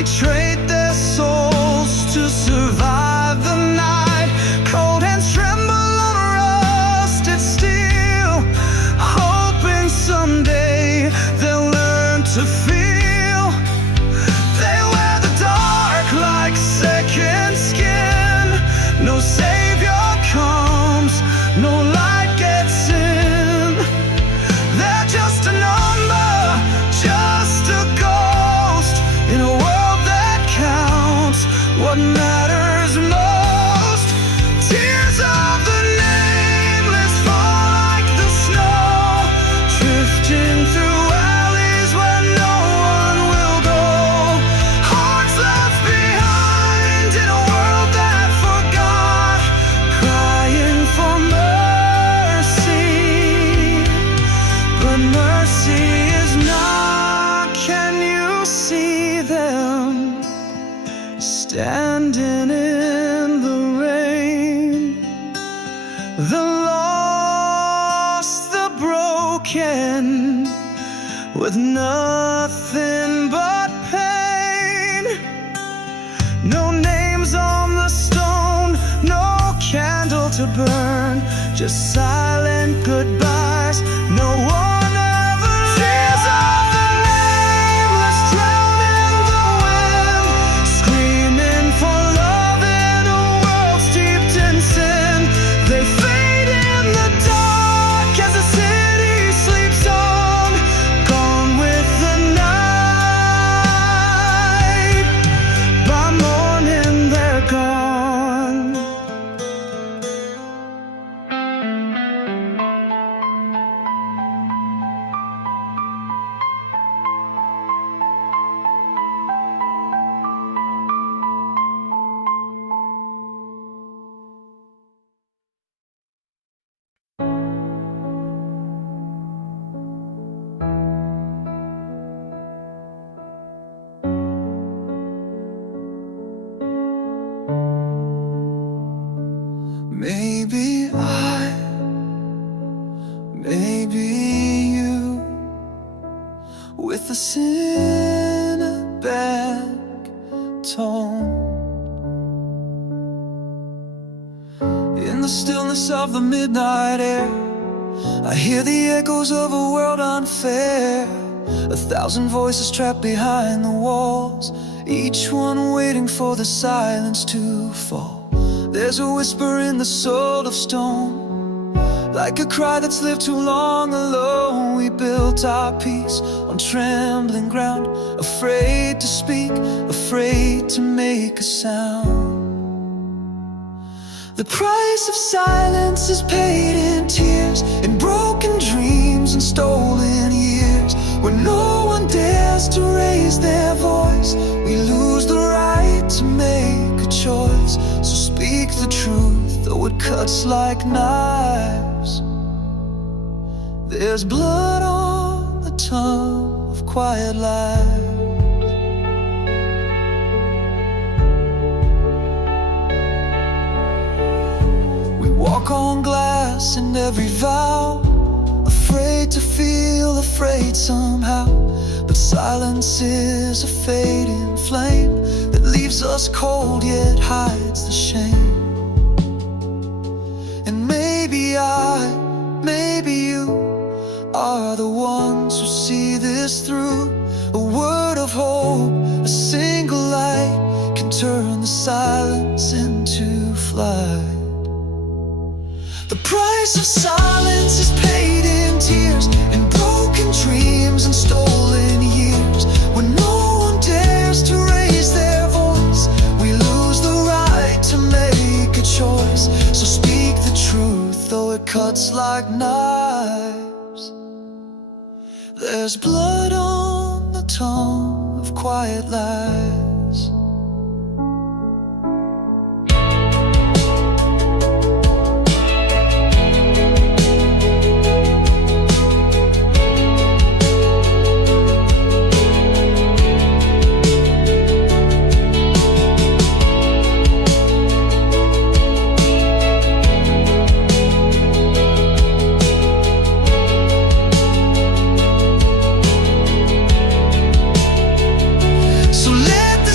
trade their souls to survive the night. Cold hands tremble on rusted steel, hoping someday they'll learn to feel. They wear the dark like second skin. No savior comes, no light gets in. They're just a number, just a ghost in a world that counts what matters most. Tears of the nameless fall like the snow, drifting through alleys where no one will go. Hearts left behind in a world that forgot, crying for mercy. But mercy is not. Can you see them standing in the rain? The lost, the broken, with nothing but pain. No names on the stone, no candle to burn, just silent goodbyes. No one ever tears of the nameless drown in the wind, screaming for love in a world steeped in sin. They fade in the dark as the city sleeps on, gone with the night. By morning they're gone. Maybe I, maybe you, with a cinematic tone. In the stillness of the midnight air, I hear the echoes of a world unfair. 1,000 voices trapped behind the walls, each one waiting for the silence to fall. There's a whisper in the soul of stone, like a cry that's lived too long alone. We built our peace on trembling ground, afraid to speak, afraid to make a sound. The price of silence is paid in tears, in broken dreams and stolen years. When no one dares to raise their voice, we lose the right to make a choice. So speak the truth, though it cuts like knives. There's blood on the tongue of quiet lies. We walk on glass in every vow, afraid to feel afraid somehow. But silence is a fading flame that leaves us cold yet hides the shame. And maybe I, maybe you are the ones who see this through. A word of hope, a single light can turn the silence into flight. The price of silence is paid in tears, in broken dreams and stolen years. When no one dares to raise their voice, we lose the right to make a choice. So speak the truth, though it cuts like knives. There's blood on the tongue of quiet lies. So let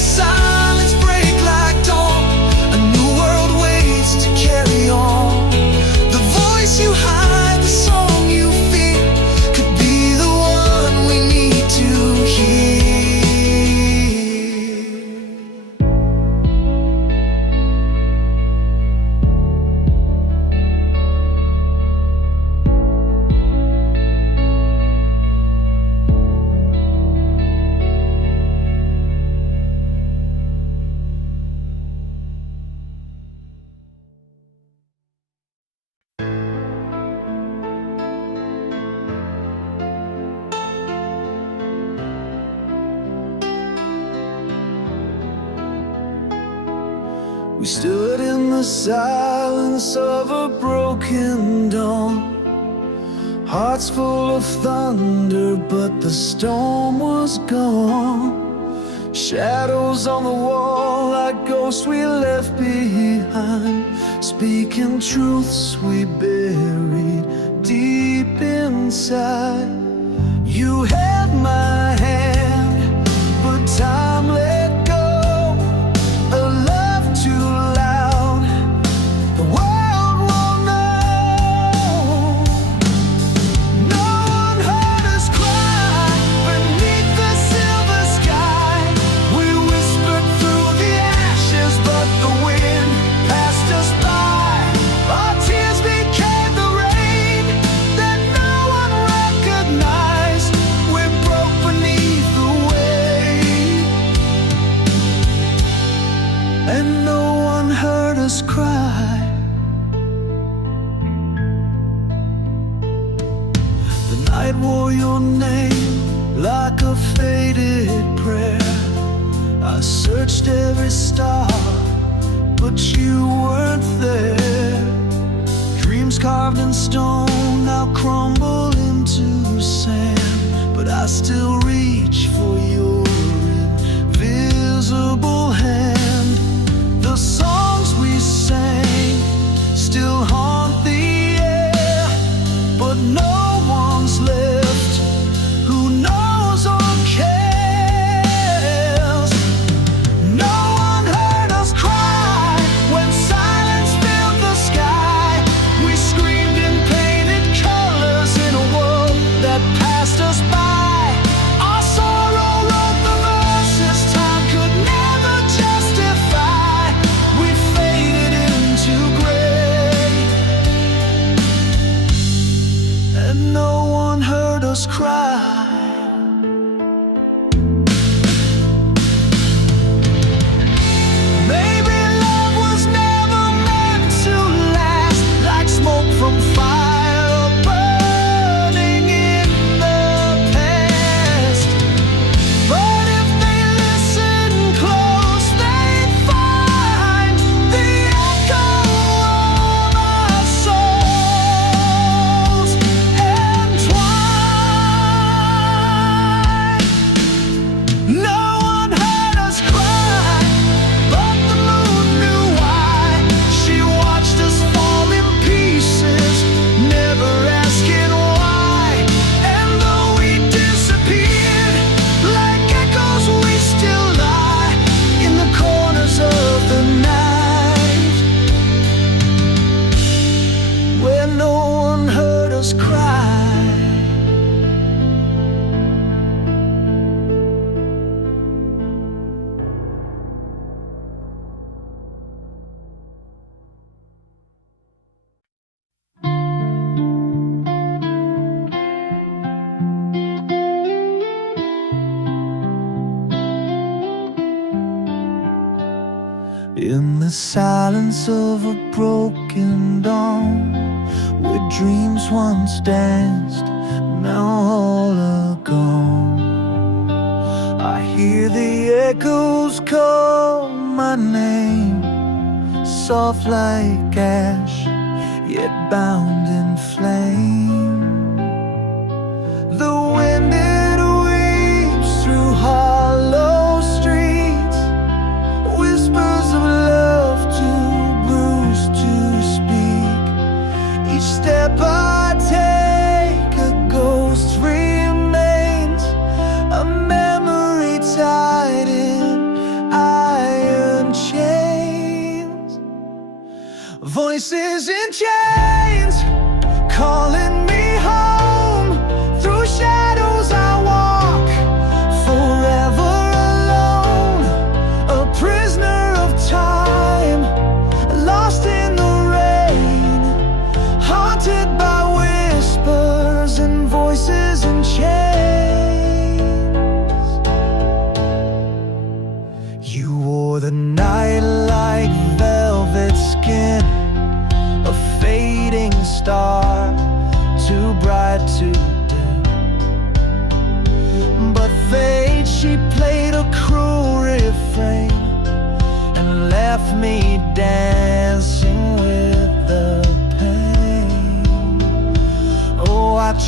We stood in the silence of a broken dawn, hearts full of thunder, but the storm was gone. Shadows on the wall like ghosts we left behind, speaking truths we buried deep inside. You held my hand, but time let go. A love too loud, the world won't know. No one heard us cry beneath the silver sky. We whispered through the ashes, but the wind passed us by. Our tears became the rain that no one recognized. We broke beneath the weight, and no one heard us cry. The night wore your name like a faded prayer. I searched every star, but you weren't there. Dreams carved in stone now crumble into sand, but I still reach for your invisible hand. The songs we sang still haunt the air, but no one's left who knows or cares. No one heard us cry when silence filled the sky. We screamed in painted colors in a world that passed us by. Our sorrow wrote the verses time could never justify. We faded into gray, and no one heard us cry. Maybe love was never meant to last, like smoke from fire burning in the past. But if they listen close, they'd find the echo of our souls entwined. No one heard us cry, but the moon knew why. She watched us fall in pieces, never asking why. And though we disappeared like echoes, we still lie in the corners of the night, where no one heard us cry. In the silence of a broken dawn, where dreams once danced, now all are gone. I hear the echoes call my name, soft like ash, yet bound in flame. The wind it weeps through hollow streets, whispers of love too bruised to speak. Each step I take, a ghost remains, a memory tied in iron chains. Voices in chains calling me home. Through shadows I walk, forever alone, a prisoner of time, lost in the rain, haunted by whispers and voices in chains. You wore the night like velvet skin, a fading star to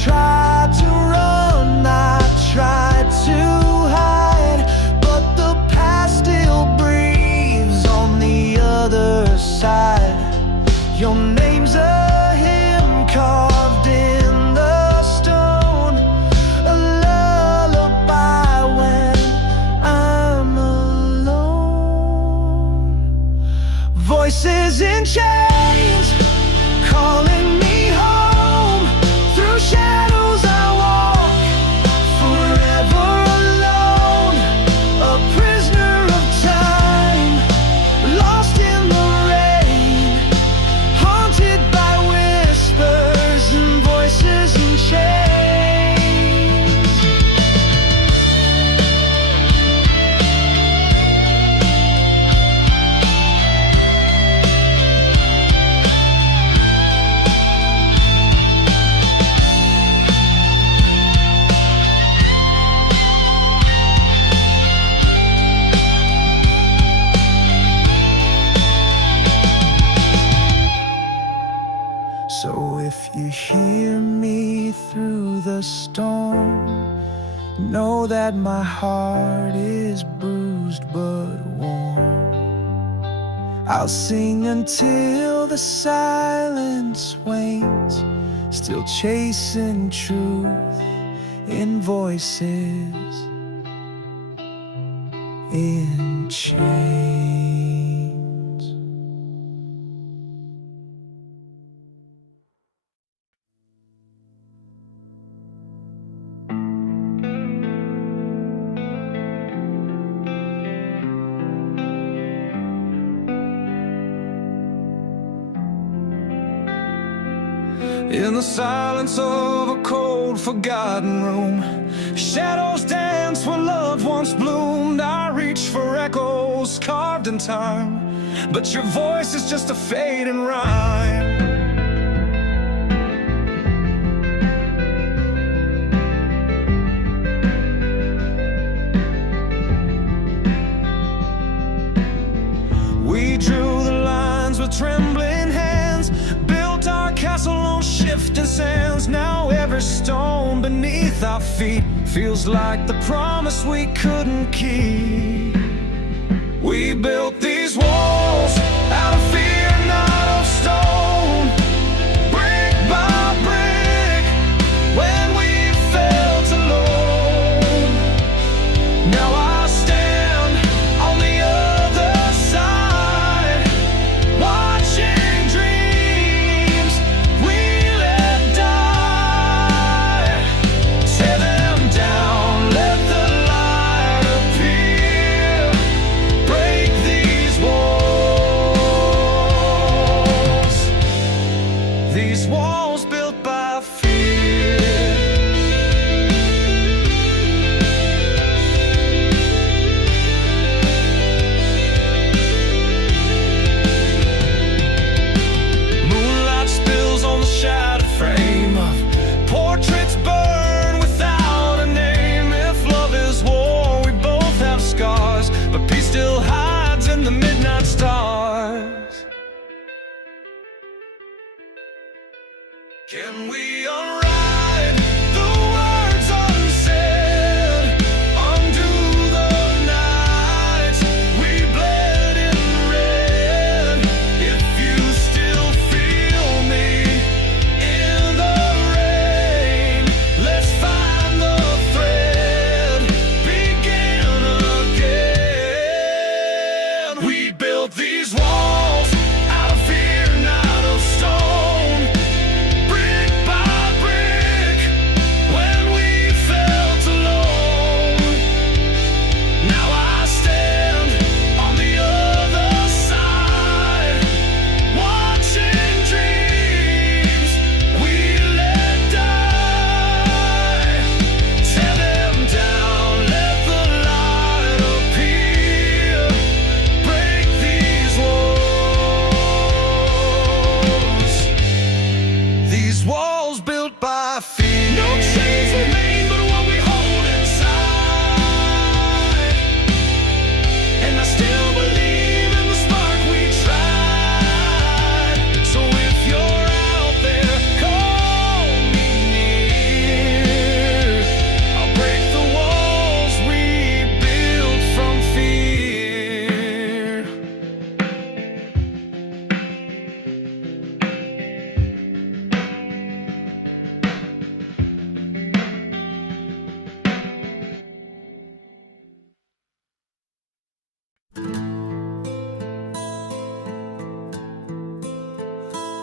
tried to run, I tried to hide, but the past still breathes on the other side. Your name's a hymn carved in the stone, a lullaby when I'm alone. Voices in chains calling me home. Through shadows I walk, forever alone, a prisoner of time, lost in the rain, haunted by whispers and voices in chains. So if you hear me through the storm, know that my heart is bruised but warm. I'll sing until the silence wanes, still chasing truth in voices in chains. In the silence of a cold, forgotten room, shadows dance where love once bloomed. I reach for echoes carved in time, but your voice is just a fading rhyme. We drew the lines with trembling hands, built our castle on shifting sands. Now every stone beneath our feet feels like the promise we couldn't keep. We built these walls out of fear, not of stone, brick by brick, when we felt alone. Now I stand on the other side, watching dreams we let die. Tear them down, let the light appear, break these walls built by fear. Moonlight spills on the shattered frame of portraits burn without a name. If love is war, we both have scars, but peace still hides in the midnight stars. Can we unwrite the words unsaid, undo the nights we bled in red? If you still feel me in the rain, let's find the thread, begin again. We built these walls out of fear, not of stone, brick by brick.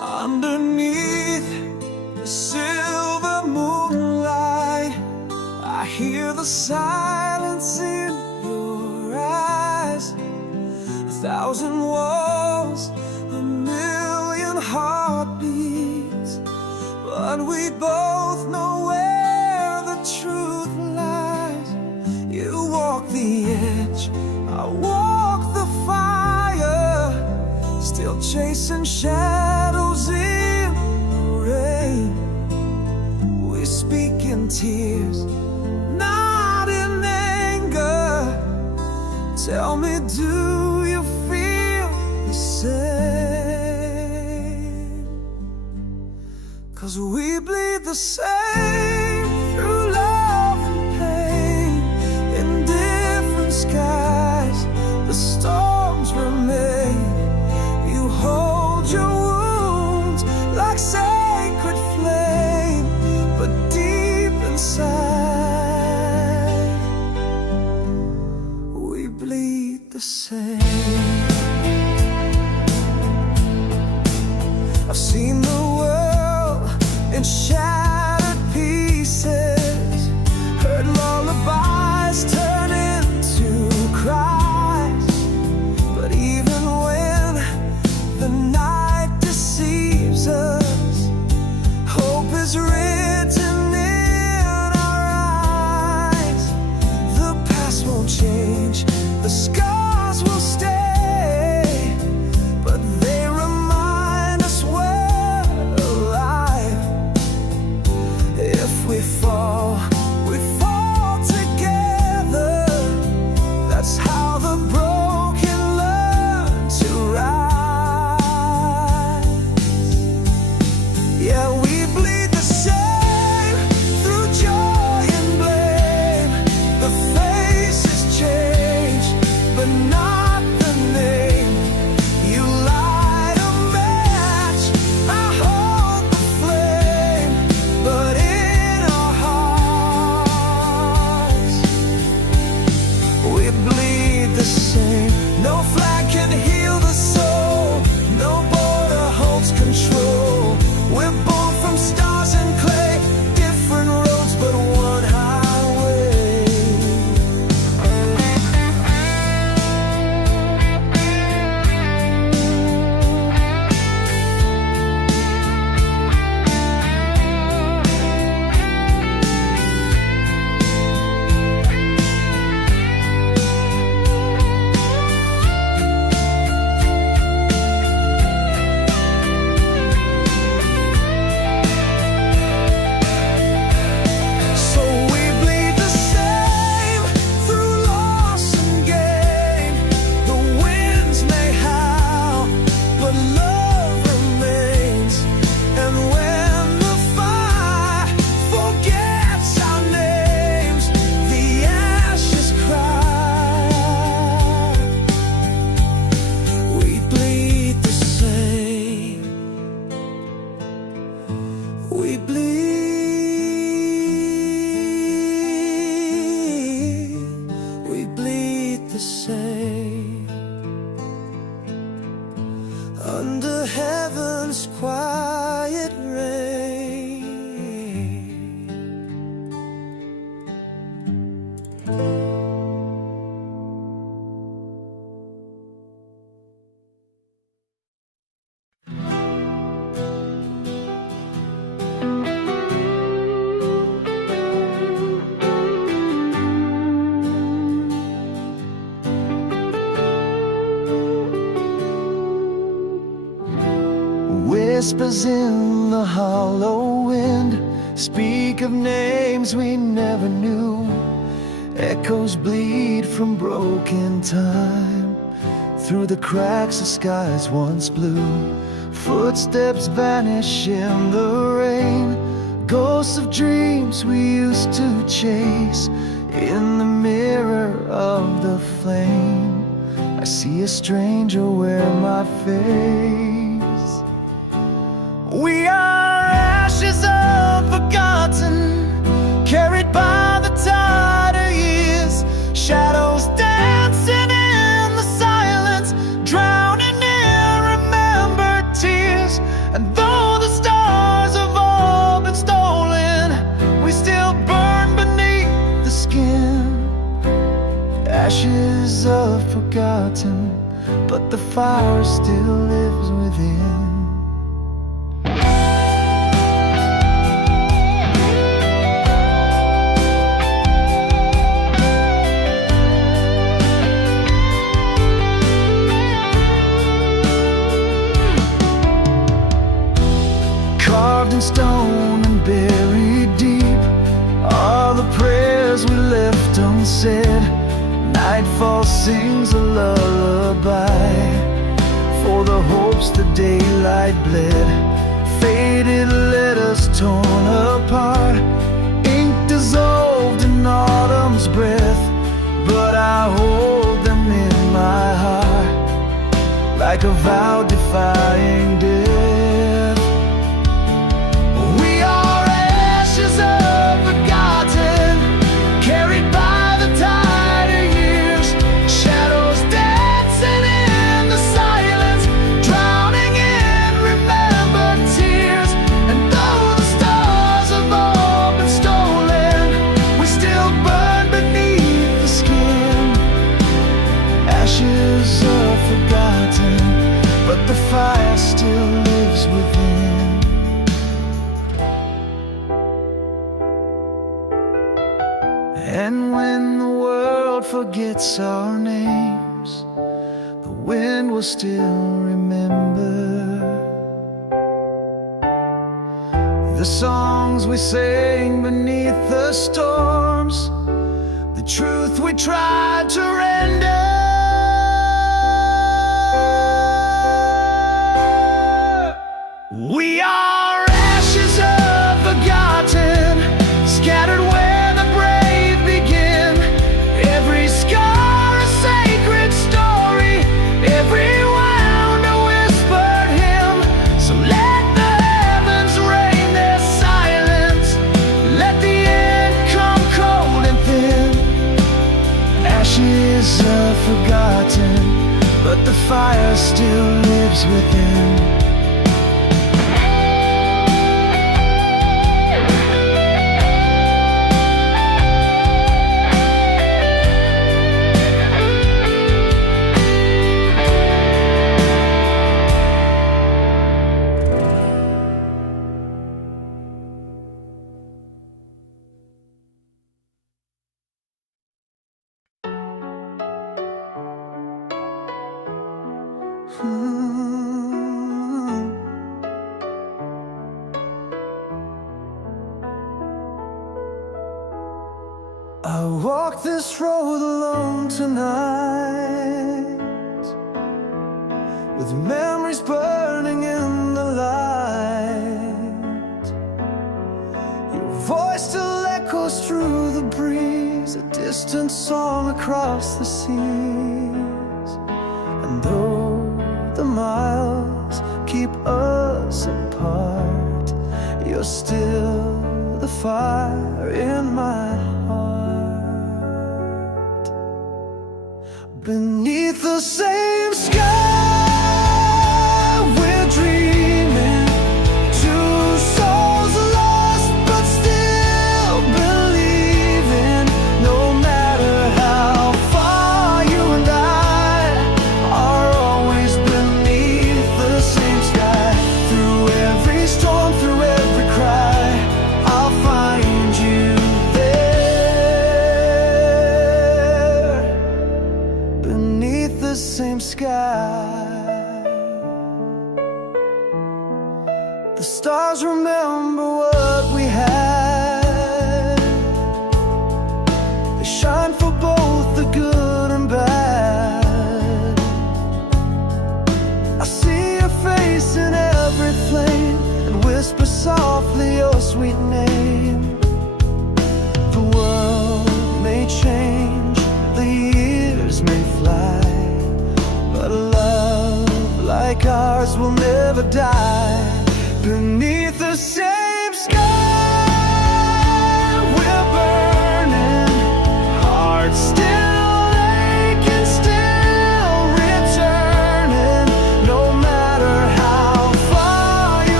Underneath the silver moonlight, I hear the silence in your eyes. 1,000 walls, a million heartbeats, but we both know where the truth lies. You walk the edge, I walk the fire, still chasing shadows in the rain. We speak in tears, not in anger. Tell me, do you feel the same? 'Cause we bleed the same through love and pain. In different skies, the storms remain. You hold your wounds like sacred flame, but deep inside, we bleed the same. I've seen the world in shattered pieces, heard lullabies turn into cries, but even when the night deceives us, hope is written in our eyes. The past won't change, the scars will stay, but they remind us we're alive. If we fall together. That's how the broken learn to rise. Yeah, we bleed the same through joy and blame. The faces change, but not the name. You light a match, I hold the flame, but in our hearts, we bleed the same. No flag can heal the soul, no border holds control. We're born from stars and clay, different roads but one highway. So we bleed the same through loss and gain. The winds may howl, but love remains. And when the fire forgets our names, the ashes cry. We bleed the same. We bleed the same. Under heaven's quiet rain. Whispers in the hollow wind speak of names we never knew. Echoes bleed from broken time through the cracks of skies once blue. Footsteps vanish in the rain, ghosts of dreams we used to chase. In the mirror of the flame, I see a stranger wear my face. We are ashes unforgotten, carried by the tide of years. Shadows dancing in the silence, drowning in remembered tears. And though the stars have all been stolen, we still burn beneath the skin. Ashes of forgotten, but the fire still lives within. Carved in stone and buried deep are the prayers we left unsaid. Nightfall sings a lullaby for the hopes the daylight bled. Faded letters torn apart, ink dissolved in autumn's breath, but I hold them in my heart like a vow defying death. We are ashes of forgotten, carried by the tide of years, shadows dancing in the silence, drowning in remembered tears. And though the stars have all been stolen, we still burn beneath the skin. Ashes are forgotten, but the fire still lives within. And when the world forgets our names, the wind will still remember the songs we sang beneath the storms, the truth we tried to render. We are ashes of forgotten, scattered where the brave begin. Every scar a sacred story, every wound a whispered hymn. So let the heavens rain their silence, let the end come cold and thin. Ashes are forgotten, but the fire still lives within. I walk this road alone tonight, with memories burning in the light. Your voice still echoes through the breeze, a distant song across the seas. And though the miles keep us apart, you're still the fire in my heart. Beneath the same sky, we're dreaming, two souls lost but still believing. No matter how far you and I are always beneath the same sky. Through every storm, through every cry, I'll find you there, beneath the same sky. The stars remember what we had. They shine for both the good and bad. I see your face in every flame and whisper softly your sweet name. The world may change, the years may fly, but a love like ours will never die. Beneath the same sky, we're burning, hearts still aching, still returning. No matter how far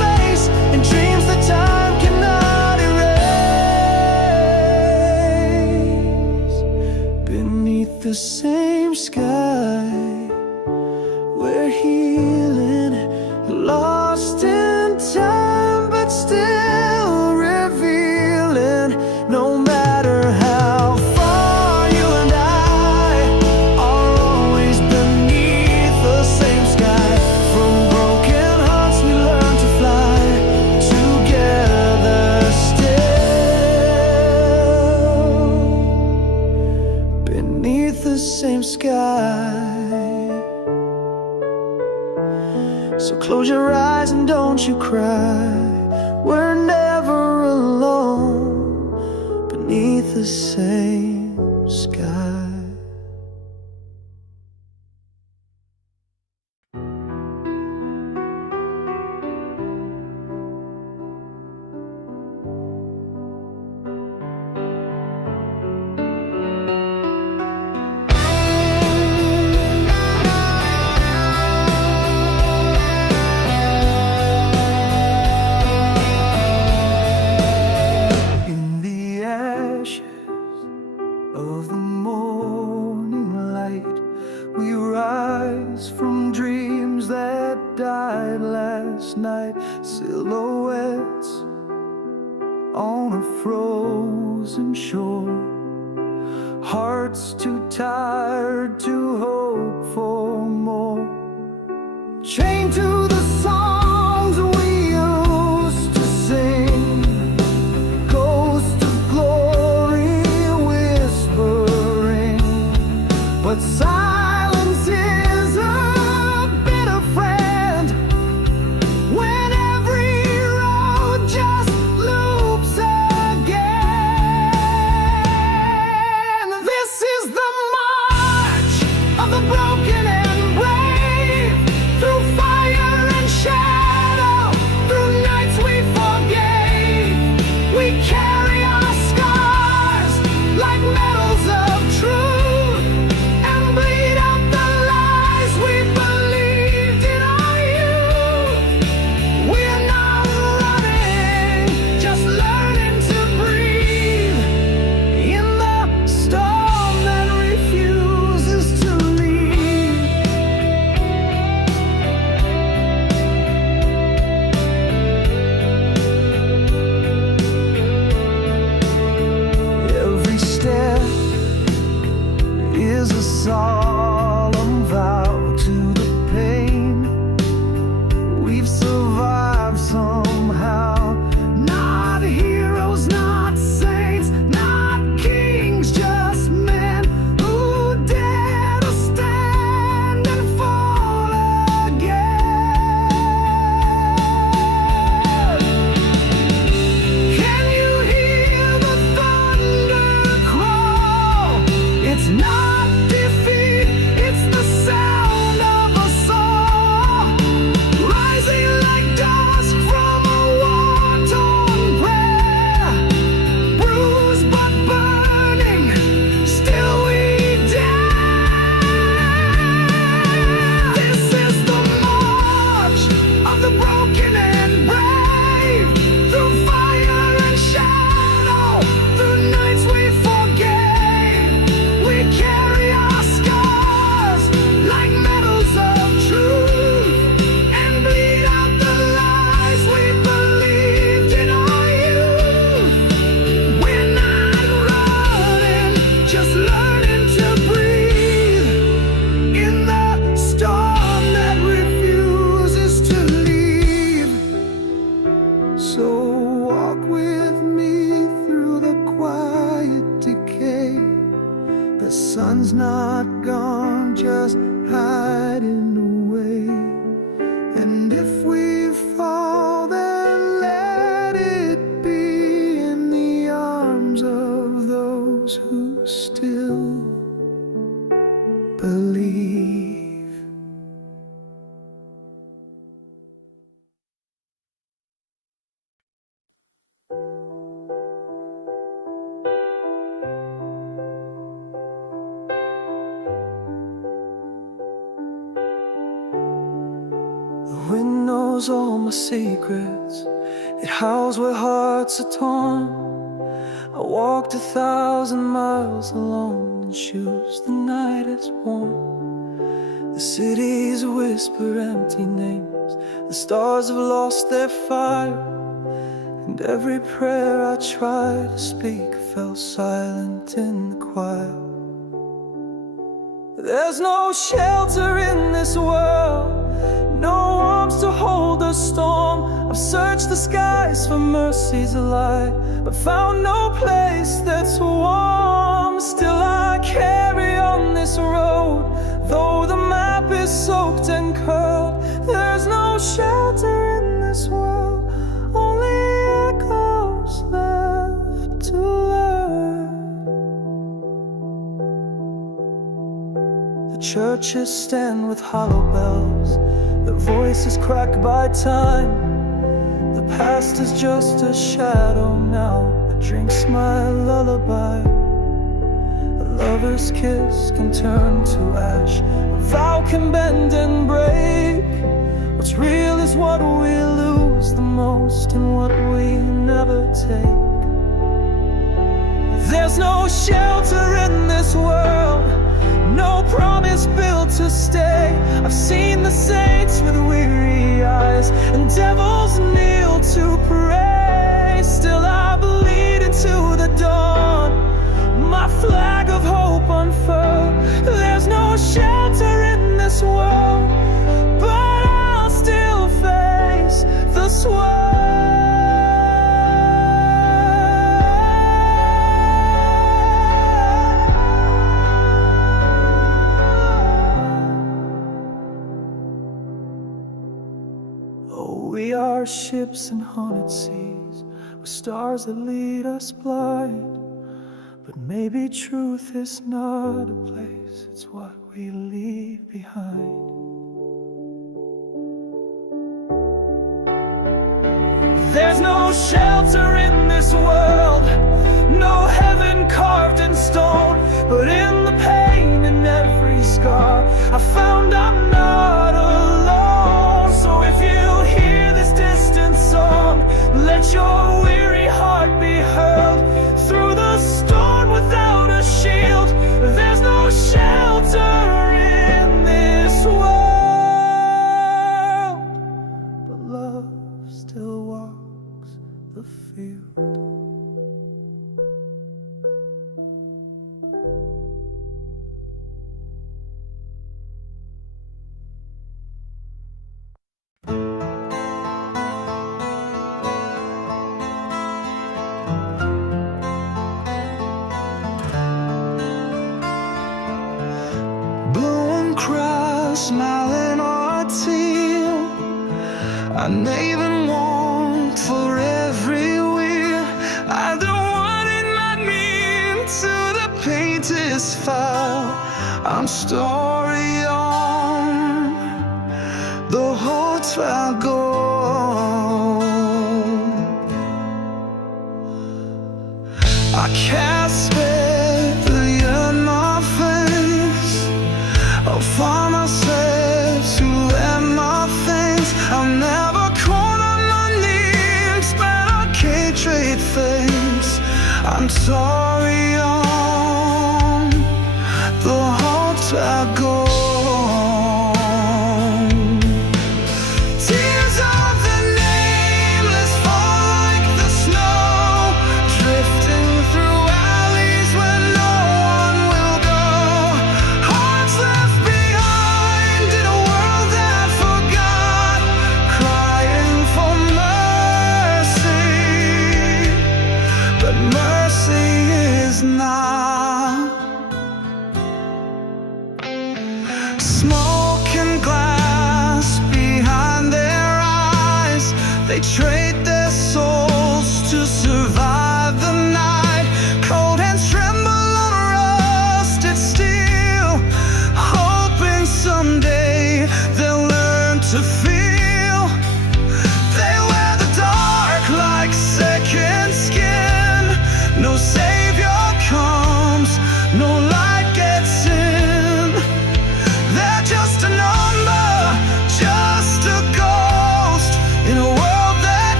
the same sky. We're healing, lost in time, but still revealing. No matter how far, you and I are always beneath the same sky. From broken hearts we learn to fly together still, beneath the same sky. So close your eyes and don't you cry. We're never alone, beneath the same sky. In the ashes of the morning light, we rise from dreams that died last night. Silhouettes on a frozen shore, hearts too tired to hope for more. Chained to the songs we used to sing, ghost of glory whispering, but silence is a bitter friend when every road just loops again. This is the march of the broken and brave, through fire and shadow, through nights we forgave. We carry our scars like medals of truth, and bleed out the lies we believed in our youth. We're not running, just learning to breathe in the storm that refuses to leave. Every step is a solemn vow to the pain. We've survived somehow. Not heroes, not saints, not kings, just men who dare to stand and fall again. Can you hear the thunder crawl? It's not defeat, it's the sound of a song, rising like dust from a war-torn prayer. Bruised but burning, still we dare. This is the march of the broken and brave, through fire and shadow, through nights we forgave. We carry our scars like medals of truth, and bleed out the lies we believed in our youth. We're not running, just learning to breathe in the storm that refuses to leave. So walk with me through the quiet decay. The sun's not gone, just hiding away. And if we fall, then let it be in the arms of those who still believe. The wind knows all my secrets, it howls where hearts are torn. I walked 1,000 miles alone golden shoes, the night is warm. The cities whisper empty names, the stars have lost their fire, and every prayer I tried to speak fell silent in the choir. There's no shelter in this world, no arms to hold the storm. I've searched the skies for mercy's light, but found no place that's warm. Still I carry on this road, though the map is soaked and curled. There's no shelter in this world, only echoes left to learn. The churches stand with hollow bells, their voices cracked by time. The past is just a shadow now that drinks my lullaby. A lover's kiss can turn to ash, a vow can bend and break. What's real is what we lose the most and what we never take. There's no shelter in this world, no promise built to stay. I've seen the saints with weary eyes and devils kneel to pray. Still I bleed into the dawn, my flag of hope unfurled. There's no shelter in this world, but I'll still face the swirl. We are ships in haunted seas, with stars that lead us blind. But maybe truth is not a place, it's what we leave behind. There's no shelter in this world, no heaven carved in stone. But in the pain and every scar, I found I'm not alone. So if you hear this distant song, let your weary heart be hurled through the storm without a shield. There's no shelter in this world, but love still walks the field. Smiling or teal, I even want for every wheel. I don't want it not mean to the paint is foul. I'm story on the hotel go. I can't spare the yearn my face. I'll find myself to end my things. I'll never call on my knees, but I can't trade things. I'm sorry on the hotel go. Tears of the nameless fall like the snow, drifting through alleys where no one will go. Hearts left behind in a world that forgot, crying for mercy, but mercy is not. Smoke and glass behind their eyes, they trade their souls to survive the night. Cold hands tremble on rusted steel, hoping someday they'll learn to feel. They wear the dark like second skin. No savior comes, no light gets in. They're just a number, just a ghost in a world that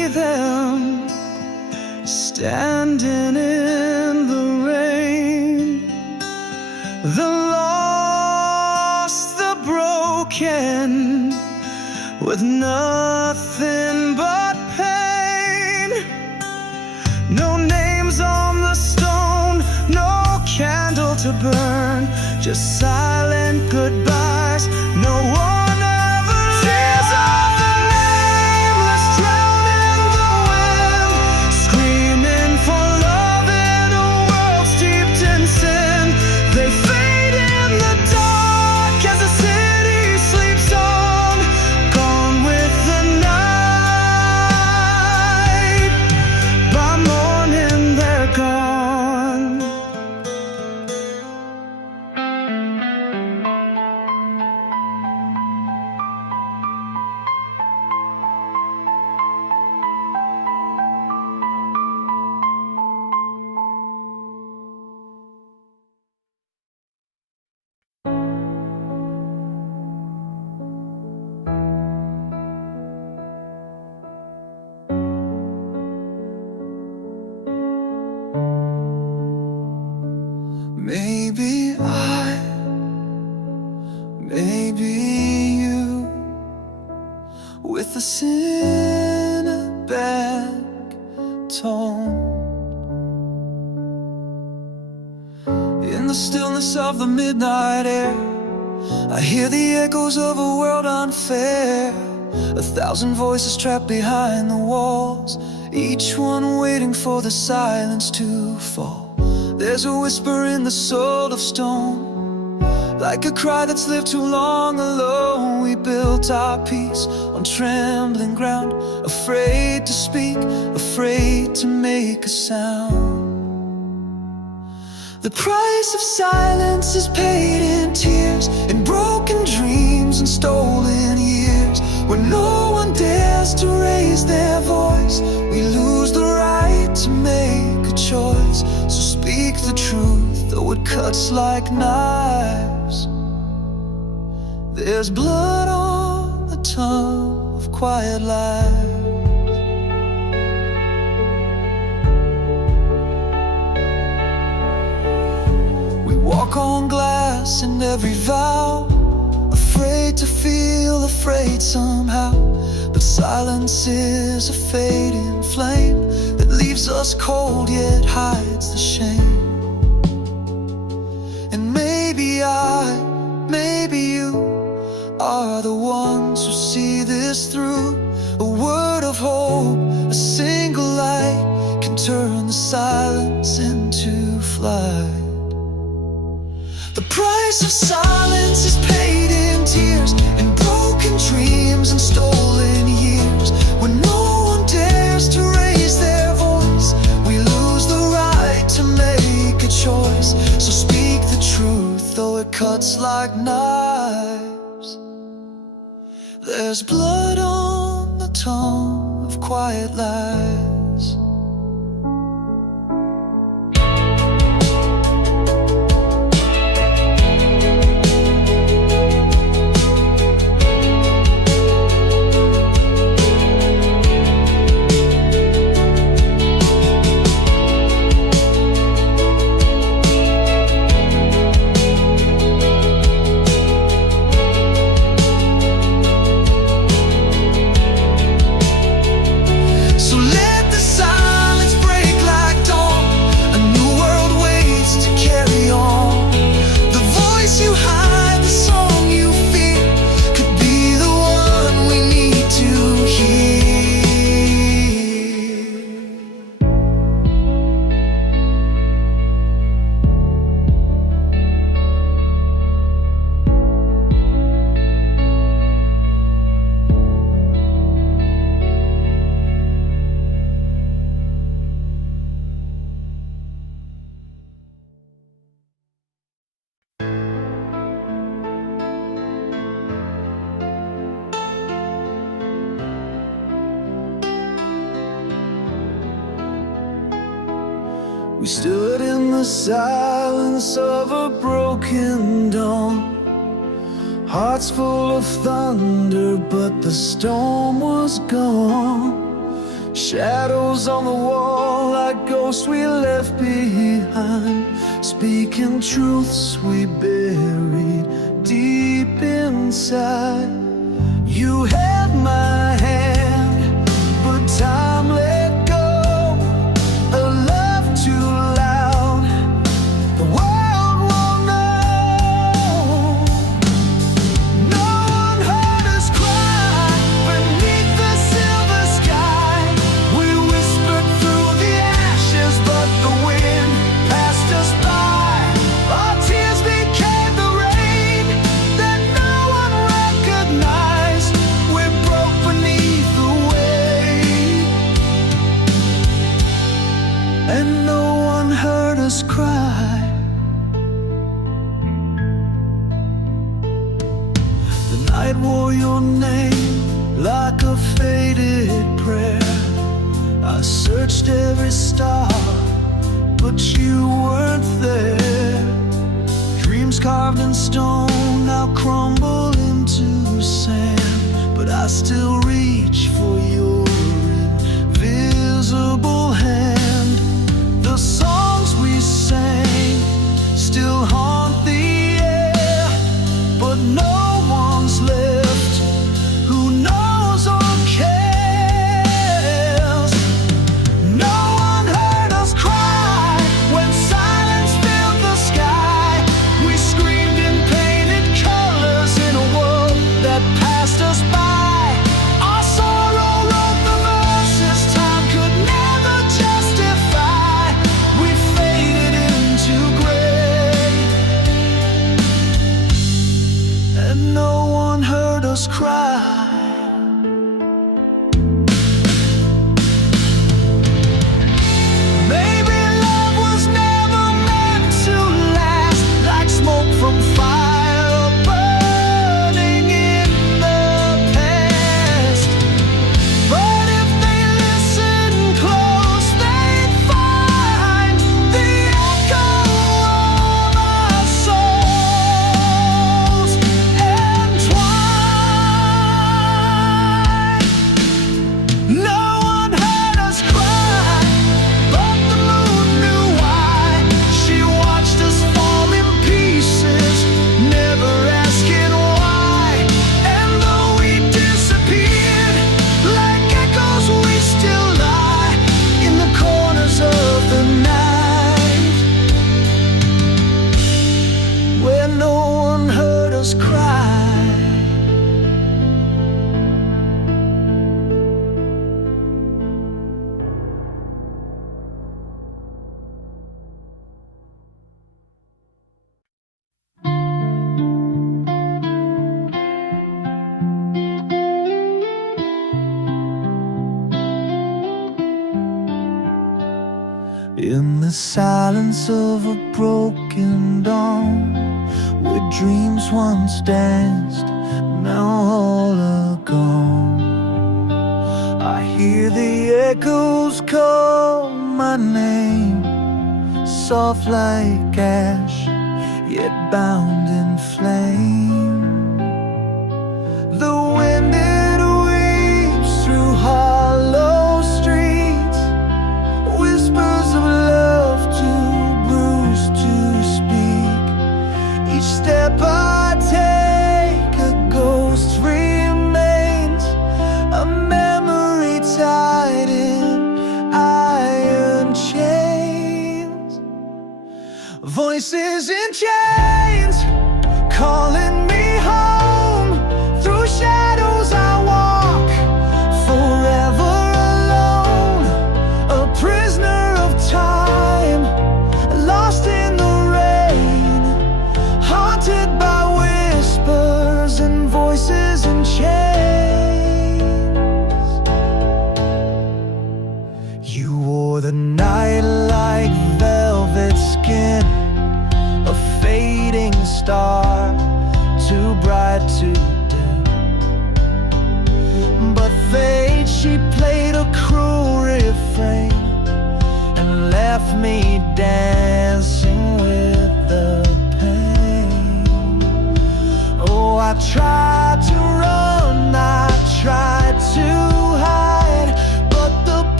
the lost, the broken, with nothing but pain. No names on the stone, no candle to burn, just silent goodbyes. No one ever tears of the nameless, drown in the wind, screaming for love in a world steeped in sin. They fade in the dark as the city sleeps on, gone with the night. By morning they're gone. Maybe I, maybe you, with a cinematic tone. In the stillness of the midnight air, I hear the echoes of a world unfair. 1,000 voices trapped behind the walls, each one waiting for the silence to fall. There's a whisper in the soul of stone, like a cry that's lived too long alone. We built our peace on trembling ground, afraid to speak, afraid to make a sound. The price of silence is paid in tears, in broken dreams and stolen years. When no one dares to raise their voice, we lose the right to make a choice. So speak the truth, though it cuts like knives. There's blood on the tongue of quiet lies. We walk on glass in every vow, afraid to feel afraid somehow. But silence is a fading flame that leaves us cold yet hides the shame. And maybe I, maybe you are the ones who see this through. A word of hope, a single light can turn the silence into flight. The price of silence is paid in tears, in broken dreams and stolen years. When no one dares to raise their voice, we lose the right to make a choice. So speak the truth, though it cuts like knives. There's blood on the tongue of quiet lies. We stood in the silence of a broken dawn, hearts full of thunder, but the storm was gone. Shadows on the wall like ghosts we left behind, speaking truths we buried deep inside. You held my hand, but time let go. A love too loud, the world won't know. No one heard us cry beneath the silver sky. We whispered through the ashes, but the wind passed us by. Our tears became the rain that no one recognized. We broke beneath the weight, and no one heard us cry. The night wore your name like a faded prayer. I searched every star, but you weren't there. Dreams carved in stone now crumble into sand, but I still reach for your invisible hand. The songs we sang still haunt the air, but no one's left who knows or cares. No one heard us cry when silence filled the sky. We screamed in painted colors in a world that passed us by. Our sorrow wrote the verses time could never justify. We faded into gray, and no one heard us cry. Maybe love was never meant to last, like smoke from fire burning in the past. But if they listen close, they'd find the echo of our souls entwined. No one heard us cry, but the moon knew why. She watched us fall in pieces, never asking why. And though we disappeared like echoes, we still lie in the corners of the night, where no one heard us cry. In the silence of a broken dawn, where dreams once danced, now all are gone. I hear the echoes call my name, soft like ash, yet bound in flame. The wind it weeps through hollow streets, whispers of love too bruised to speak. Each step I take, a ghost remains, a memory tied in iron chains. Voices in chains calling me home. Through shadows I walk, forever alone, a prisoner of time, lost in the rain, haunted by whispers and voices in chains. You wore the night like velvet skin, a fading star, too bright to dim. But fate, she played a cruel refrain and left me dancing with the pain. Oh, I tried to run, I tried to hide, but the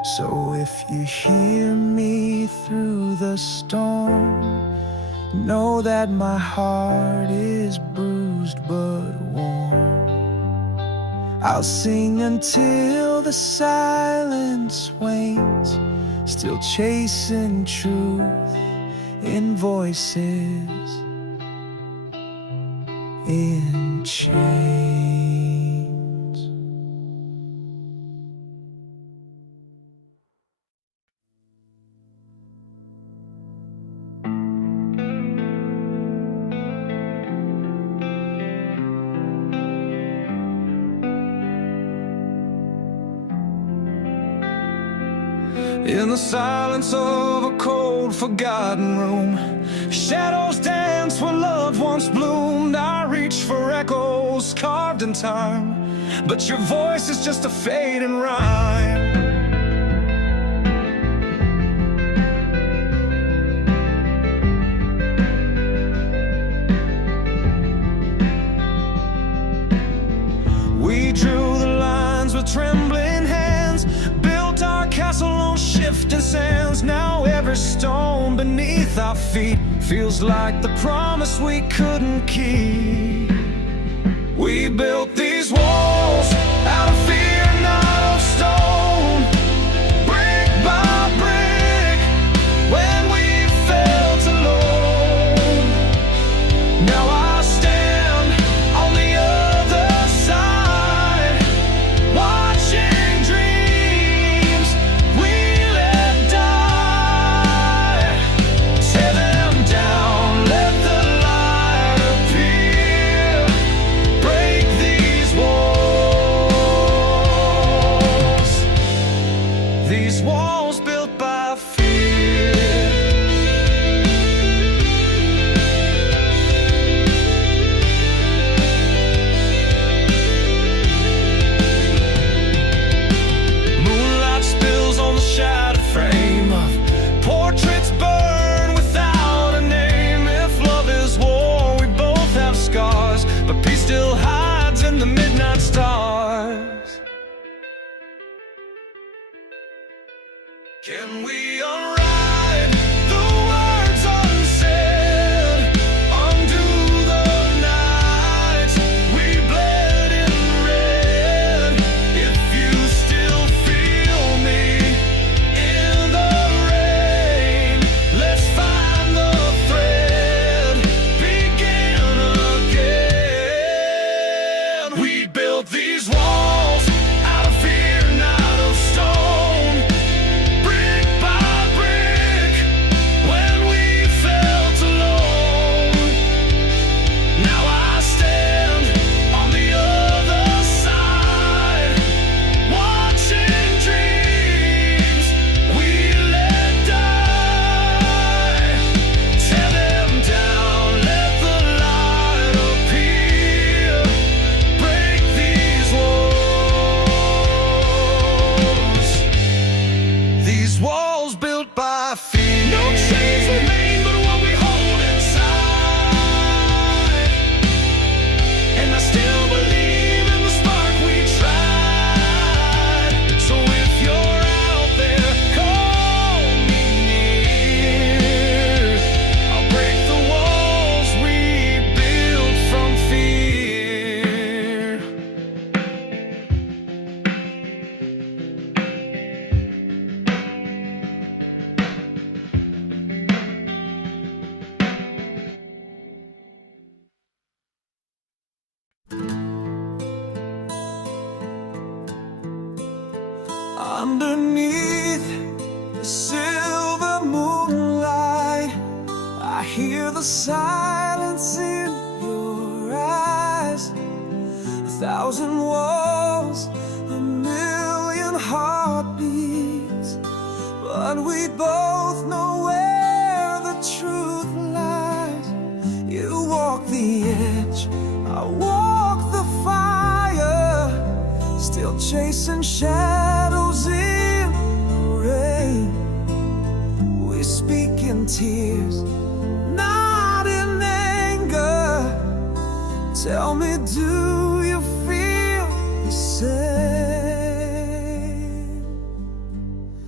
So if you hear me through the storm, know that my heart is bruised but warm. I'll sing until the silence wanes, still chasing truth in voices in chains. In the silence of a cold, forgotten room, shadows dance where love once bloomed. I reach for echoes carved in time, but your voice is just a fading rhyme. We drew the lines with trembling hands, built our castle on shifting sands. Now every stone beneath our feet feels like the promise we couldn't keep. We built these walls out of fear, not of stone, brick by brick, when we felt alone. Now I stand on the other side, watching dreams we let die. Tear them down, let the light appear, break these walls built by fear. Moonlight spills on the shattered frame of portraits burn without a name. If love is war, we both have scars, but peace still hides in the midnight stars. Can we unwrite the words unsaid, undo the nights we bled in red? If you still feel me in the rain, let's find the thread, begin again. We built these walls out of fear, not of stone, brick by brick, when we felt alone. Now I stand on the other side, watching dreams we let die. Tear them down, let the light appear, break these walls built by fear. No chains remain but what we hold inside, and I still believe in the spark we tried. So if you're out there, call me near. I'll break the walls we built from fear. Underneath the silver moonlight, I hear the silence in your eyes. 1,000 walls, a million heartbeats, but we both know where the truth lies. You walk the edge, I walk the fire, still chasing shadows in the rain. We speak in tears, not in anger. Tell me, do you feel the same?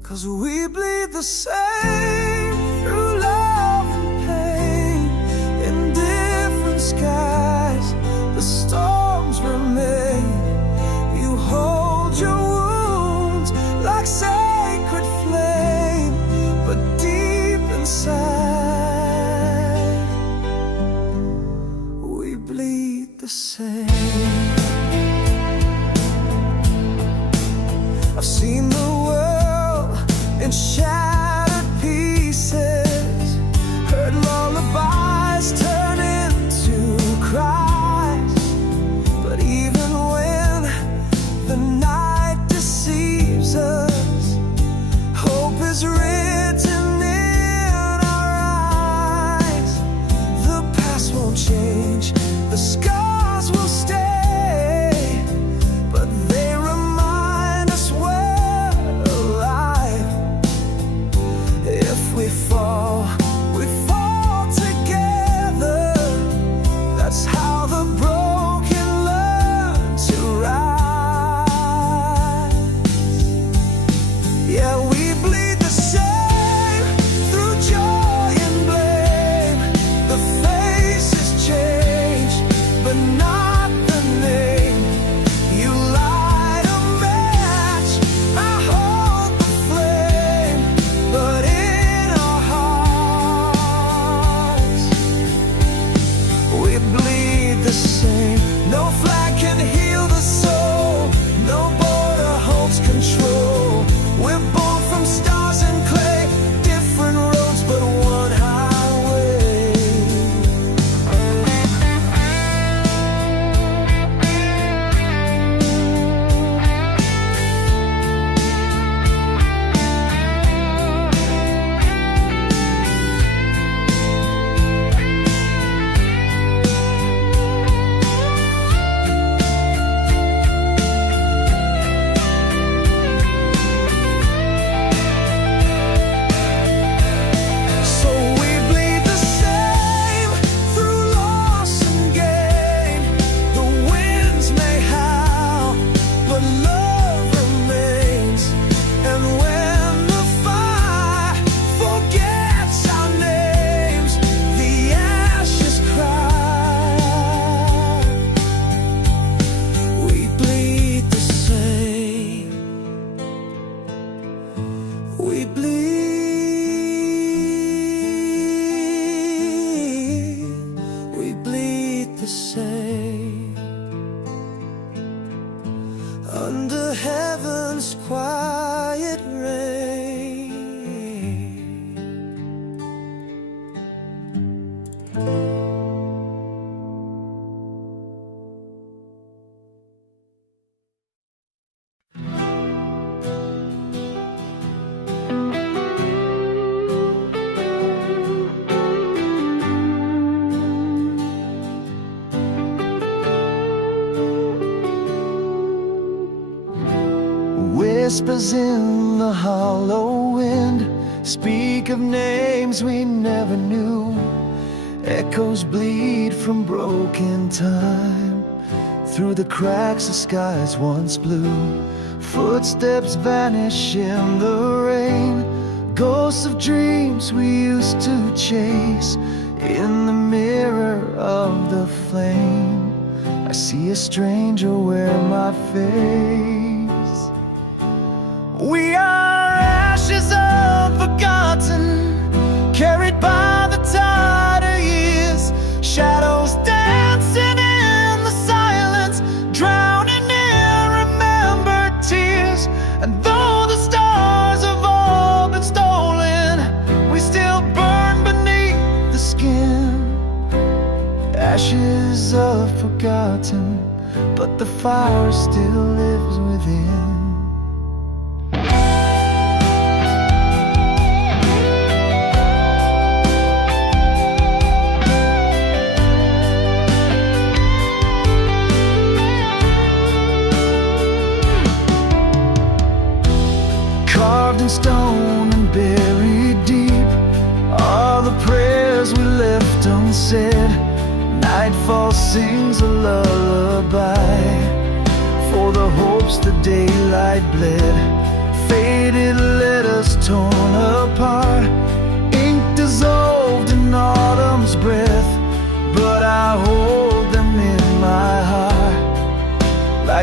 'Cause we bleed the same through love and pain. In different skies, the storms remain. You hold your wounds like sacred flame, but deep inside, we bleed the same. I've seen the world in shattered pieces, heard lullabies turn into cries. But even when the night deceives us, hope is written in our eyes. The past won't change, the scars will stay, but they remind us we're alive. If we fall together. That's how the broken learn to rise. Yeah, we bleed the same through joy and blame. The faces change, but not the name. You light a match, I hold the flame, but in our hearts, we bleed the same. No flag can heal the soul, no border holds control. We're born from stars and clay, different roads but one highway. So we bleed the same through loss and gain. The winds may howl, but love remains. And when the fire forgets our names, the ashes cry. We bleed the same. We bleed the same. Under heaven's quiet rain. Whispers in the hollow wind speak of names we never knew. Echoes bleed from broken time through the cracks of skies once blue. Footsteps vanish in the rain, ghosts of dreams we used to chase. In the mirror of the flame, I see a stranger wear my face. We are ashes unforgotten, carried by the tide of years. Shadows dancing in the silence, drowning in remembered tears. And though the stars have all been stolen, we still burn beneath the skin. Ashes of forgotten, but the fire still lives within. Carved in stone and buried deep are the prayers we left unsaid. Nightfall sings a lullaby for the hopes the daylight bled. Faded letters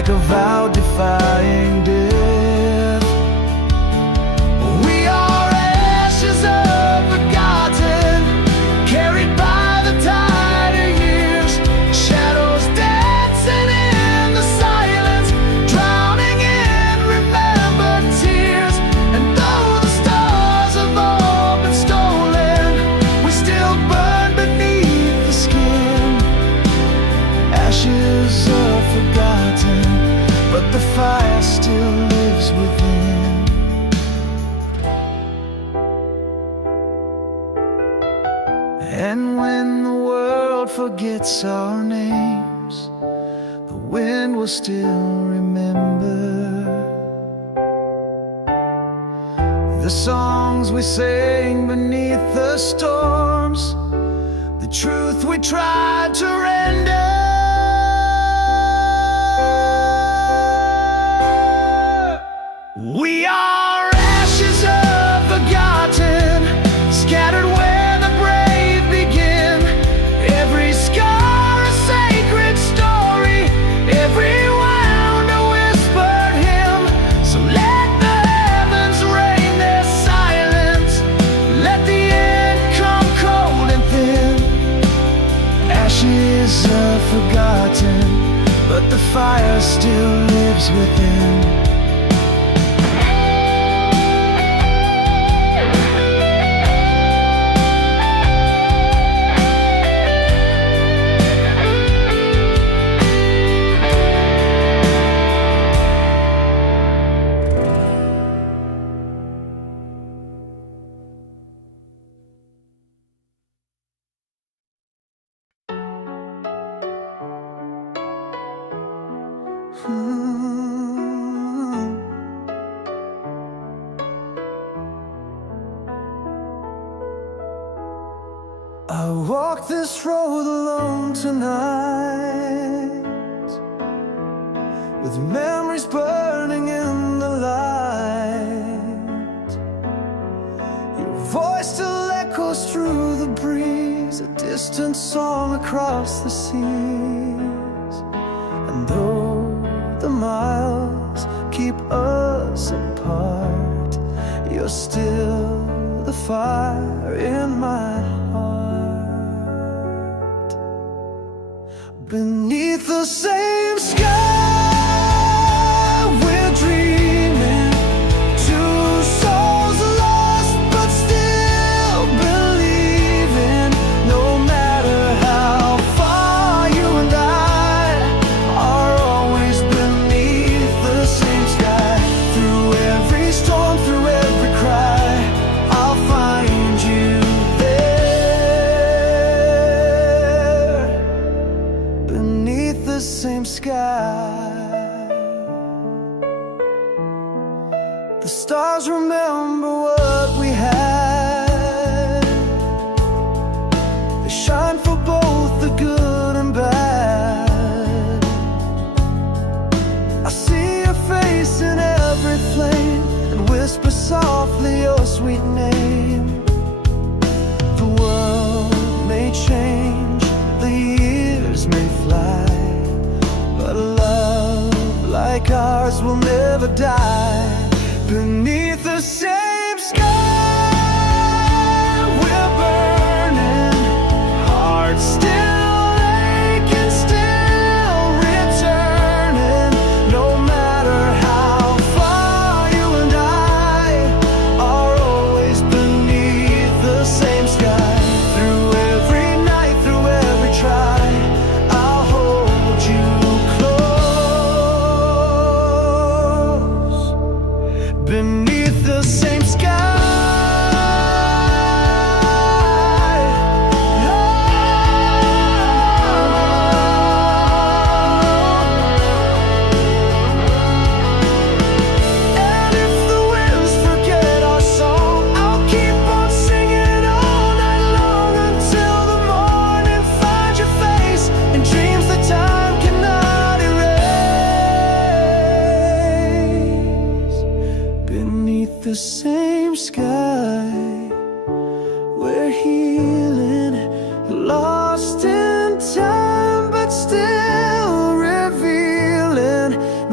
like a vow defying death. We are ashes of forgotten, carried by the tide of years, shadows dancing in the silence, drowning in remembered tears. And though the stars have all been stolen, we still burn beneath the skin. Ashes are forgotten, but the fire still lives within. And when the world forgets our names, the wind will still remember the songs we sang beneath the storms, the truth we tried to render. We are ashes of forgotten, scattered where the brave begin. Every scar a sacred story, every wound a whispered hymn. So let the heavens rain their silence, let the end come cold and thin. Ashes are forgotten, but the fire still lives within. I walk this road alone tonight, with memories burning in the light. Your voice still echoes through the breeze, a distant song across the seas. And though the miles keep us apart, you're still the fire in my heart. Beneath the same sky, we're dreaming, two souls lost but still believing. No matter how far you and I are always beneath the same sky. Through every storm, through every cry, I'll find you there, beneath the same sky. The stars remember what we had, they shine for both the good and bad. I see your face in every flame and whisper softly your sweet name. The world may change, the years may fly, but a love like ours will never die. Beneath the same sky, we're burning, hearts still aching, still returning. No matter how far you and I are always beneath the same sky. Through every night, through every try, I'll hold you close, beneath the same sky. And if the winds forget our song, I'll keep on singing all night long until the morning finds your face in dreams that time cannot erase. Beneath the same sky, we're healing, lost in time, but still revealing.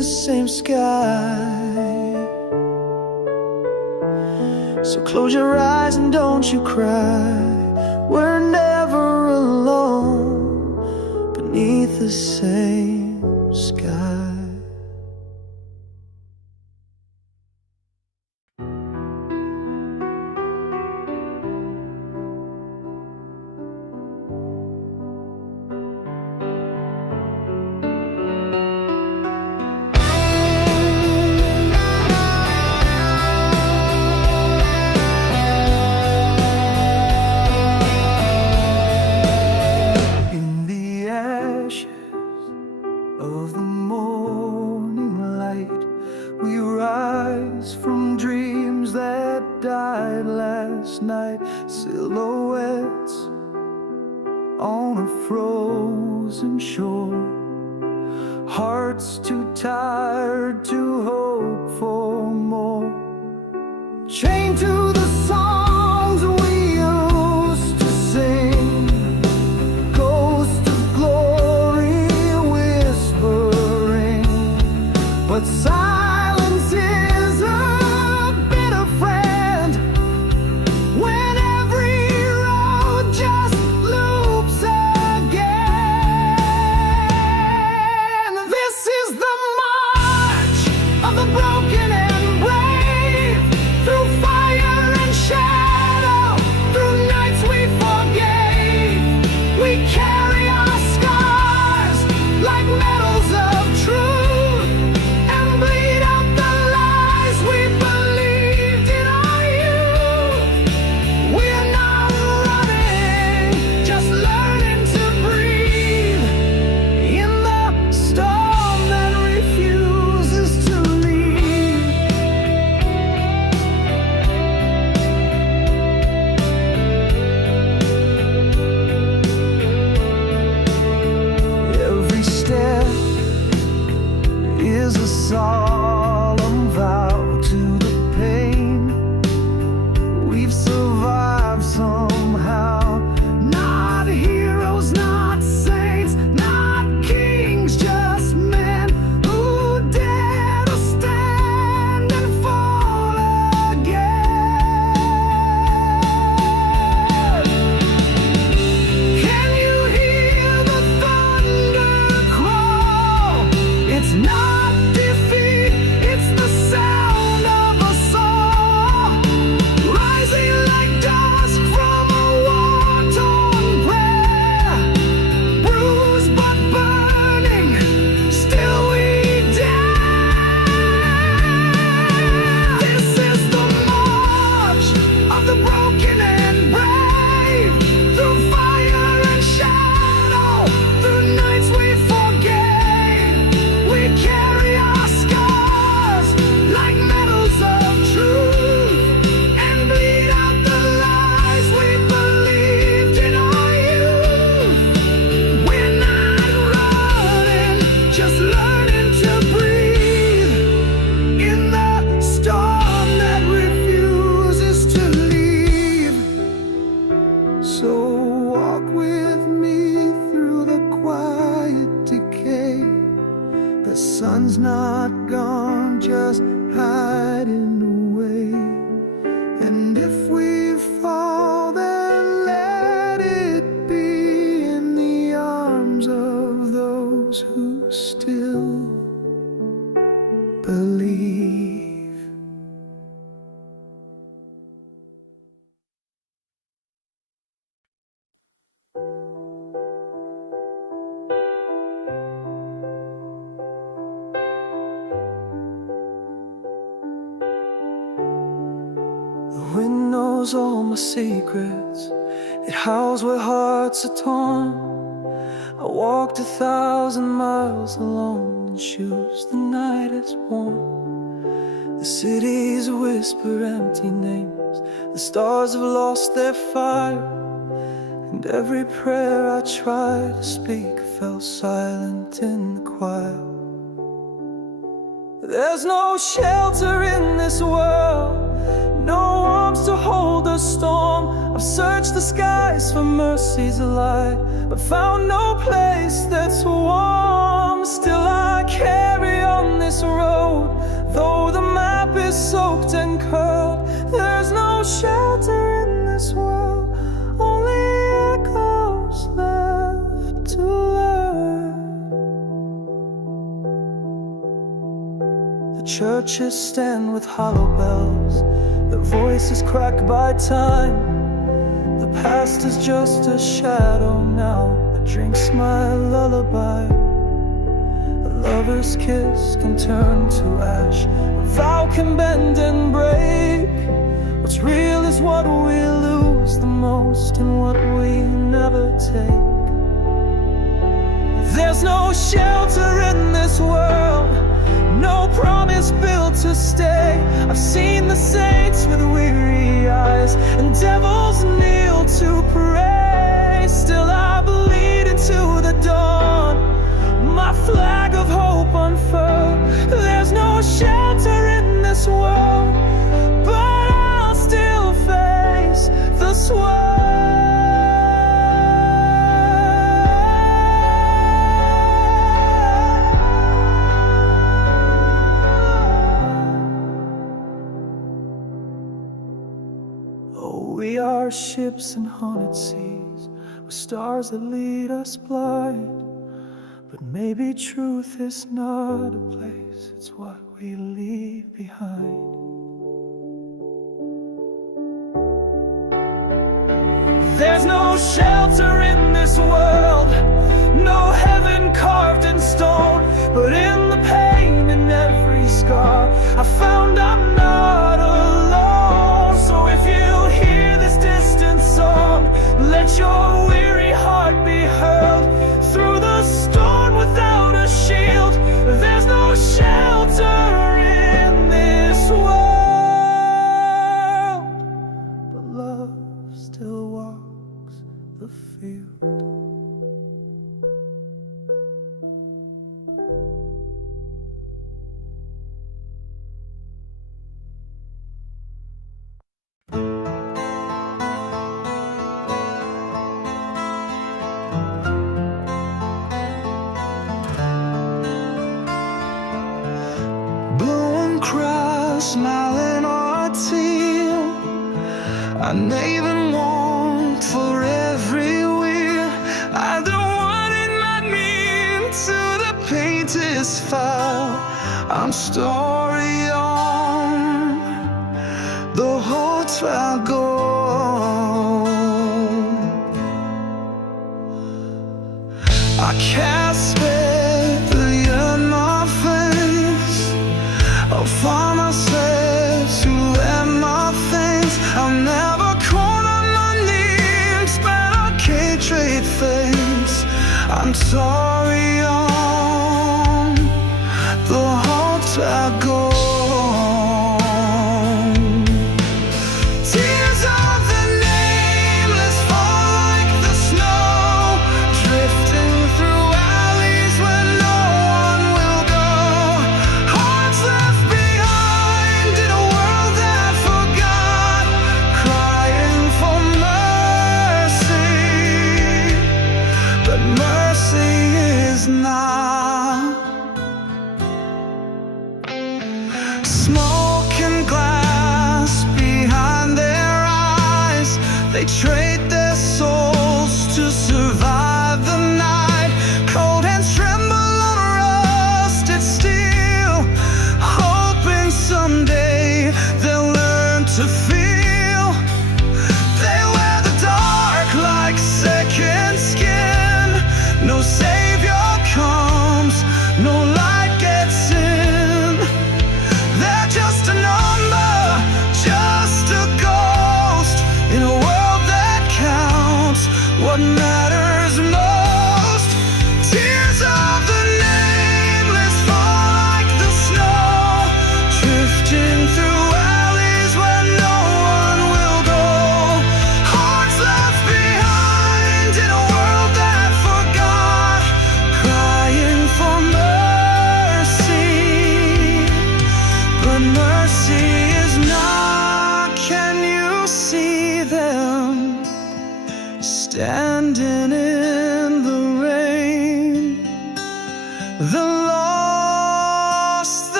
sky. So close your eyes and don't you cry. We're never alone beneath the same sky. Of the morning light, we rise from dreams that died last night. Silhouettes on a frozen shore, hearts too tired to hope for more. Chained to the songs we used to sing, ghost of glory whispering, but silence is a bitter friend when every road just loops again. This is the march of the broken and brave, through fire and shadow, through nights we forgave. We carry our scars like medals of truth, and bleed out the lies we believed in our youth. We're not running, just learning to breathe in the storm that refuses to leave. Every step is a solemn vow to the pain we've survived somehow. Not heroes, not saints, not kings, just men who dare to stand and fall again. Can you hear the thunder crawl? It's not defeat, it's the sound of a song, rising like dust from a war-torn prayer. Bruised but burning, still we dare. This is the march of the broken and brave, through fire and shadow, through nights we forgave. We carry our scars like medals of truth, and bleed out the lies we believed in our youth. We're not running, just learning to breathe in the storm that refuses to leave. So walk with me through the quiet decay. The sun's not gone, just hiding away. And if we fall, then let it be in the arms of those who still believe. The wind knows all my secrets, it howls where hearts are torn. I walked 1,000 miles alone in shoes the night has worn. The cities whisper empty names, the stars have lost their fire, and every prayer I tried to speak fell silent in the choir. There's no shelter in this world, no arms to hold the storm. I've searched the skies for mercy's light, but found no place that's warm. Still I carry on this this road. Though the map is soaked and curled, there's no shelter in this world, only echoes left to learn. The churches stand with hollow bells, their voices cracked by time. The past is just a shadow now that drinks my lullaby. A lover's kiss can turn to ash, a vow can bend and break. What's real is what we lose the most and what we never take. There's no shelter in this world, no promise built to stay. I've seen the saints with weary eyes and devils kneel to pray. Still I bleed into the dawn, my flag of hope unfurled. There's no shelter in this world, but I'll still face the swirl. We are ships in haunted seas, with stars that lead us blind. But maybe truth is not a place, it's what we leave behind. There's no shelter in this world, no heaven carved in stone. But in the pain, in every scar, I found I'm not alone. So if you hear this distant song, let your weary heart be hurled through the storm without a shield. There's no shelter in this world, but love still walks the field. Smiling or teal, I even want for everywhere. I don't want it not mean to the paint is foul. I'm story on the hearts I go. I can't spare the yearn my face. I'll find myself to end my things. I'll never call on my knees, but I can't trade face. I'm sorry on the hearts I go. Tears of the nameless fall like the snow, drifting through alleys where no one will go. Hearts left behind in a world that forgot, crying for mercy, but mercy is not. Smoke and glass behind their eyes, they trade their souls to survive the night. Cold hands tremble on rusted steel, hoping someday they'll learn to feel. They wear the dark like second skin. No savior comes, no light gets in. They're just a number, just a ghost in a world that counts. What matters most? Tears of the nameless fall like the snow, drifting through alleys where no one will go. Hearts left behind in a world that forgot, crying for mercy, but mercy is not. Can you see them standing in the rain? The lost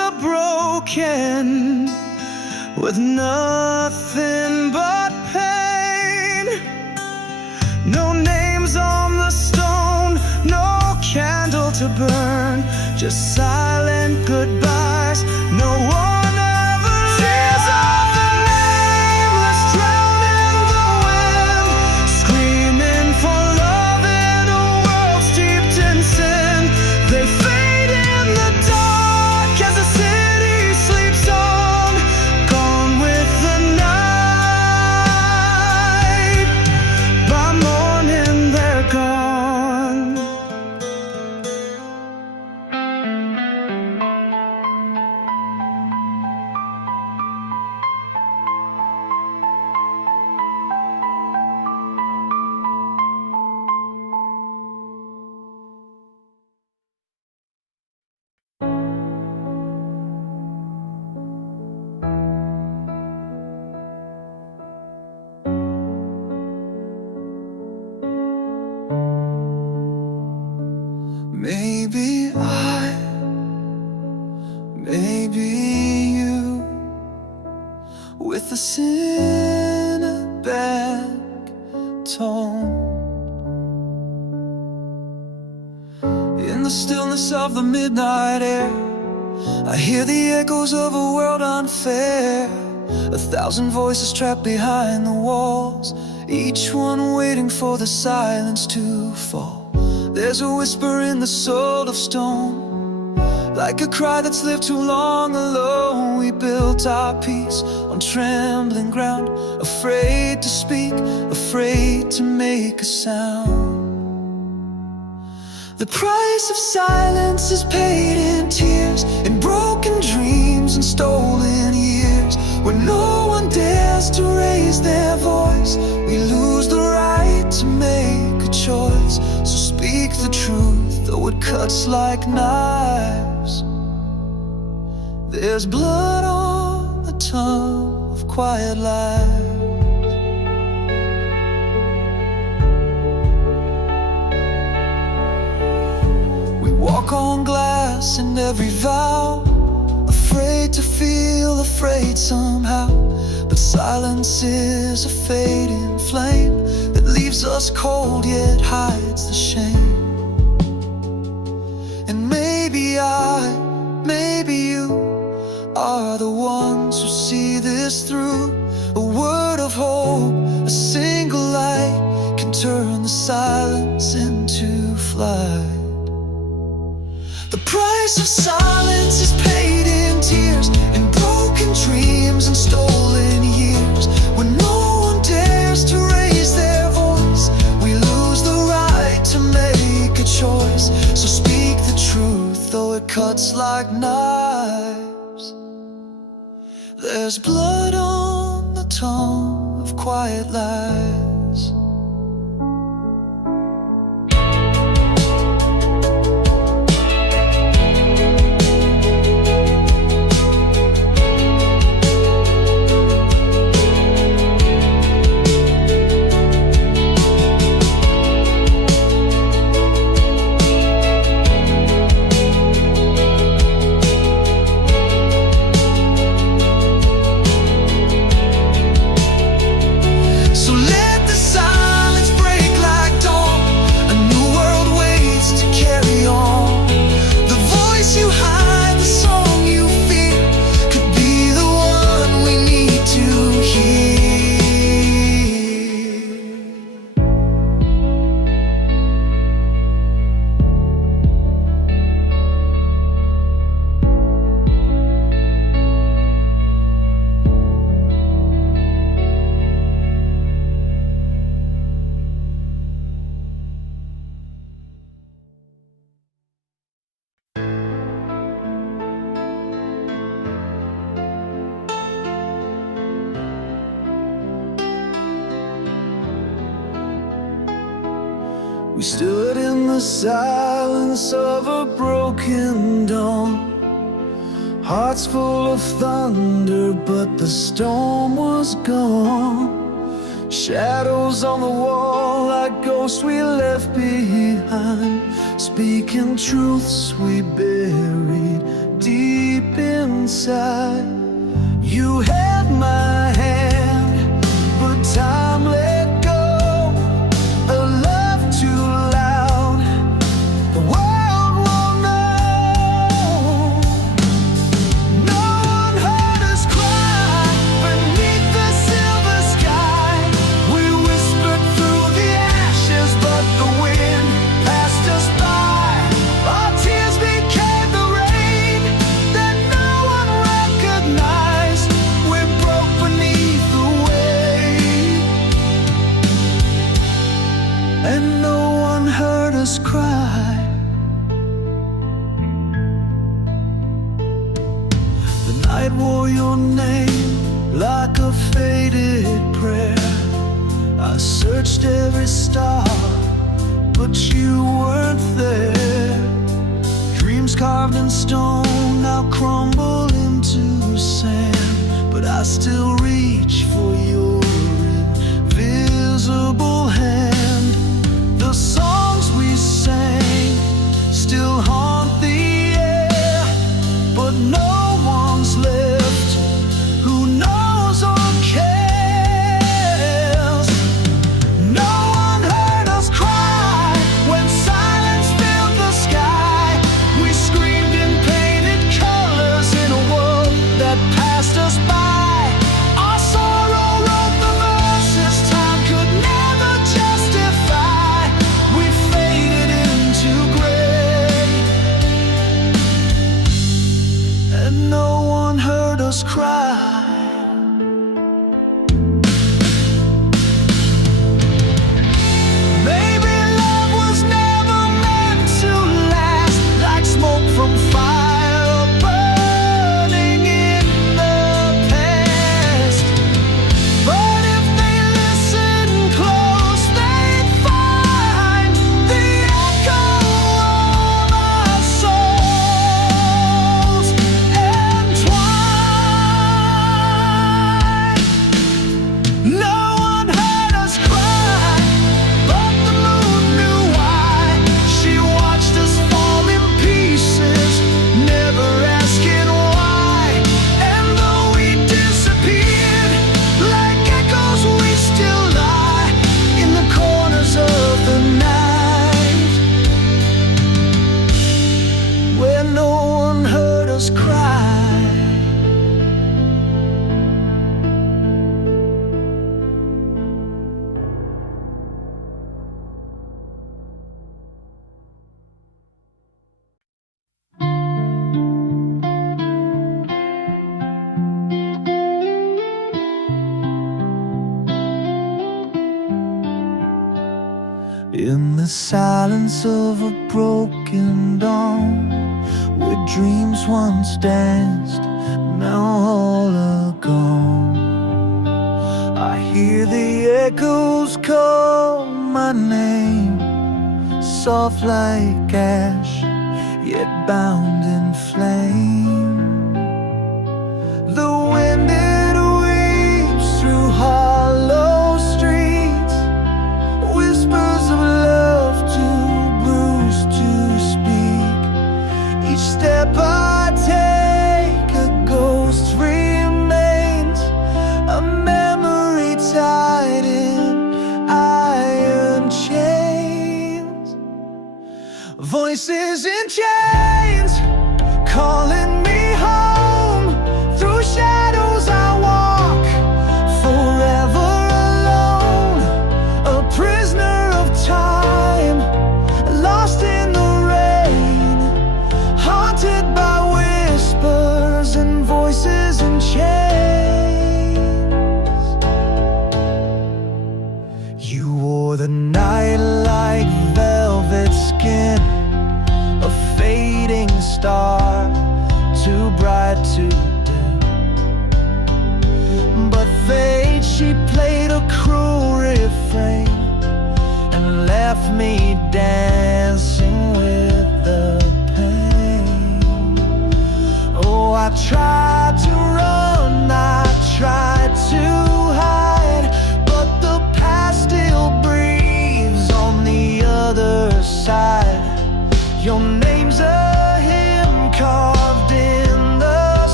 broken, with nothing but pain. No names on the stone, no candle to burn, just silent goodbyes. No one ever tears of the nameless, drowned in the wind, screaming for love in a world steeped in sin. They fade in the dark as the city sleeps on, gone with the night. By morning they're gone. Maybe maybe you, with a cinematic tone. In the stillness of the midnight air, I hear the echoes of a world unfair. 1,000 voices trapped behind the walls, each one waiting for the silence to fall. There's a whisper in the soul of stone, like a cry that's lived too long alone. We built our peace on trembling ground, afraid to speak, afraid to make a sound. The price of silence is paid in tears, in broken dreams and stolen years. When no one dares to raise their voice, we lose the right to make a choice. So speak the truth, though it cuts like knives. There's blood on the tongue of quiet lies. We walk on glass in every vow, afraid to feel afraid somehow. But silence is a fading flame that leaves us cold yet hides the shame. And maybe maybe you are the ones who see this through. A word of hope, a single light can turn the silence into flight. The price of silence is paid in tears, in broken dreams and stolen years. When no one dares to raise their voice, we lose the right to make a choice. So speak the truth, though it cuts like knives. There's blood on the tongue of quiet lies. We stood in the silence of a broken dawn, hearts full of thunder, but the storm was gone. Shadows on the wall like ghosts we left behind, speaking truths we buried deep inside. inside. You held my hand, but time let go. A love too loud, the world won't know. No one heard us cry beneath the silver sky. We whispered through the ashes, but the wind passed us by. Our tears became the rain that no one recognized. We broke beneath the weight, and no one heard us cry. The night wore your name like a faded prayer. I searched every star, but you weren't there. Dreams carved in stone now crumble into sand, but I still reach for your invisible hand. The songs we sang still haunt the air, but no one's left who knows or cares. No one heard us cry when silence filled the sky. We screamed in painted colors in a world that passed us by. Our sorrow wrote the verses time could never justify. We faded into gray, and no one heard us cry. Maybe love was never meant to last, like smoke from fire burning in the past. But if they listen close, they'd find the echo of our souls entwined. No one heard us cry, but the moon knew why. She watched us fall in pieces, never asking why. And though we disappeared like echoes, we still lie in the corners of the night, where no one heard us cry. In the silence of a broken dawn, where dreams once danced, now all are gone. I hear the echoes call my name, soft like ash, yet bound in flame. The wind it weeps through hollow streets, whispers of love too bruised to speak. Each step I take, a ghost remains, a memory tied in iron chains. Voices in chains,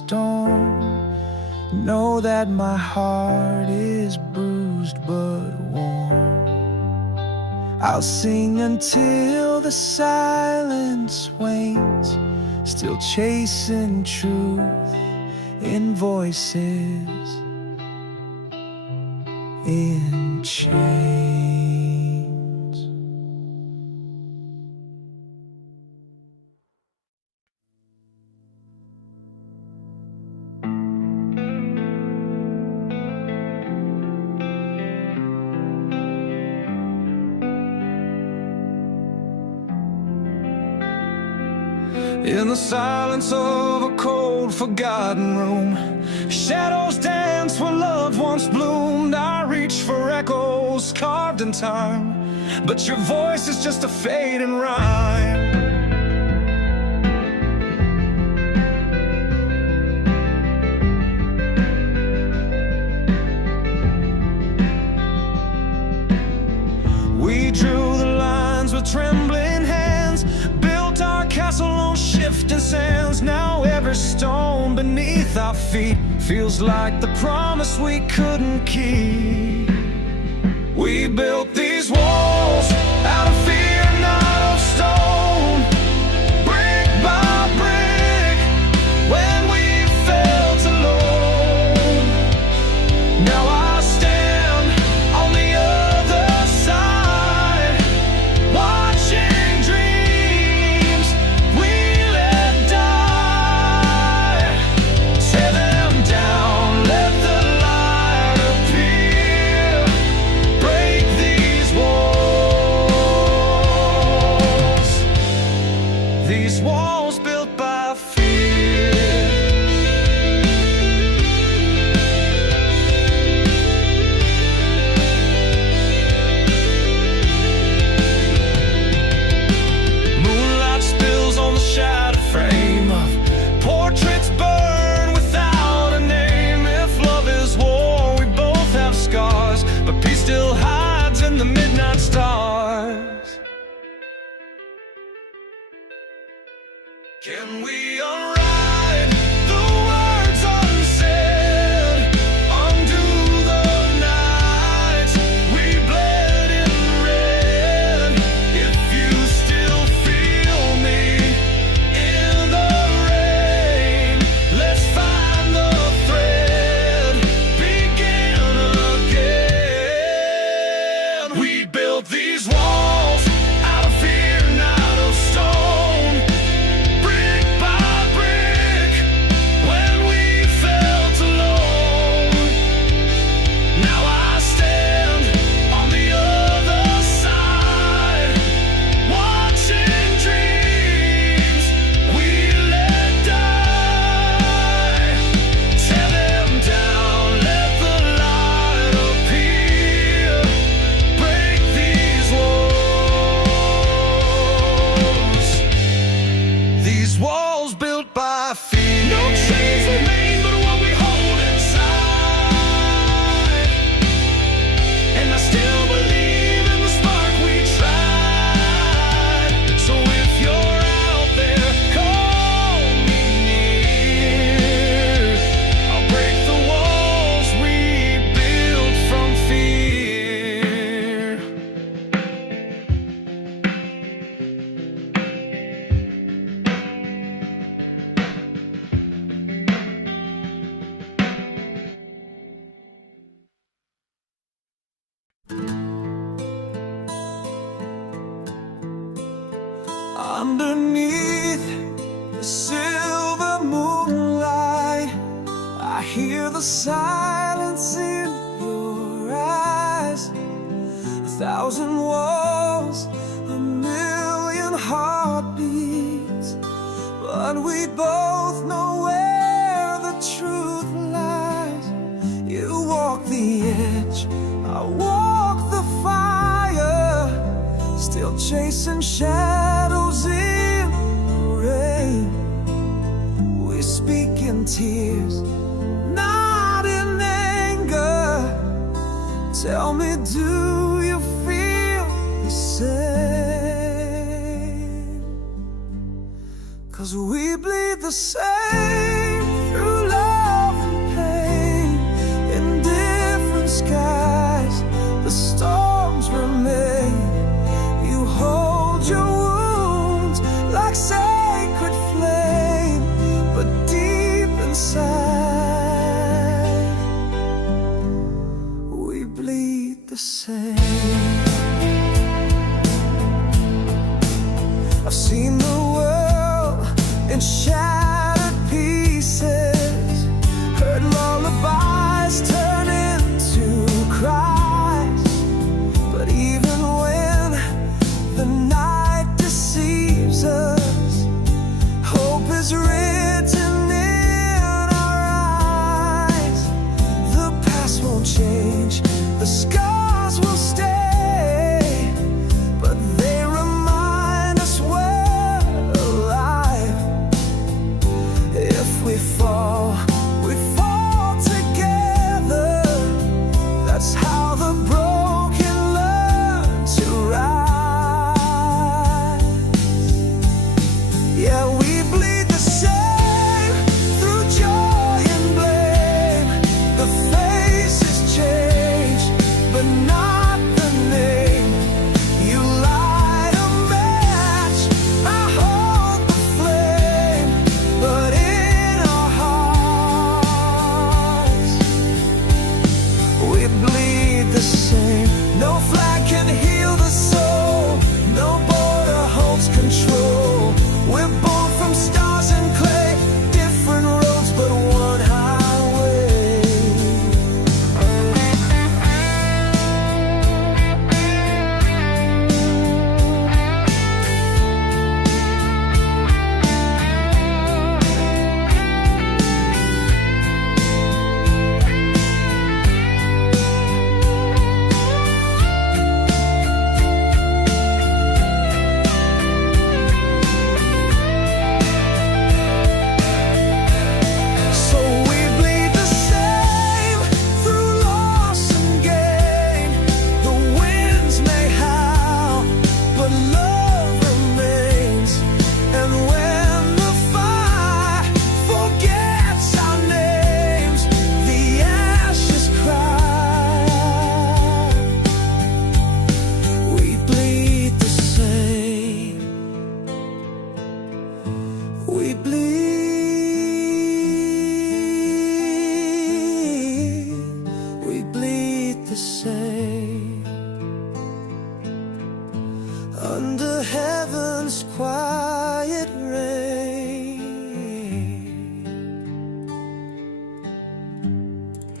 stone. Know that my heart is bruised but warm. I'll sing until the silence wanes, still chasing truth in voices in chains. In the silence of a cold, forgotten room, shadows dance where love once bloomed. I reach for echoes carved in time, but your voice is just a fading rhyme. We drew the lines with trembling hands, built our castle on shifting sands. Now every stone beneath our feet feels like the promise we couldn't keep. We built these walls out of fear, not of stone, brick by brick, when we felt alone. Now I stand on the other side, watching dreams we let die. Tear them down, let the light appear, break these walls built by fear. Moonlight spills on the shattered frame of portraits burn without a name. If love is war, we both have scars, but peace still hides in the midnight stars. Can we unwrite the words unsaid, undo the nights we bled in red? If you still feel me in the rain, let's find the thread, begin again. We built these walls out of fear, not of stone, brick by brick, when we felt alone. Now I stand on the other side, watching dreams we let die. Tear them down, let the light appear, break these walls built by fear. No chains remain but what we hold inside, and I still believe in the spark we tried. So if you're out there, call me near. I'll break the walls we built from fear. Underneath the silver moonlight, I hear the silence in your eyes. 1,000 walls, a million heartbeats, but we both know where the truth lies. You walk the edge, I walk the fire, still chasing shadows in the rain. We speak in tears, not in anger. Tell me, do you feel the same? 'Cause we bleed the same through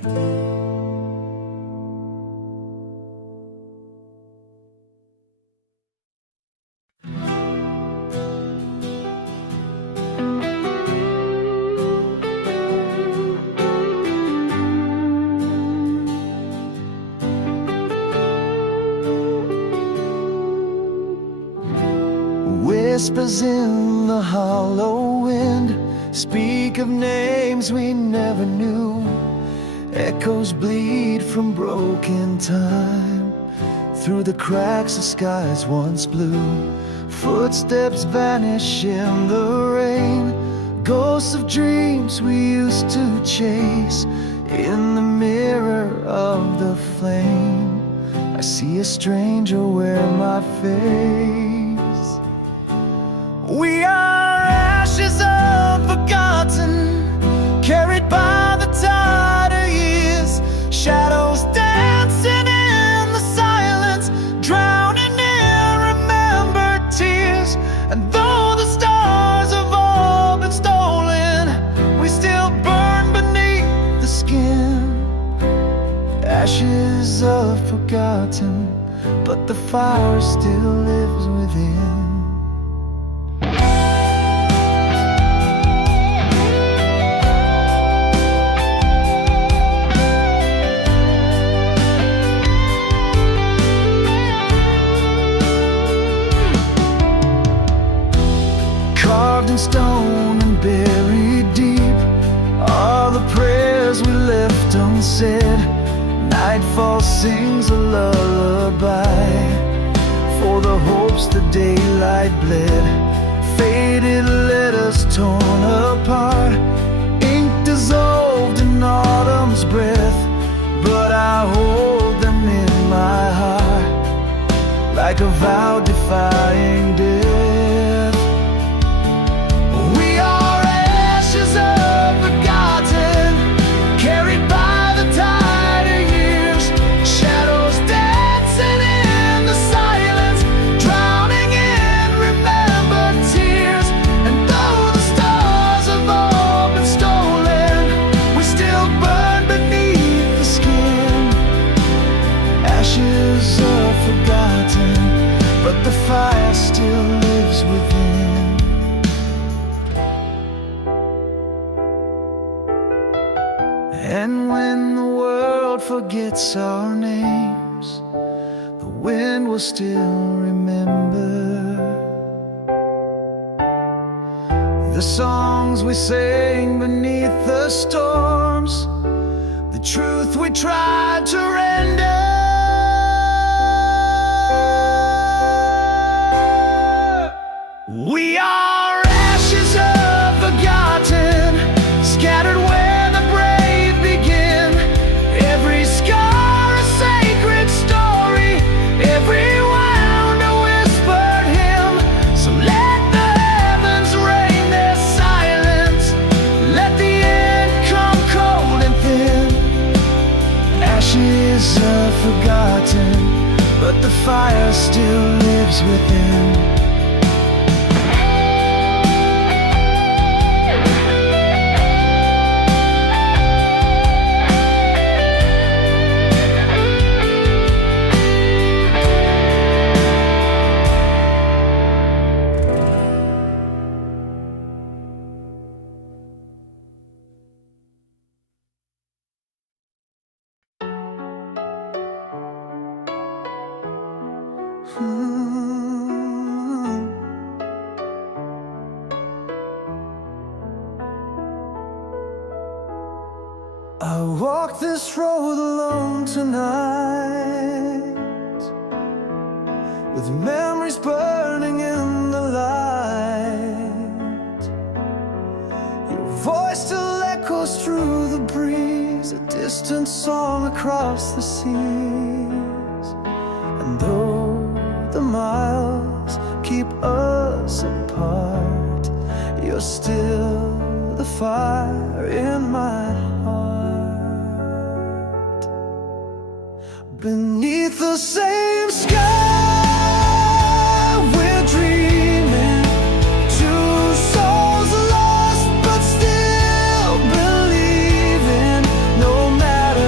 Whispers in the hollow wind speak of names we never knew. Echoes bleed from broken time through the cracks of skies once blue. Footsteps vanish in the rain, ghosts of dreams we used to chase. In the mirror of the flame, I see a stranger wear my face. We are ashes unforgotten, carried by the tide of years. Shadows dancing in the silence, drowning in remembered tears. And though the stars have all been stolen, we still burn beneath the skin. Ashes of forgotten, but the fire still lives within. Carved in stone and buried deep are the prayers we left unsaid. Nightfall sings a lullaby for the hopes the daylight bled. Faded letters torn apart, ink dissolved in autumn's breath. But I hold them in my heart like a vow defying death. But the fire still lives within. And when the world forgets our names, the wind will still remember the songs we sang beneath the storms, the truth we tried to render. We are ashes of forgotten, scattered where the brave begin. Every scar a sacred story, every wound a whispered hymn. So let the heavens rain their silence, let the end come cold and thin. Ashes of forgotten, but the fire still lives within. I walk this road alone tonight, with memories burning in the light. Your voice still echoes through the breeze, a distant song across the seas. And though the miles keep us apart, you're still the fire in my heart. Beneath the same sky, we're dreaming, two souls lost but still believing. No matter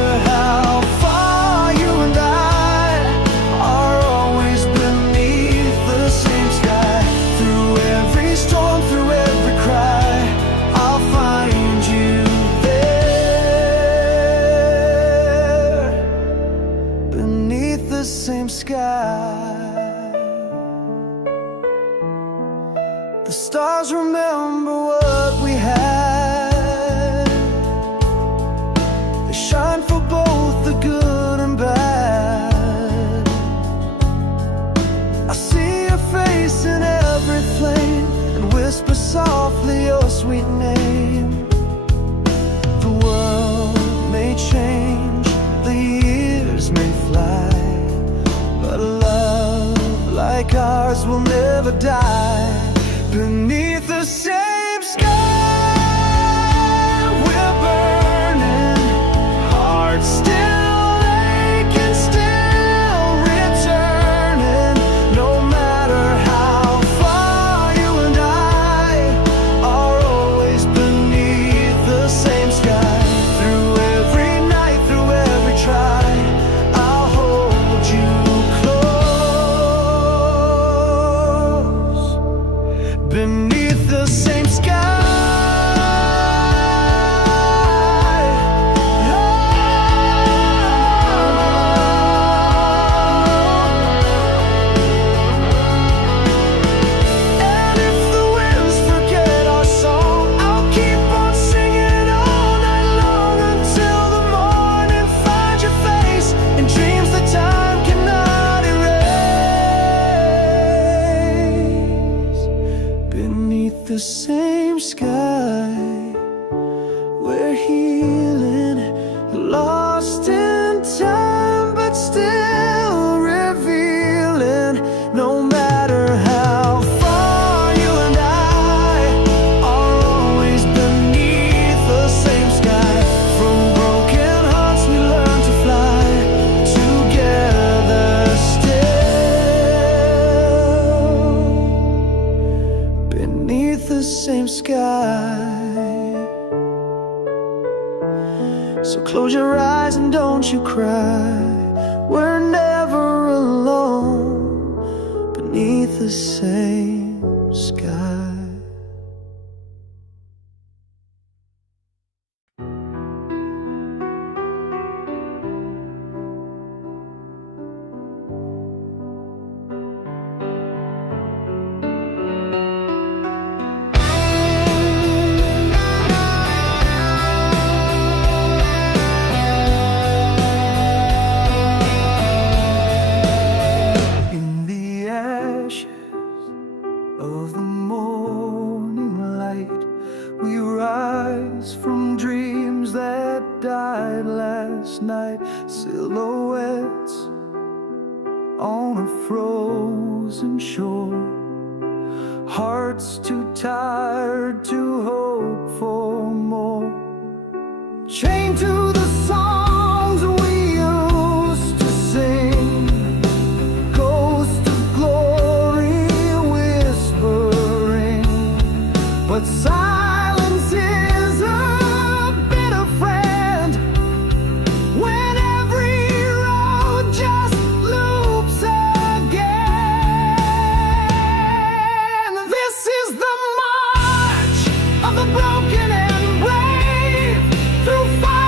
stars will never die. Beneath the same sky, we're burning, hearts still aching, still returning. No matter how far, you and I are always beneath the same sky. Through every night, through every try, I'll hold you close. Beneath the same sky. And if the winds forget our song, I'll keep on singing all night long until the morning finds your face in dreams that time cannot erase. Beneath the same sky, we're healing, lost in time, but still revealing. No matter how far, you and I are always beneath the same sky. From broken hearts we learn to fly together still. Beneath the same sky. So close your eyes and don't you cry. We're never alone beneath the same sky. In the ashes of the morning light, we rise from dreams that died last night. Silhouettes on a frozen shore, hearts too tired to hope for more. Chained to the songs we used to sing, ghost of glory whispering, but silence is a bitter friend when every road just loops again. This is the march of the broken and brave, through fire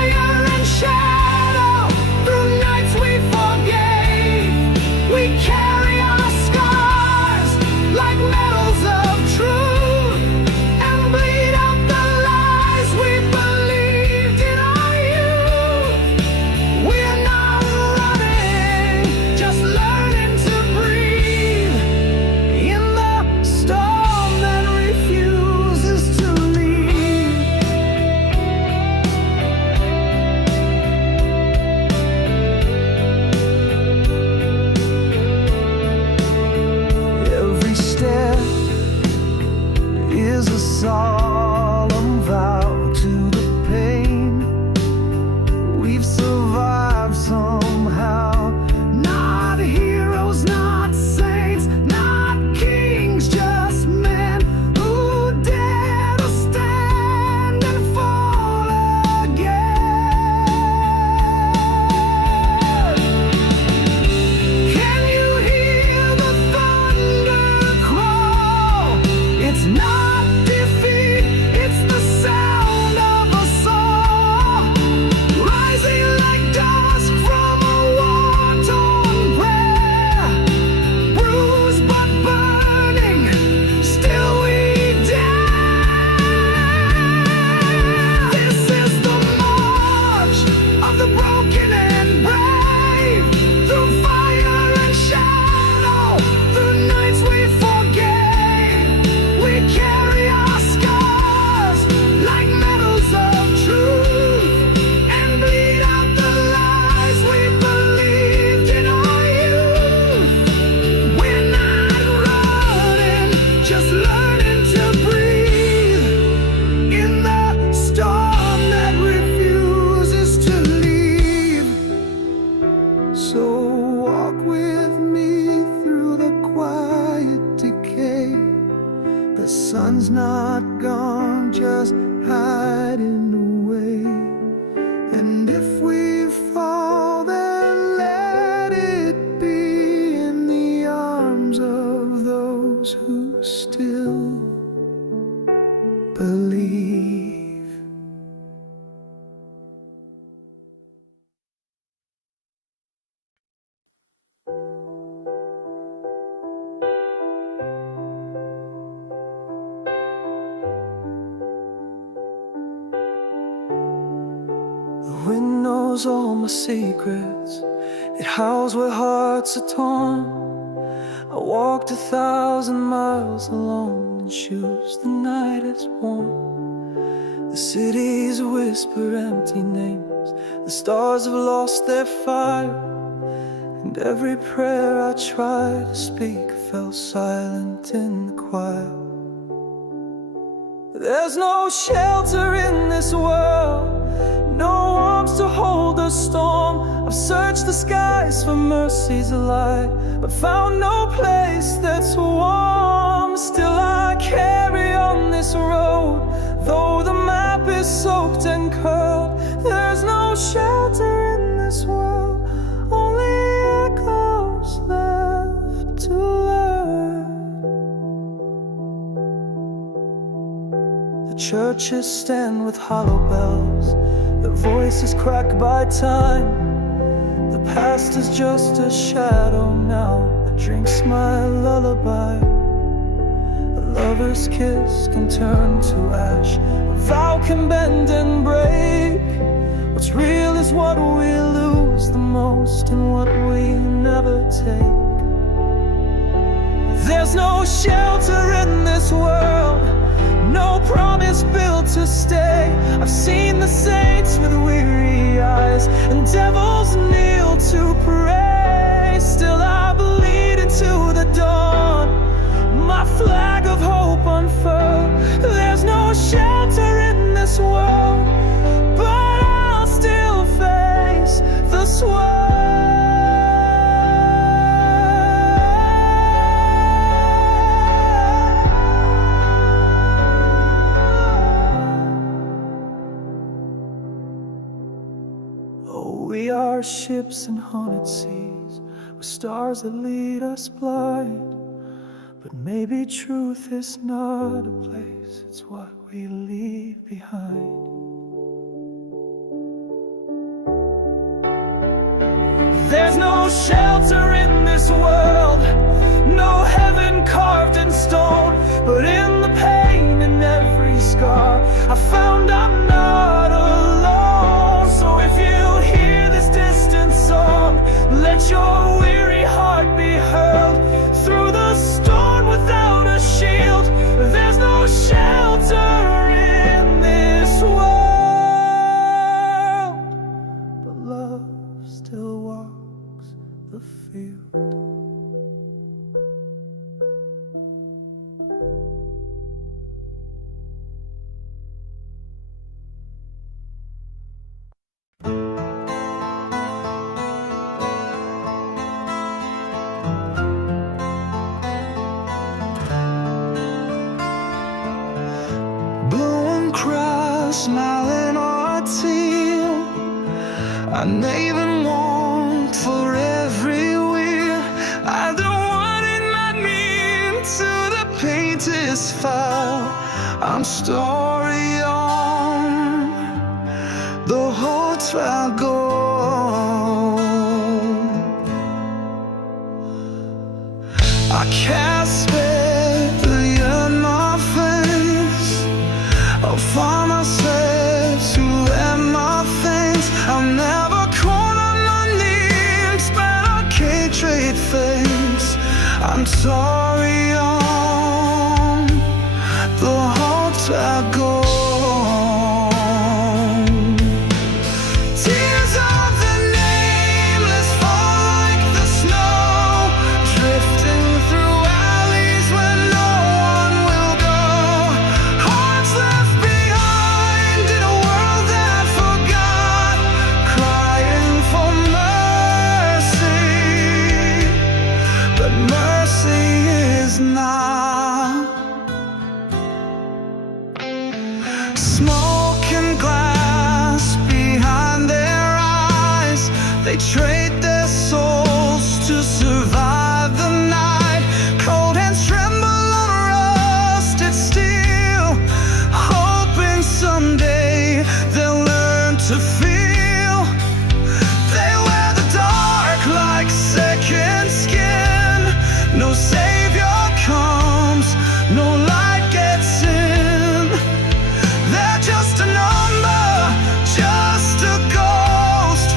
knows all my secrets. It howls where hearts are torn. I walked 1,000 miles alone in shoes the night is warm. The cities whisper empty names. The stars have lost their fire, and every prayer I tried to speak fell silent in the choir. There's no shelter in this world, no arms to hold the storm. I've searched the skies for mercy's light, but found no place that's warm. Still I carry on this road, though the map is soaked and curled. There's no shelter in this world, only echoes left to learn. The churches stand with hollow bells, their voices cracked by time. The past is just a shadow now that drinks my lullaby. A lover's kiss can turn to ash, a vow can bend and break. What's real is what we lose the most and what we never take. There's no shelter in this world, no promise built to stay. I've seen the saints with weary eyes and devils kneel to pray. Still I bleed into the dawn, my flag of hope unfurled. There's no shelter in this world, but I'll still face the swirl. We are ships in haunted seas, with stars that lead us blind. But maybe truth is not a place, it's what we leave behind. There's no shelter in this world, no heaven carved in stone. But in the pain and every scar, I found I'm not alone. So if you hear this distant song, let your weary heart be hurled through the storm without a shield. There's no shelter in this world, but love still walks the field. Smiling or teal, I even want for everywhere. I don't want it not mean to the paint is foul. I'm story on the hearts I go. I can't spare the my face. I'll find myself to let my things. I'll never call on my knees, but I can't trade face. I'm sorry on the hearts I go. Tears of the nameless fall like the snow, drifting through alleys where no one will go. Hearts left behind in a world that forgot, crying for mercy, but mercy is not. Smoke and glass behind their eyes, they trade their souls to survive the night. Cold hands tremble on rusted steel, hoping someday they'll learn to feel. They wear the dark like second skin. No savior comes, no light gets in. They're just a number, just a ghost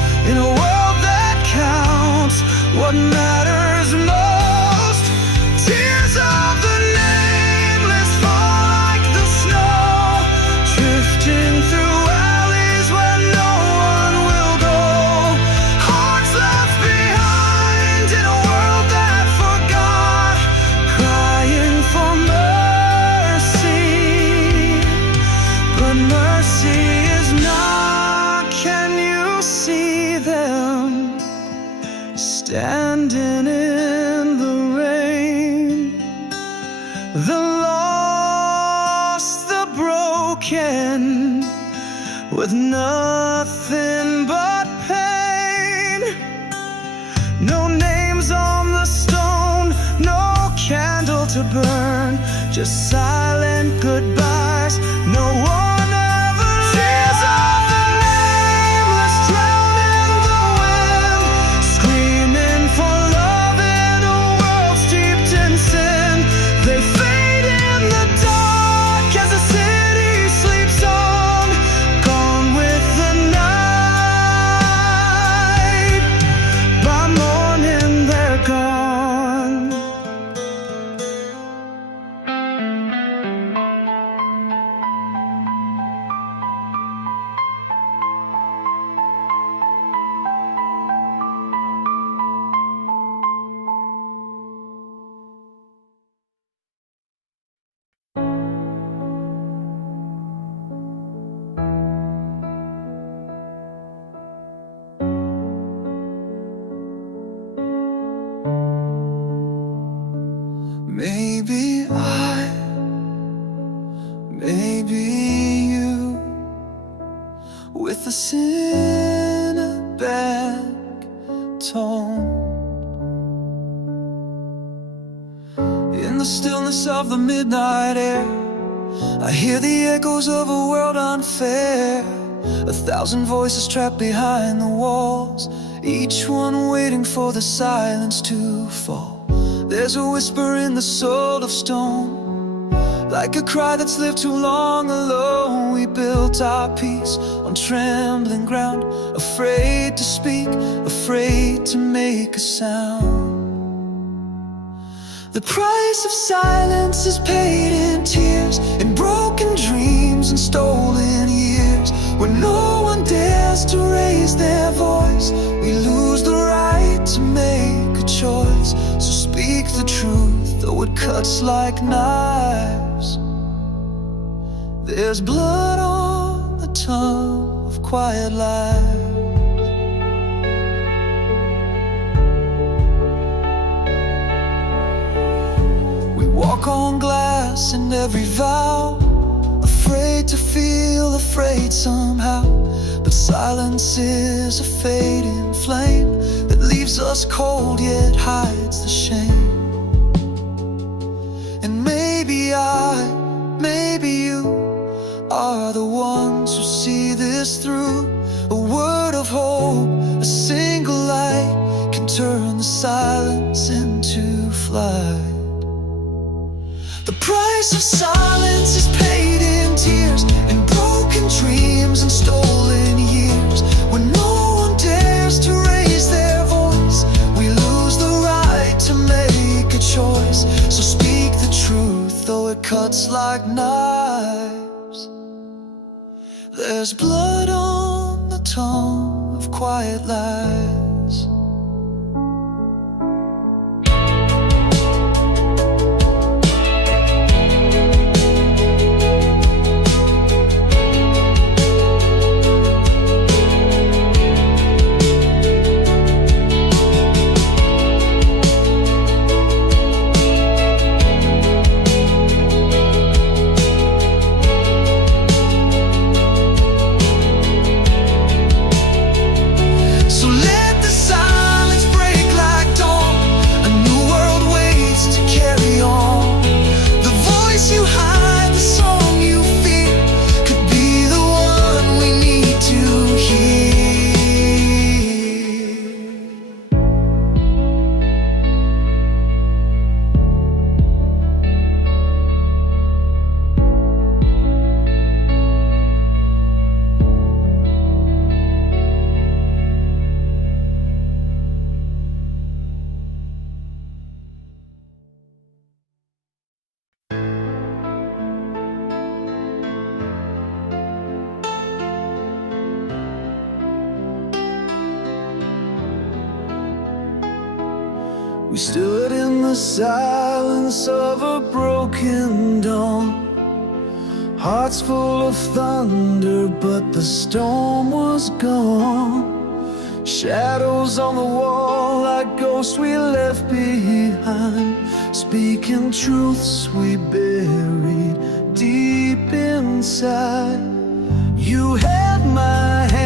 nothing but pain. No names on the stone, no candle to burn, just silent goodbyes. No one ever tears of the nameless, drown in the wind, screaming for love in a world steeped in sin. They fade in the dark as the city sleeps on, gone with the night. By morning they're gone. Maybe maybe you, with a cinematic tone. In the stillness of the midnight air, I hear the echoes of a world unfair. 1,000 voices trapped behind the walls, each one waiting for the silence to fall. There's a whisper in the soul of stone, like a cry that's lived too long alone. We built our peace on trembling ground, afraid to speak, afraid to make a sound. The price of silence is paid in tears, in broken dreams and stolen years. When no one dares to raise their voice, we lose the right to make a choice. So speak the truth, though it cuts like knives. There's blood on the tongue of quiet lies. We walk on glass in every vow, afraid to feel afraid somehow. But silence is a fading flame that leaves us cold yet hides the shame. And maybe maybe you are the ones who see this through. A word of hope, a single light can turn the silence into flight. The price of silence is paid in tears, in broken dreams and stolen years. When no one dares to raise their voice, we lose the right to make a choice. So speak the truth, though it cuts like knives. There's blood on the tongue of quiet lies. We stood in the silence of a broken dawn, hearts full of thunder, but the storm was gone. Shadows on the wall like ghosts we left behind, speaking truths we buried deep inside. You had my hand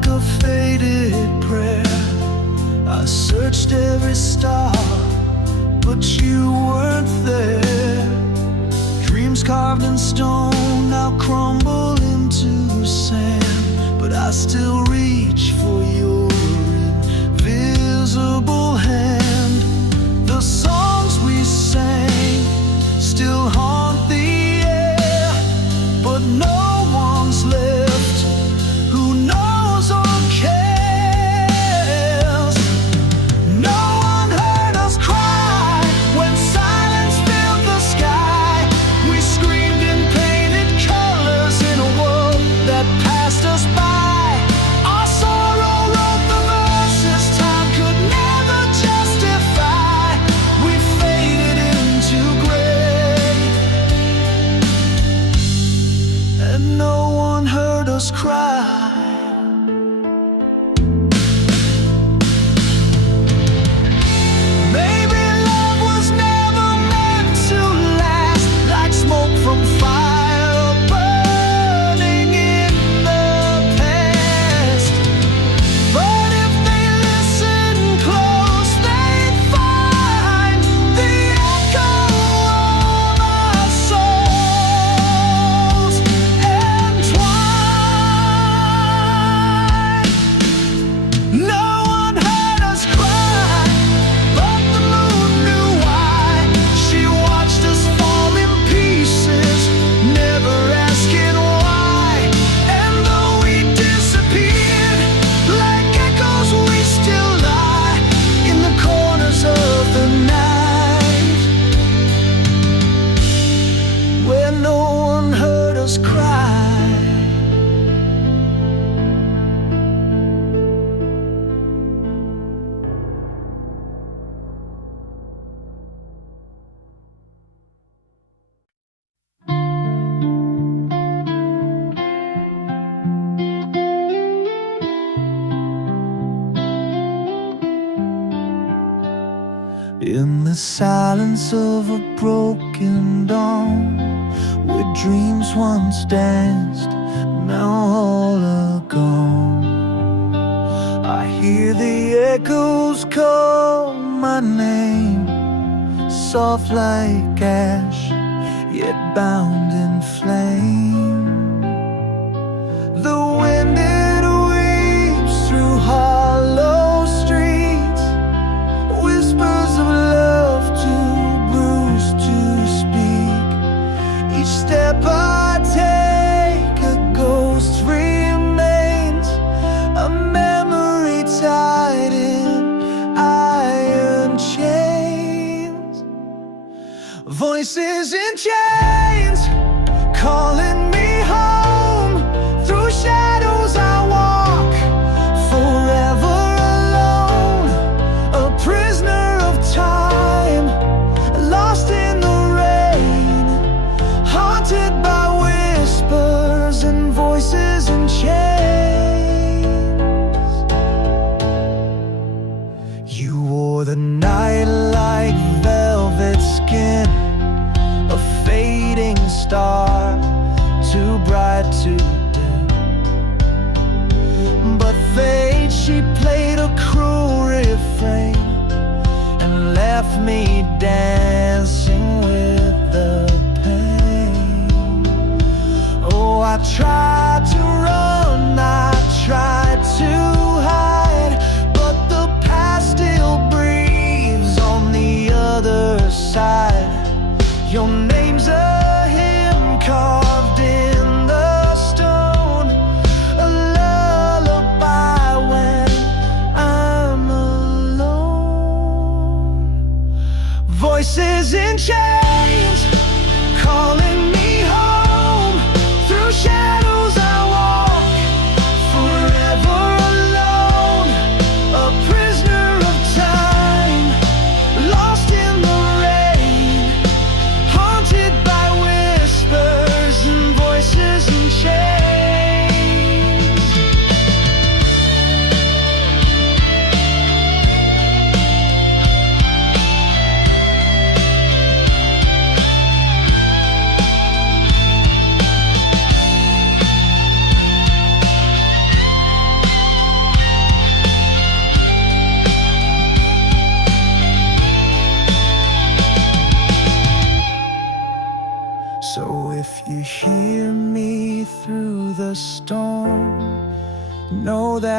like a faded prayer. I searched every star, but you weren't there. Dreams carved in stone now crumble into sand, but I still reach for your invisible hand. The songs we sang still haunt the air, but no one's left who knows or cares. No one heard us cry when silence filled the sky. We screamed in painted colors in a world that passed us by. Our sorrow wrote the verses time could never justify. We faded into gray, and no one heard us cry. Maybe love was never meant to last, like smoke from fire burning in the past. But if they listen close, they'd find the echo of our souls entwined. No one heard us cry, but the moon knew why. She watched us fall in pieces, never asking why. And though we disappeared like echoes, we still lie in the corners of the night, where no one heard us cry. In the silence of a broken dawn, where dreams once danced, now all are gone, I hear the echoes call my name, soft like ash, yet bound in flame. The wind it weeps through hollow streets, whispers of love too bruised to speak. Each step I take, a ghost remains, a memory tied in iron chains. Voices in chains calling me home. Through shadows I walk, forever alone, a prisoner of time, lost in the rain, haunted by whispers and voices in chains. You wore the night like velvet skin, a fading star, too bright to dim. But fate, she played a cruel refrain and left me dancing with the pain. Oh, I tried to run, I tried to hide, but the past still breathes on the other side. Your name's a hymn carved in the stone, a lullaby when I'm alone. Voices in chains calling me home. Through shadows I walk, forever alone, a prisoner of time, lost in the rain, haunted by whispers and voices in chains.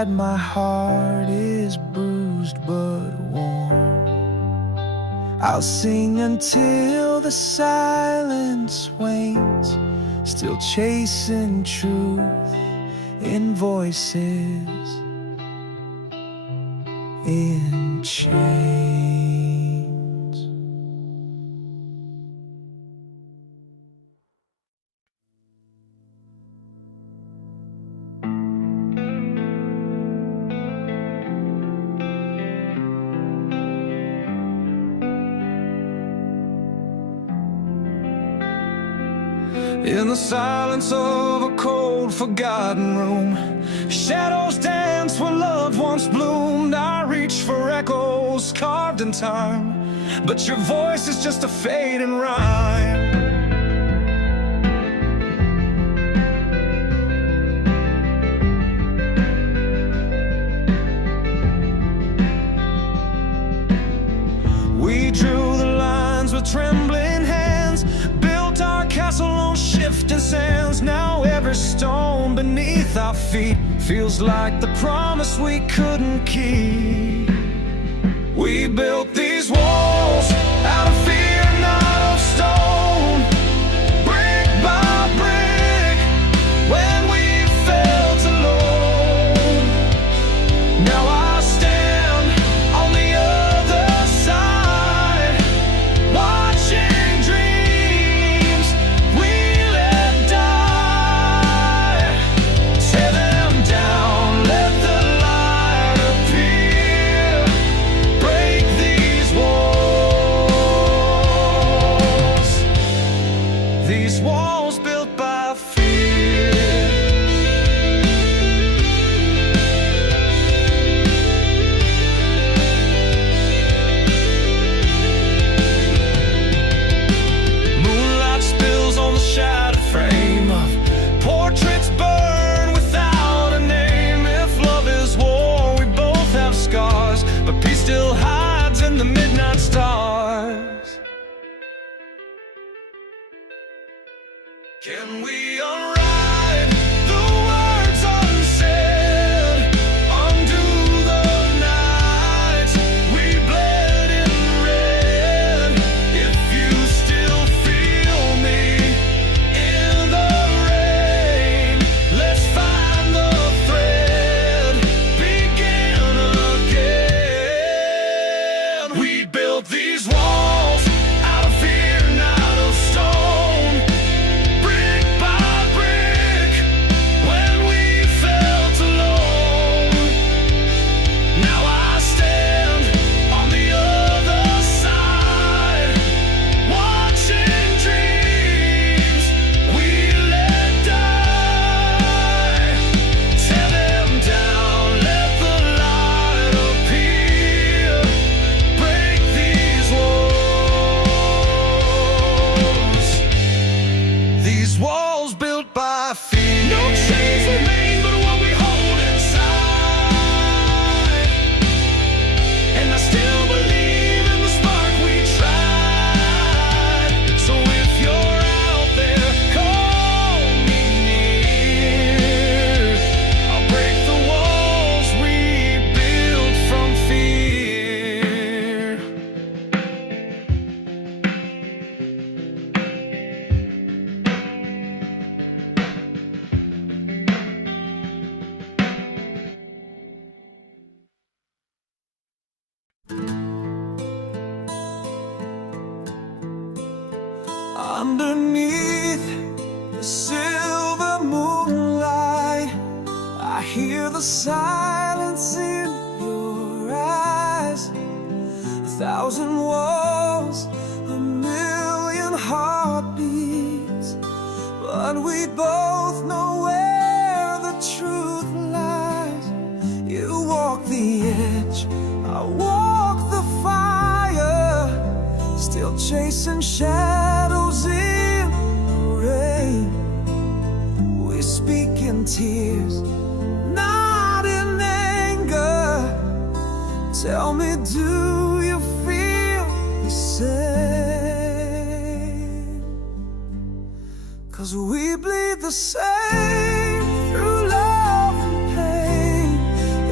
inside my heart is bruised but warm. I'll sing until the silence wanes, still chasing truth in voices in chains. In the silence of a cold, forgotten room, shadows dance where love once bloomed. I reach for echoes carved in time, but your voice is just a fading rhyme. We drew the lines with trembling hands, built our castle on shifting sands. Now every stone beneath our feet feels like the promise we couldn't keep. We built these walls out of fear, not of stone, brick by brick, when we felt alone. Now I stand on the other side, watching dreams we let die. Tear them down, let the light appear, break these walls built by fear. Moonlight spills on the shattered frame of portraits burn without a name. If love is war, we both have scars, but peace still hides in the midnight stars. Can we unwrite the words unsaid, undo the nights we bled in red? If you still feel me in the rain, let's find the thread, begin again. We built these walls out of fear, not of stone, brick by brick, when we felt alone. Now I stand on the other side, watching dreams we let die. Tear them down, let the light appear, break these walls built by fear. No chains remain but what we hold inside, and I still believe in the spark we tried. So if you're out there, call me near. I'll break the walls we built from fear. Underneath the silver moonlight, I hear the silence in your eyes. 1,000 walls, a million heartbeats, but we both know where the truth lies. You walk the edge, I walk the fire, still chasing shadows in the rain. We speak in tears, not in anger. Tell me, do you feel the same? 'Cause we bleed the same through love and pain.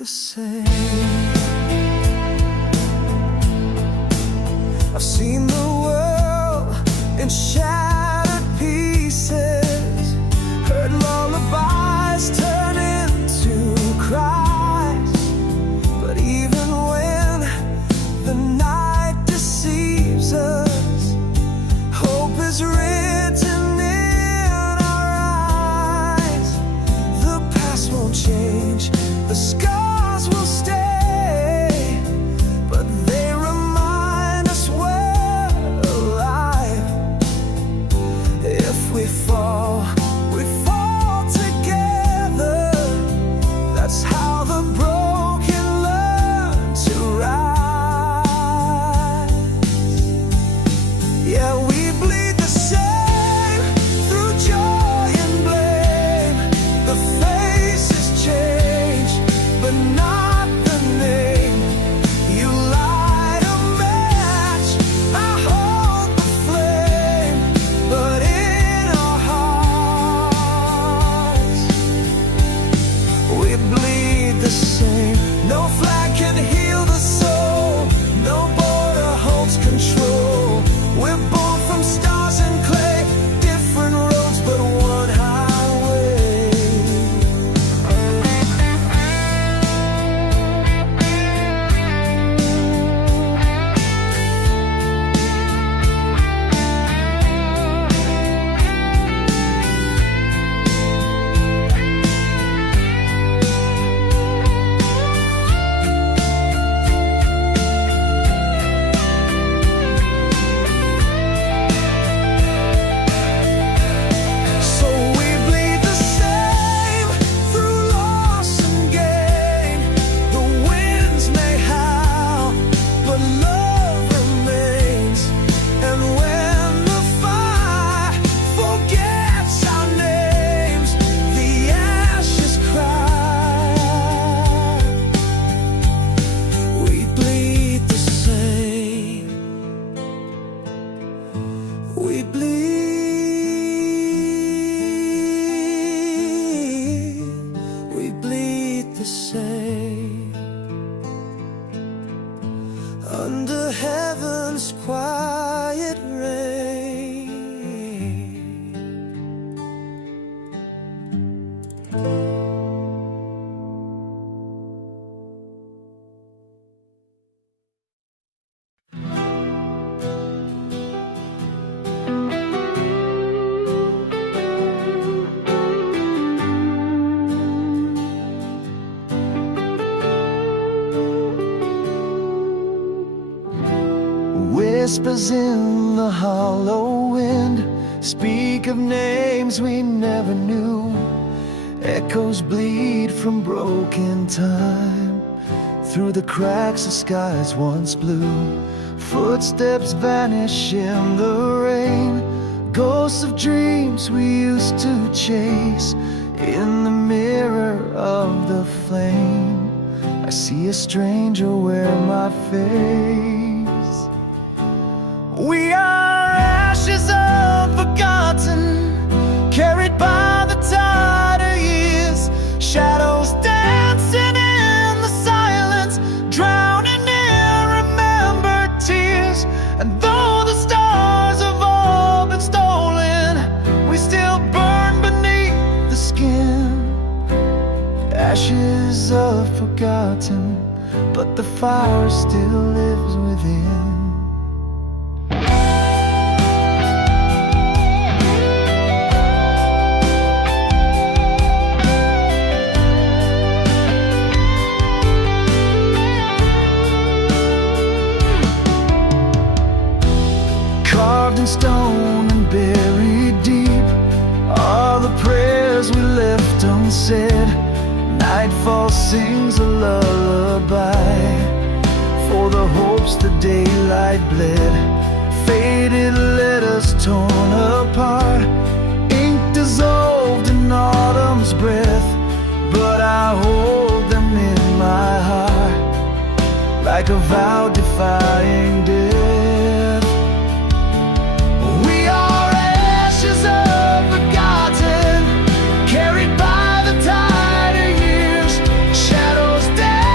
the same. I've seen the world in shattered pieces, heard lullabies turn into cries. But even when the night deceives us, hope is written in our eyes. The past won't change, the scars will stay, but they remind us we're alive. If we fall, we fall together. That's how the broken learn to rise. Yeah, we bleed the same through joy and blame. The faces change, but not the name. You light a match, I hold the flame, but in our hearts we bleed the same. No flag can heal the soul, no border holds control. We're born from stars and clay, different roads but one highway. So we bleed the same through loss and gain. The winds may howl, but love remains. And when the fire forgets our names, the ashes cry. We bleed the same. We bleed the same. Under heaven's quiet rain. Whispers in the hollow wind speak of names we never knew. Echoes bleed from broken time through the cracks of skies once blue. Footsteps vanish in the rain, ghosts of dreams we used to chase. In the mirror of the flame, I see a stranger wear my face. We are ashes unforgotten, carried by the tide of years. Shadows dancing in the silence, drowning in remembered tears. And though the stars have all been stolen, we still burn beneath the skin. Ashes are forgotten, but the fire still lives within. Carved in stone and buried deep are the prayers we left unsaid. Nightfall sings a lullaby for the hopes the daylight bled. Faded letters torn apart, ink dissolved in autumn's breath. But I hold them in my heart like a vow defying death. We are ashes unforgotten, carried by the tide of years. Shadows dance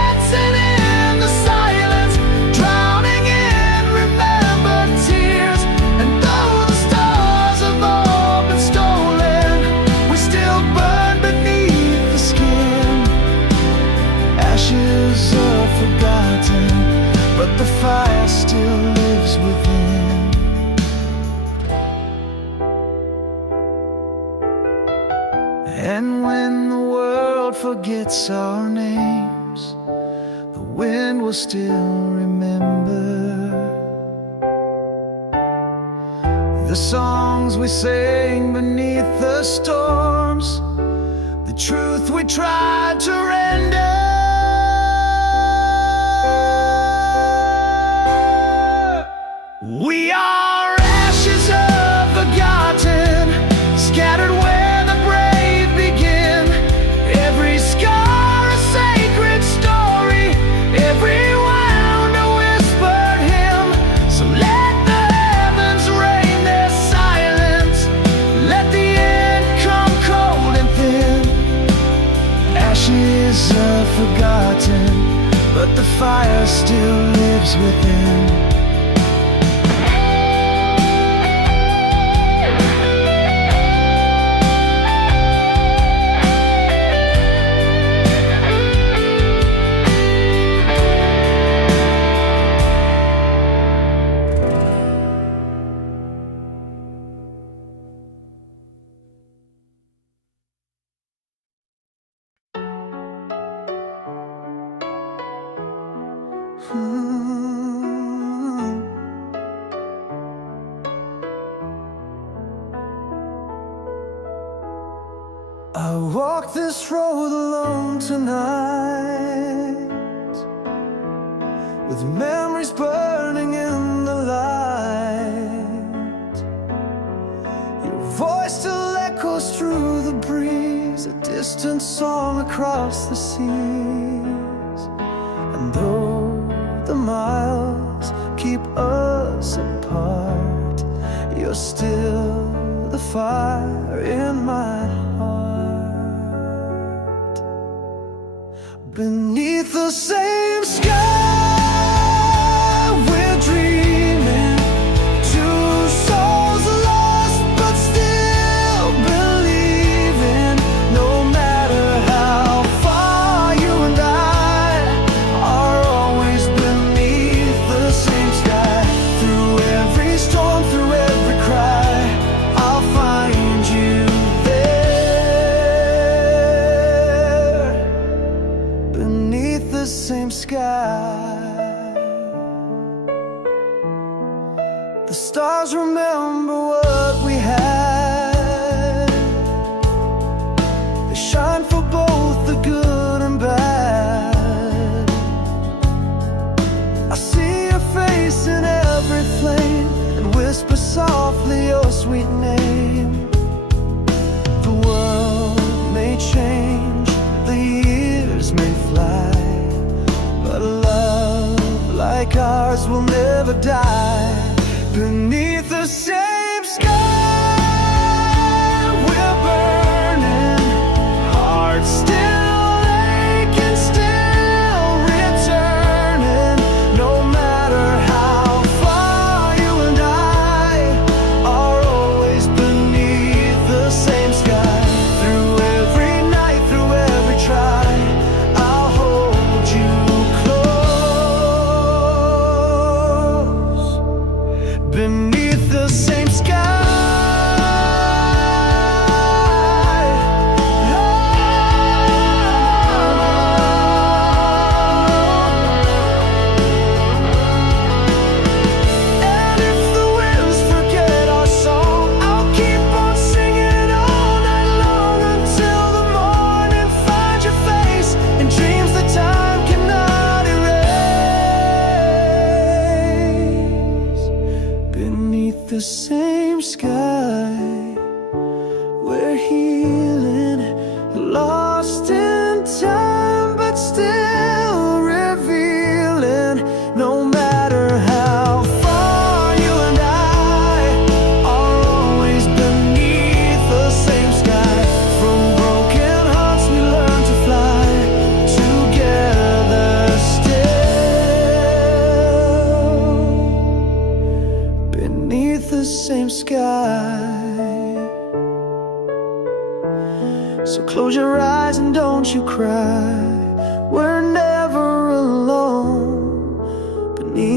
but the fire still lives within. And when the world forgets our names, the wind will still remember the songs we sang beneath the storms, the truth we tried to render. We are ashes of forgotten, scattered where the brave begin. Every scar a sacred story, every wound a whispered hymn. So let the heavens rain their silence, let the end come cold and thin. Ashes of forgotten, but the fire still lives within. I walk this road alone tonight, with memories burning in the light. Your voice still echoes through the breeze, a distant song across the seas. And though the miles keep us apart, you're still the fire in my heart. Beneath the same sky, we're dreaming, two souls lost but still believing. No matter how far you and I are always beneath the same sky. Through every storm, through every cry, I'll find you there. Beneath the same sky, the stars remember what we had. They shine for both the good and bad. I see your face in every flame and whisper softly your sweet name. The world may change, the years may fly, but a love like ours will never die. Beneath the same sky, we're burning, hearts still aching, still returning. No matter how far you and I are always beneath the same sky. Through every night, through every try, I'll hold you close. Beneath the same sky. And if the winds forget our song, I'll keep on singing all night long until the morning finds your face in dreams that time cannot erase. Beneath the same sky, we're healing, lost in time, but still revealing. No matter how far you and I are always beneath the same sky. From broken hearts we learn to fly together still. Beneath the same sky. So close your eyes and don't you cry. We're never alone. Beneath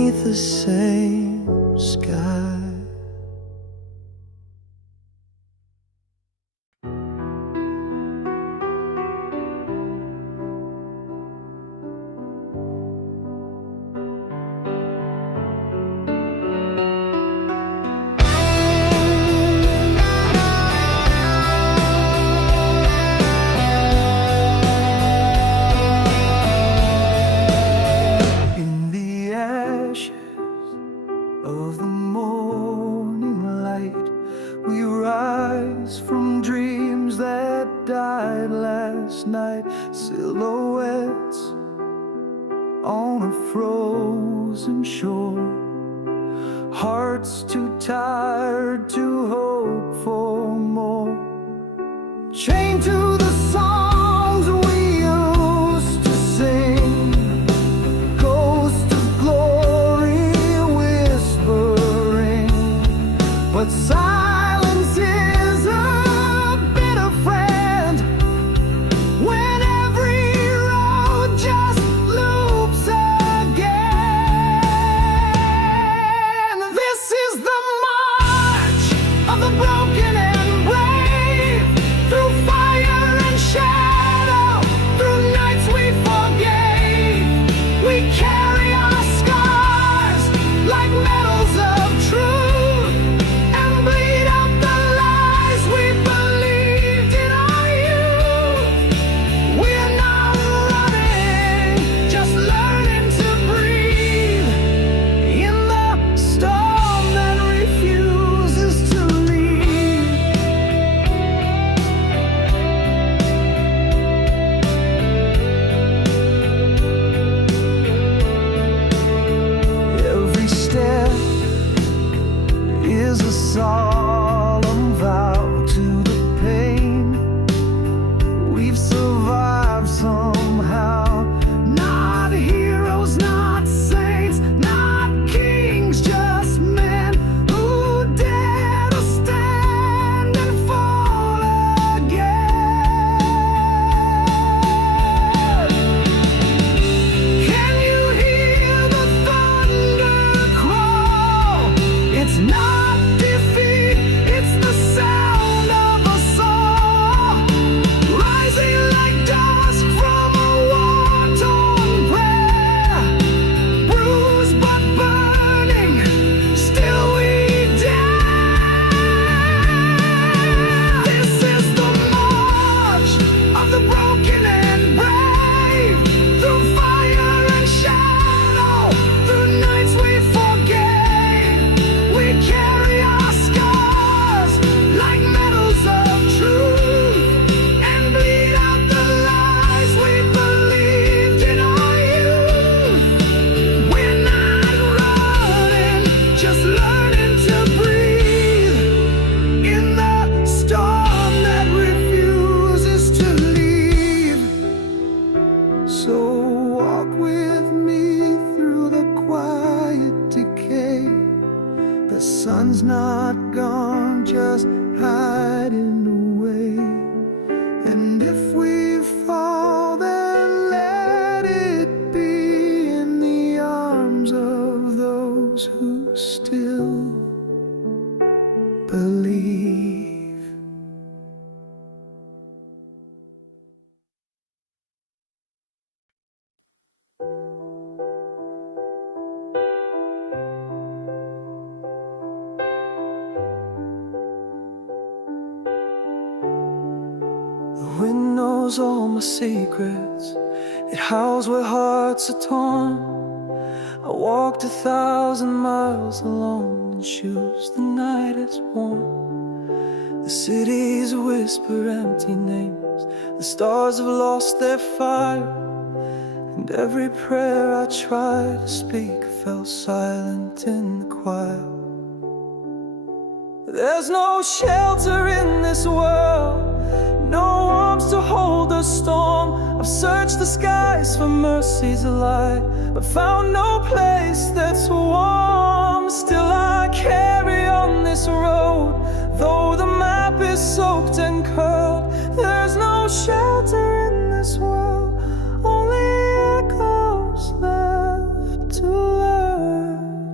the same sky. Of the morning light, we rise from dreams that died last night. Silhouettes on a frozen shore, hearts too tired to hope for more. Chained to the songs we used to sing, ghost of glory whispering, but silence is a bitter friend when every road just loops again. This is the march of the broken and brave, through fire and shadow, through nights we forgave. We carry our scars like medals of truth, and bleed out the lies we believed in our youth. We're not running, just learning to breathe in the storm that refuses to leave. Every step is a solemn vow to the pain. We've survived somehow. Not heroes, not saints, not kings, just men who dare to stand and fall again. Can you hear the thunder crawl? It's not defeat, it's the sound of a song, rising like dust from a war-torn prayer. Bruised but burning, still we dare. This is the march of the broken and brave, through fire and shadow, through nights we forgave. We carry our scars like medals of truth, and bleed out the lies we believed in our youth. We're not running, just learning to breathe in the storm that refuses to leave. So walk with me through the quiet decay. The sun's not gone, just hiding away. And if we fall, then let it be in the arms of those who still believe. The wind knows all my secrets, it howls where hearts are torn. I walked 1,000 miles alone in shoes the night has worn. The cities whisper empty names, the stars have lost their fire, and every prayer I tried to speak fell silent in the choir. There's no shelter in this world, no arms to hold the storm. I've searched the skies for mercy's light, but found no place that's warm. Still I carry on this road, though the map is soaked and curled. There's no shelter in this world, only echoes left to learn.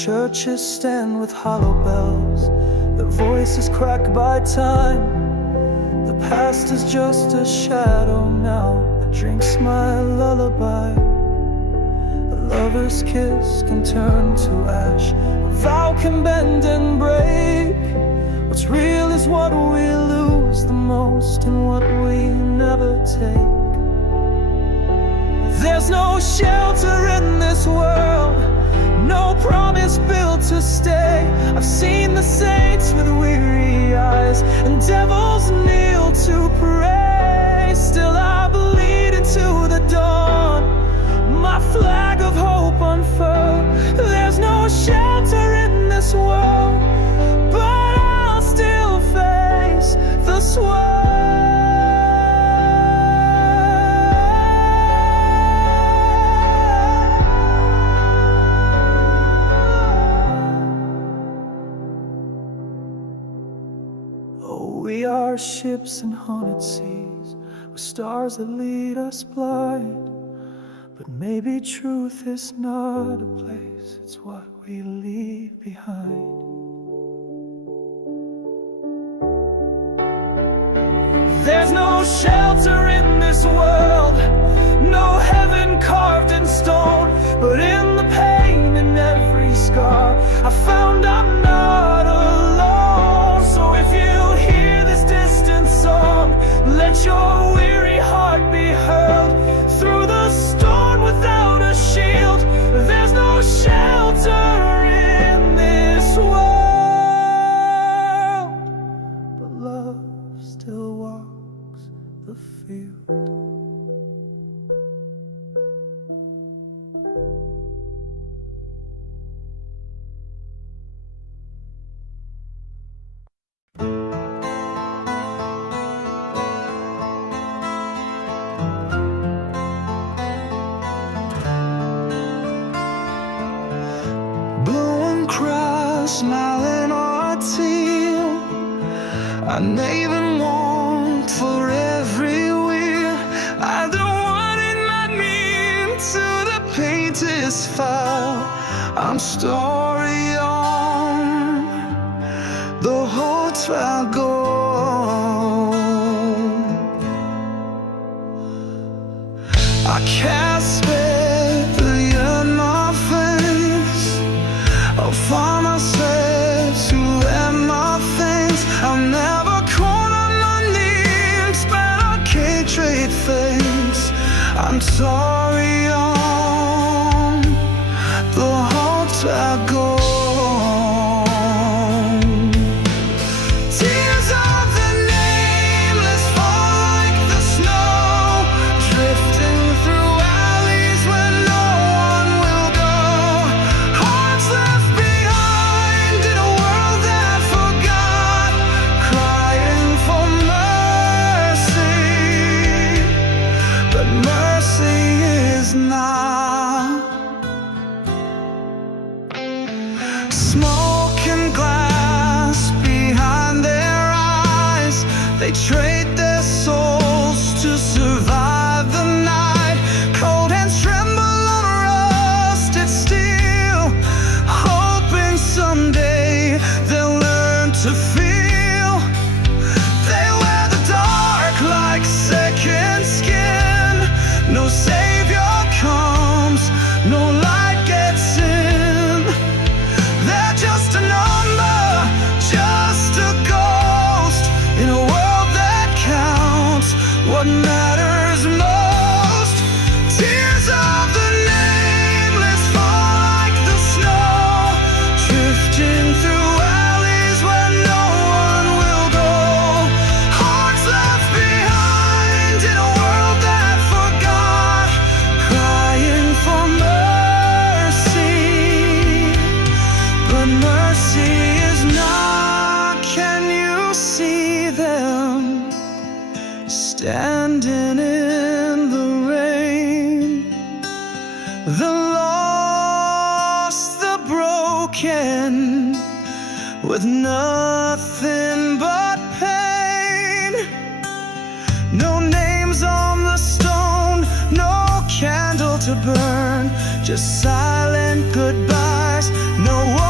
churches stand with hollow bells, their voices cracked by time. The past is just a shadow now that drinks my lullaby. A lover's kiss can turn to ash, a vow can bend and break. What's real is what we lose the most and what we never take. There's no shelter in this world, no promise built to stay. I've seen the saints with weary eyes and devils kneel to pray. Still I bleed into the dawn, my flag of hope unfurled. There's no shelter in this world, but I'll still face the swirl. We are ships in haunted seas, with stars that lead us blind. But maybe truth is not a place, it's what we leave behind. There's no shelter in this world, no heaven carved in stone. But in the pain and every scar, I found I'm not alone. So if you hear this distant song, let your weary heart be hurled through the storm without a shield. There's no shelter in this world, but love still walks the field. Smiling or teal, I even want for every wheel. I don't want it might mean to the painter's file. I'm story on the whole trial gone. I can't spare the yearn my face. I'll find myself to end my things. I'll never call on my names, but I can't trade things. I'm sorry on the hearts I go. Tears of the nameless fall like the snow, drifting through alleys where no one will go. Hearts left behind in a world that forgot, crying for mercy, but mercy is not. Smoke and glass behind their eyes, they trade their souls to survive the night. Cold hands tremble on rusted steel, hoping someday they'll learn to feel. They wear the dark like second skin. No savior comes, no light gets in. They're just a number, just a ghost in a world that counts what matters most. Tears of the nameless fall like the snow, drifting through alleys where no one will go. Hearts left behind in a world that forgot, crying for mercy, but mercy is not. Can you see them standing in the rain? The lost, the broken, with nothing but pain. No names on the stone, no candle to burn, just silent goodbyes. No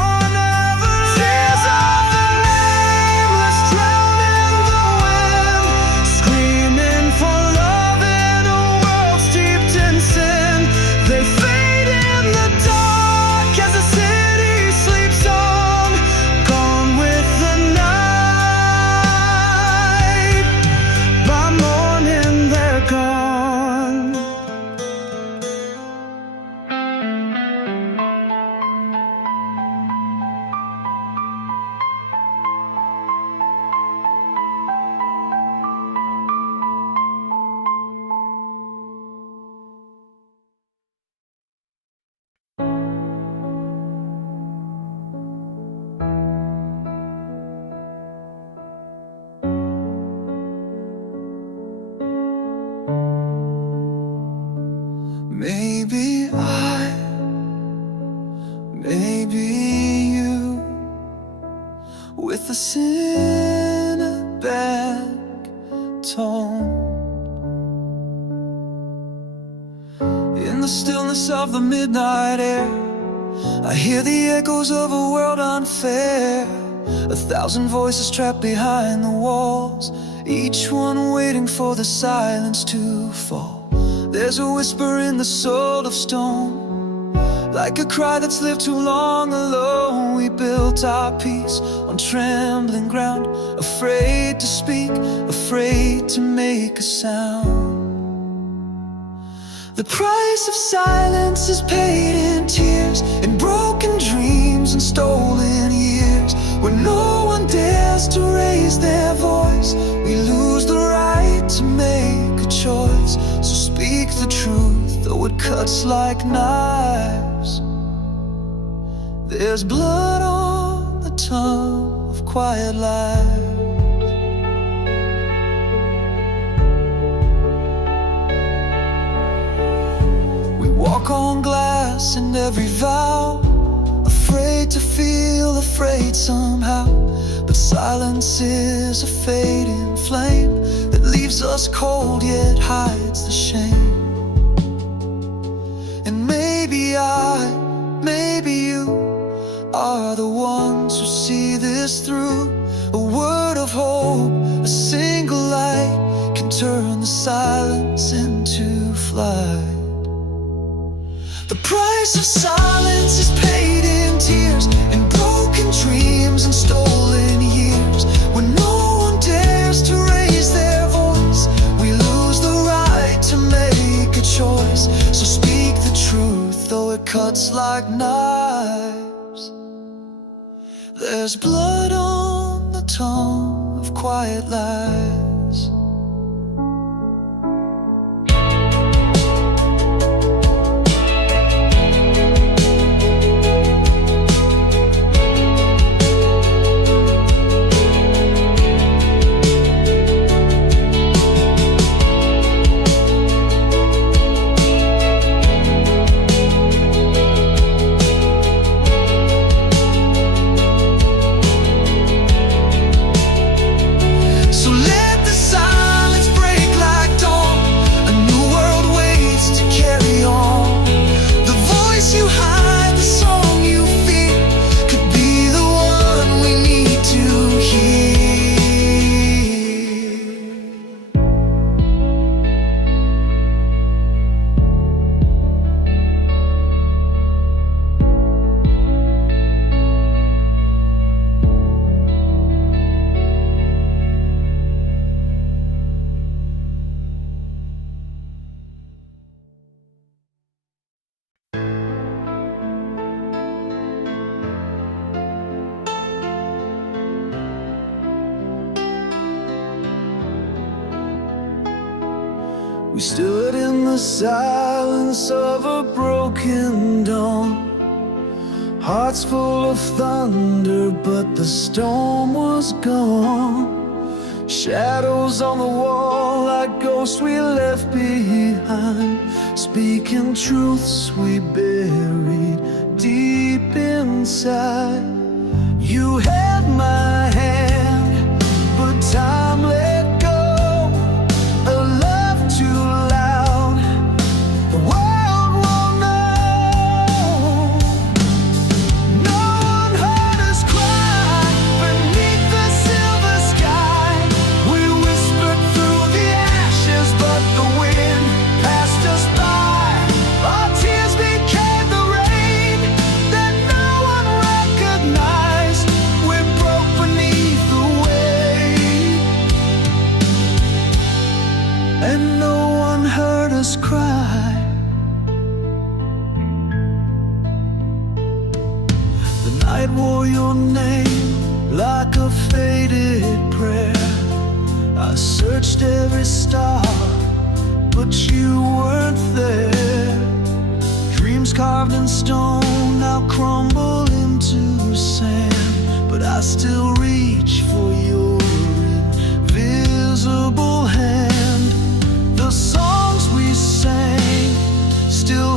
Maybe I, maybe you, with a cinematic tone. In the stillness of the midnight air, I hear the echoes of a world unfair. 1,000 voices trapped behind the walls, each one waiting for the silence to fall. There's a whisper in the soul of stone, like a cry that's lived too long alone. We built our peace on trembling ground, afraid to speak, afraid to make a sound. The price of silence is paid in tears, in broken dreams and stolen years. When no one dares to raise their voice, we lose the right to make a choice. So speak the truth, though it cuts like knives. There's blood on the tongue of quiet lies. We walk on glass in every vow, afraid to feel afraid somehow. But silence is a fading flame that leaves us cold yet hides the shame. And maybe I, maybe you are the ones who see this through. A word of hope, a single light can turn the silence into flight. The price of silence is paid in tears, in broken dreams and stolen years. When no one dares to raise their voice, we lose the right to make a choice. So speak the truth, though it cuts like knives. There's blood on the tongue of quiet lies. We stood in the silence of a broken dawn, hearts full of thunder, but the storm was gone. Shadows on the wall like ghosts we left behind, speaking truths we buried deep inside. You held my hand, but time let go. A love too loud, the world won't know. No one heard us cry beneath the silver sky. We whispered through the ashes, but the wind passed us by. Our tears became the rain that no one recognized. We broke beneath the weight, and no one heard us cry. The night wore your name like a faded prayer. I searched every star, but you weren't there. Dreams carved in stone now crumble into sand, but I still reach for your invisible hand. The songs we sang still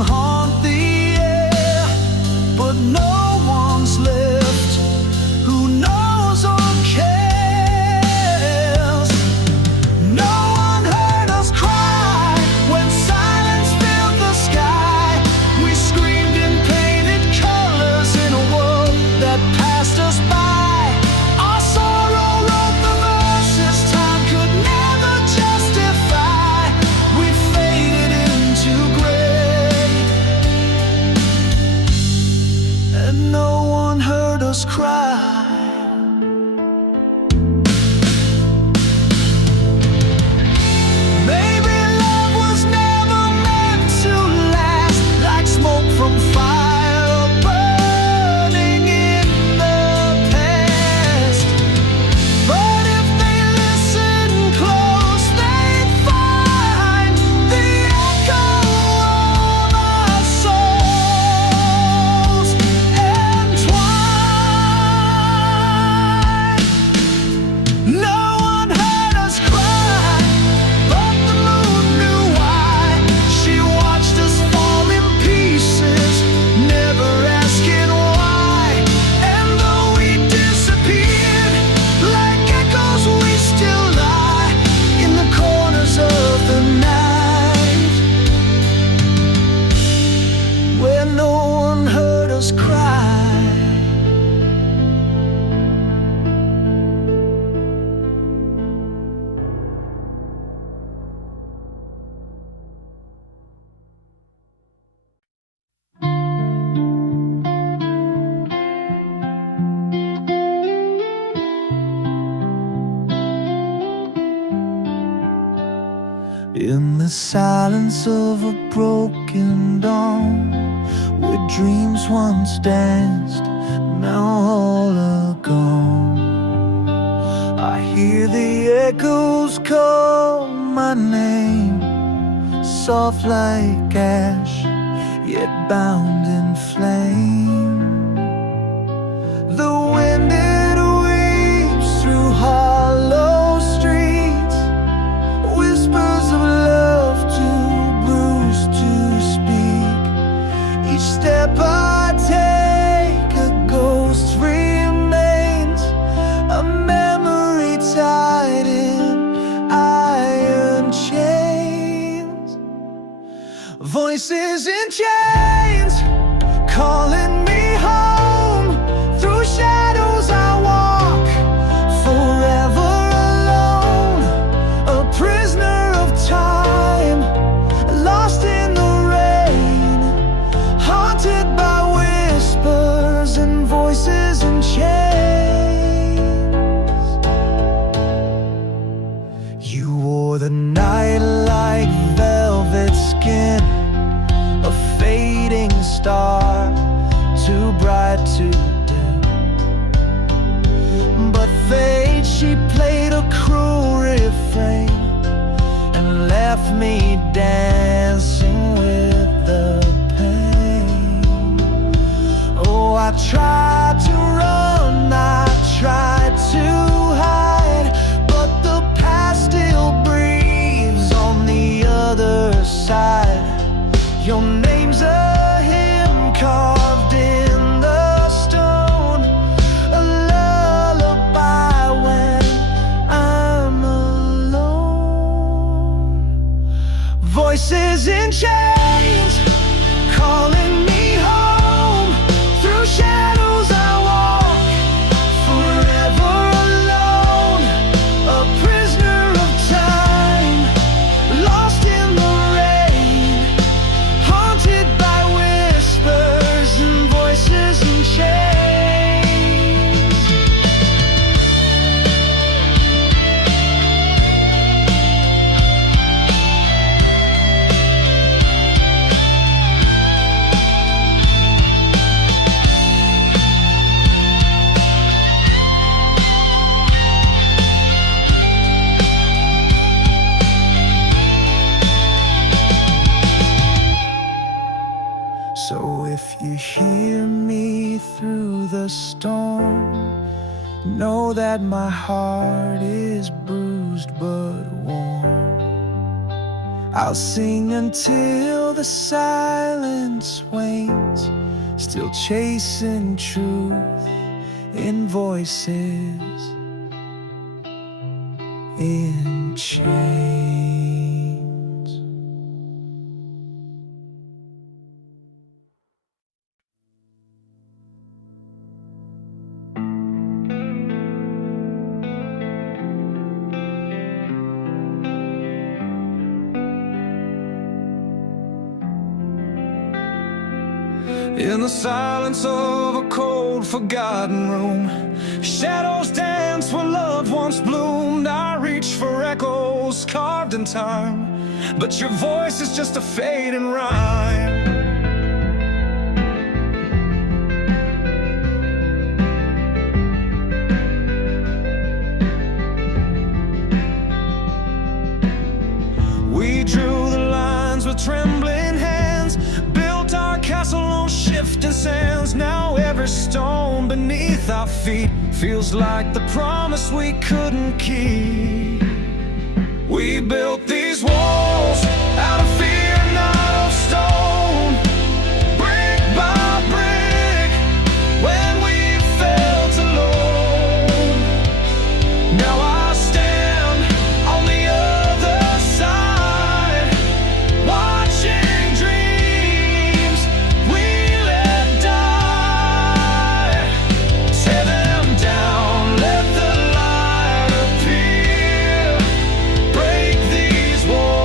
In the silence of a broken dawn, where dreams once danced, now all are gone. I hear the echoes call my name, soft like ash, yet bound in flame. The wind it weeps through hollow streets, whispers of love too bruised to speak. Each step I take, a ghost remains, a memory tied in iron chains. Voices in chains calling me home. Through shadows I walk, forever alone, a prisoner of time, lost in the rain, haunted by whispers and voices in chains. You wore the night like velvet skin, a fading star, too bright to dim. But fate, she played a cruel refrain and left me dancing with the pain. Oh, I tried to run, I tried to hide, but the past still breathes on the other side. Your name's a hymn carved in the stone, a lullaby when I'm alone. Voices in chains calling me home. Through shadows I walk, forever alone, a prisoner of time, lost in the rain, haunted by whispers and voices in chains. So if you hear me through the storm, know that my heart is bruised but warm. I'll sing until the silence wanes, still chasing truth in voices in chains. In the silence of a cold, forgotten room, shadows dance where love once bloomed. I reach for echoes carved in time, but your voice is just a fading rhyme. We drew the lines with trembling hands, built our castle on shifting sands. Now every stone beneath our feet feels like the promise we couldn't keep. We built these walls out of fear, not of stone, brick by brick, when we felt alone. Now I stand on the other side, watching dreams we let die. Tear them down, let the light appear, break these walls.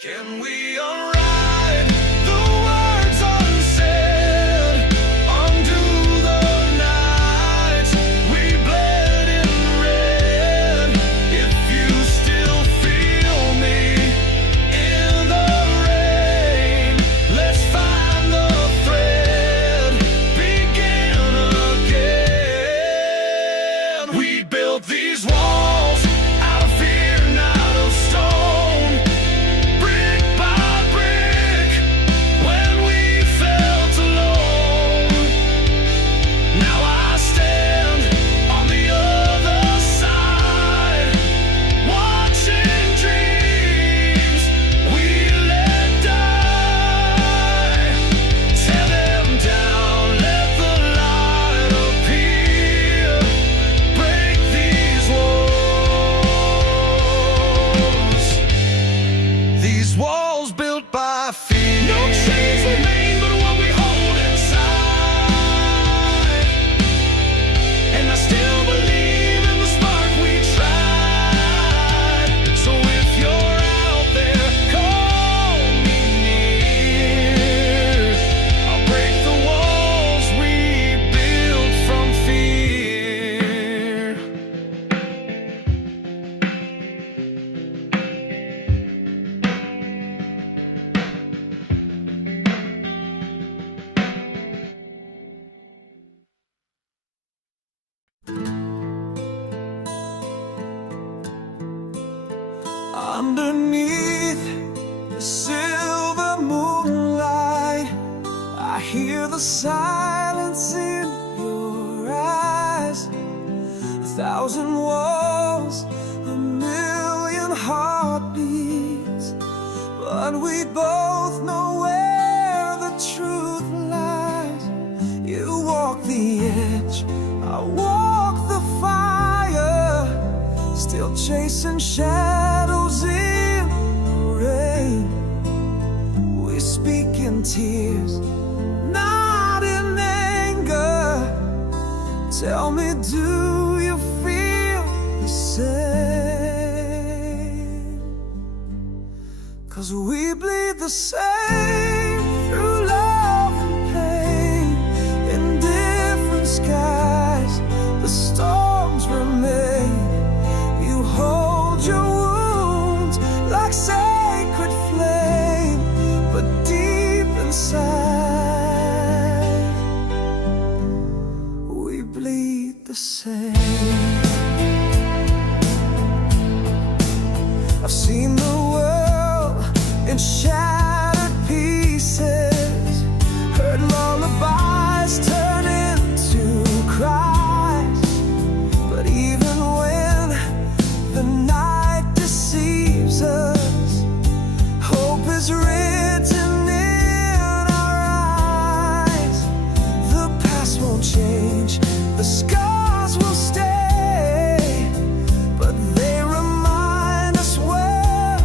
Can we unwrite the words unsaid, undo the nights we bled in red? If you still feel me in the rain, let's find the thread, begin again. We built these walls out of fear, not of stone, brick by brick, when we felt alone. Now I stand on the other side, watching dreams we let die. Tear them down, let the light appear, break these walls built by fear. No chains remain but what we hold inside, and I still believe in the spark we tried. So if you're out there, call me near. I'll break the walls we built from fear. Underneath the silver moonlight, I hear the silence in your eyes. 1,000 walls, a million heartbeats, but we both know where the truth lies. You walk the edge, I walk the fire, still chasing shadows in the rain. We speak in tears, not in anger. Tell me, do you feel the same? 'Cause we bleed the same through love and pain. In different skies, the storms remain. You hold your wounds like sacred flame, but deep inside, we bleed the same. I've seen the world in shattered pieces, heard lullabies turn into cries. But even when the night deceives us, hope is written in our eyes. The past won't change, the scars will stay, but they remind us where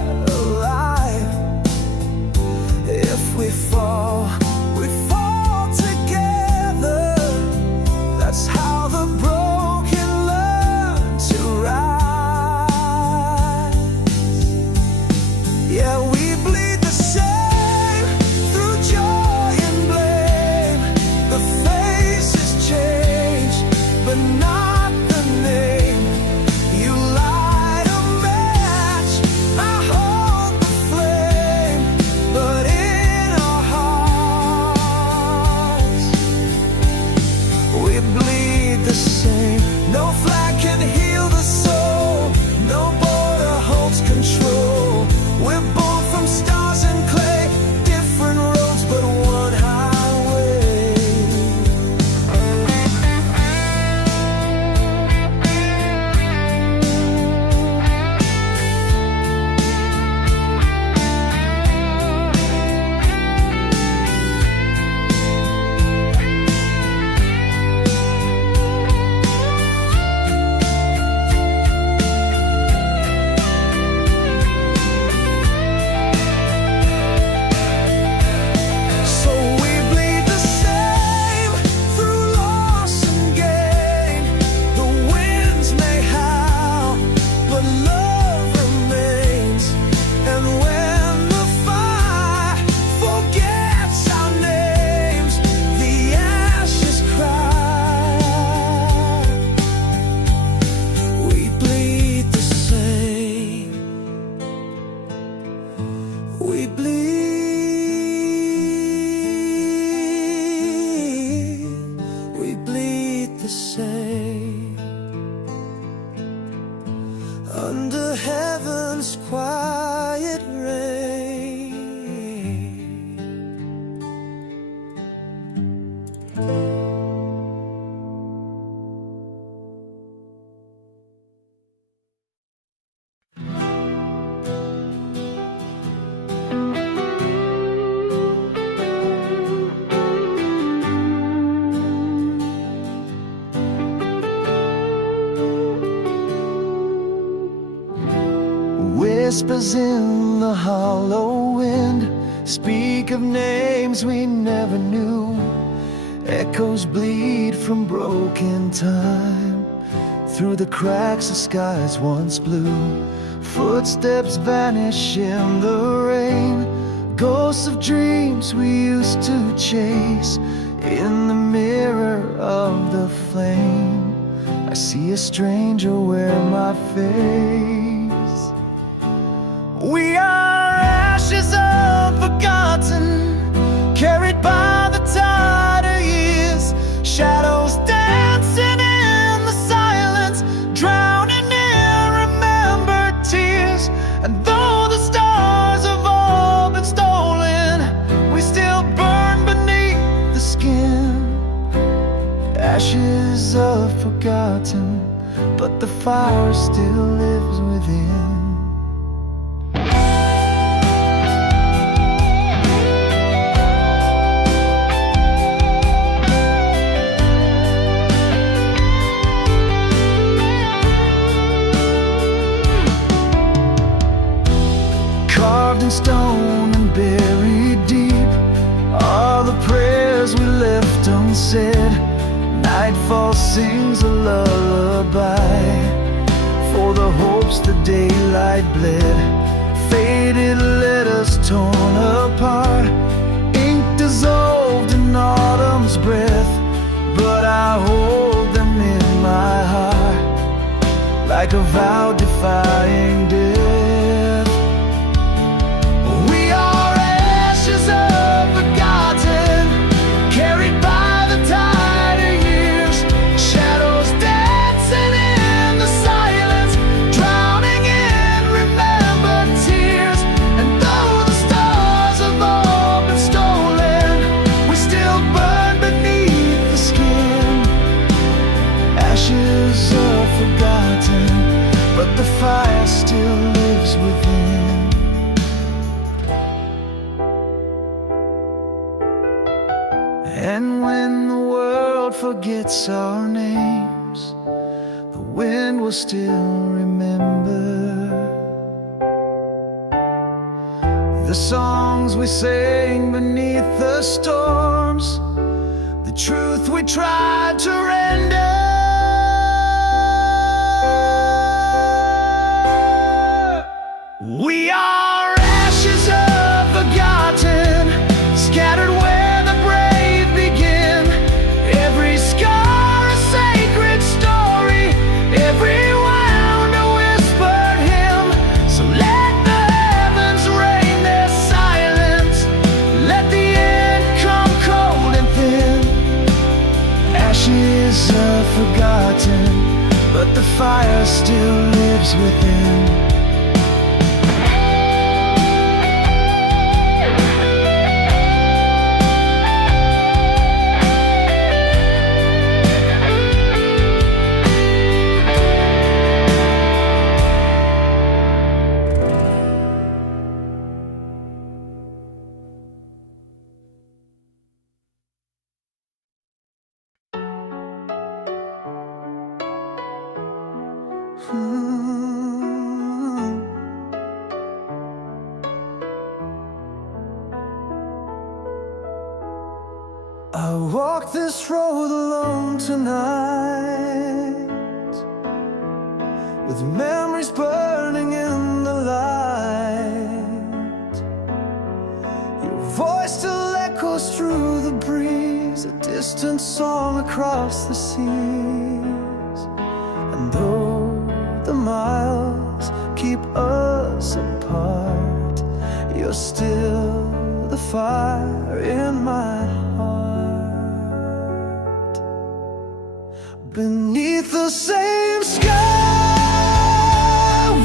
under heaven's quiet rain. Whispers in the hollow wind speak of names we never knew. Echoes bleed from broken time through the cracks of skies once blue. Footsteps vanish in the rain, ghosts of dreams we used to chase. In the mirror of the flame, I see a stranger wear my face. We are ashes unforgotten, carried by the tide of years. Shadows dancing in the silence, drowning in remembered tears. And though the stars have all been stolen, we still burn beneath the skin. Ashes are forgotten, but the fire still lives within. Carved in stone and buried deep are the prayers we left unsaid. Nightfall sings a lullaby for the hopes the daylight bled. Faded letters torn apart, ink dissolved in autumn's breath. But I hold them in my heart like a vow defying death. The fire still lives within. And when the world forgets our names, the wind will still remember the songs we sang beneath the storms, the truth we tried to render. We are ashes unforgotten, scattered where the brave begin. Every scar a sacred story, every wound a whispered hymn. So let the heavens rain their silence, let the end come cold and thin. Ashes are forgotten, but the fire still lives within. I walk this road alone tonight, with memories burning in the light. Your voice still echoes through the breeze, a distant song across the seas. And though the miles keep us apart, you're still the fire in my heart. Beneath the same sky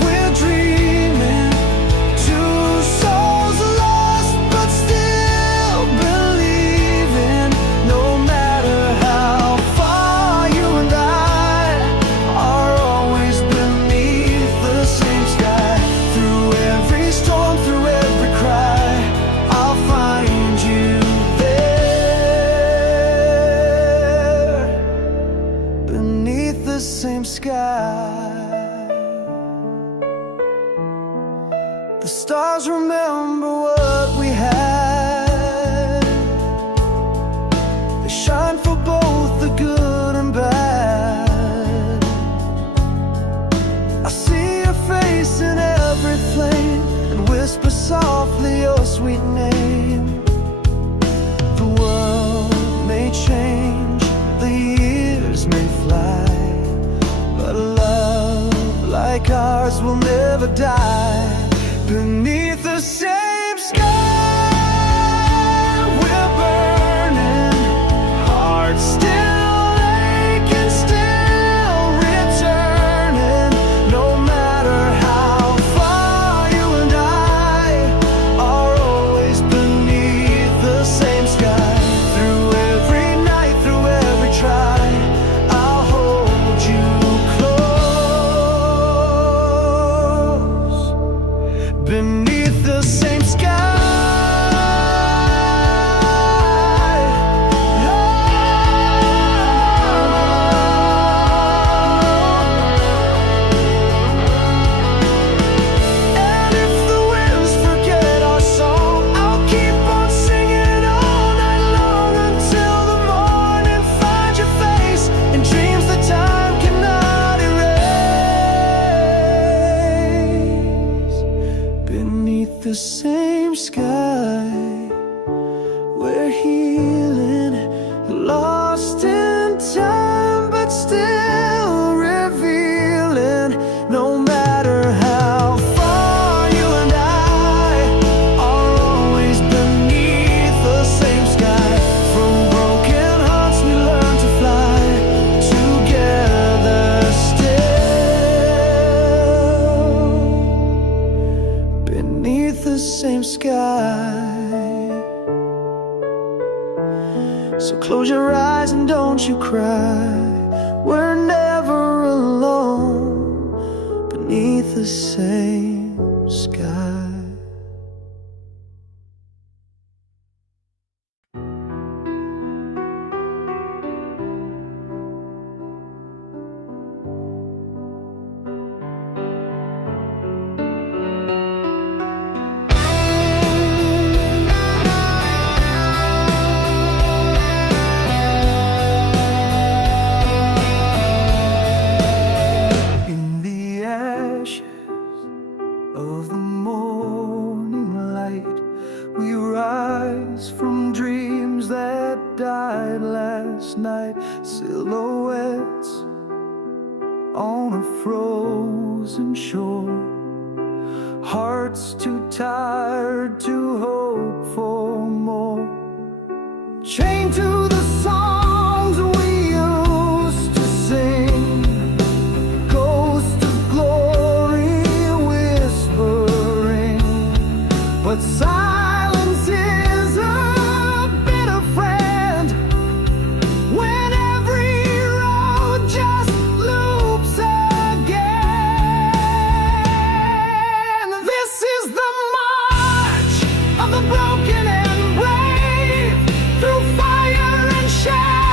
sky. The stars remember what we had. They shine for both the good and bad. I see your face in every flame and whisper softly your sweet name. The world may change, the years may fly, but a love like ours will never die. Beneath the same sky, we're burning, hearts still aching, still returning. No matter how far, you and I are always beneath the same sky. Through every night, through every try, I'll hold you close. Beneath the same sky. And if the winds forget our song, I'll keep on singing all night long until the morning finds your face in dreams that time cannot erase. Beneath the same sky, we're healing, lost in time, but still revealing. No matter how far, you and I are always beneath the same sky. From broken hearts we learn to fly together still. Beneath the same sky. So close your eyes and don't you cry. We're never alone beneath the same sky. In the ashes of the morning light, we rise from dreams that died last night. Silhouettes on a frozen shore, hearts too tired to hope for more. Chained to the songs we used to sing, ghost of glory whispering, but silence is a bitter friend when every road just loops again. This is the march of the broken and brave, through fire and shadow.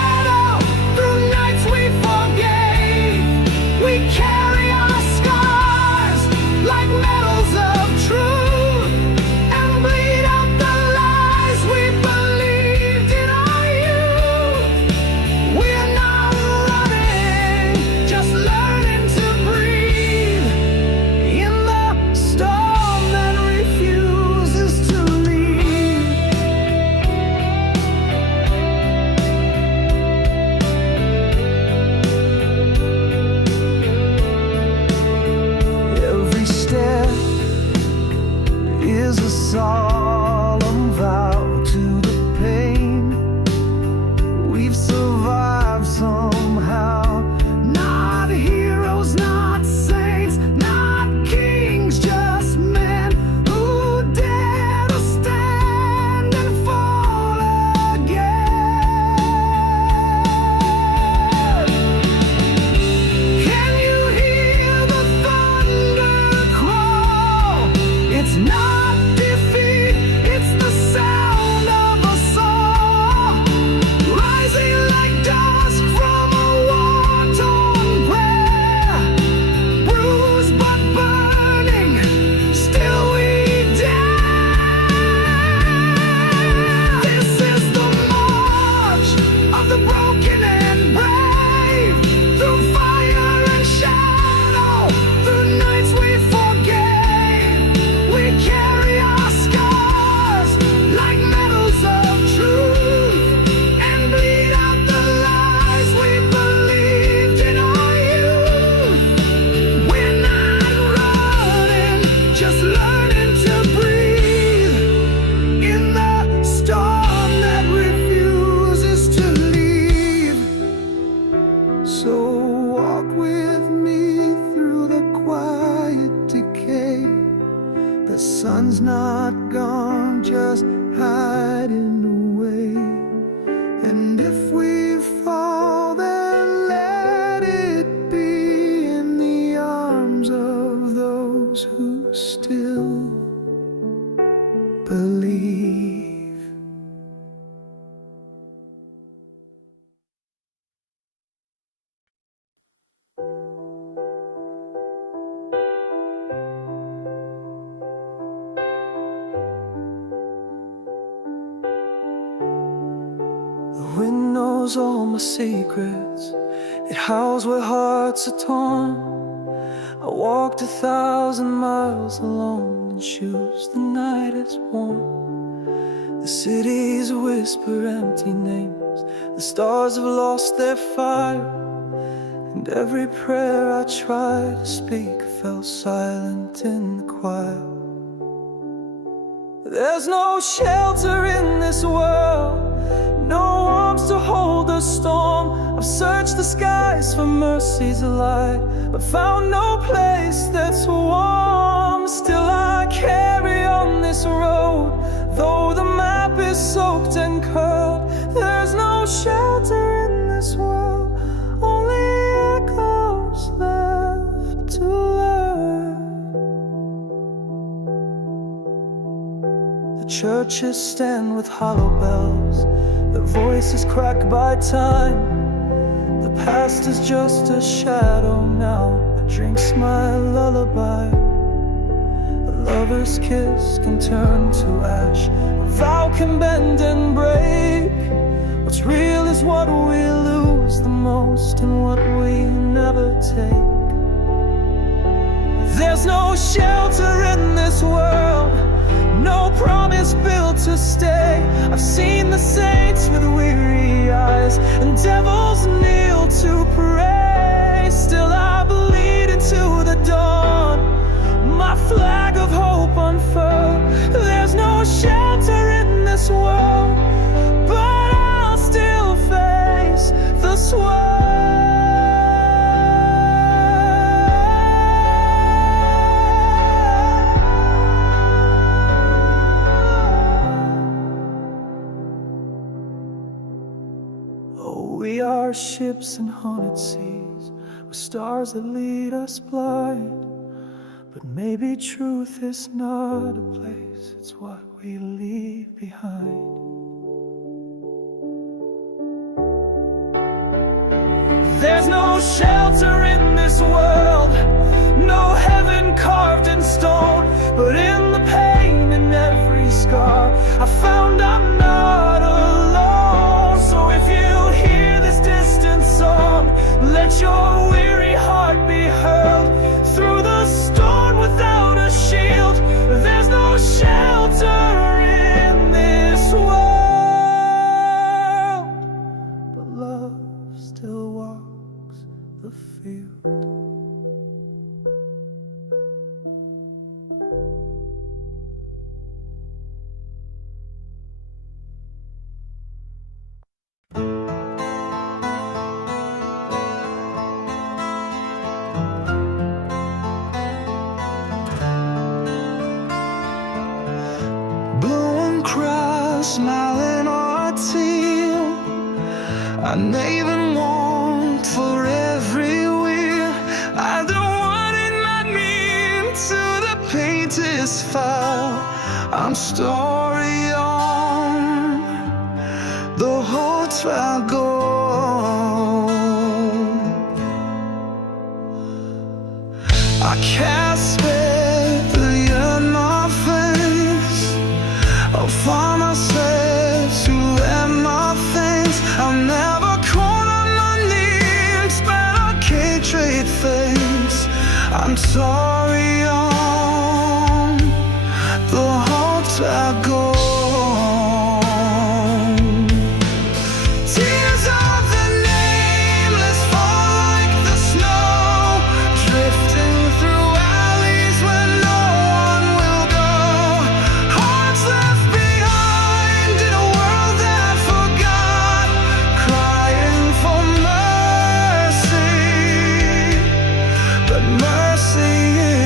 sun's not gone, just hiding away. And if we fall, then let it be in the arms of those who still believe. The wind knows all my secrets. It howls where hearts are torn. I walked 1,000 miles alone in shoes the night is warm. The cities whisper empty names. The stars have lost their fire. And every prayer I tried to speak fell silent in the choir. There's no shelter in this world, no arms to hold the storm. I've searched the skies for mercy's light, but found no place that's warm. Still I carry on this road, though the map is soaked and curled. There's no shelter in this world, only echoes left to learn. The churches stand with hollow bells, their voices cracked by time. The past is just a shadow now that drinks my lullaby. A lover's kiss can turn to ash, a vow can bend and break. What's real is what we lose the most and what we never take. There's no shelter in this world, no promise built to stay. I've seen the saints with weary eyes and devils kneel to pray. Still I bleed into the dawn, my flag of hope unfurled. There's no shelter in this world, but I'll still face the swirl. We are ships in haunted seas, with stars that lead us blind. But maybe truth is not a place, it's what we leave behind. There's no shelter in this world, no heaven carved in stone. But in the pain and every scar, I found I'm not alone. So if you hear this distant song, let your weary heart be hurled through the storm without a shield. There's no shelter in this world, but love still walks the field. Smiling or teal, I even want for every wheel. I don't want it not mean to the painted file. I'm story on the whole trail go. I can't spare the yearn my face. I'll find myself to end my things. I'll never call on my names, but I can't trade things. I'm sorry on the hopes I go. Tears of the nameless fall like the snow, drifting through alleys where no one will go. Hearts left behind in a world that forgot, crying for mercy, but mercy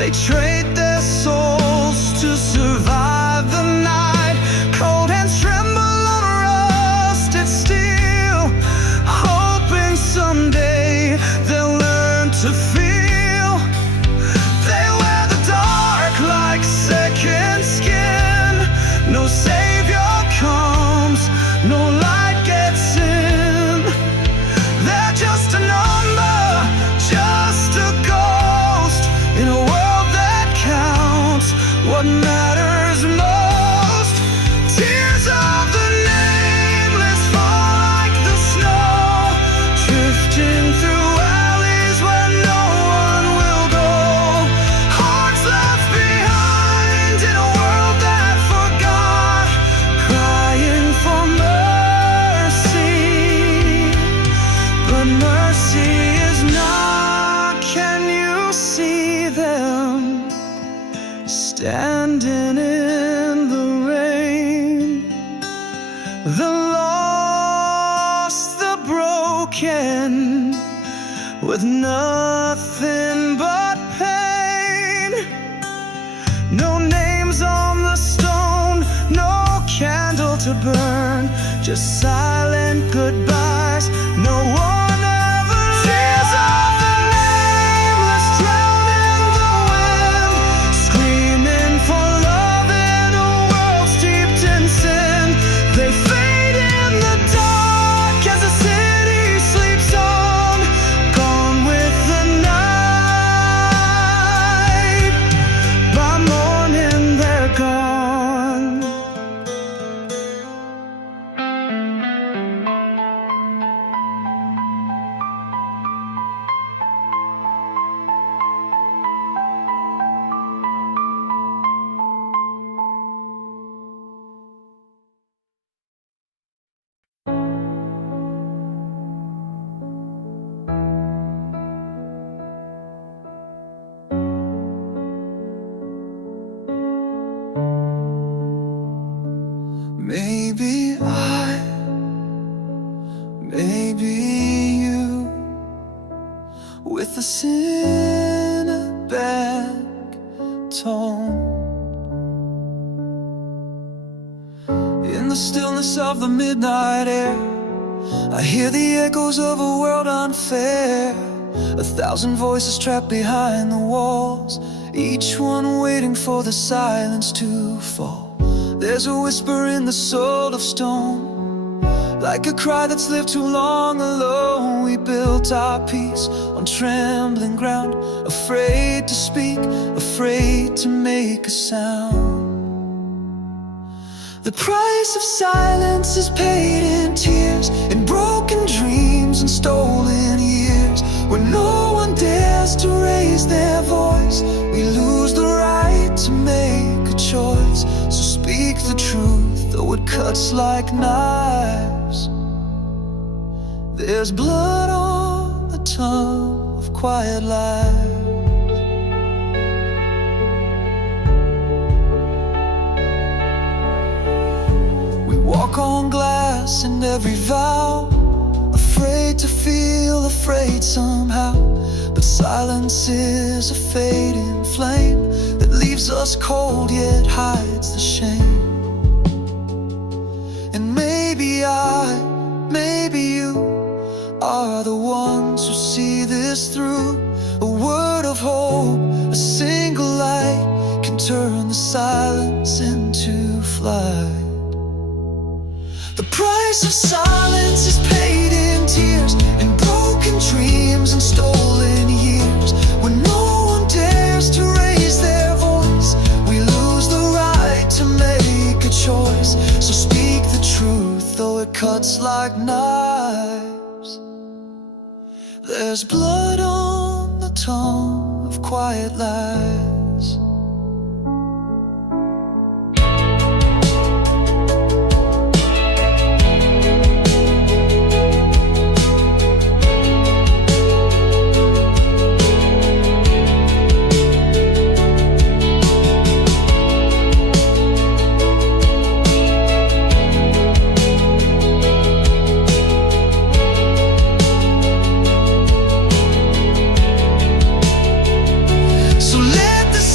They trade their souls to survive the night. Cold hands tremble on rusted steel, hoping someday they'll learn to feel. They wear the dark like second skin. No savior comes, no light gets in. They're just a number, just a ghost in a world that counts what matters most. Tears of the nameless fall like the snow, drifting through alleys where no one will go. Hearts left behind in a world that forgot, crying for mercy. But mercy is not. Can you see them standing in the rain? The lost, the broken, with nothing but pain. No names on the stone, no candle to burn, just silent goodbyes. No one ever tears of the nameless drown in the wind, screaming for love in a world steeped in sin. They fade in the dark as the city sleeps on, gone with the night. By morning they're gone. Maybe maybe you, with a cinematic tone. In the stillness of the midnight air, I hear the echoes of a world unfair. 1,000 voices trapped behind the walls, each one waiting for the silence to fall. There's a whisper in the soul of stone, like a cry that's lived too long alone. We built our peace on trembling ground, afraid to speak, afraid to make a sound. The price of silence is paid in tears, in broken dreams and stolen years. When no one dares to raise their voice, we lose the right to make a choice. So speak the truth, though it cuts like knives. There's blood on the tongue of quiet lies. We walk on glass in every vow, afraid to feel afraid somehow. But silence is a fading flame that leaves us cold yet hides the shame. And maybe maybe you are the ones who see this through. A word of hope, a single light can turn the silence into flight. The price of silence is paid in tears, in broken dreams and stolen years. When no one dares to raise their voice, we lose the right to make a choice. So speak the truth, though it cuts like knives. There's blood on the tongue of quiet lies. So let the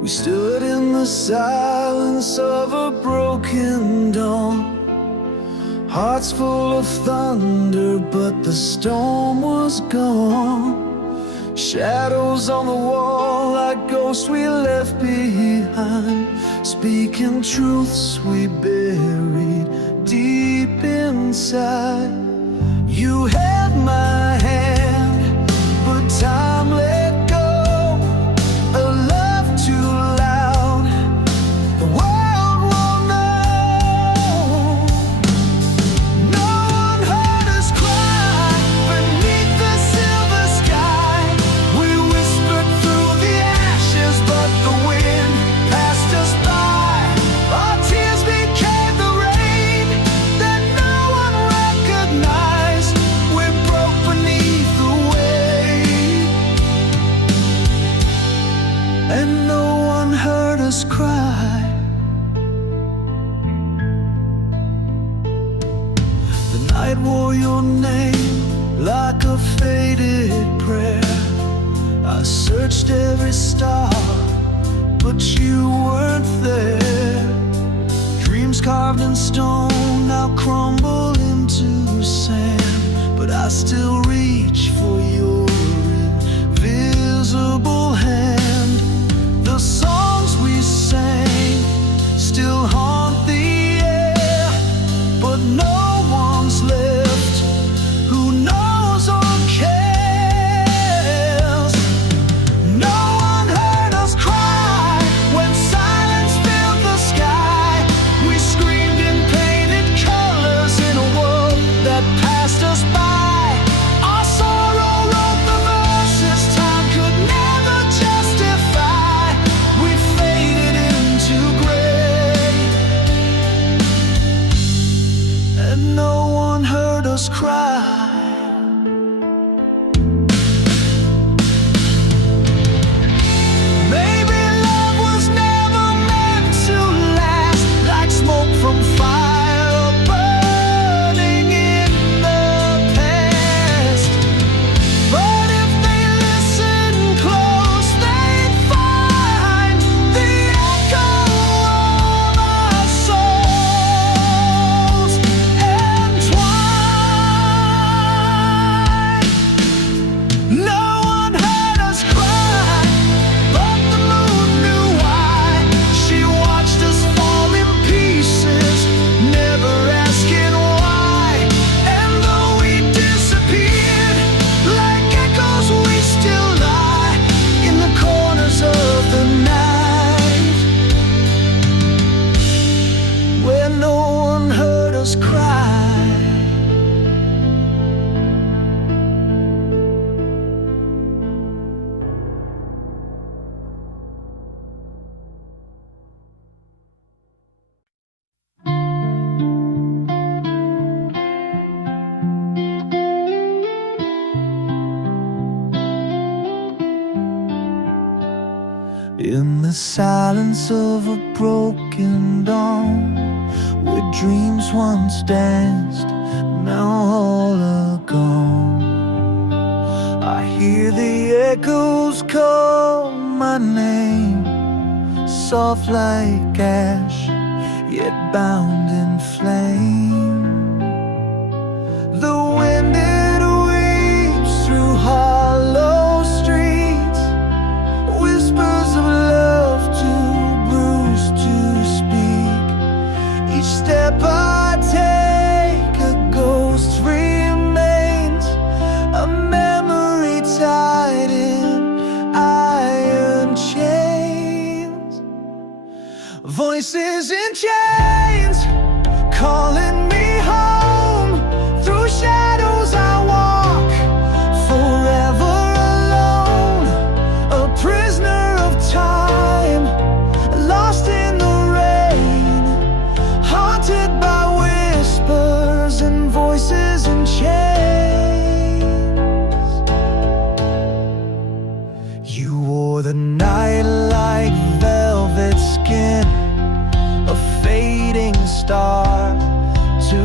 We stood in the silence of a broken dawn, hearts full of thunder, but the storm was gone. Shadows on the wall like ghosts we left behind, speaking truths we buried deep inside. You held my hand, but time let go. A love too loud, the world won't know. No one heard us cry beneath the silver sky. We whispered through the ashes, but the wind passed us by. Our tears became the rain that no one recognized. We broke beneath the weight, and no one heard us cry. The night wore your name like a faded prayer. I searched every star, but you weren't there. Dreams carved in stone now crumble into sand, but I still reach for your invisible hand. The songs we sang still haunt the air, but no one's left who knows or cares. No one heard us cry when silence filled the sky. We screamed in painted colors in a world that passed us by. Our sorrow wrote the verses time could never justify. We faded into gray, and no one heard us cry. Maybe love was never meant to last, like smoke from fire burning in the past. But if they listen close, they'd find the echo of our souls entwined. No one heard us cry, but the moon knew why. She watched us fall in pieces, never asking why. And though we disappeared like echoes, we still lie in the corners of the night, where no one heard us cry. In the silence of a broken dawn, where dreams once danced, now all are gone. I hear the echoes call my name, soft like ash, yet bound in flame. The wind it weeps through hollow streets, whispers of love too bruised to speak. Each step I take, a ghost remains, a memory tied in iron chains. Voices in chains calling me home. Through shadows I walk, forever alone, a prisoner of time, lost in the rain, haunted by whispers and voices in chains. You wore the night like velvet skin, a fading star to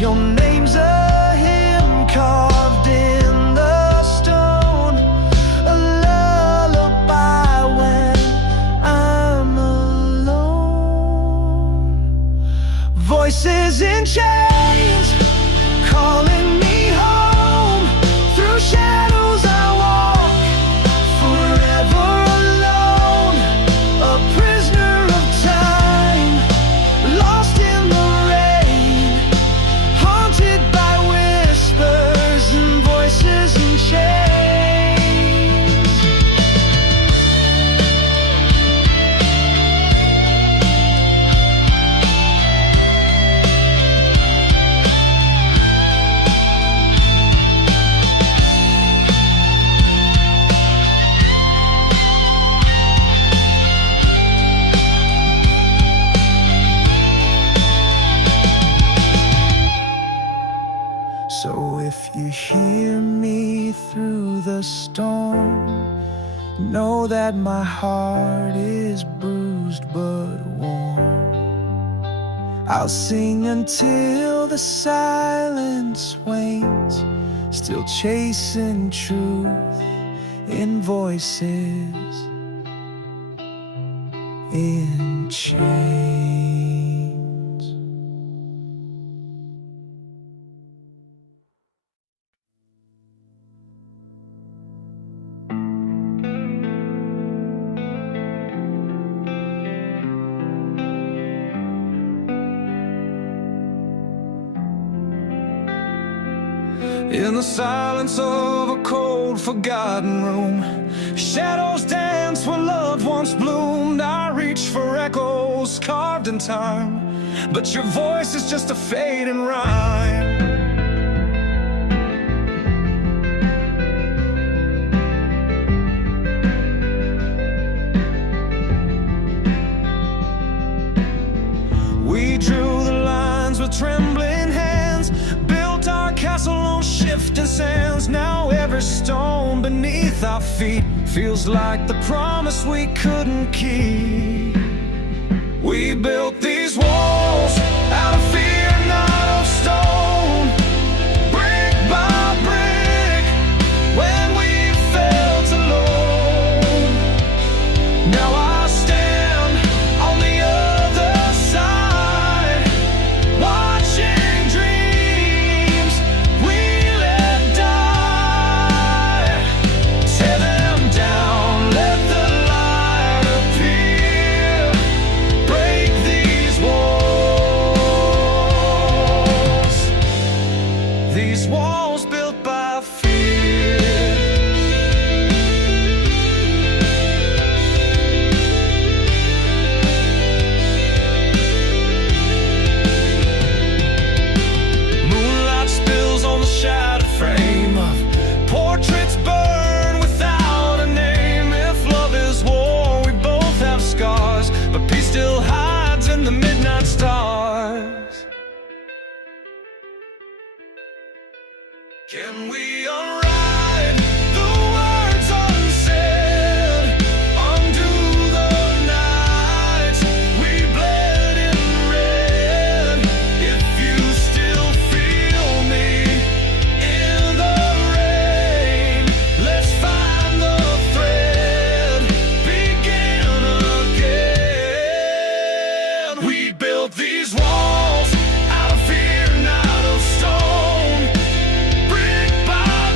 Your name's a hymn carved in the stone, a lullaby when I'm alone. Voices in chains calling me home. Through shadows I walk, forever alone, a prisoner of time, lost in the rain, haunted by whispers and voices in chains. So if you hear me through the storm, know that my heart is bruised but warm. I'll sing until the silence wanes, still chasing truth in voices in chains. In the silence of a cold, forgotten room, shadows dance where love once bloomed. I reach for echoes carved in time, but your voice is just a fading rhyme. We drew the lines with trembling hands, built our castle on shifting sands. Now every stone beneath our feet feels like the promise we couldn't keep. We built these walls out of fear, not of stone, brick by brick, when we felt alone. Now I stand on the other side, watching dreams we let die. Tear them down, let the light appear, break these walls built by fear. Moonlight spills on the shattered frame of portraits burn without a name. If love is war, we both have scars, but peace still hides in the midnight stars. Can we unwrite the words unsaid, undo the nights we bled in red? If you still feel me in the rain, let's find the thread, begin again. We built these walls out of fear, not of stone, brick by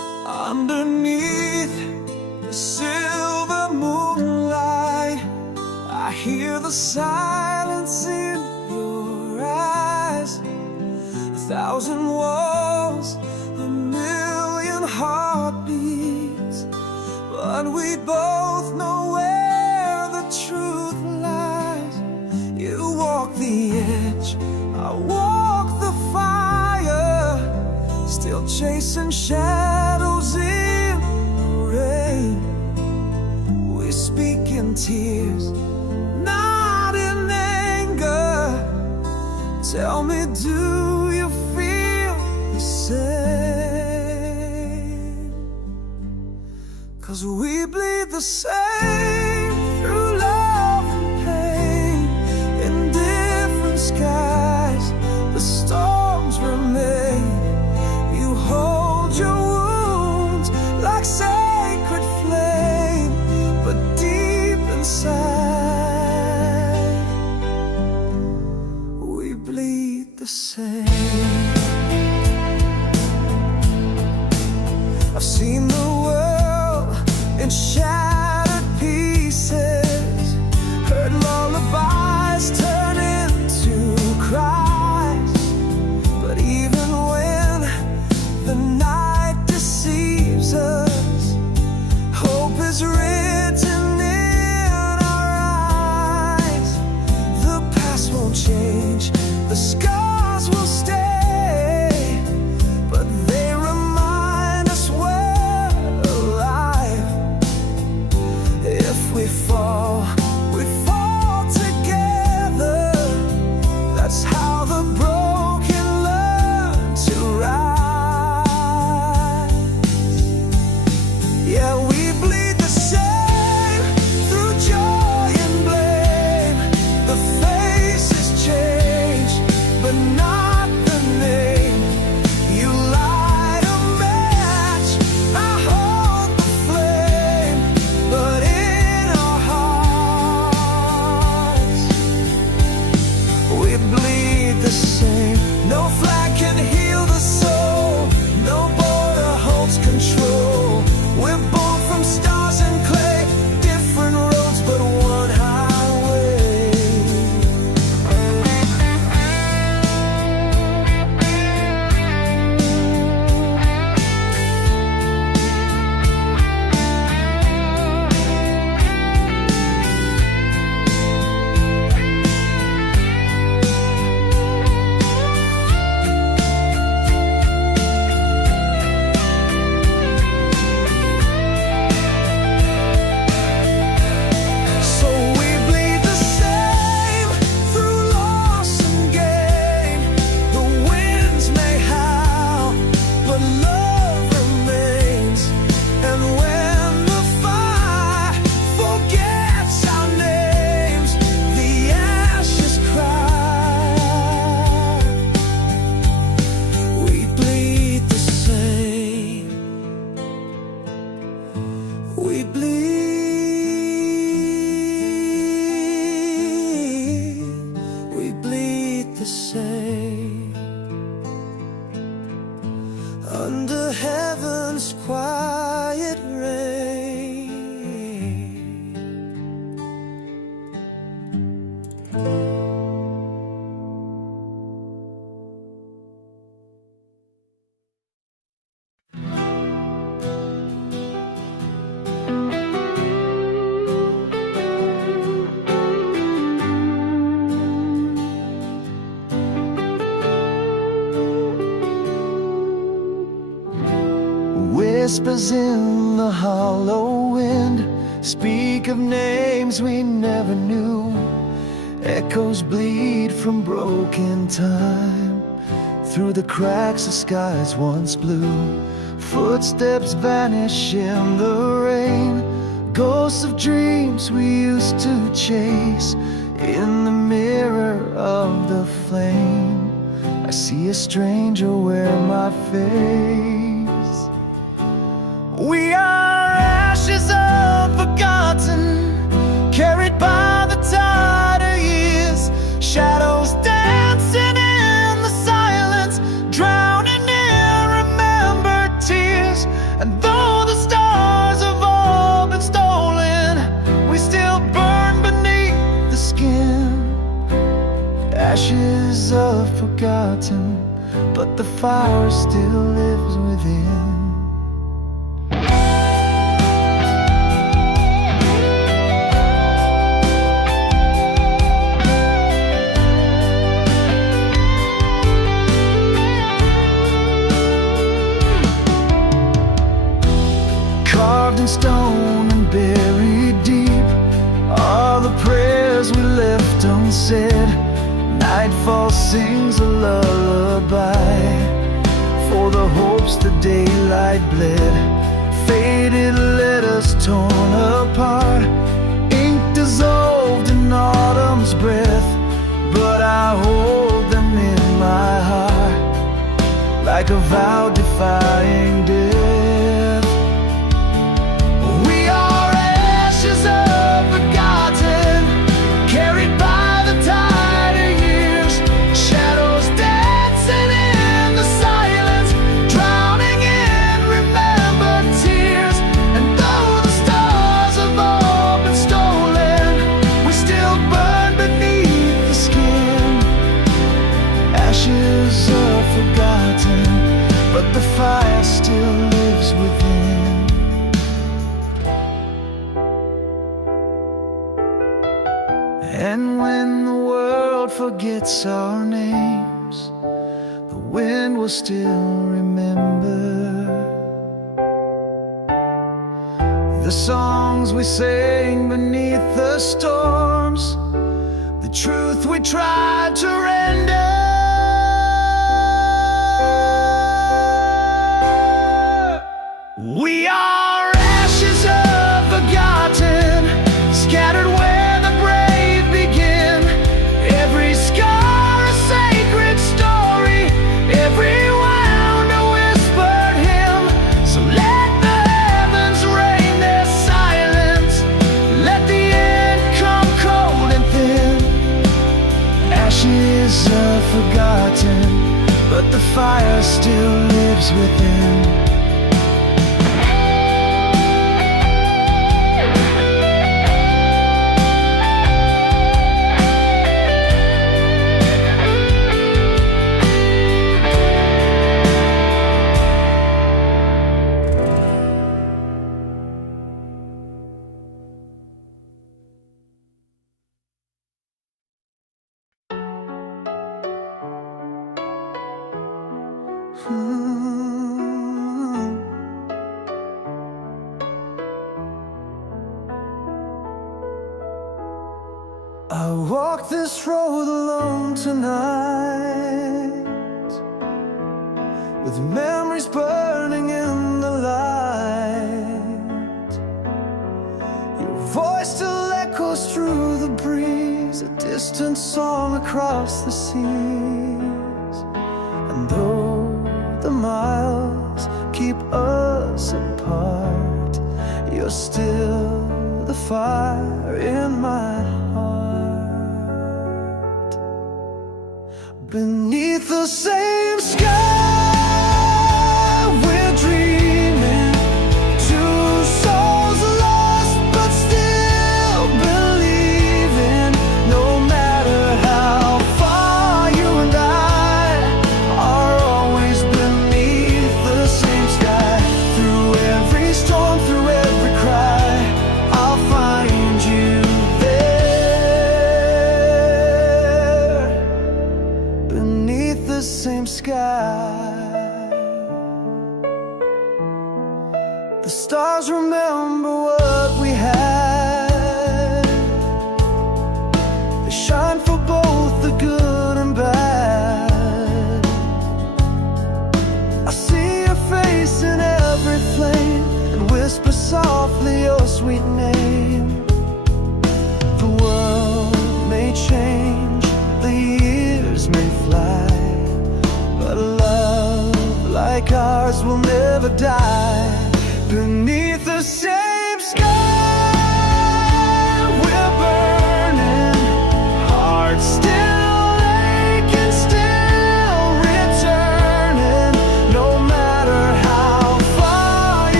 Underneath the silver moonlight, I hear the silence in your eyes. 1,000 walls, a million heartbeats, but we both know where the truth lies. You walk the edge, I walk the fire, still chasing shadows in the rain. We speak in tears, not in anger. Tell me, do you feel the same? 'Cause we bleed the same through love and pain. In different skies, the storms remain. You hold your wounds like sacred flame, but deep inside, we bleed the same. I've seen the world in shattered pieces, heard lullabies turn into cries. But even when the night deceives us, hope is written in our eyes. The past won't change, the scars will stay, but they remind us we're alive. If we fall together. That's how the broken learn to rise. Yeah, we bleed the same through joy and blame. The faces change, but not the name. You light a match, I hold the flame, but in our hearts, we bleed the same. No flag can heal the soul, no border holds control. We're born from stars and clay, different roads but one highway. So we bleed the same through loss and gain. The winds may howl, but love remains. And when the fire forgets our names, the ashes cry. We bleed the same. We bleed the same. Under heaven's quiet rain. Whispers in the hollow wind speak of names we never knew. Echoes bleed from broken time through the cracks of skies once blue. Footsteps vanish in the rain, ghosts of dreams we used to chase. In the mirror of the flame, I see a stranger wear my face. We are ashes unforgotten, carried by the tide of years. Shadows dancing in the silence, drowning in remembered tears. And though the stars have all been stolen, we still burn beneath the skin. Ashes are forgotten, but the fire still lives within. Carved in stone and buried deep are the prayers we left unsaid. Nightfall sings a lullaby for the hopes the daylight bled. Faded letters torn apart, ink dissolved in autumn's breath, but I hold them in my heart like a vow defying death. We are ashes of forgotten, carried by the tide of years, shadows dancing in the silence, drowning in remembered tears. And though the stars have all been stolen, we still burn beneath the skin. Ashes are forgotten, but the fire still lives within. And when the world forgets our names, the wind will still remember the songs we sang beneath the storms, the truth we tried to render. We are ashes of forgotten, scattered where the brave begin. Every scar a sacred story, every wound a whispered hymn. So let the heavens rain their silence, let the end come cold and thin. Ashes are forgotten, but the fire still lives within. I walk this road alone tonight, with memories burning in the light. Your voice still echoes through the breeze, a distant song across the seas. And though the miles keep us apart, you're still the fire in my heart. Beneath the same sky, we're dreaming, two souls lost but still believing. No matter how far you and I are always beneath the same sky. Through every storm, through every cry, I'll find you there. Beneath the same sky. The stars remember what we had. They shine for both the good and bad. I see your face in every flame and whisper softly your sweet name. The world may change, the years may fly, but a love like ours will never die. Beneath the same sky, we're burning, hearts still aching, still returning. No matter how far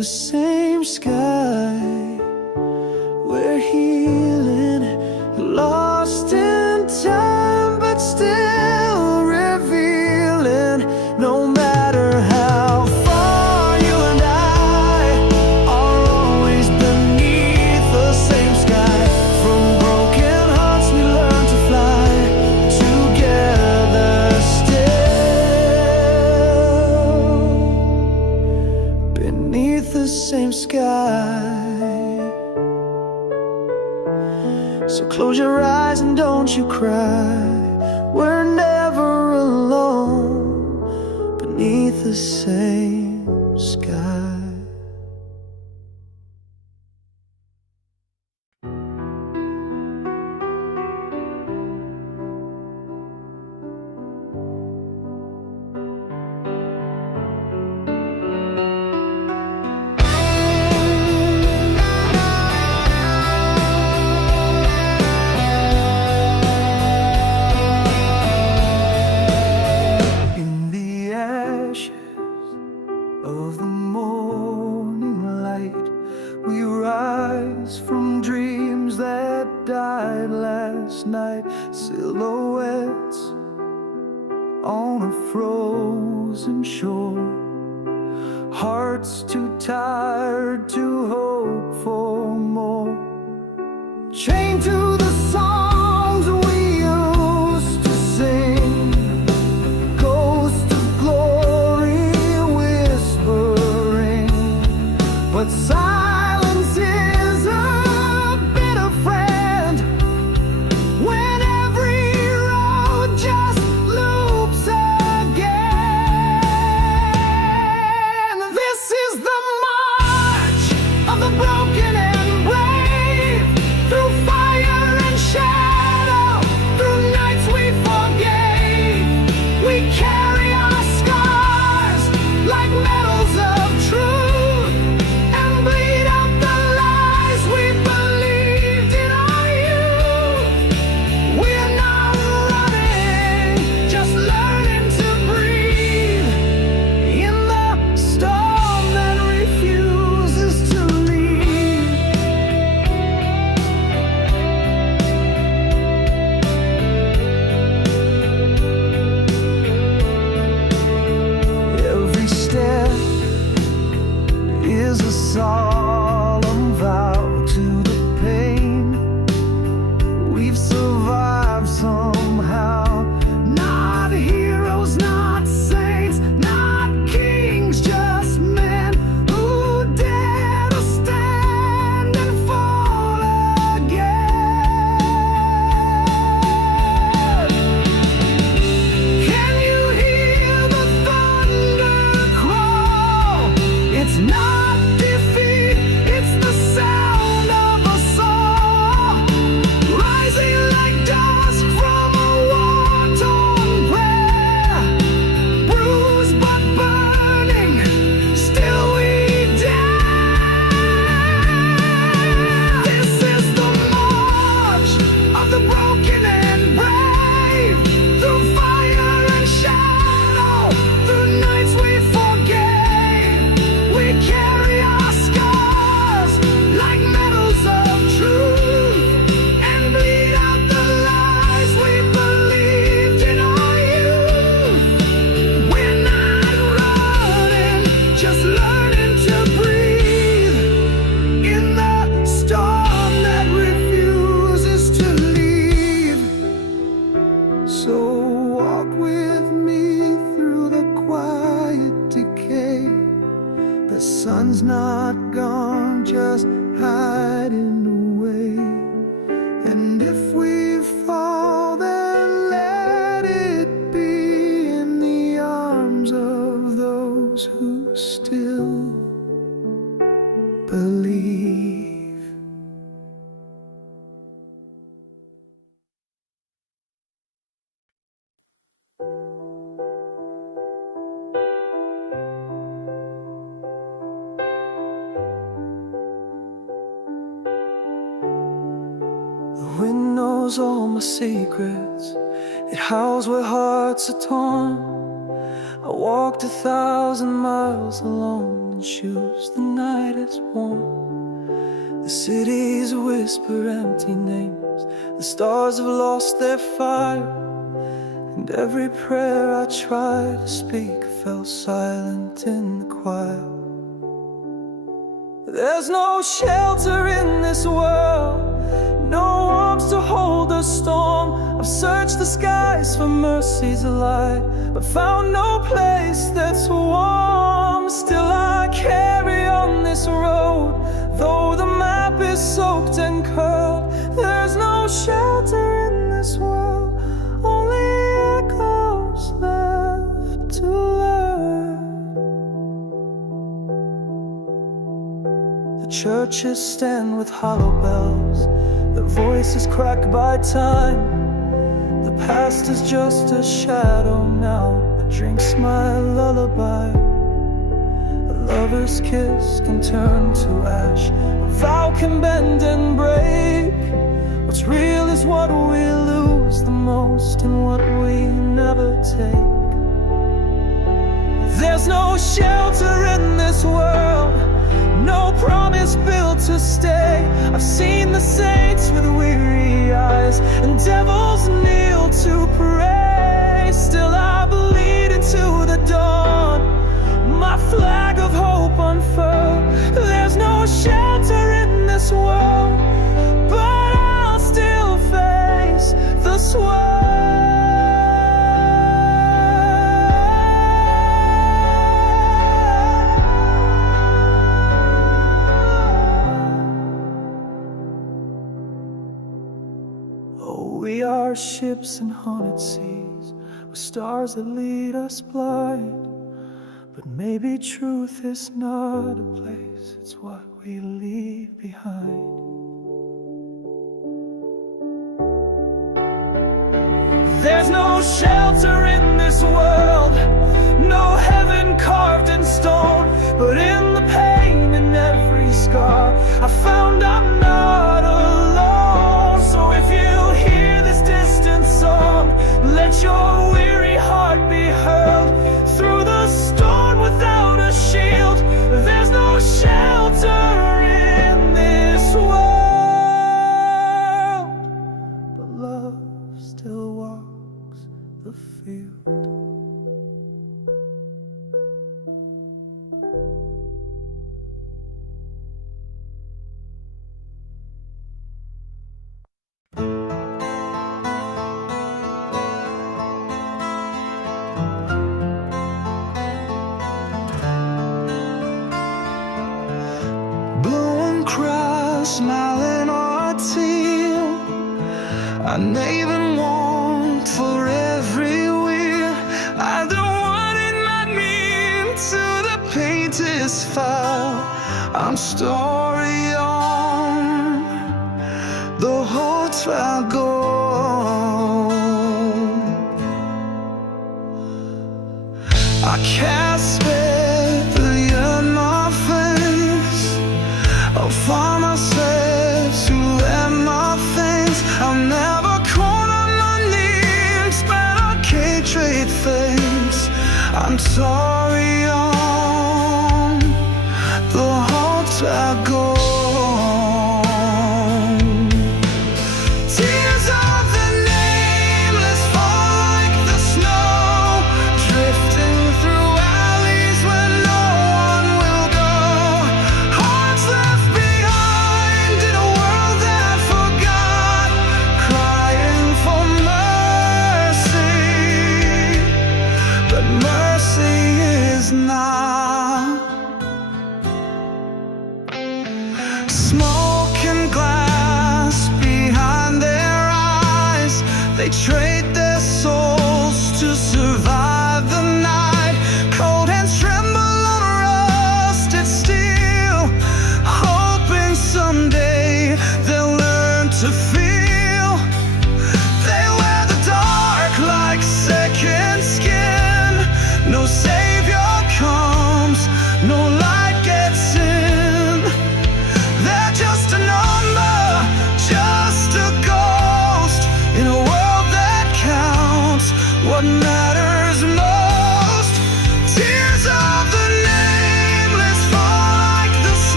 the same sky. We're healing, lost in time, but still revealing. No matter how far, you and I are always beneath the same sky. From broken hearts we learn to fly together still, beneath the same sky. So close your eyes and don't you cry. We're never alone, beneath the same sky. Of the morning light, we rise from dreams that died last night. Silhouettes on a frozen shore, hearts too tired to hope for more. Chained to the songs we used to sing, but silence is a bitter friend when every road just loops again. This is the march of the broken and brave, through fire and shadow, through nights we forgave. We carry our scars like medals of truth. Solemn vow to the pain. We've survived somehow. Not heroes, not saints, not kings, just men who dare to stand and fall again. Can you hear the thunder crawl? It's not sun's not gone, just hiding away. And if we fall, then let it be in the arms of those who still believe. The wind knows all my secrets. It howls where hearts are torn. I walked 1,000 miles alone open shoes, the night is warm. The cities whisper empty names, the stars have lost their fire, and every prayer I tried to speak fell silent in the choir. There's no shelter in this world, no arms to hold the storm. I've searched the skies for mercy's light, but found no place that's warm. Still I carry on this road, though the map is soaked and curled. There's no shelter in this world, only echoes left to learn. The churches stand with hollow bells, their voices cracked by time. The past is just a shadow now that drinks my lullaby. A lover's kiss can turn to ash, a vow can bend and break. What's real is what we lose the most and what we never take. There's no shelter in this world, no promise built to stay. I've seen the saints with weary eyes and devils kneel to pray. Still I bleed into the dawn, my flag of hope unfurled. There's no shelter in this world, but I'll still face the swirl. We are ships in haunted seas, with stars that lead us blind. But maybe truth is not a place, it's what we leave behind. There's no shelter in this world, no heaven carved in stone, but in the pain in every scar, I found I'm not alone. So if you hear this distant song, let your weary heart be hurled through the storm without a shield. There's no shelter in this world, but love still walks the field. Smiling or teal, I even want for every wheel. I don't want it not mean to the painter's file. I'm story on the hearts I go. I can't spare the yearn my face. I'll find myself to end my things. I'll never call on my names, but I can't trade things. I'm sorry on the hearts I go. Tears of the nameless fall like the snow, drifting through alleys where no one will go. Hearts left behind in a world that forgot, crying for mercy, but mercy is not. Smoke and glass behind their eyes, they trade their souls to survive the night. Cold hands tremble on rusted steel, hoping someday they'll learn to feel. They wear the dark like second skin. No savior comes, no light gets in. They're just a number, just a ghost in a world that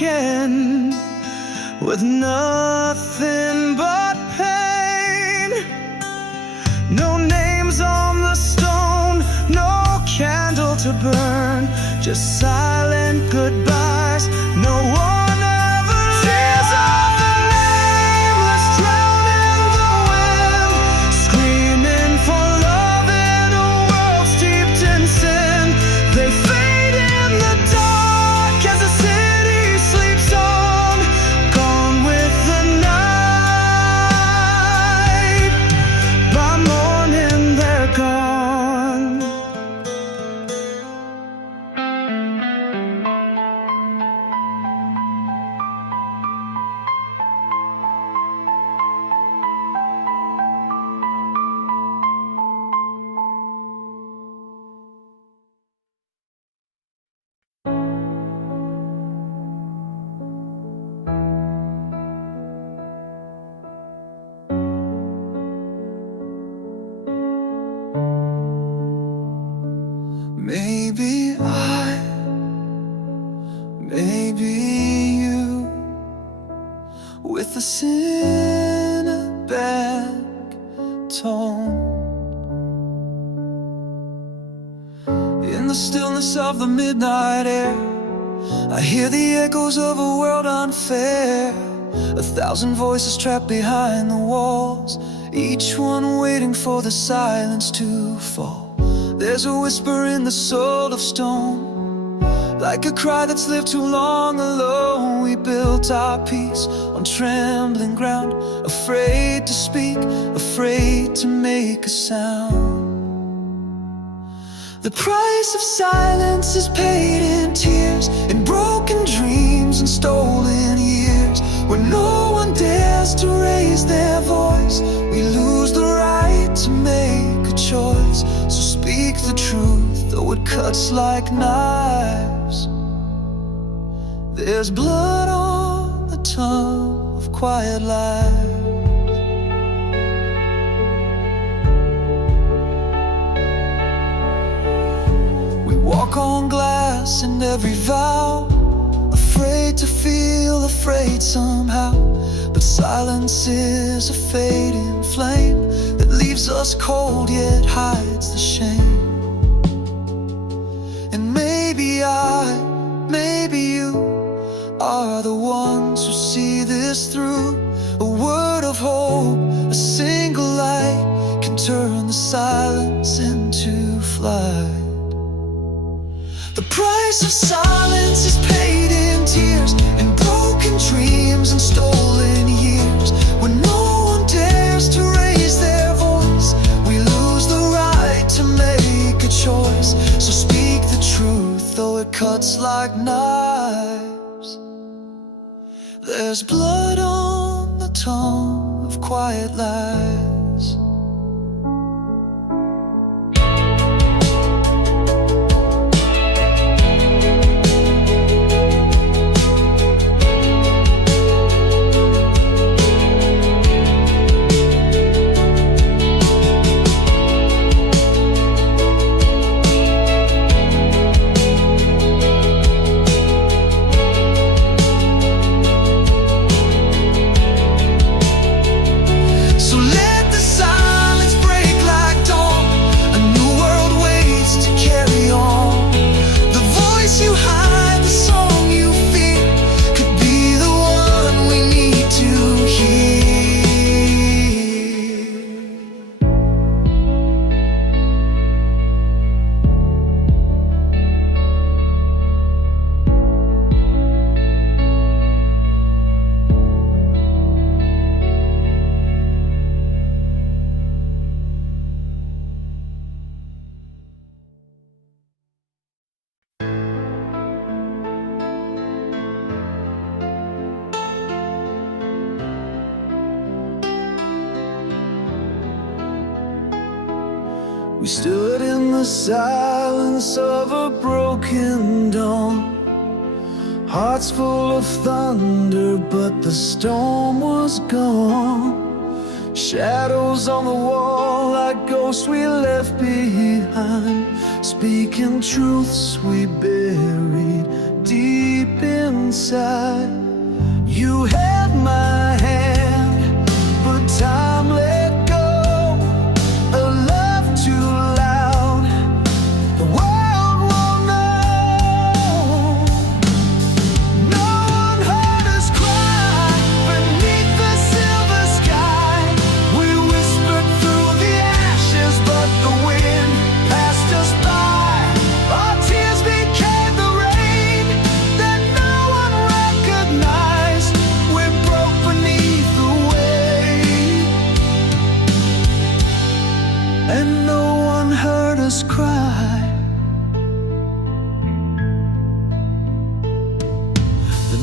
broken with nothing but pain. No names on the stone, no candle to burn, just silent goodbyes. No one ever tears of the nameless, drown in the wind, screaming for love in a world steeped in sin. They fade in the dark as the city sleeps on, gone with the night. By morning they're gone. Maybe maybe you, with a cinematic tone. In the stillness of the midnight air, I hear the echoes of a world unfair. 1,000 voices trapped behind the walls, each one waiting for the silence to fall. There's a whisper in the soul of stone, like a cry that's lived too long alone. We built our peace on trembling ground, afraid to speak, afraid to make a sound. The price of silence is paid in tears, in broken dreams and stolen years. When no one dares to raise their voice, we lose the right to make a choice. So speak the truth, though it cuts like knives. There's blood on the tongue of quiet lies. We walk on glass in every vow, afraid to feel afraid somehow. But silence is a fading flame that leaves us cold yet hides the shame. And maybe maybe you are the ones who see this through. A word of hope, a single light can turn the silence into flight. The price of silence is paid in tears, in broken dreams and stolen years. When no one dares to raise their voice, we lose the right to make a choice. So speak the truth, though it cuts like knives. There's blood on the tongue of quiet lies. We stood in the silence of a broken dawn, hearts full of thunder, but the storm was gone. Shadows on the wall like ghosts we left behind, speaking truths we buried deep inside.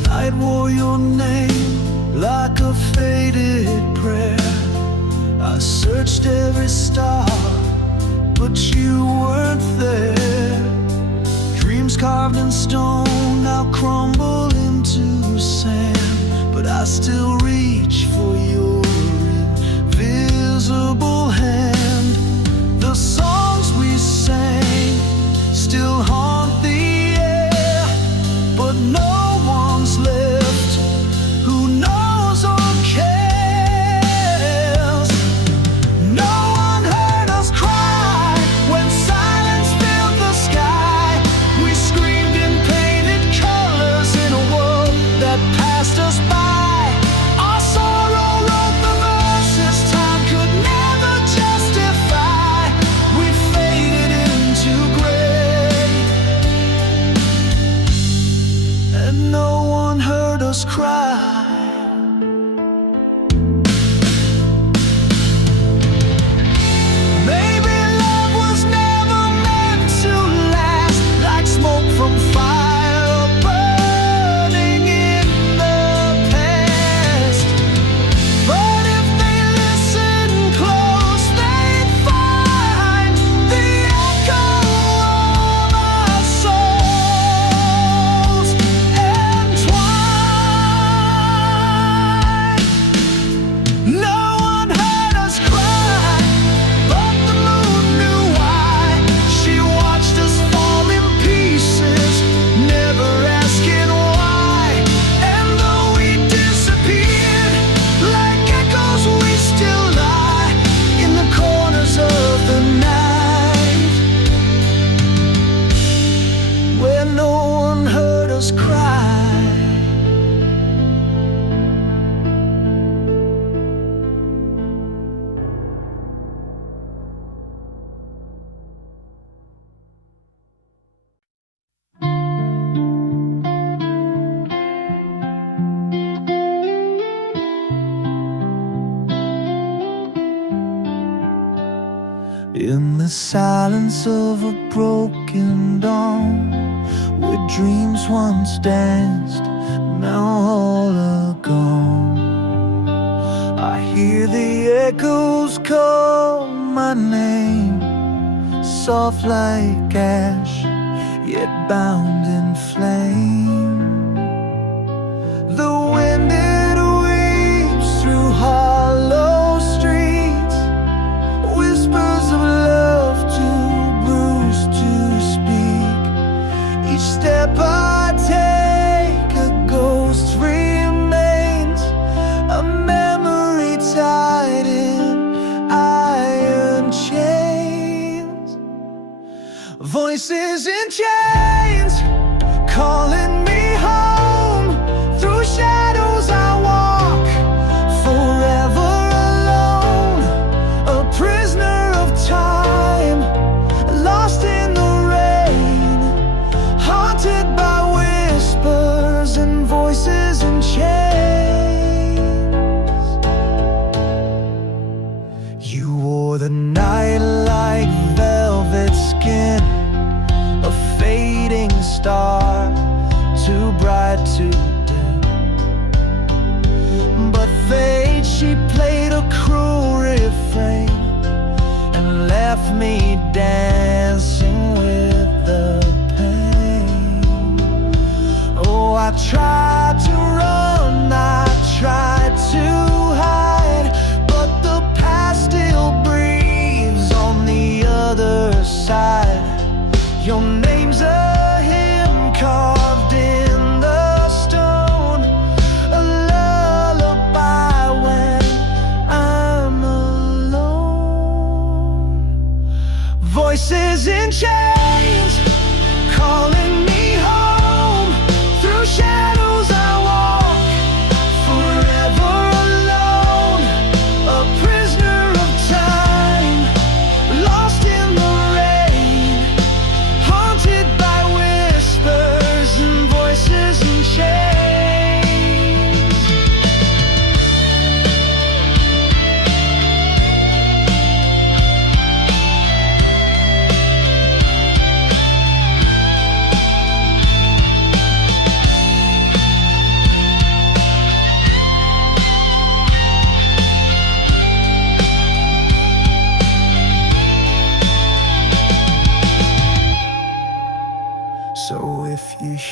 night wore your name like a faded prayer. I searched every star, but you weren't there. Dreams carved in stone now crumble into sand, but I still reach for your invisible hand. The songs we sang still haunt the air, but no one's left who knows or cares. No one heard us cry when silence filled the sky. We screamed in painted colors in a world that passed us by. Our sorrow wrote the verses time could never justify. We faded into gray, and no one heard us cry. Maybe love was never meant to last, like smoke from fire burning in the past. But if they listen close, they'd find the echo of our souls entwined. No one heard us cry, but the moon knew why. She watched us fall in pieces, never asking why. And though we disappeared like echoes, we still lie in the corners of the night, where no one heard us cry. In the silence of a broken dawn, where dreams once danced, now all are gone, I hear the echoes call my name, soft like ash, yet bound in flame. The wind it weeps through hollow streets, whispers of love too bruised to speak. Each step I take, a ghost remains, a memory tied in iron chains. Voices in chains calling me home. Through shadows I walk, forever alone, a prisoner of time, lost in the rain, haunted by whispers and voices in chains. You wore the night like velvet skin, a fading star, too bright to dim. But fate, she played a cruel refrain and left me dancing with the pain. Oh, I tried to run, I tried to hide, but the past still breathes on the other side. Your name's a hymn carved in the stone, a lullaby when I'm alone. Voices in chains calling me home. Through shadows I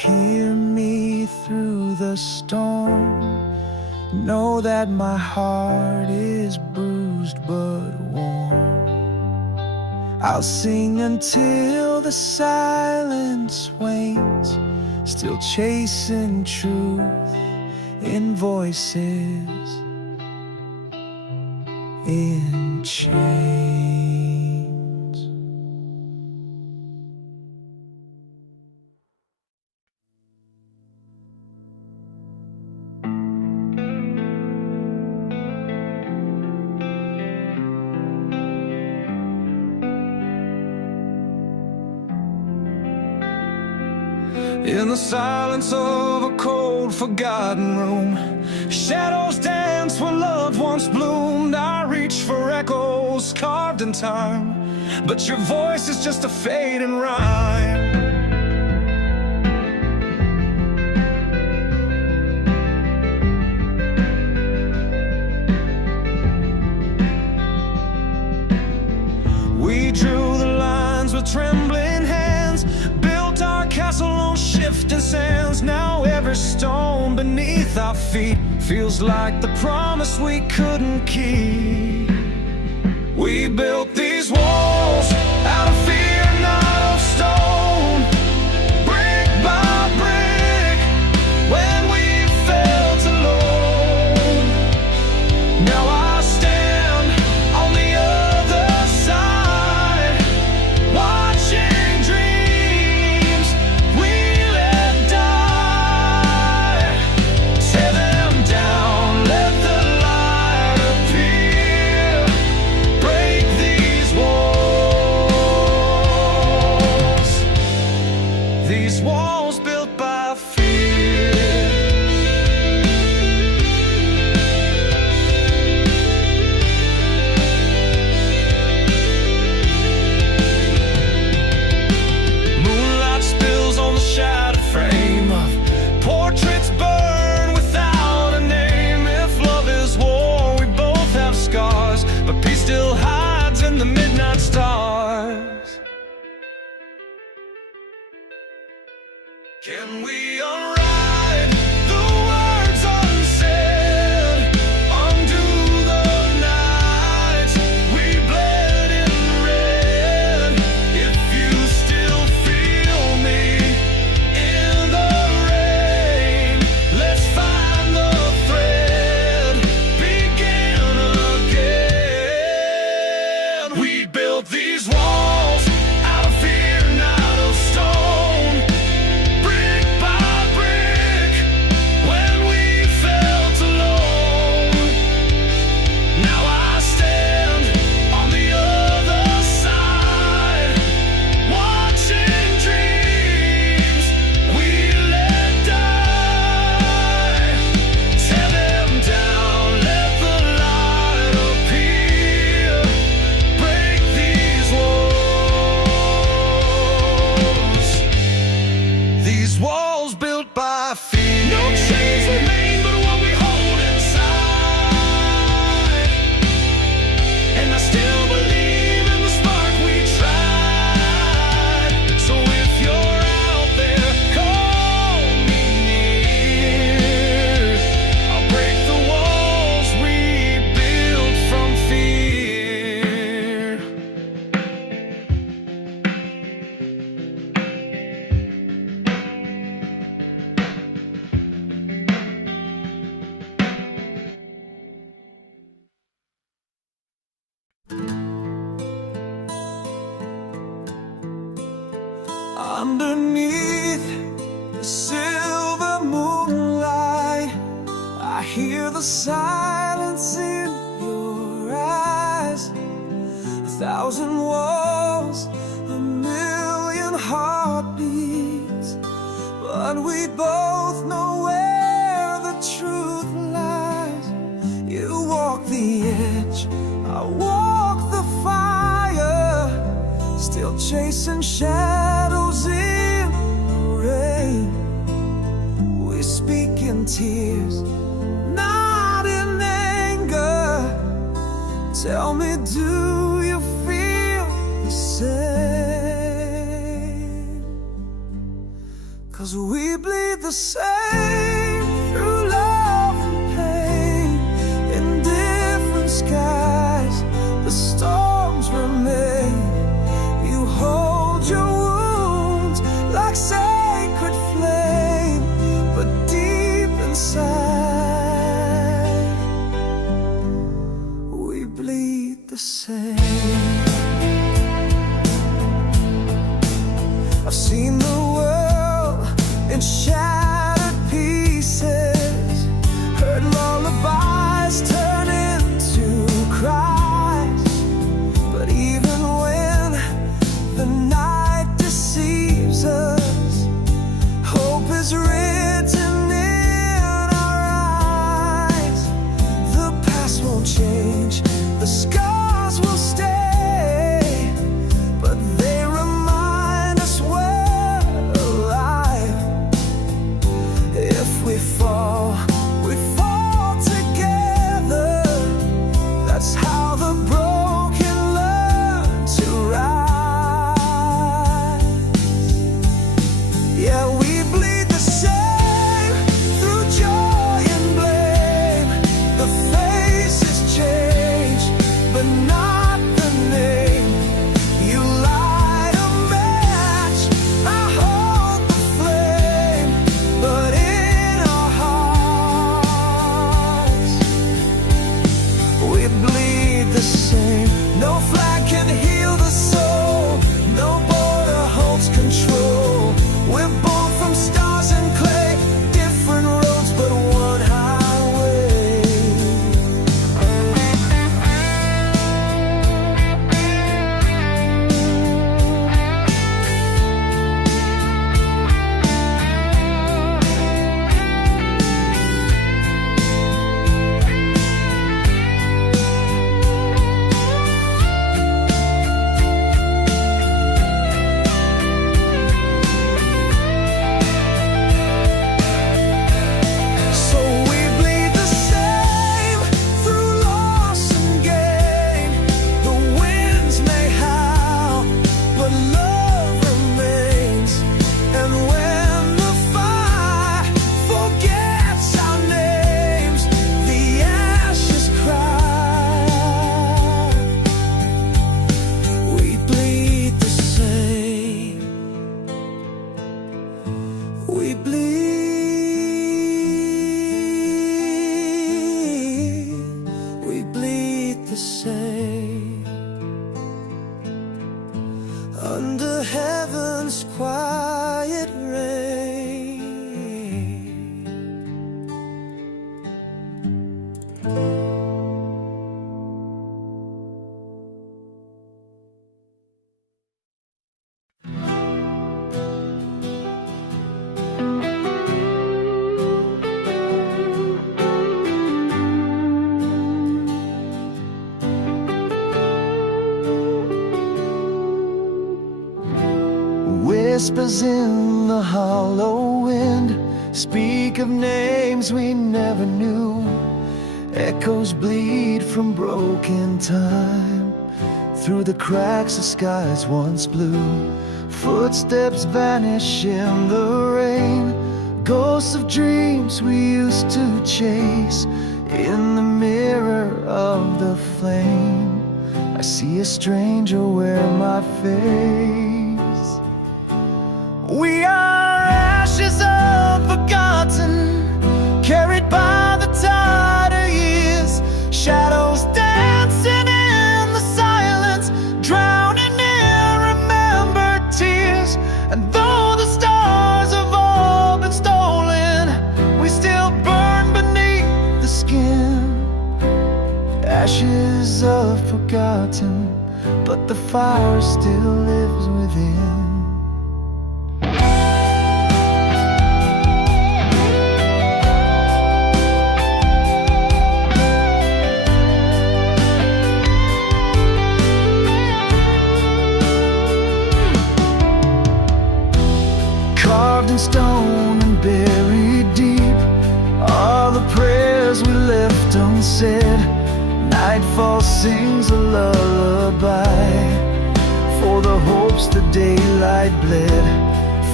hear me through the storm. Know that my heart is bruised but warm. I'll sing until the silence wanes, still chasing truth in voices in chains. In the silence of a cold, forgotten room, shadows dance where love once bloomed. I reach for echoes carved in time, but your voice is just a fading rhyme. We drew the lines with trembling hands, built our castle on shifting sands. Now every stone beneath our feet feels like the promise we couldn't keep. We built these walls out of fear, not of stone, brick by brick, when we felt alone. Now I stand on the other side, watching dreams we let die. Tear them down, let the light appear, break these walls built by fear. Moonlight spills on the shattered frame of portraits burn without a name. If love is war, we both have scars, but peace still hides in the midnight stars. Can we unwrite the words unsaid, undo the nights we bled in red? If you still feel me in the rain, let's find the thread, begin again. We built these walls out of fear, not of stone, brick by brick, when we felt alone. Now I stand on the other side, watching dreams we let die. Tear them down, let the light appear, break these walls built by fear. No chains remain but what we hold inside, and I still believe in the spark we tried. So if you're out there, call me near. I'll break the walls we built from fear. Underneath the silver moonlight, I hear the silence in your eyes. 1,000 walls, a million heartbeats, but we both know where the truth lies. You walk the edge, I walk the fire, still chasing shadows in the rain. We speak in tears, not in anger. Tell me, do you feel the same? 'Cause we bleed the same through love and pain. In different skies, the storms remain. You hold your wounds like sacred flame, but deep inside, we bleed the same. I've seen the world in shattered pieces, heard lullabies turn into cries. But even when the night deceives us, hope is written in our eyes. The past won't change, the scars will stay, but they remind us we're alive. If we fall together. That's how the broken learn to rise. Yeah, we bleed the same through joy and blame. The faces change, but not the name. You light a match, I hold the flame, but in our hearts, we bleed the same. No flag can heal the soul, no border holds control. We're born from stars and clay, different roads but one highway. So we bleed the same through loss and gain. The winds may howl, but love remains. And when the fire forgets our names, the ashes cry. We bleed the same. We bleed the same. Under heaven's quiet rain. Whispers in the hollow wind speak of names we never knew. Echoes bleed from broken time through the cracks of skies once blue. Footsteps vanish in the rain, ghosts of dreams we used to chase. In the mirror of the flame, I see a stranger wear my face. We are ashes unforgotten, carried by the tide of years. Shadows dancing in the silence, drowning in remembered tears. And though the stars have all been stolen, we still burn beneath the skin. Ashes of forgotten, but the fire still lives within. Carved in stone and buried deep are the prayers we left unsaid. Nightfall sings a lullaby for the hopes the daylight bled.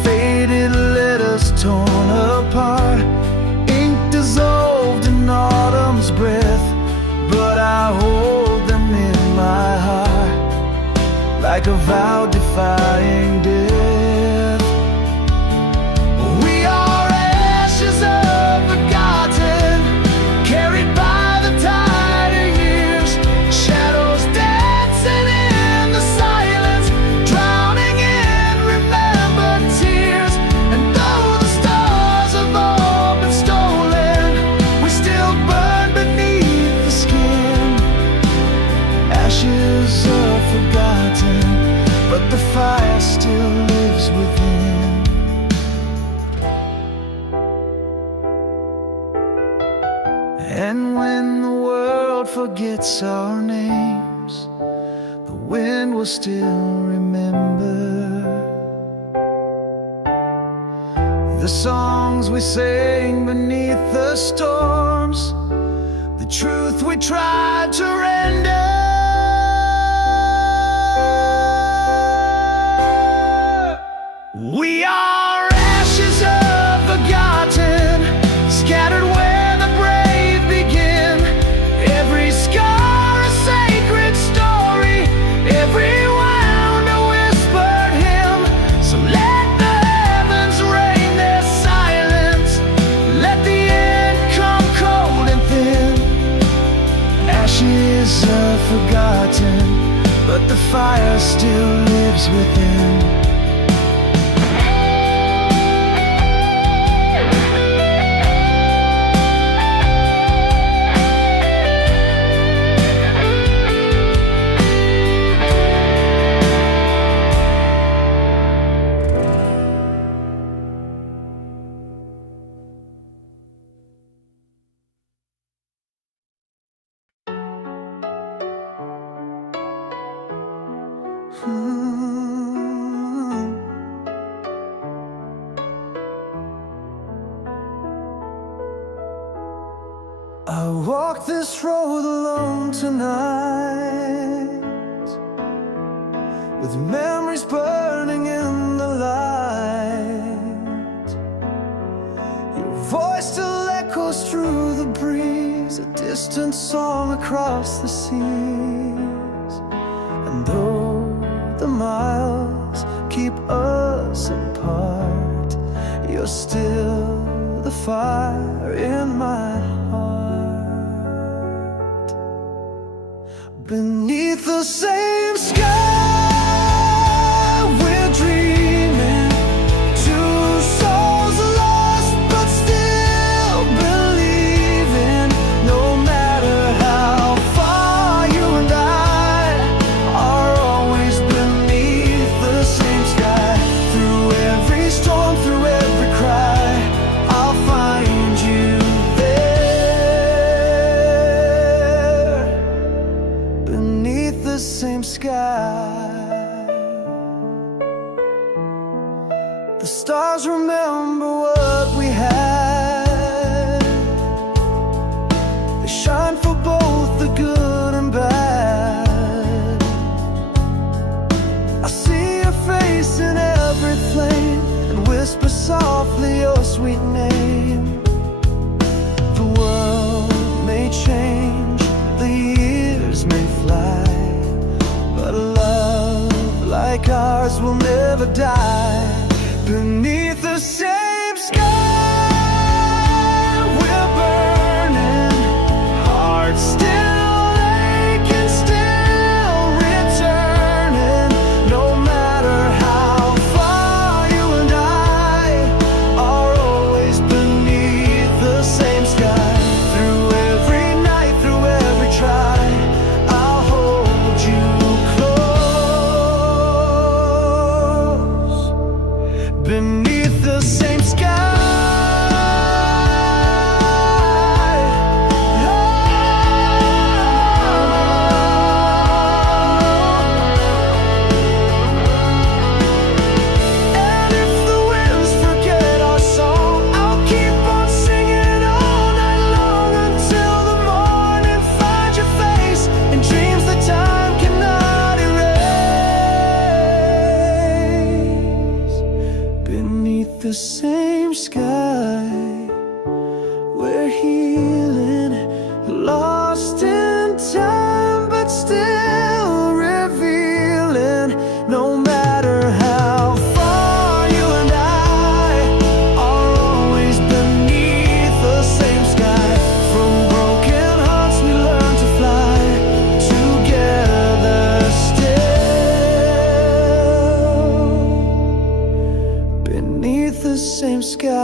Faded letters torn apart, ink dissolved in autumn's breath, but I hold them in my heart like a vow defying death. We are ashes of forgotten, carried by the tide of years, shadows dancing in the silence, drowning in remembered tears. And though the stars have all been stolen, we still burn beneath the skin. Ashes are forgotten, but the fire still lives within. And when the world forgets our names, the wind will still remember the songs we sang beneath the storms, the truth we tried to render. We are ashes of forgotten, scattered where the brave begin. Every scar a sacred story, every wound a whispered hymn. So let the heavens rain their silence, let the end come cold and thin. Ashes are forgotten, but the fire still lives within. I walk this road alone tonight, with memories burning in the light. Your voice still echoes through the breeze, a distant song across the seas. And though the miles keep us apart, you're still the fire in my heart. Beneath the same sky, we're dreaming, two souls lost but still believing. No matter how far you and I are always beneath the same sky. Through every storm, through every cry, I'll find you there. Beneath the same sky.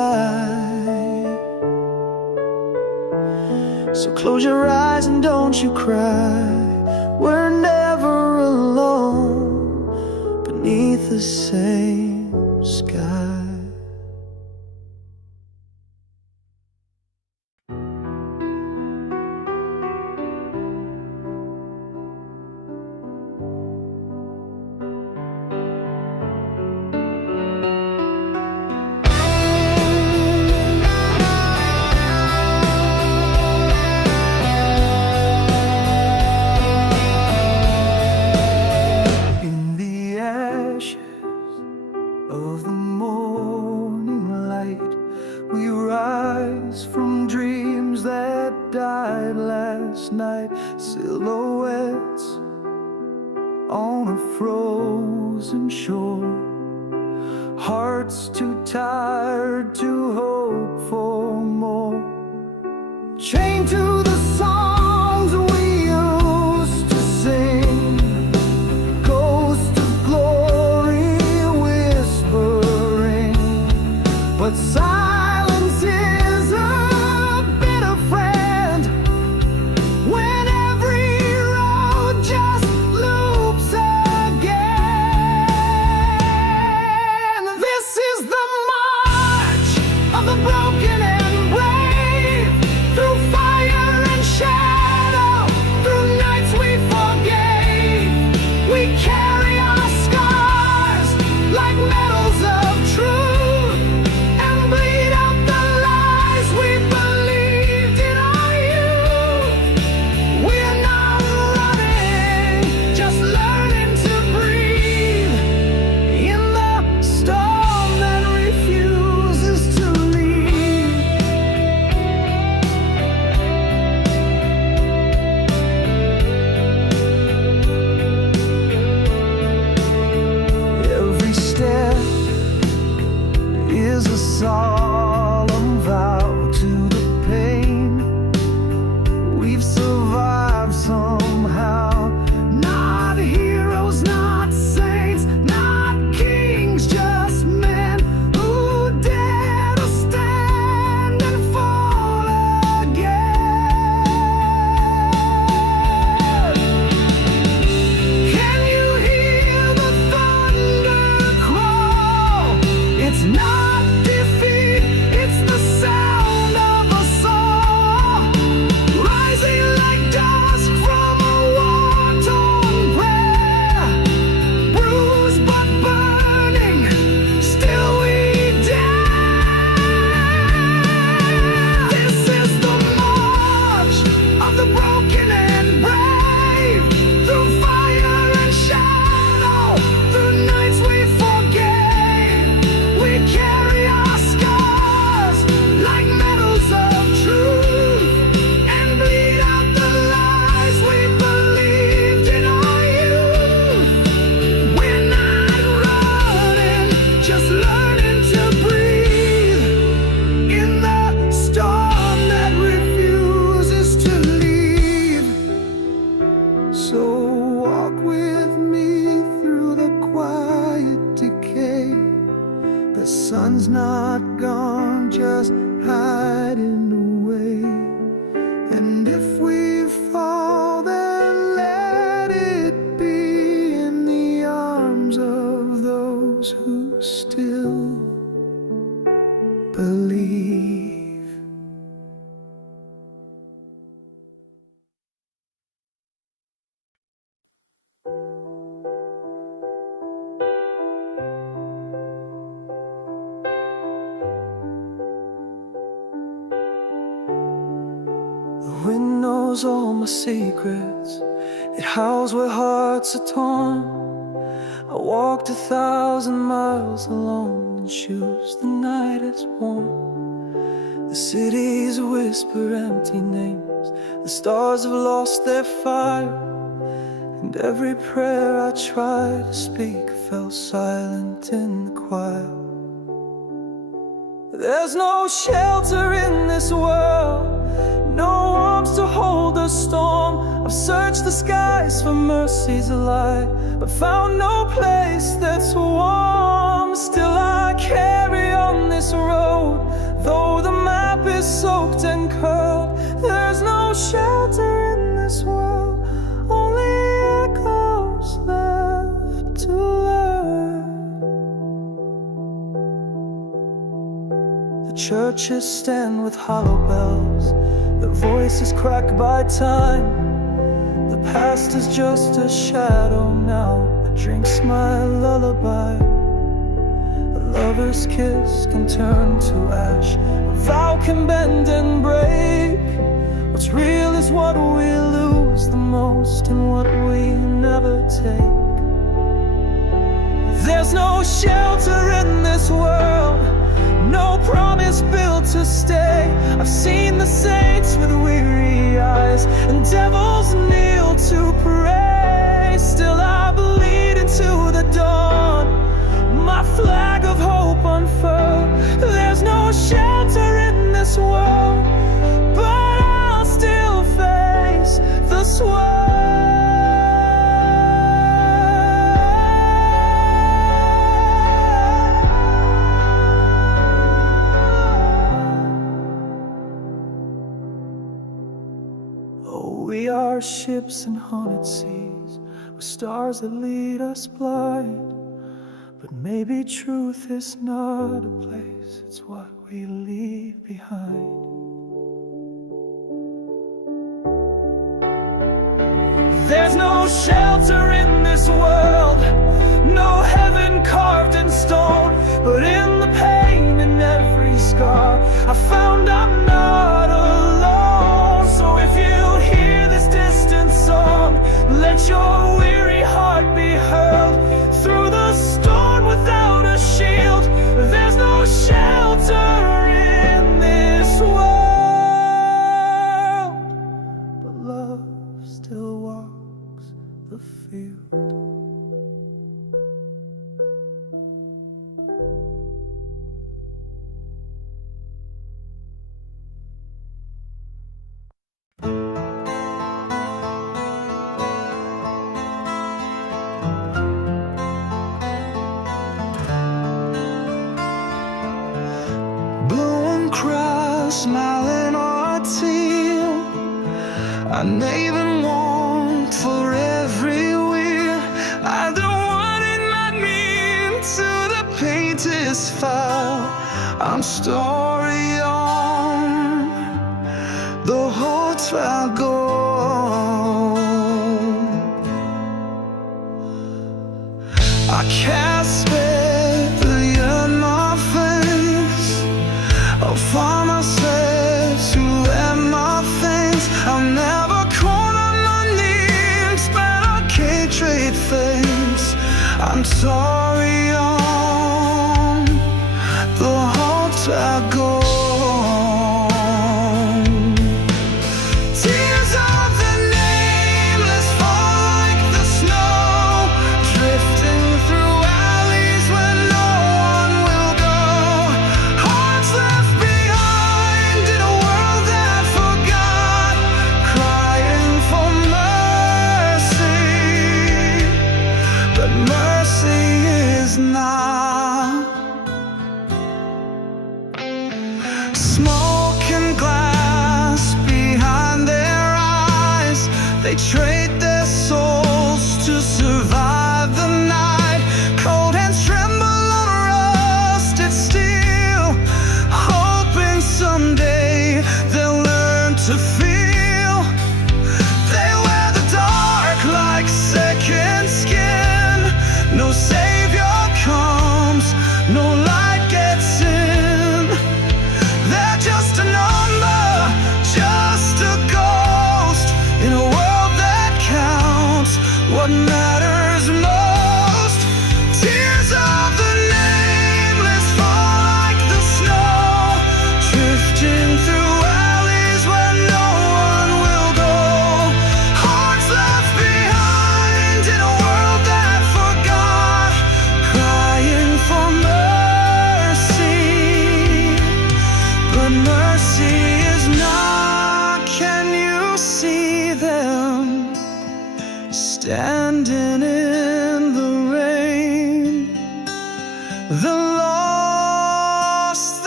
light. So close your eyes and don't you cry. We're never alone beneath the same sky. Of the morning light, we rise from dreams that died last night. Silhouettes on a frozen shore, hearts too tired to hope for more. Chained to the songs we used to sing, ghost of glory whispering, but silence is a bitter friend when every road just loops again. This is the march of the broken and brave, through fire and shadow, through nights we forgave. We carry our scars like medals of truth, and bleed out the lies we believed in our youth. We're not running, just learning to breathe in the storm that refuses to leave. Every step is a solemn vow to the pain. We've survived somehow. Not heroes, not saints, not kings, just men who dare to stand and fall again. Can you hear the thunder crawl? It's not defeat, it's the sound of a song, rising like dusk from a war-torn prayer. Bruised but burning, still we dare. This is the march of the broken and brave, through fire and shadow, through nights we forgave. We carry our scars like medals of truth, and bleed out the lies we believed in our youth. We're not running, just learning to breathe in the storm that refuses to leave. So walk with me through the quiet decay. The sun's not gone, just hiding away. And if we fall, then let it be in the arms of those who still believe. The wind knows all my secrets, it howls where hearts are torn. I walked 1,000 miles alone in shoes the night has worn. The cities whisper empty names, the stars have lost their fire, and every prayer I tried to speak fell silent in the choir. There's no shelter in this world, no arms to hold the storm. I've searched the skies for mercy's light, but found no place that's warm. Still I carry on this this road. Though the map is soaked and curled, there's no shelter in this world, only echoes left to learn. The churches stand with hollow bells, their voices cracked by time. The past is just a shadow now that drinks my lullaby. A lover's kiss can turn to ash, a vow can bend and break. What's real is what we lose the most and what we never take. There's no shelter in this world, no promise built to stay. I've seen the saints with weary eyes and devils kneel to pray. Still I bleed into the dawn, my flag of hope unfurled. There's no shelter in this world, but I'll still face the swirl. We are ships in haunted seas, with stars that lead us blind. But maybe truth is not a place, it's what we leave behind. There's no shelter in this world, no heaven carved in stone. But in the pain and every scar, I found I'm not alone. So if you hear this distant song, let your weary heart be hurled through the storm without a shield. There's no shelter in this world, but love still walks the field. Smiling or teal, I even want for every wheel. I don't want it not mean to the painted file. I'm story on the hotel go. I can't spare the yearn my face. I'll find myself to end my things. I'll never call on my names, but I can't trade things. I'm sorry on the hotel go. Tears of the nameless fall like the snow, drifting through alleys where no one will go. Hearts left behind in a world that forgot, crying for mercy, but mercy is not. Smoke and glass behind their eyes, they trade their souls to survive the night. Cold hands tremble on rusted steel, hoping someday they'll learn to feel. They wear the dark like second skin. No savior comes, no light gets in. They're just a number, just a ghost in a world that counts what matters most. Tears of the nameless fall like the snow, drifting through alleys where no one will go. Hearts left behind in a world that forgot, crying for mercy, but mercy is not. Can you see them standing in the rain? The lost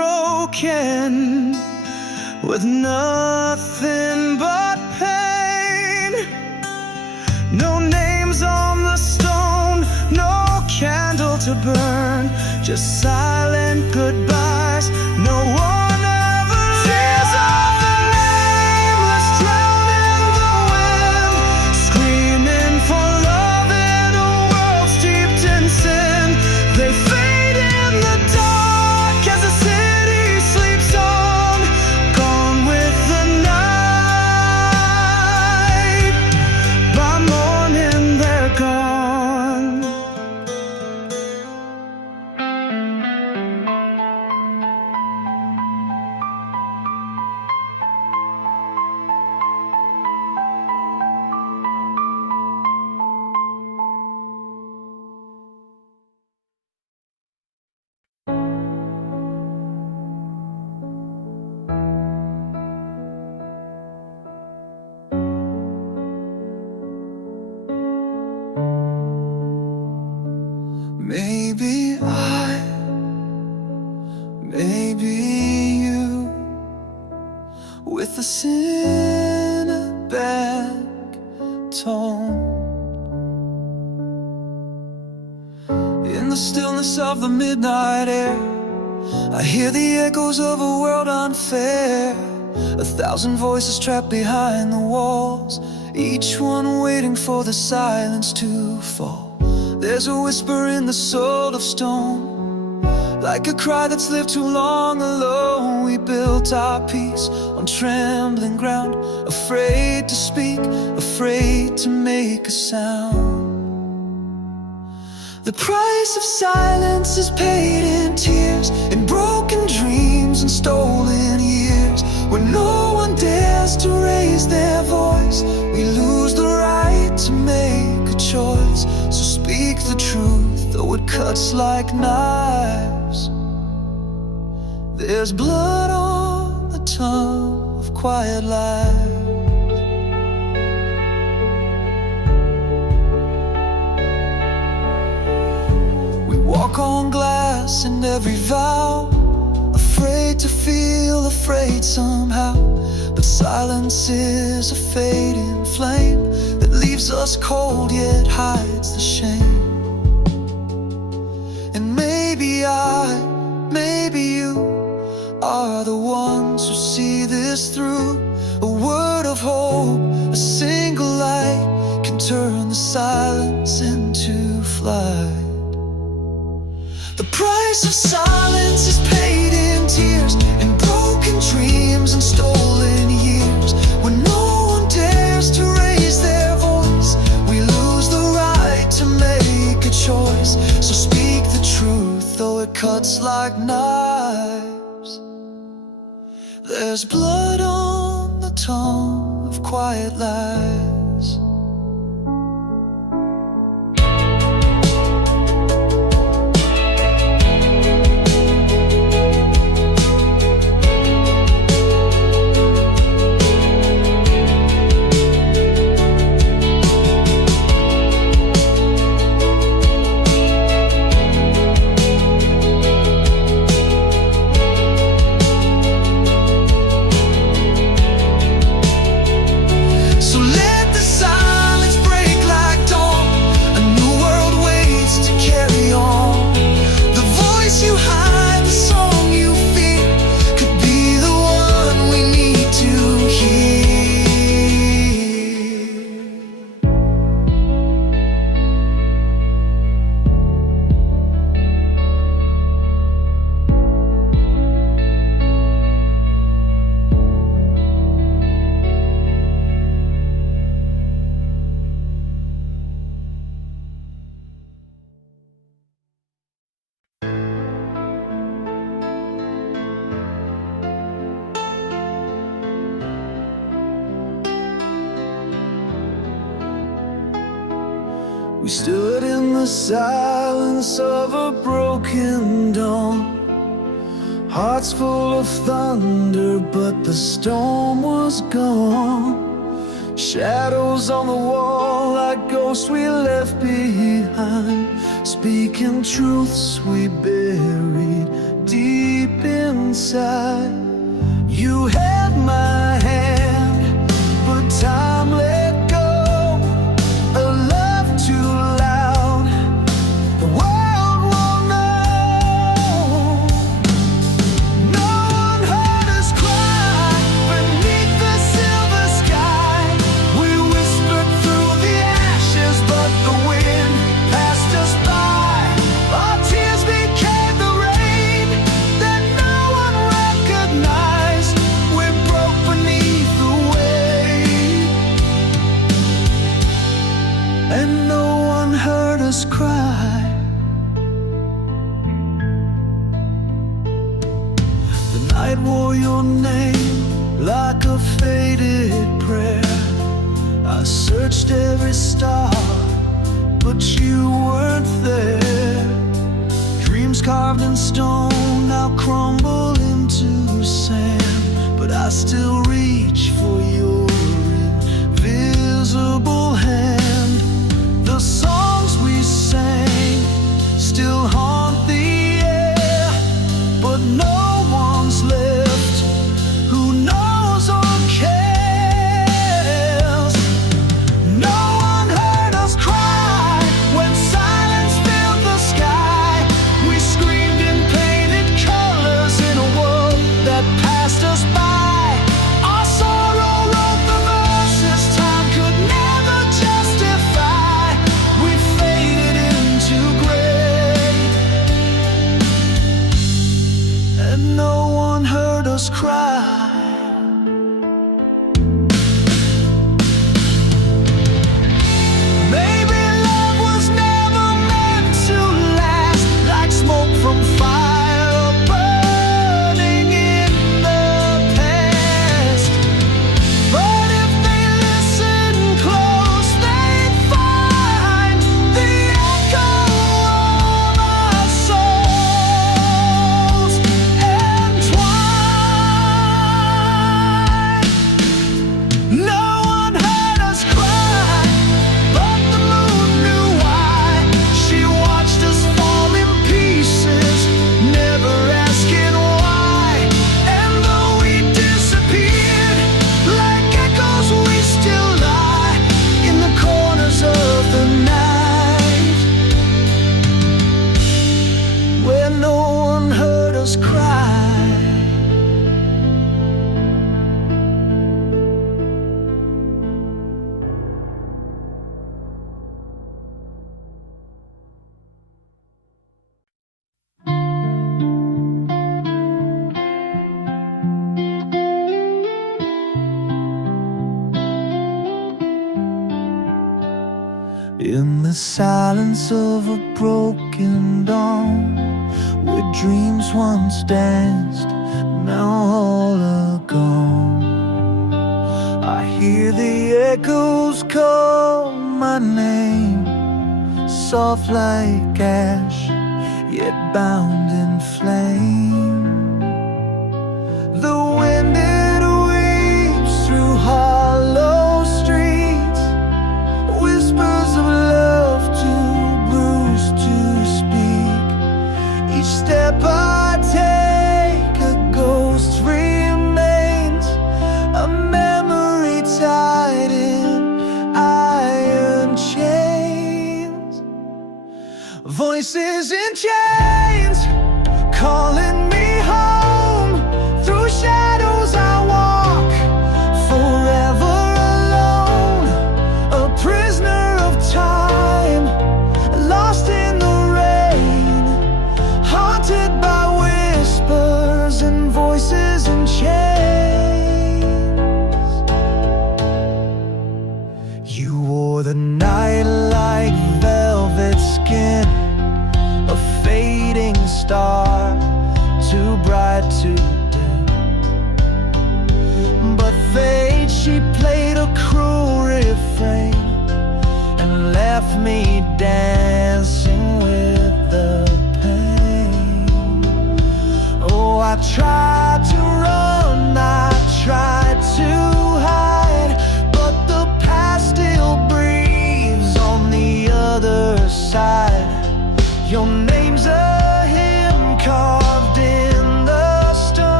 walking with nothing but pain. No names on the stone, no candle to burn, just silent goodbyes. No one ever tears of the nameless, drown in the wind, screaming for love in a world steeped in sin. They fade in the dark as the city sleeps on, gone with the night. By morning they're gone. Maybe maybe you, with a cinematic tone. In the stillness of the midnight air, I hear the echoes of a world unfair. 1,000 voices trapped behind the walls, each one waiting for the silence to fall. There's a whisper in the soul of stone, like a cry that's lived too long alone. We built our peace on trembling ground, afraid to speak, afraid to make a sound. The price of silence is paid in tears, in broken dreams and stolen years. When no one dares to raise their voice, we lose the right to make a choice. So speak the truth, though it cuts like knives. There's blood on the tongue of quiet lies. We walk on glass in every vow, afraid to feel afraid somehow. But silence is a fading flame that leaves us cold yet hides the shame. And maybe maybe you are the ones who see this through. A word of hope, a single light can turn the silence into flight. The price of silence is paid in tears, in broken dreams and stolen years. When no one dares to raise their voice, we lose the right to make a choice. So speak the truth, though it cuts like knives. There's blood on the tongue of quiet lies. We stood in the silence of a broken dawn, hearts full of thunder, but the storm was gone. Shadows on the wall like ghosts we left behind, speaking truths we buried deep inside. inside. You held my hand, but time let go. A love too loud, the world won't know. No one heard us cry beneath the silver sky. We whispered through the ashes, but the wind passed us by. Our tears became the rain that no one recognized. We broke beneath the weight, and no one heard us cry. The night wore your name like a faded prayer. I searched every star, but you weren't there. Dreams carved in stone now crumble into sand, but I still reach for your invisible hand. The songs we sang still haunt the air, but no one's left who knows or cares. No one heard us cry when silence filled the sky. We screamed in painted colors in a world that passed us by. Our sorrow wrote the verses time could never justify. We faded into gray, and no one heard us cry. Maybe love was never meant to last, like smoke from fire burning in the past. But if they listen close, they'd find the echo of our souls entwined. No one heard us cry, but the moon knew why. She watched us fall in pieces, never asking why. And though we disappeared like echoes, we still lie in the corners of the night, where no one heard us cry. In the silence of a broken dawn, where dreams once danced, now all are gone, I hear the echoes call my name, soft like ash, yet bound in flame. The wind it weeps through hollow streets, whispers of love too bruised to speak. Each step I take, a ghost remains, a memory tied in iron chains. Voices in chains calling me home. Through shadows I walk, forever alone, a prisoner of time, lost in the rain, haunted by whispers and voices in chains. You wore the night like velvet skin, a fading star, too bright to dim. But fate, she played a cruel refrain and left me dancing with the pain. Oh, I tried to run, I tried to hide, but the past still breathes on the other side. Your name's a hymn carved in the stone.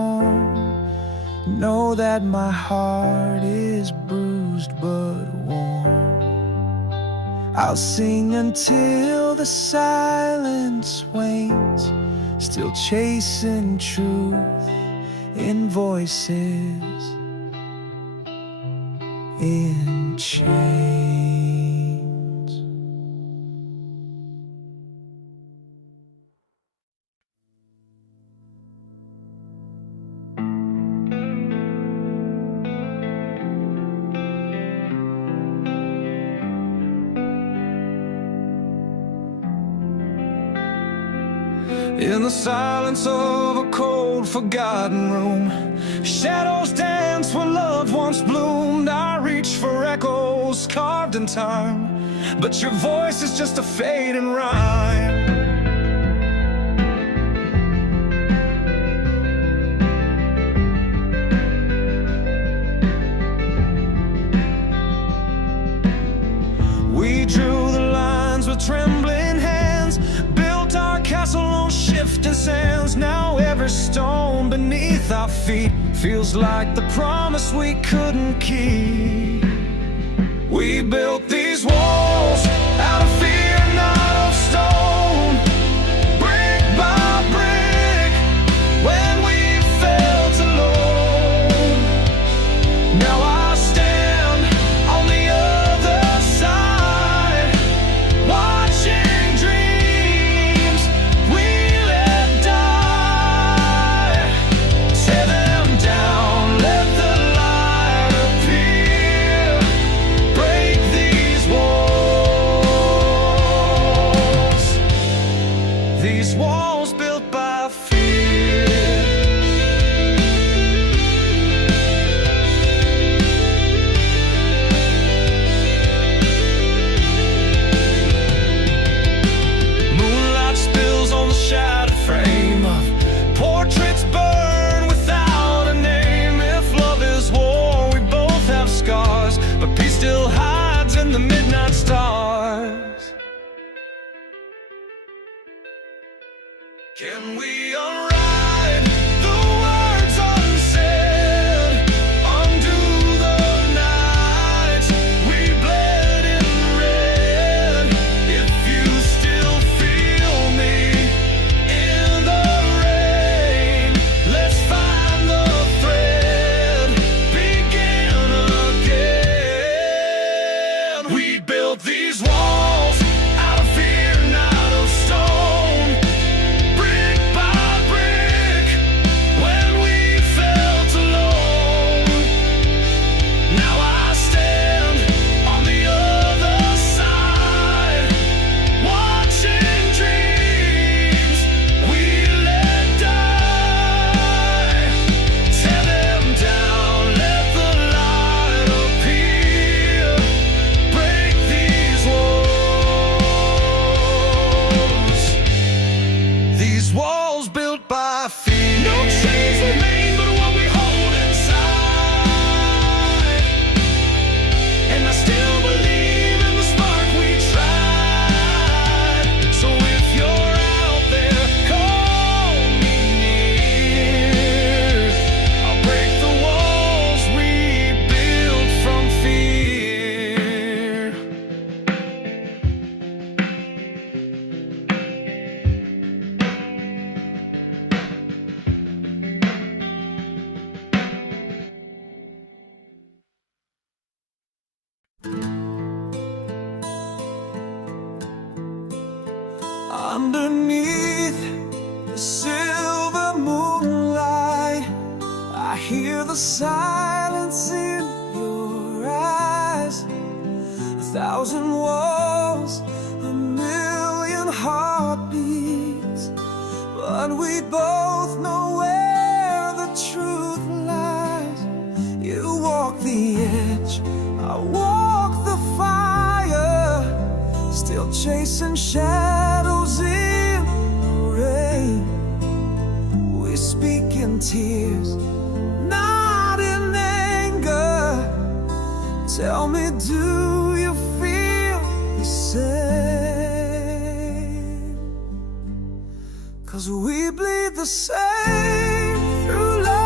home. Know that my heart is bruised but warm. I'll sing until the silence wanes, still chasing truth in voices in chains. In the silence of a cold, forgotten room, shadows dance where love once bloomed. I reach for echoes carved in time, but your voice is just a fading rhyme. We drew the lines with trembling hands, built our castle on shifting sands. Now every stone beneath our feet feels like the promise we couldn't keep. We built these walls out of fear, not of stone, brick by brick, when we felt alone. Now I stand on the other side, watching dreams we let die. Tear them down, let the light appear, break these walls built by fear. Moonlight spills on the shattered frame of portraits burn without a name. If love is war, we both have scars, but peace still hides in the midnight stars. Can we unwrite the words unsaid, undo the nights we bled in red? If you still feel me in the rain, let's find the thread, begin again. We built these walls out of fear, not of stone, brick by brick, when we felt alone. Now I stand on the other side, watching dreams we let die. Tear them down, let the light appear, break these walls built by fear. No chains remain but what we hold inside, and I still believe in the spark we tried. So if you're out there, call me near. I'll break the walls we built from fear. Underneath the silver moonlight, I hear the silence in your eyes. 1,000 walls, a million heartbeats, but we both know where the truth lies. You walk the edge, I walk the fire, still chasing shadows in the rain. We speak in tears, not in anger. Tell me, do you feel the same? 'Cause we bleed the same through life.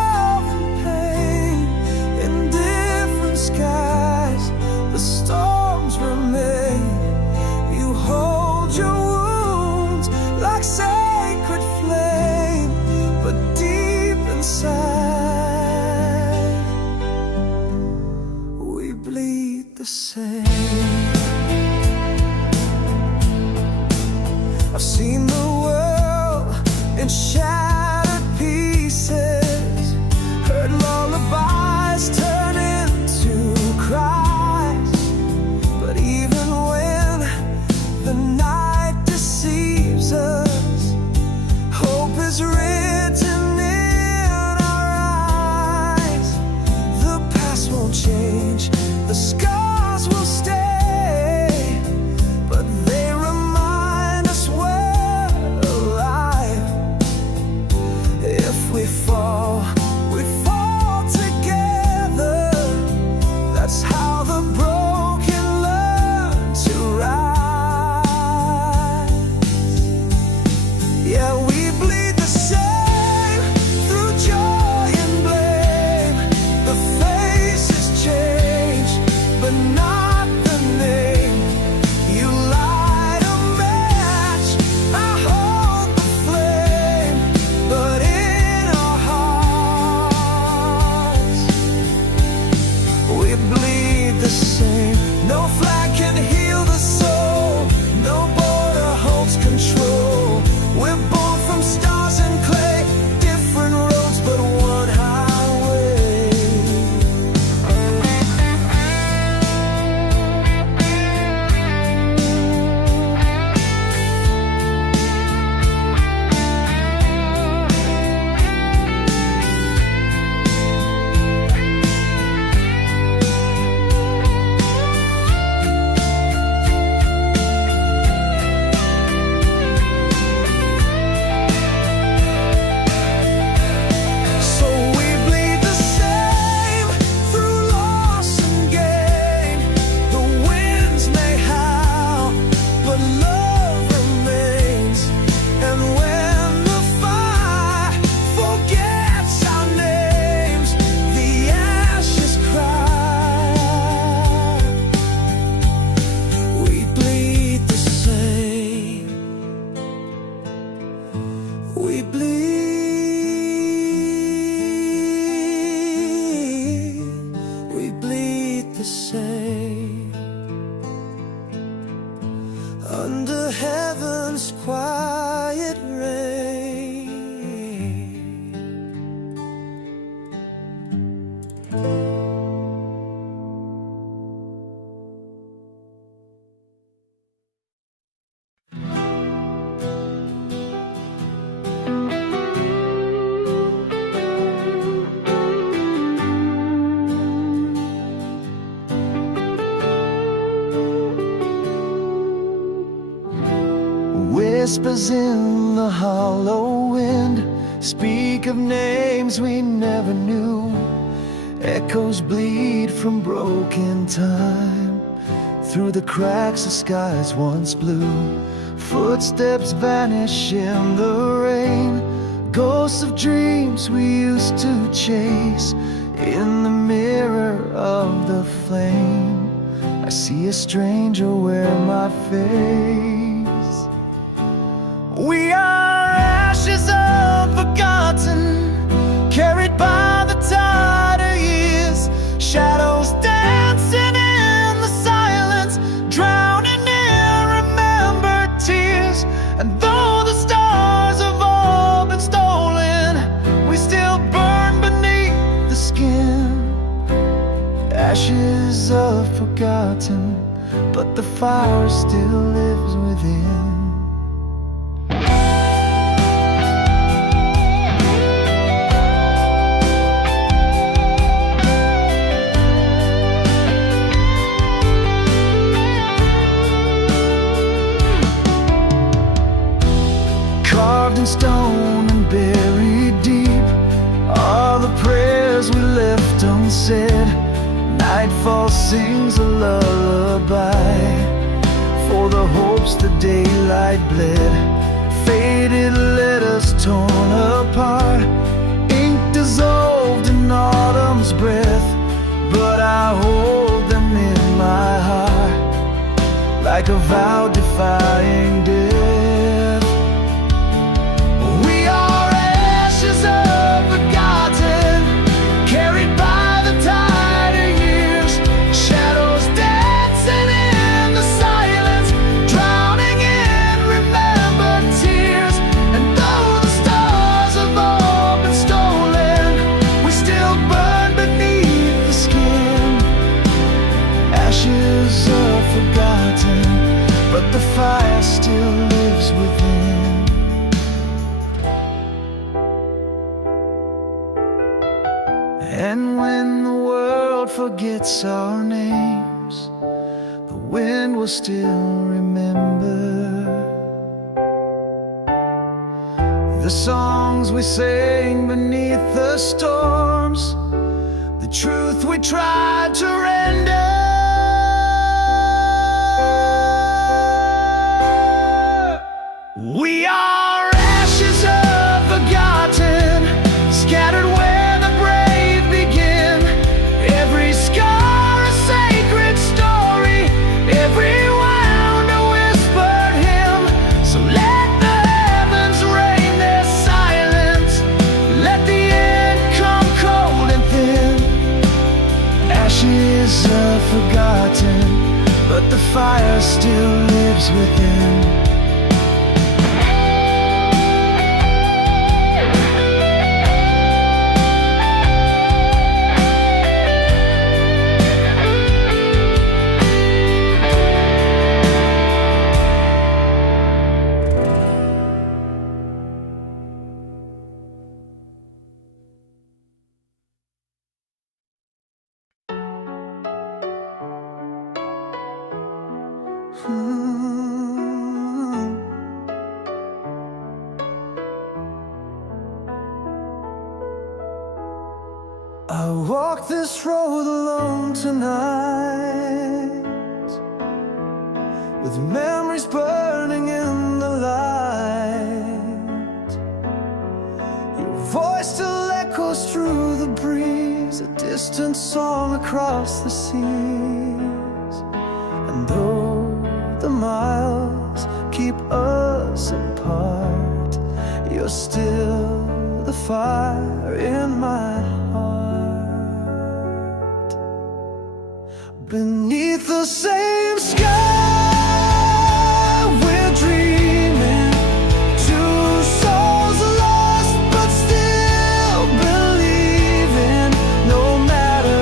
Whispers in the hollow wind speak of names we never knew. Echoes bleed from broken time through the cracks of skies once blue. Footsteps vanish in the rain, ghosts of dreams we used to chase. In the mirror of the flame, I see a stranger wear my face. We are ashes unforgotten, carried by the tide of years. Shadows dancing in the silence, drowning in remembered tears. And though the stars have all been stolen, we still burn beneath the skin. Ashes of forgotten, but the fire still lives within. Carved in stone and buried deep are the prayers we left unsaid. Nightfall sings a lullaby for the hopes the daylight bled. Faded letters torn apart, ink dissolved in autumn's breath. But I hold them in my heart like a vow defying death. But the fire still lives within. And when the world forgets our names, the wind will still remember the songs we sang beneath the storms, the truth we tried to render. We are ashes of forgotten, scattered where the brave begin. Every scar a sacred story, every wound a whispered hymn. So let the heavens rain their silence, let the end come cold and thin. Ashes of forgotten, but the fire still lives within. I walk this road alone tonight, with memories burning in the light. Your voice still echoes through the breeze, a distant song across the seas. And though the miles keep us apart, you're still the fire in my heart. Beneath the same sky, we're dreaming, two souls lost but still believing. No matter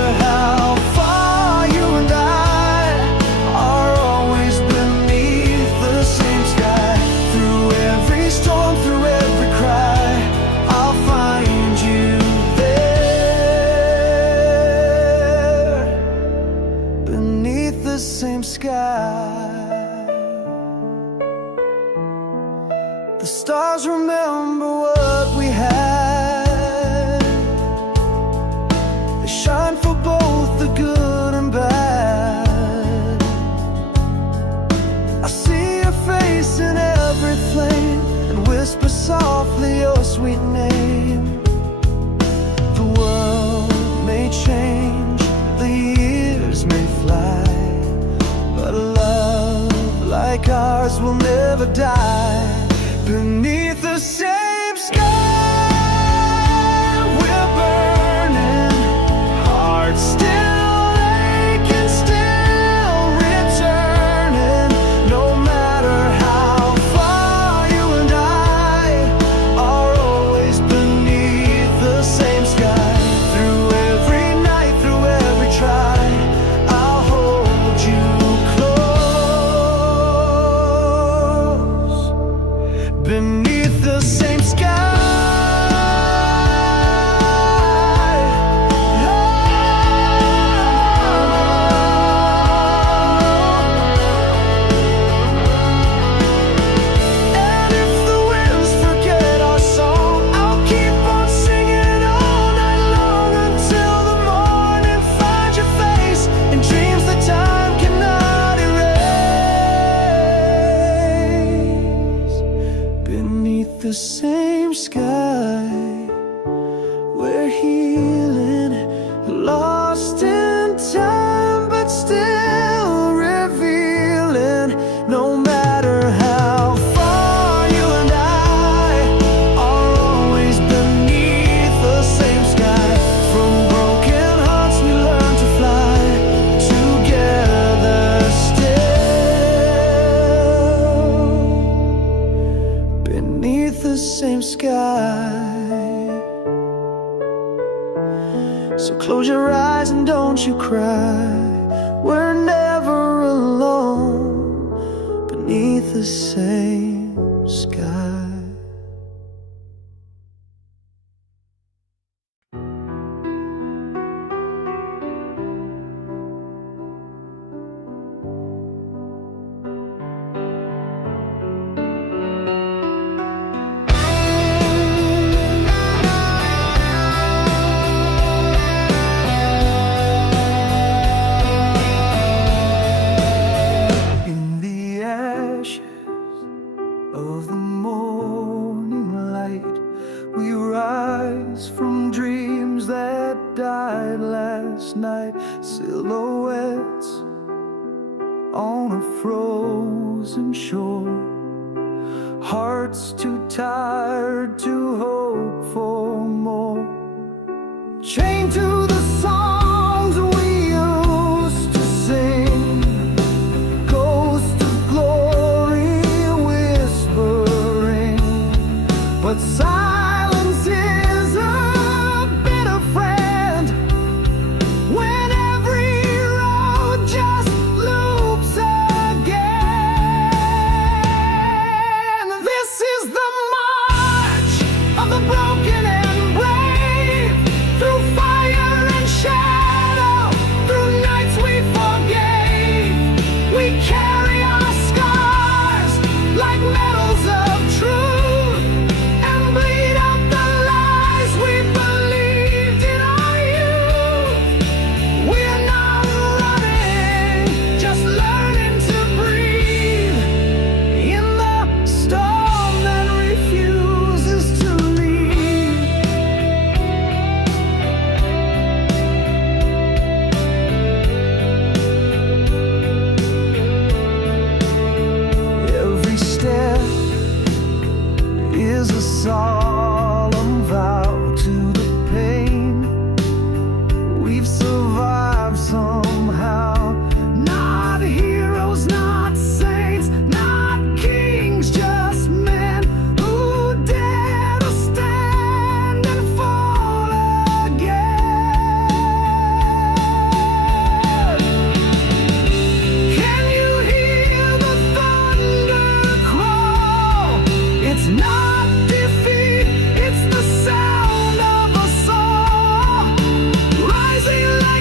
sky. The stars remember what we had. They shine for both the good and bad. I see your face in every flame and whisper softly your sweet name. The world may change, the years may fly, but a love like ours will never die. Beneath the same sky, we're burning, hearts still aching, still returning. No matter how far, you and I are always beneath the same sky. Through every night, through every try, I'll hold you close. Beneath the same sky. And if the winds forget our song, I'll keep on singing all night long until the morning finds your face in dreams that time cannot erase. Beneath the same sky, we're healing, lost in time, but still revealing. No matter how far, you and I are always beneath the same sky. From broken hearts we learn to fly together still. Beneath the same sky. So close your eyes and don't you cry. We're never alone beneath the same sky. In the ashes of the morning light, we rise from dreams that died last night. Silhouettes on a frozen shore, hearts too tired to hope for more. Chained to the songs we used to sing, ghost of glory whispering, but silence is a bitter friend when every road just loops again. This is the march of the broken and brave, through fire and shadow, through nights we forgave. We carry our scars like medals of truth and bleed out the lies we believed in our youth. We're not running, just learning to breathe in the storm that refuses to leave. Every step is a solemn vow to the pain. We've survived somehow. Not heroes, not saints, not kings, just men who dare to stand and fall again. Can you hear the thunder crawl? It's not defeat, it's the sound of a song rising.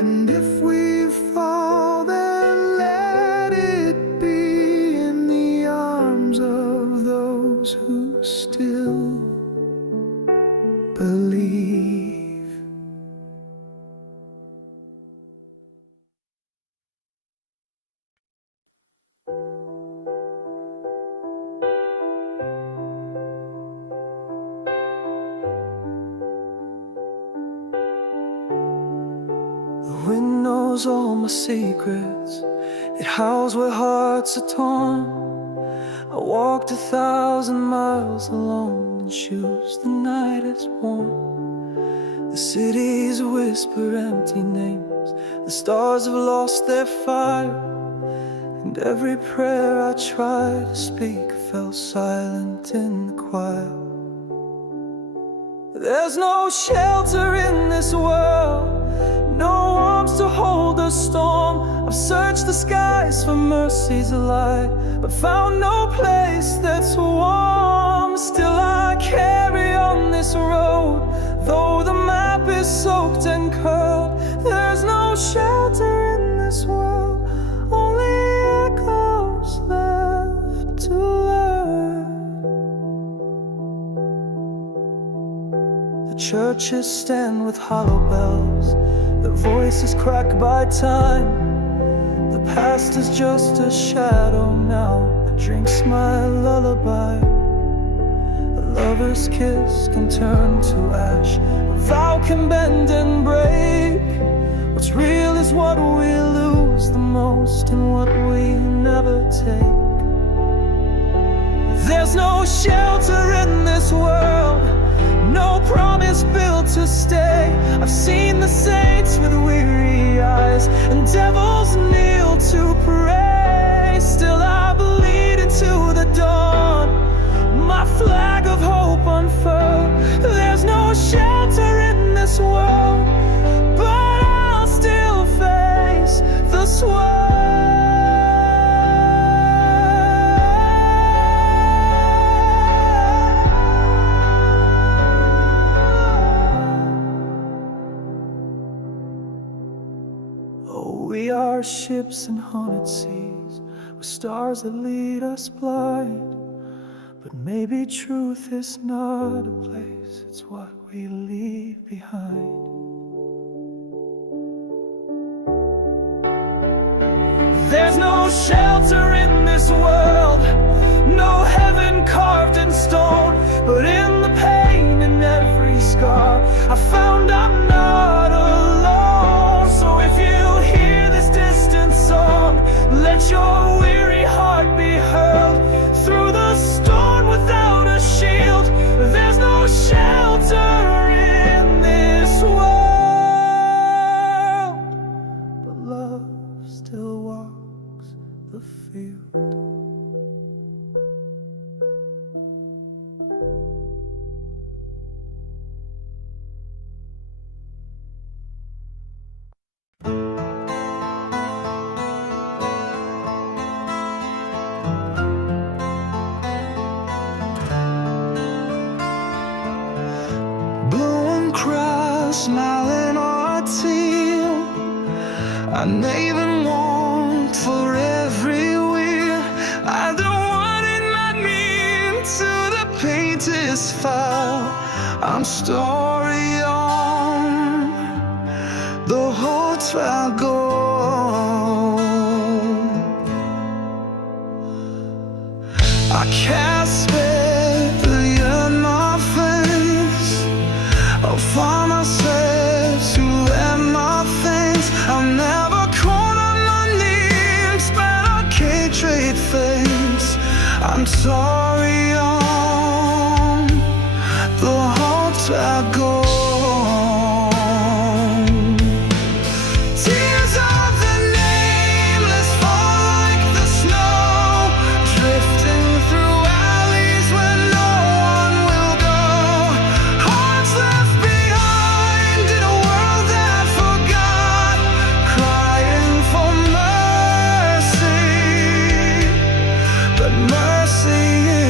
And if we fall, then let it be in the arms of those who still believe. The wind knows all my secrets. It howls where hearts are torn. I walked 1,000 miles alone in shoes the night has worn. The cities whisper empty names. The stars have lost their fire. And every prayer I tried to speak fell silent in the choir. There's no shelter in this world, no arms to hold the storm. I've searched the skies for mercy's light, but found no place that's warm. Still I carry on this road, though the map is soaked and curled. There's no shelter in this world, only echoes left to learn. The churches stand with hollow bells, their voices cracked by time. The past is just a shadow now that drinks my lullaby. A lover's kiss can turn to ash, a vow can bend and break. What's real is what we lose the most and what we never take. There's no shelter in this world, no promise built to stay. I've seen the saints with weary eyes and devils kneel to pray. Still I bleed into the dawn, my flag of hope unfurled. There's no shelter in this world, but I'll still face the swirl. We are ships in haunted seas, with stars that lead us blind. But maybe truth is not a place, it's what we leave behind. There's no shelter in this world, no heaven carved in stone. But in the pain and every scar, I found I'm not alone. So if you hear this distant song, let your weary heart be hurled through the storm without a shield. There's no shelter in this world, but love still walks the field. Smiling or a tear, I even want for every weir. I don't want it not mean to the painted file. I'm story on the hotel go. I can't spare the yearn my face. I'll find myself to end my things. I'll never call on my names, but I can't trade things. I'm sorry on the hotel go. Tears of the nameless fall like the snow, drifting through alleys where no one will go. Hearts left behind in a world that forgot, crying for mercy, but mercy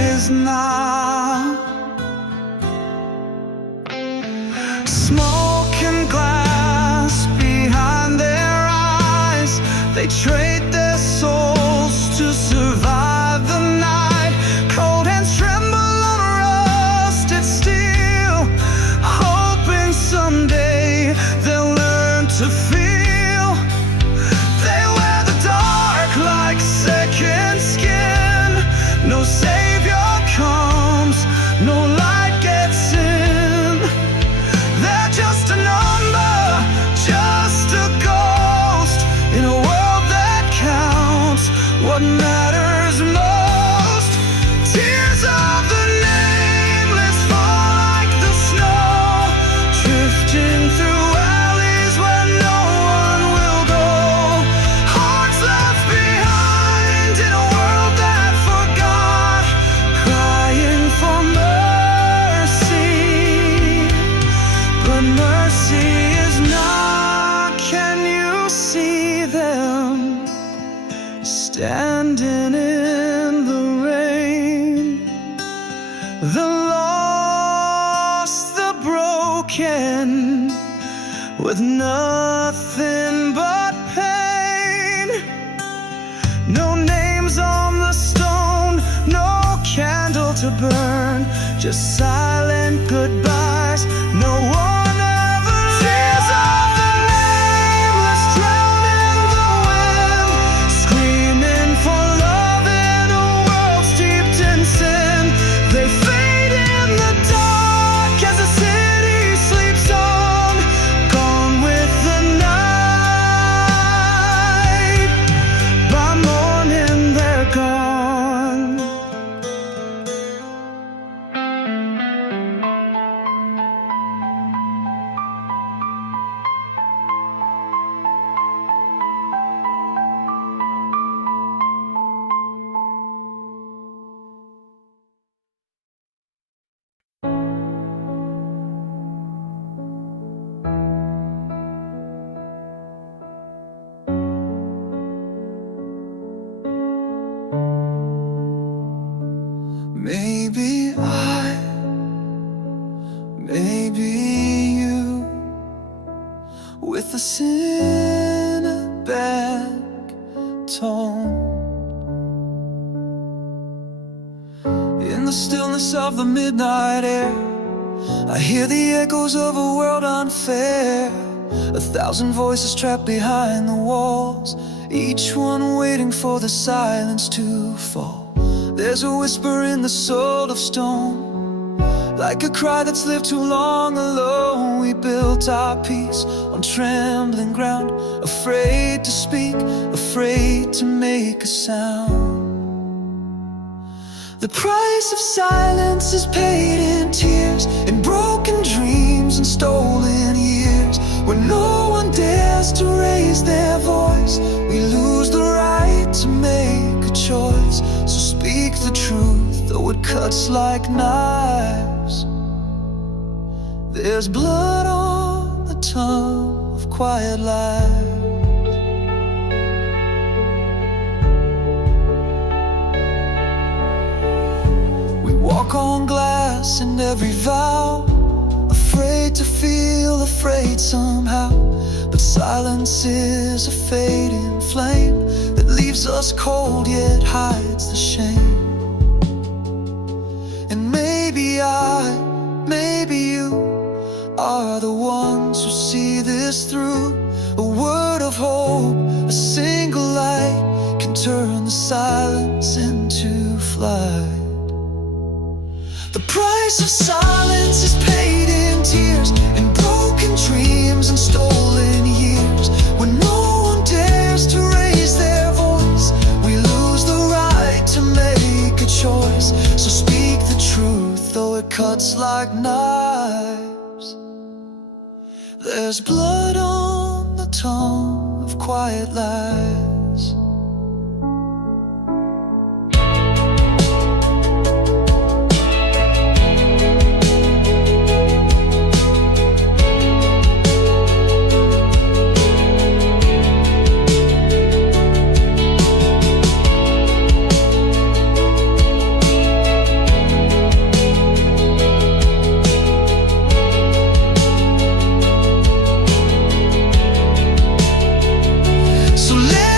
They trade their souls to survive the night. Cold hands tremble on rusted steel, hoping someday they'll learn to feel. They wear the dark like second skin. No savior comes, no light gets in. They're just a number, just a ghost in a world that counts what matters most. Tears of the nameless fall like the snow, drifting through alleys where no one will go. Hearts left behind in a world that forgot, crying for mercy. But mercy is not. Can you see them standing in the rain? The lost, the broken, with nothing but pain. No names on the stone, no candle to burn, just silent goodbyes. No one ever tears of the nameless drown in the wind, screaming for love in a world steeped in sin. They fade in the dark as the city sleeps on, gone with the night. By morning they're gone. Maybe maybe you, with a cinematic tone. In the stillness of the midnight air, I hear the echoes of a world unfair. 1,000 voices trapped behind the walls, each one waiting for the silence to fall. There's a whisper in the soul of stone, like a cry that's lived too long alone. We built our peace on trembling ground, afraid to speak, afraid to make a sound. The price of silence is paid in tears, in broken dreams and stolen years. When no one dares to raise their voice, we lose the right to make a choice. So speak the truth, though it cuts like knives. There's blood on the tongue of quiet lies. We walk on glass in every vow, afraid to feel afraid somehow. But silence is a fading flame that leaves us cold yet hides the shame. And maybe you are the ones who see this through. A word of hope, a single light can turn the silence into flight. The price of silence is paid in tears, in broken dreams and stolen years. When no one dares to raise their voice, we lose the right to make a choice. So speak the truth, though it cuts like knives. There's blood on the tongue of quiet lies. So let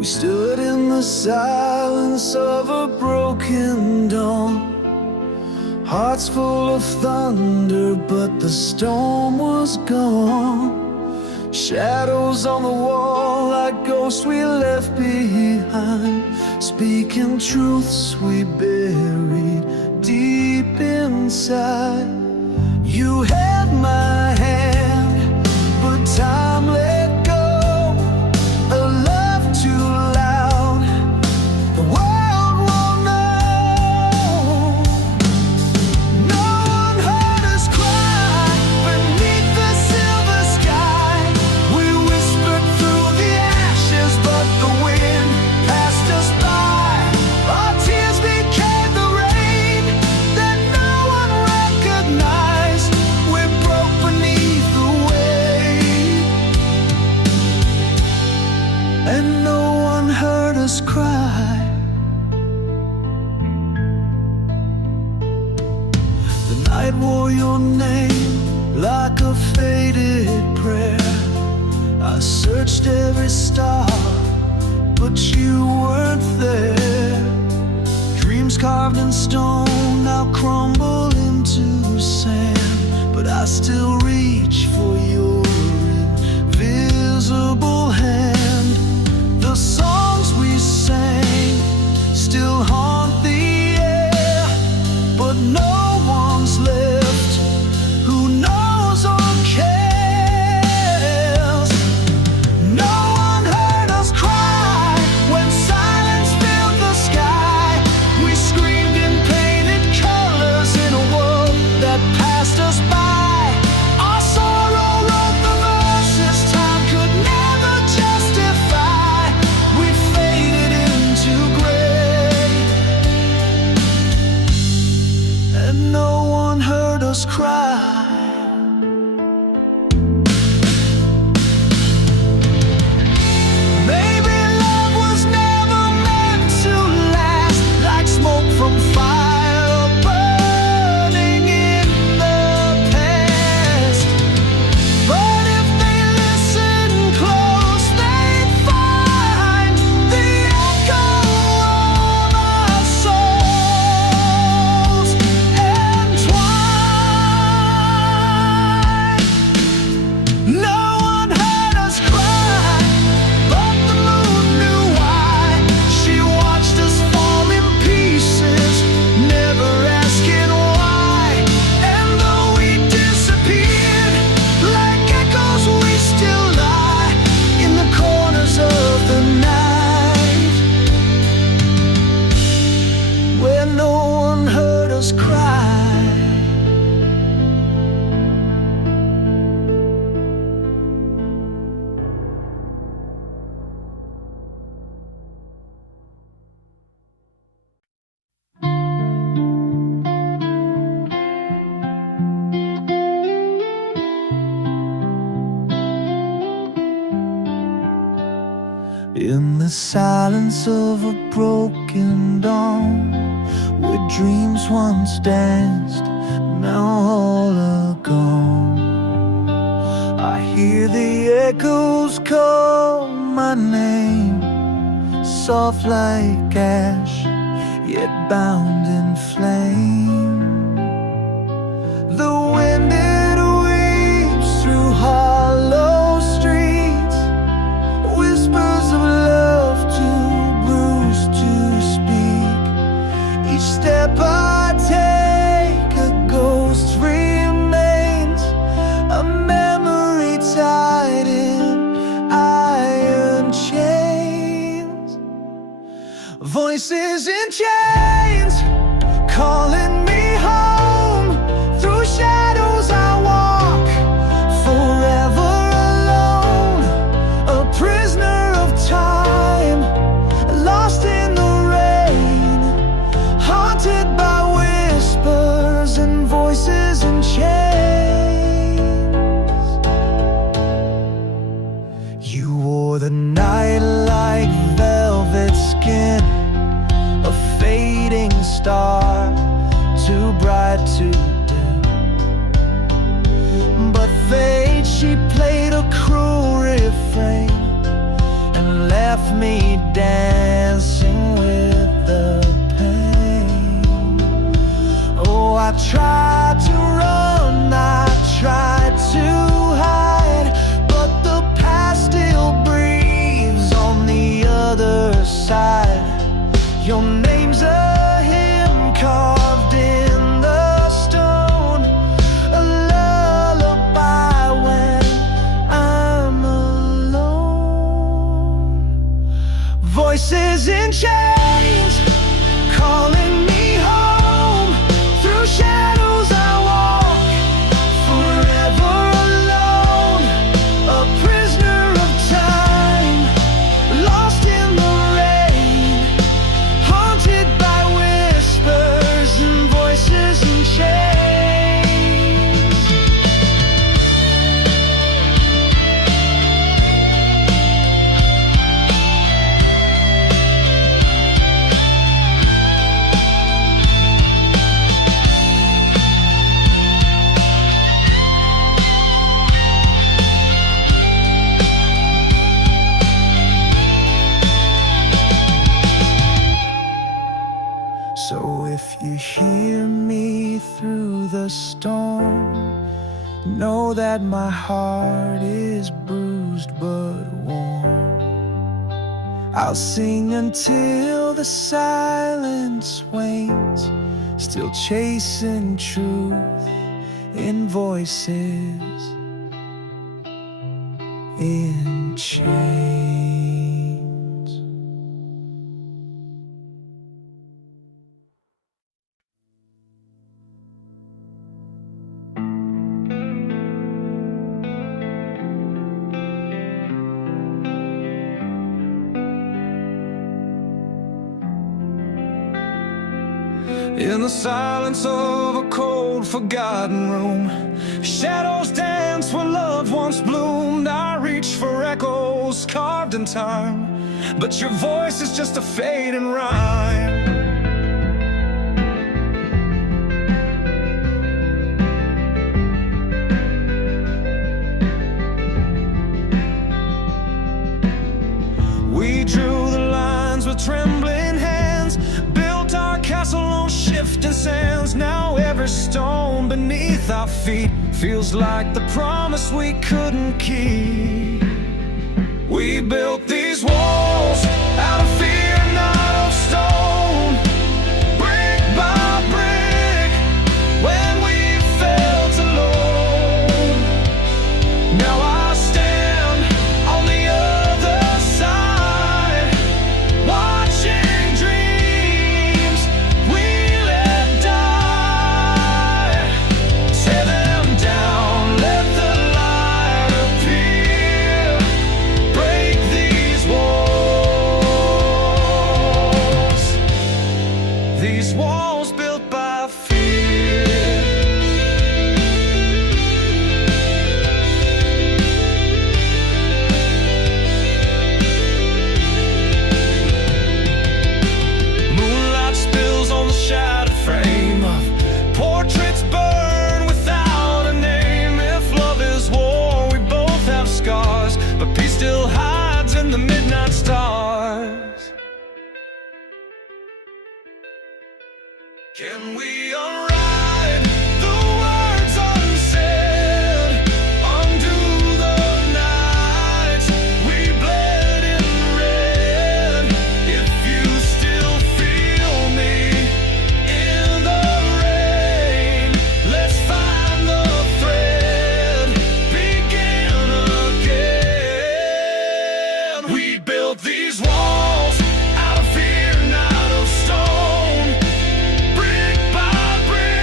We stood in the silence of a broken dawn, hearts full of thunder, but the storm was gone. Shadows on the wall like ghosts we left behind, speaking truths we buried deep inside. You held my hand, but time let go. A love too loud, the world won't know. No one heard us cry beneath the silver sky. We whispered through the ashes, but the wind passed us by. Our tears became the rain that no one recognized. We broke beneath the weight, and no one heard us cry. The night wore your name like a faded prayer. I searched every star, but you weren't there. Dreams carved in stone now crumble into sand, but I still reach for your invisible hand. The songs we sang still haunt the air, but no one's left who knows or cares. No one heard us cry when silence filled the sky. We screamed in painted colors in a world that passed us by. Our sorrow wrote the verses time could never justify. We faded into gray, and no one heard us cry. Maybe love was never meant to last, like smoke from fire burning in the past. But if they listen close, they'd find the echo of our souls entwined. No one heard us cry, but the moon knew why. She watched us fall in pieces, never asking why. And though we disappeared like echoes, we still lie in the corners of the night, where no one heard us cry. In the silence of a broken dawn, where dreams once danced, now all are gone. I hear the echoes call my name, soft like ash, yet bound in flame. The wind it weeps through hollow streets, whispers of love too bruised to speak. Each step I take, a ghost remains, a memory tied in iron chains. Voices in chains calling me home. Through shadows I walk, forever alone, a prisoner of time, lost in the rain, haunted by whispers and voices in chains. You wore the night like velvet skin, a fading star, too bright to dim. But fate, she played a cruel refrain and left left me dancing with the pain. Oh, I tried to run, I tried to hide, but the past still breathes on the other side. Your name's a hymn carved in the stone, a lullaby when I'm alone. Voices in chains calling me home. Through shadows I walk, forever alone, a prisoner of time, lost in the rain, haunted by whispers and voices in chains. So if you hear me through the storm, know that my heart is bruised but warm. I'll sing until the silence wanes, still chasing truth in voices in chains. In the silence of a cold, forgotten room, shadows dance where love once bloomed. I reach for echoes carved in time, but your voice is just a fading rhyme. We drew the lines with trembling hands, built our castle on shifting sands. Now every stone beneath our feet feels like the promise we couldn't keep. We built these walls out of fear, not of stone, brick by brick, when we felt alone. Now I stand on the other side, watching dreams we let die. Tear them down, let the light appear, break these walls built by fear. Moonlight spills on the shattered frame of portraits burn without a name. If love is war, we both have scars, but peace still hides in the midnight stars. Can we unwrite the words unsaid, undo the nights we bled in red? If you still feel me in the rain, let's find the thread, begin again. We built these walls out of fear, not of stone, brick by brick.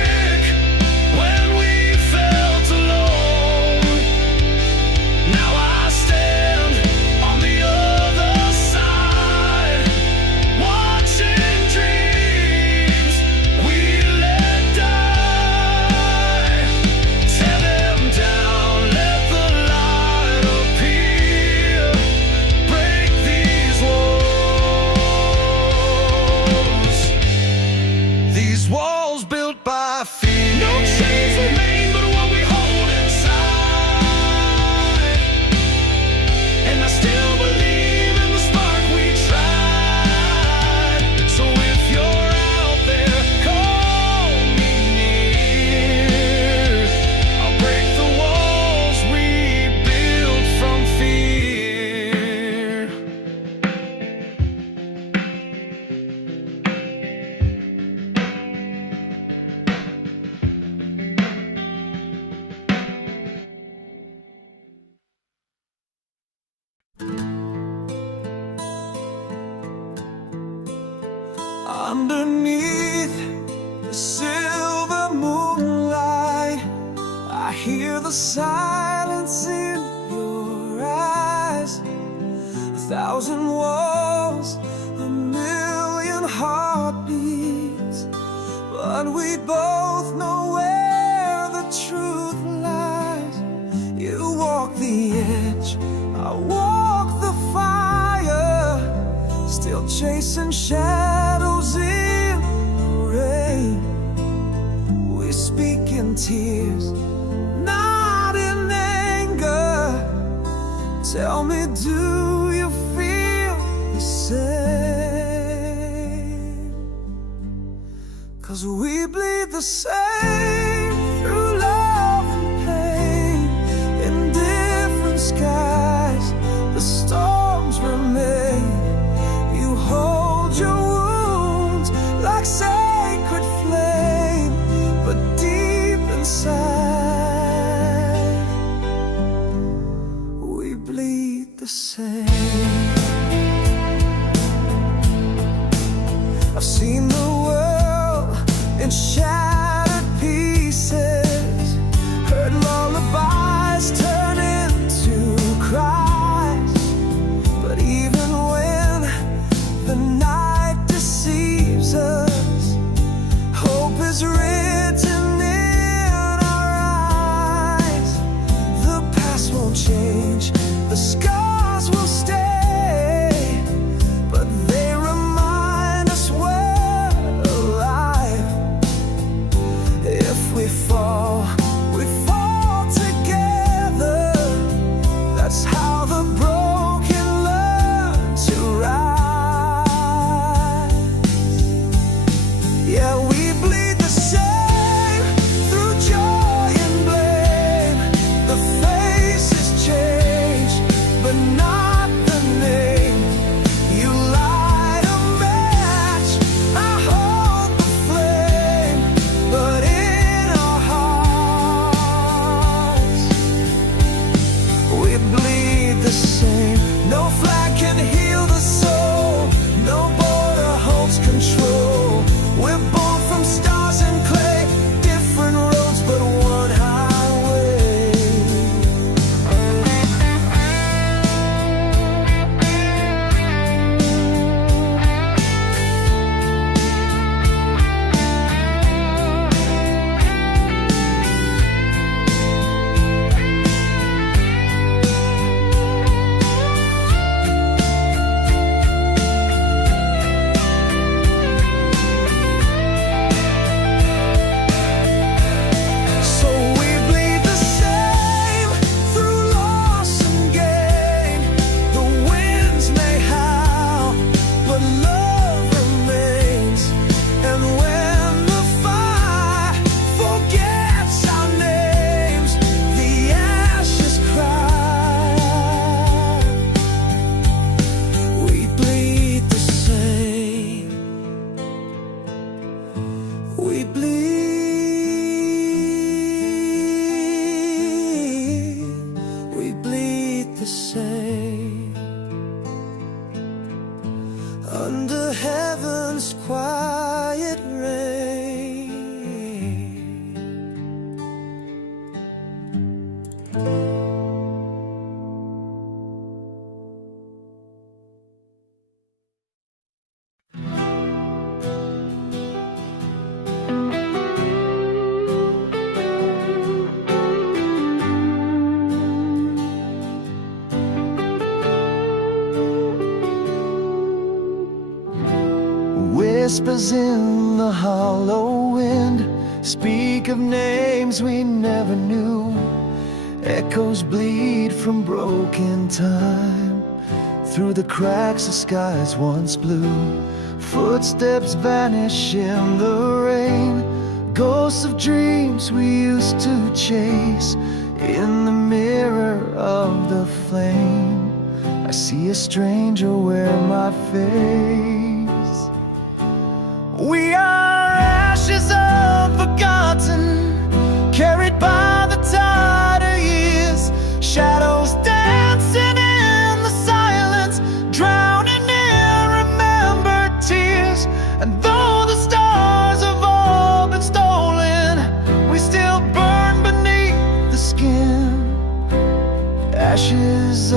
Underneath the silver moonlight, I hear the silence in your eyes. 1,000 walls, a million heartbeats, but we both know where the truth lies. You walk the edge, I walk the fire, still chasing shadows in the rain. We speak in tears, not in anger. Tell me, do you feel the same? 'Cause we bleed the same through love and pain. In different skies, the storms remain. You hold your wounds like sacred flame, but deep inside, we bleed the same. I've seen the world in shattered pieces, heard lullabies turn into cries. But even when the night deceives us, hope is written in our eyes. The past won't change, the scars will stay, but they remind us we're alive. If we fall together. That's how the broken learn to rise. Yeah, we bleed the same through joy and blame. The faces change, but not the name. You light a match, I hold the flame, but in our hearts, we bleed the same. No flag can heal the soul, no border holds control. We're born from stars and clay, different roads but one highway. So we bleed the same through loss and gain. The winds may howl, but love remains. And when the fire forgets our names, the ashes cry. We bleed the same. We bleed the same. Under heaven's quiet rain. Whispers in the hollow wind speak of names we never knew. Echoes bleed from broken time through the cracks the skies once blue. Footsteps vanish in the rain, ghosts of dreams we used to chase. In the mirror of the flame, I see a stranger wear my face. We are ashes unforgotten, carried by the tide of years. Shadows dancing in the silence, drowning in remembered tears. And though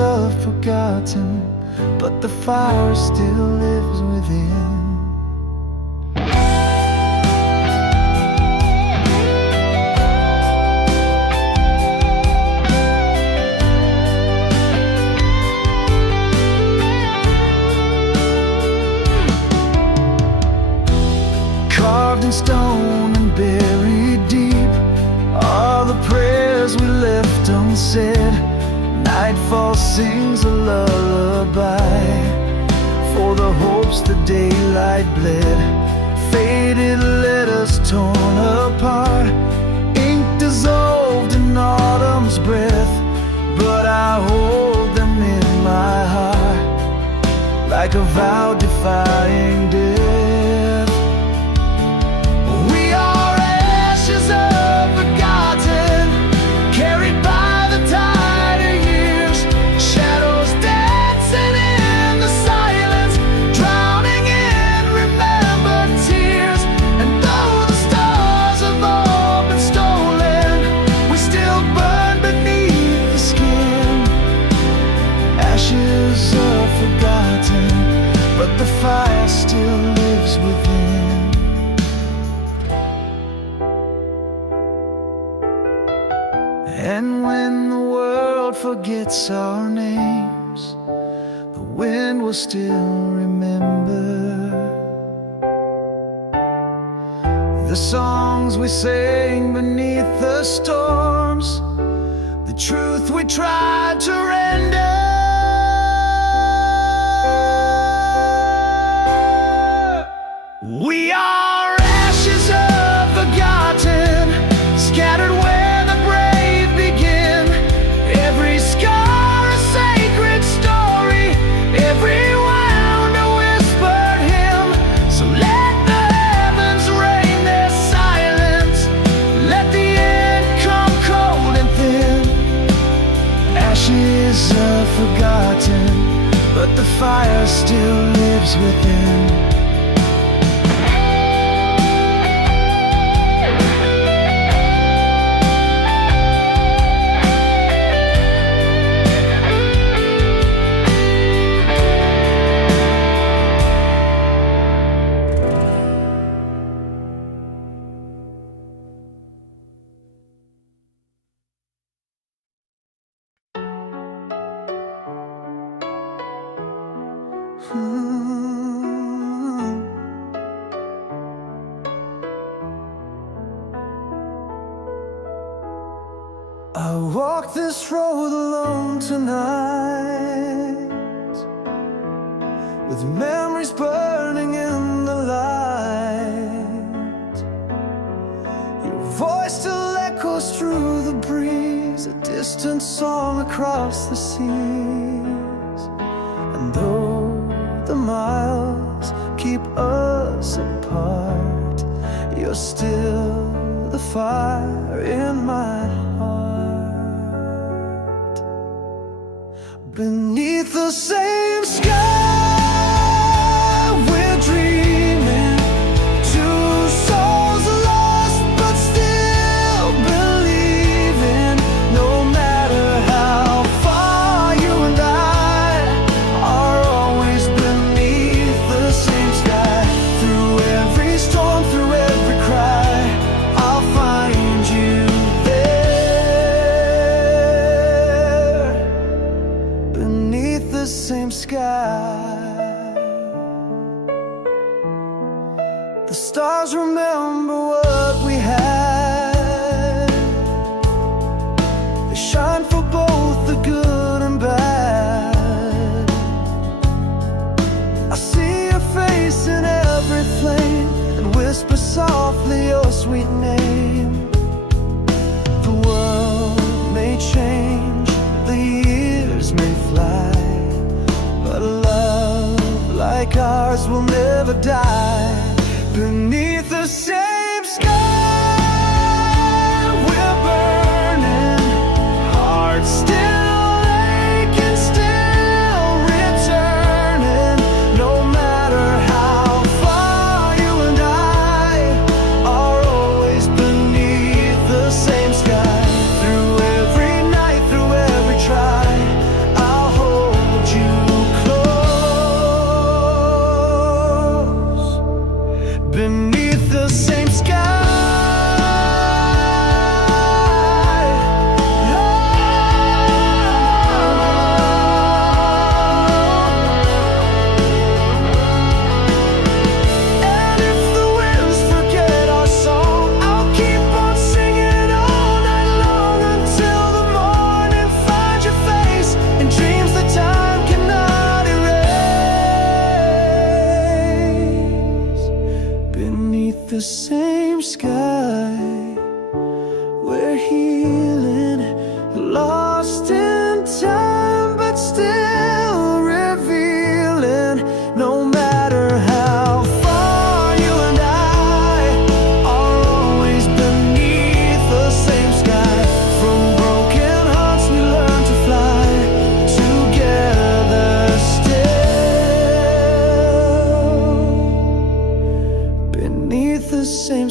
are forgotten, but the fire still lives within. Carved in stone and buried deep are the prayers we left unsaid. Nightfall sings a lullaby for the hopes the daylight bled. Faded letters torn apart, ink dissolved in autumn's breath, but I hold them in my heart like a vow defying death. We are ashes of forgotten, carried by the tide of years, shadows dancing in the silence, drowning in remembered tears. And though the stars have all been stolen, we still burn beneath the skin. Ashes are forgotten, but the fire still lives within. And when the world forgets our names, the wind will still remember the songs we sang beneath the storms, the truth we tried to render. We are ashes of forgotten, scattered where the brave begin. Every scar a sacred story, every wound a whispered hymn. So let the heavens rain their silence, let the end come cold and thin. Ashes are forgotten, but the fire still lives within. I walk this road alone tonight, with memories burning in the light. Your voice still echoes through the breeze, a distant song across the seas. And though the miles keep us apart, you're still the fire in my heart. Beneath the same sky, we're dreaming, two souls lost but still believing. No matter how far you and I are always beneath the same sky. Through every storm, through every cry, I'll find you there, beneath the same sky. The stars remember what we had. They shine for both the good and bad. I see your face in every flame and whisper softly your sweet name. The world may change, the years may fly, but a love like ours will never die. Beneath the same sky, we're burning, hearts still aching, still returning. No matter how far you and I are always beneath the same sky. Through every night, through every try, I'll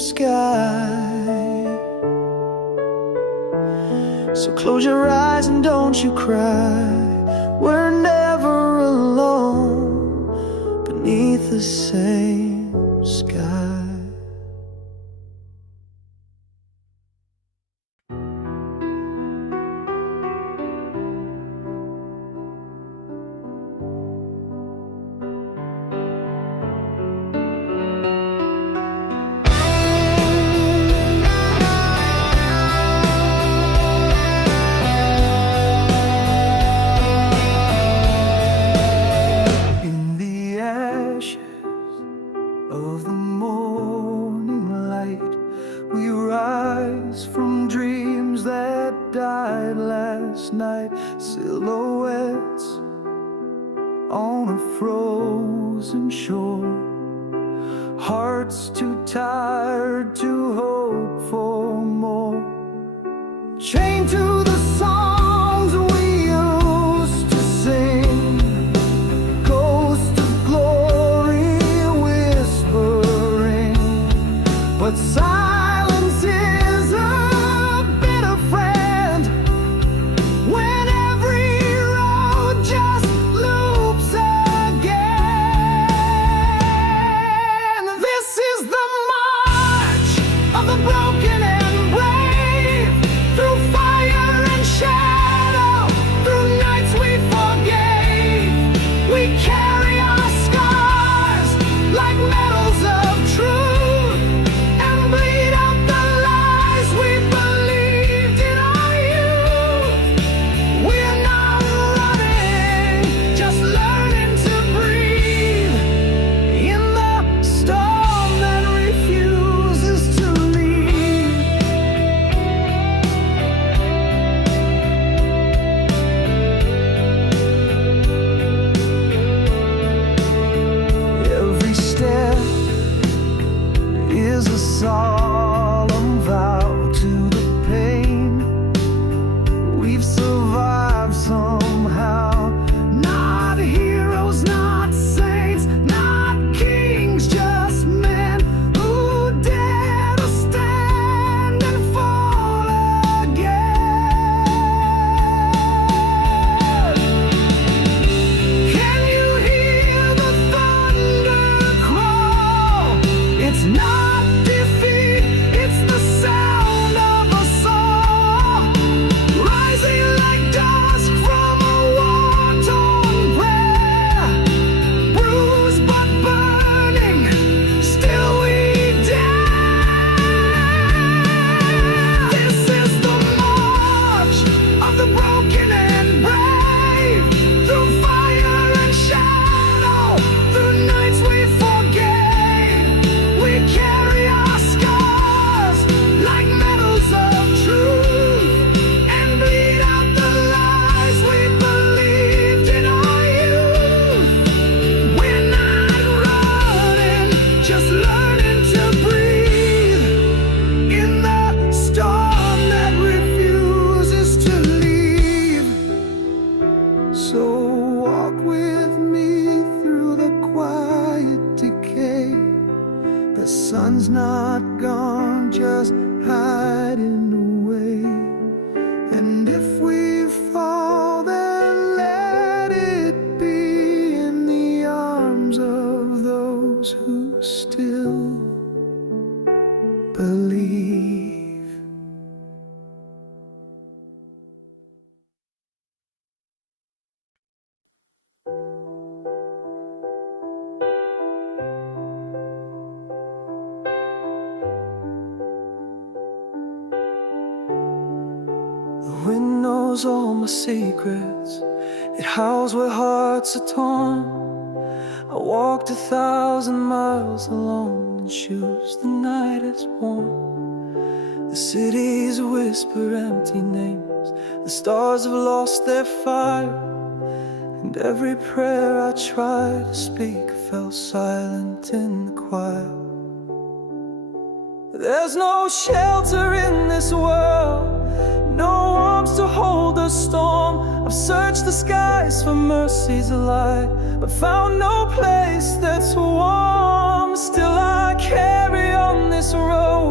sky. So close your eyes and don't you cry. We're never alone beneath the same sky. Of the morning light, we rise from dreams that died last night. Silhouettes on a frozen shore, hearts too tired to hope for more. Chained to the songs we used to sing, ghost of glory whispering, but silence is a bitter friend when every road just loops again. This is the march of the broken and brave, through fire and shadow, through nights we forgave. We carry our scars like medals of truth, and bleed out the lies we believed in our youth. We're not running, just learning to breathe in the storm that refuses to leave. Every step is a solemn vow to the pain. We've survived somehow. Not heroes, not saints, not kings, just men who dare to stand and fall again. Can you hear the thunder crawl? It's not defeat, it's the sound of a song, rising like dusk from a war-torn prayer. Bruised but burning, still we dare. This is the march of the broken and brave, through fire and shadow, through nights we forgave. We carry our scars like medals of truth, and bleed out the lies we believed in our youth. We're not running, just learning to breathe in the storm that refuses to leave. So walk with me through the quiet decay. The sun's not gone, just hiding away. And if we fall, then let it be in the arms of those who still believe. The wind knows all my secrets, it howls where hearts are torn. I walked 1,000 miles alone in shoes the night has worn. The cities whisper empty names, the stars have lost their fire, and every prayer I tried to speak fell silent in the choir. There's no shelter in this world, no arms to hold the storm. I've searched the skies for mercy's light, but found no place that's warm. Still I carry on this road,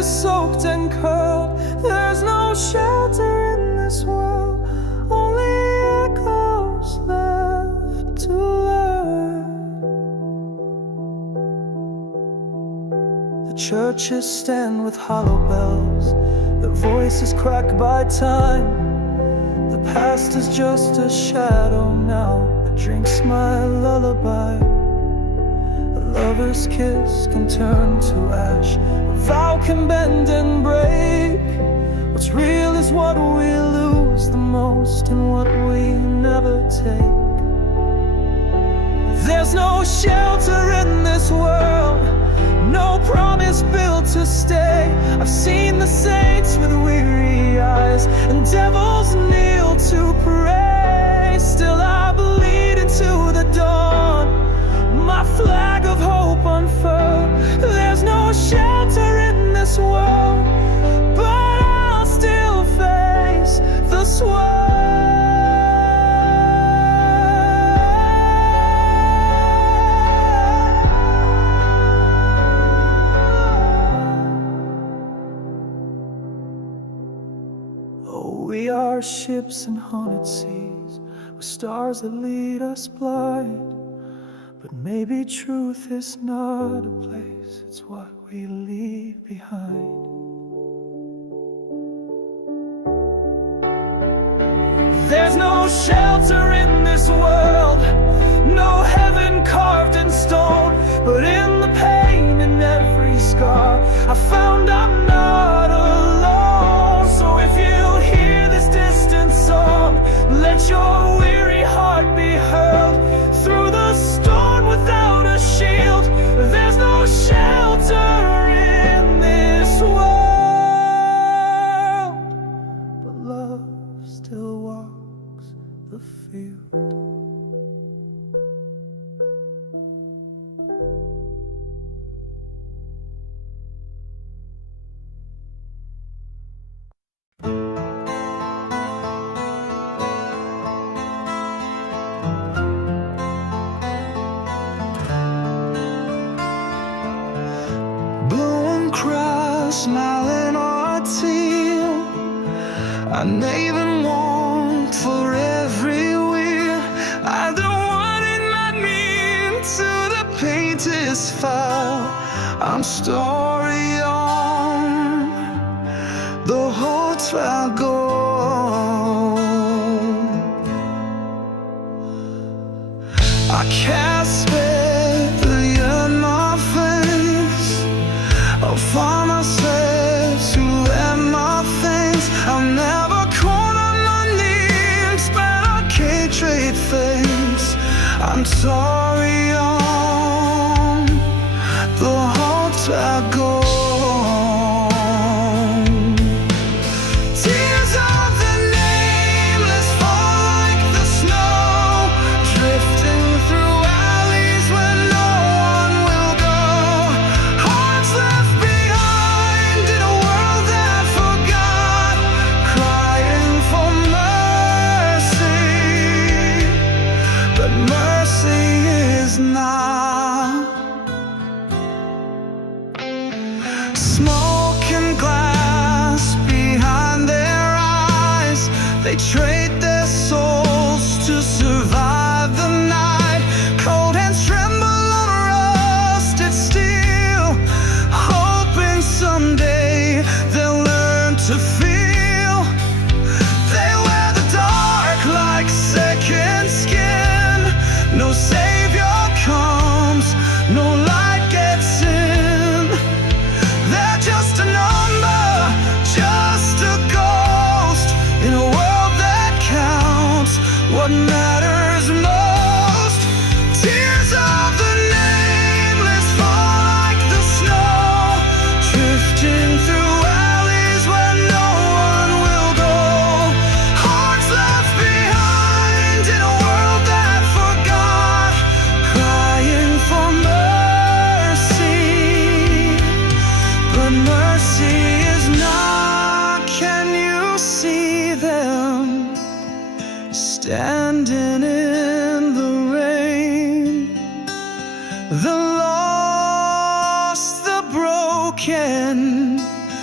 is soaked and curled. There's no shelter in this world, only echoes left to learn. The churches stand with hollow bells, their voices cracked by time. The past is just a shadow now that drinks my lullaby. A lover's kiss can turn to ash, a vow can bend and break. What's real is what we lose the most and what we never take. There's no shelter in this world, no promise built to stay. I've seen the saints with weary eyes and devils kneel to pray. Still I bleed into the dawn, my flag of hope unfurled. There's no shelter in this world, but I'll still face the swirl. We are ships in haunted seas, with stars that lead us blind. But maybe truth is not a place, it's what we leave behind. There's no shelter in this world, no heaven carved in stone. But in the pain and every scar, I found I'm not alone. So if you hear this distant song, let your weary heart be hurled through the storm without a shield. There's no shelter in this world, but love still walks the field. Smiling or a tear, I even want for every wear. I don't want it not mean to the painted file. I'm story on the whole trial go. I can't spare the yearn my face. I'll find myself to end my things. I'll never call on my names, but I can't trade face. I'm sorry on the whole I go. Tears of the nameless fall like the snow, drifting through alleys where no one will go. Hearts left behind in a world that forgot, crying for mercy, but mercy is not. Smoke and glass behind their eyes, they trade their souls to survive the night. Cold hands tremble on rusted steel, hoping someday they'll learn to feel. They wear the dark like second skin. No savior comes, no light gets in. They're just a number, just a ghost in a world that counts what matters most. Tears of the nameless fall like the snow, drifting through alleys where no one will go. Hearts left behind in a world that forgot, crying for mercy, but mercy is not. Can you see them standing in the rain? The lost, the broken,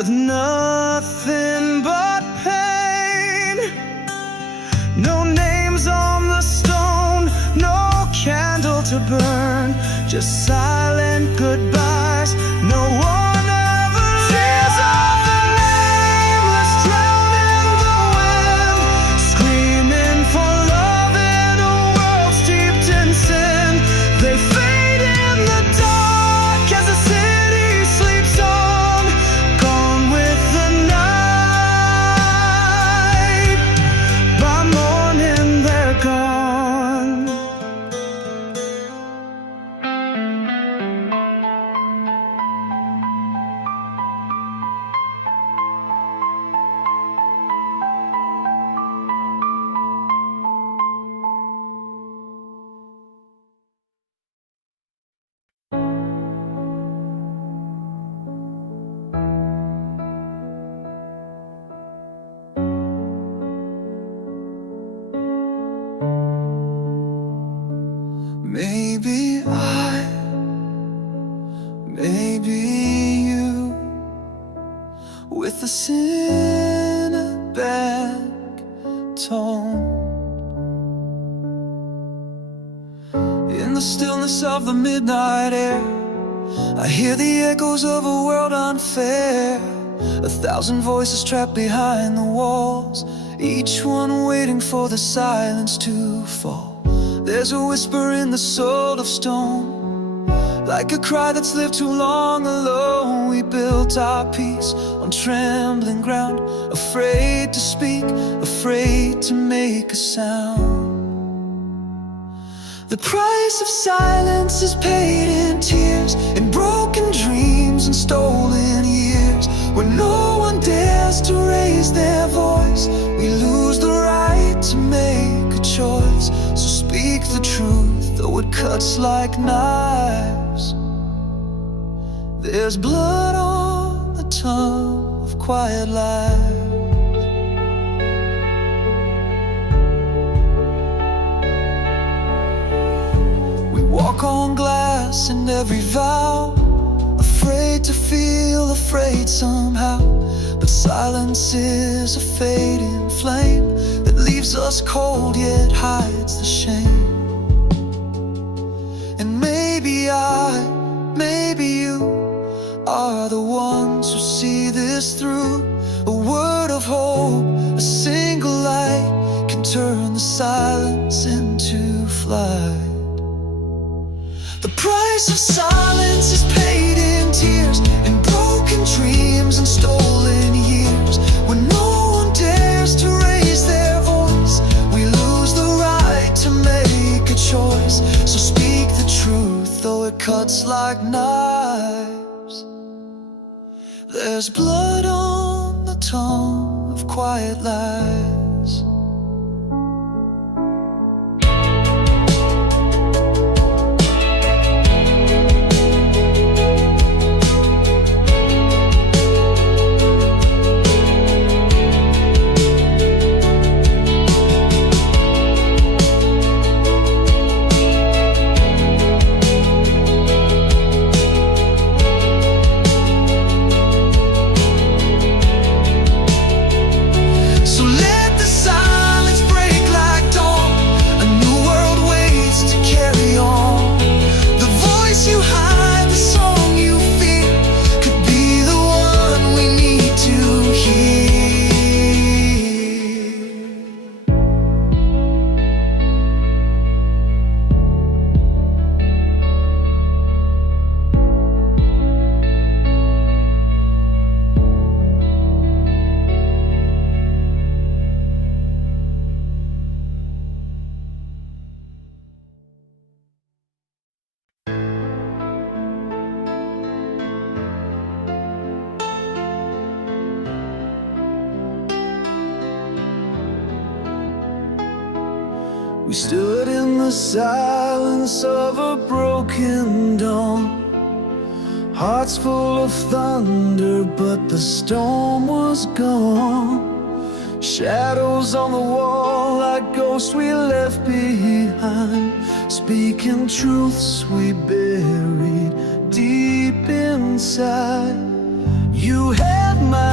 with nothing but pain. No names on the stone, no candle to burn, just silent goodbyes. No one ever tears of the nameless, drowned in the wind, screaming for love in a world steeped in sin. They fade in the dark as the city sleeps on, gone with the night. By morning they're gone. Maybe maybe you, with a cinematic tone. In the stillness of the midnight air, I hear the echoes of a world unfair. 1,000 voices trapped behind the walls, each one waiting for the silence to fall. There's a whisper in the soul of stone, like a cry that's lived too long alone. We built our peace on trembling ground, afraid to speak, afraid to make a sound. The price of silence is paid in tears, in broken dreams and stolen years. When no one dares to raise their voice, we lose the right to make a choice. So speak the truth, though it cuts like knives. There's blood on the tongue of quiet lies. We walk on glass in every vow, afraid to feel afraid somehow. But silence is a fading flame that leaves us cold yet hides the shame. And maybe maybe you are the ones who see this through. A word of hope, a single light can turn the silence into flight. The price of silence is paid in tears, in broken dreams and stolen years. When no one dares to raise their voice, we lose the right to make a choice. So speak the truth, though it cuts like knives. There's blood on the tongue of quiet lies. We stood in the silence of a broken dawn, hearts full of thunder, but the storm was gone. Shadows on the wall like ghosts we left behind, speaking truths we buried deep inside. You had my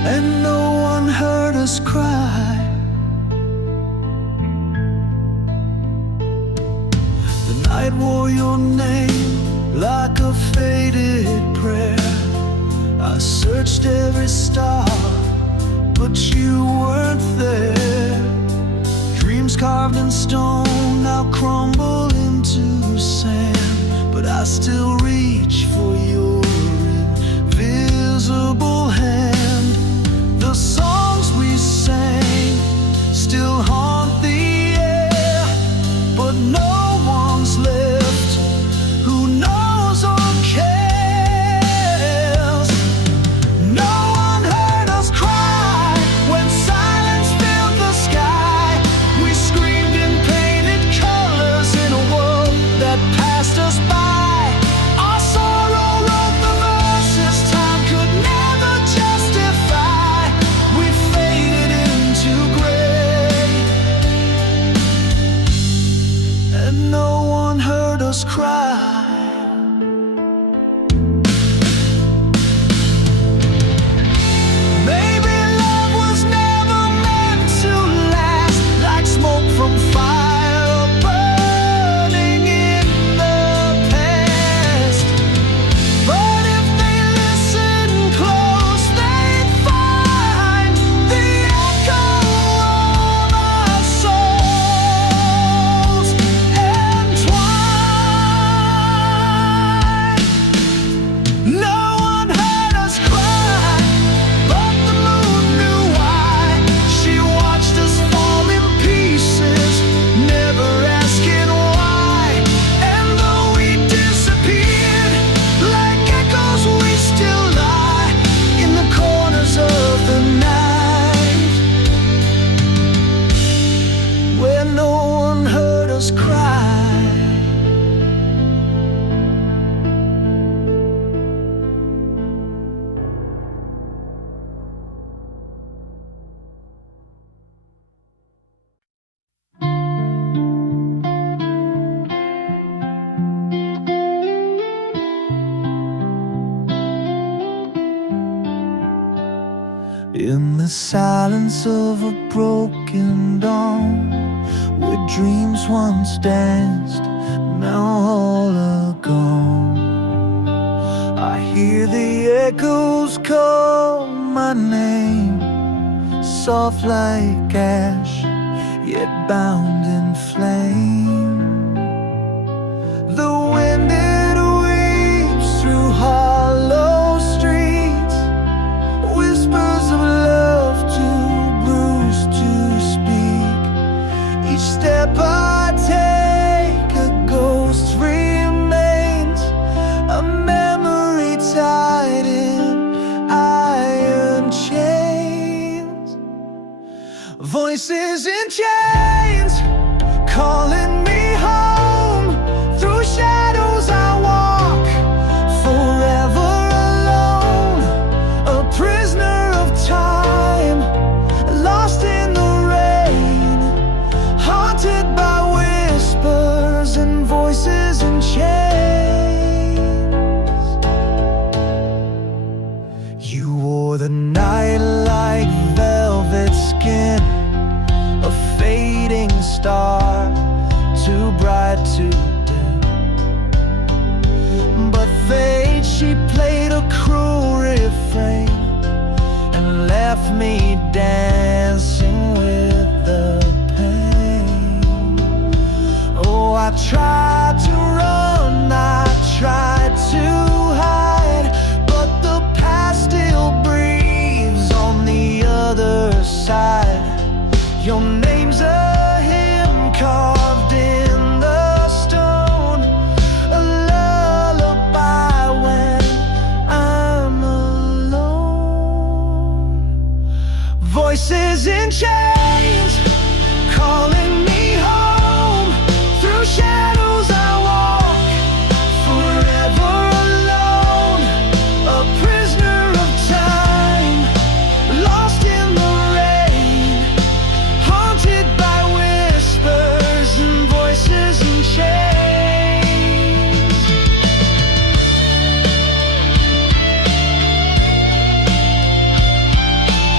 and no one heard us cry. The night wore your name like a faded prayer. I searched every star, but you weren't there. Dreams carved in stone now crumble into sand, but I still reach for your invisible hand. The songs we sang still haunt the air, but no one's left who knows or cares. No one heard us cry when silence filled the sky. We screamed in painted colors in a world that passed us by. Our sorrow wrote the verses time could never justify. We faded into gray, and no one heard us cry. Maybe love was never meant to last, like smoke from fire burning in the past. But if they listen close, they'd find the echo of our souls entwined. No one heard us cry, but the moon knew why. She watched us fall in pieces, never asking why. And though we disappeared like echoes, we still lie in the corners of the night, where no one heard us cry. In the silence of a broken dawn, where dreams once danced, now all are gone. I hear the echoes call my name, soft like ash, yet bound in flame. The wind it weeps through hollow streets, whispers of love too bruised to speak. Each step I take, a ghost remains, a memory tied in iron chains. Voices in chains calling me home. Through shadows I walk, forever alone, a prisoner of time, lost in the rain, haunted by whispers and voices in chains. You wore the night like velvet skin, a fading star, too bright to dim. But fate, she played a cruel refrain and left me dancing with the pain. Oh, I tried to run, I tried to hide, but the past still breathes on the other side. Your name's a hymn carved in the stone, a lullaby when I'm alone. Voices in chains calling me home. Through shadows I walk, forever alone, a prisoner of time, lost in the rain, haunted by whispers and voices in chains.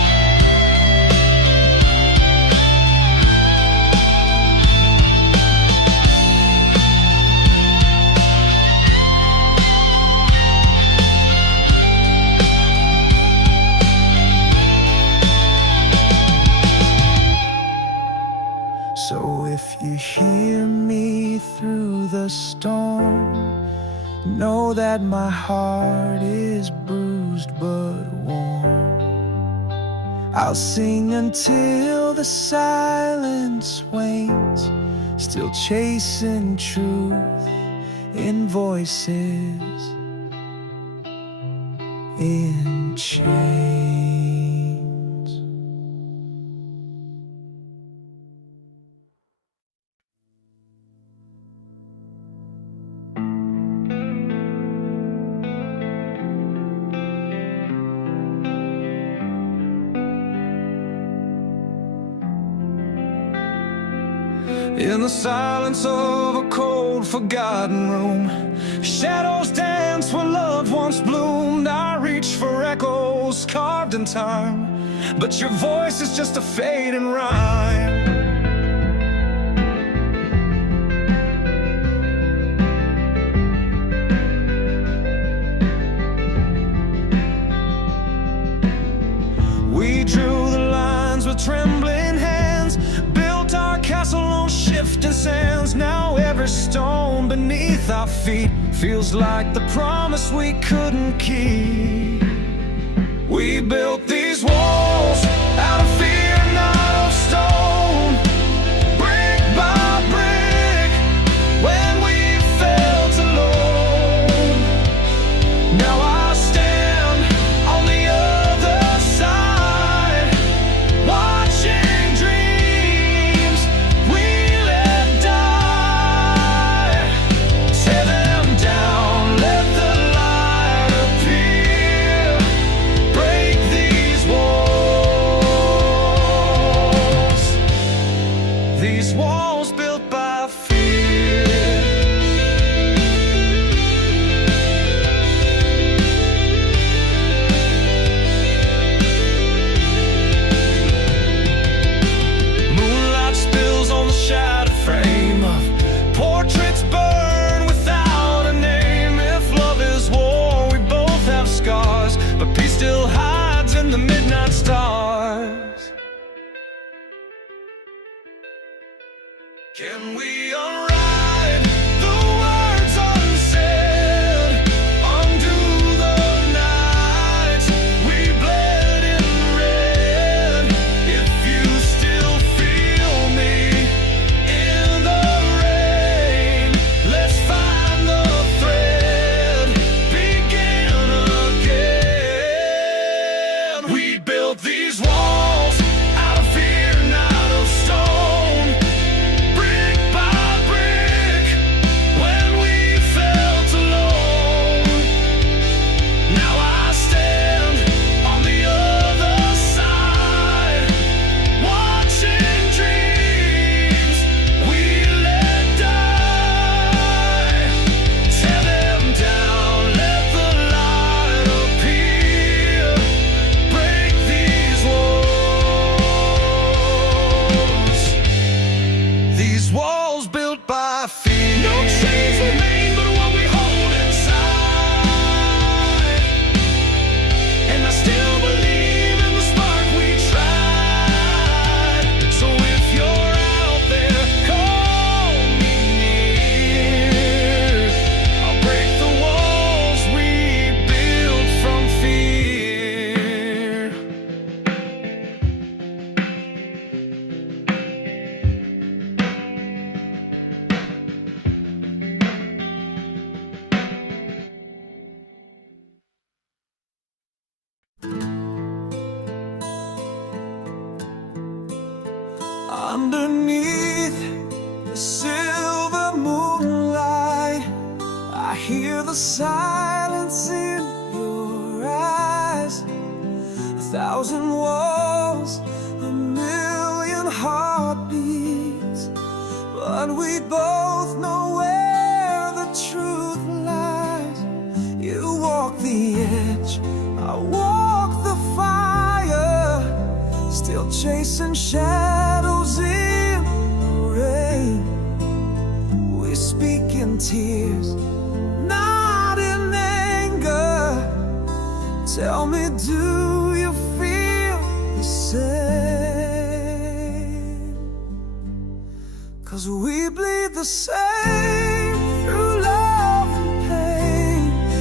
know that my heart is bruised but warm. I'll sing until the silence wanes, still chasing truth in voices in chains. In the silence of a cold, forgotten room, shadows dance where love once bloomed. I reach for echoes carved in time, but your voice is just a fading rhyme. We drew the lines with trembling hands, built our castle on shifting sands. Now every stone beneath our feet feels like the promise we couldn't keep. We built these walls out of fear, not of stone, brick by brick, when we felt alone. Now I stand on the other side, watching dreams we let die. Tear them down, let the light appear, break these walls built by fear. Moonlight spills on the shattered frame of portraits burn without a name. If love is war, we both have scars, but peace still hides in the midnight stars. Can we unwrite the words unsaid, undo the nights we bled in red? If you still feel me in the rain, let's find the thread, begin again. We built these walls out of fear, not of stone, brick by brick, when we felt alone. Now I stand on the other side, watching dreams we let die. Tear them down, let the light appear, break these walls built by fear. No chains remain but what we hold inside, and I still believe in the spark we tried. So if you're out there, call me near. I'll break the walls we built from fear. Underneath the silver moonlight, I hear the silence in your eyes. 1,000 walls, a million heartbeats, but we both know where the truth lies. You walk the edge, I walk the fire, still chasing shadows in the rain. We speak in tears, not in anger. Tell me, do you feel the same? 'Cause we bleed the same through love and pain.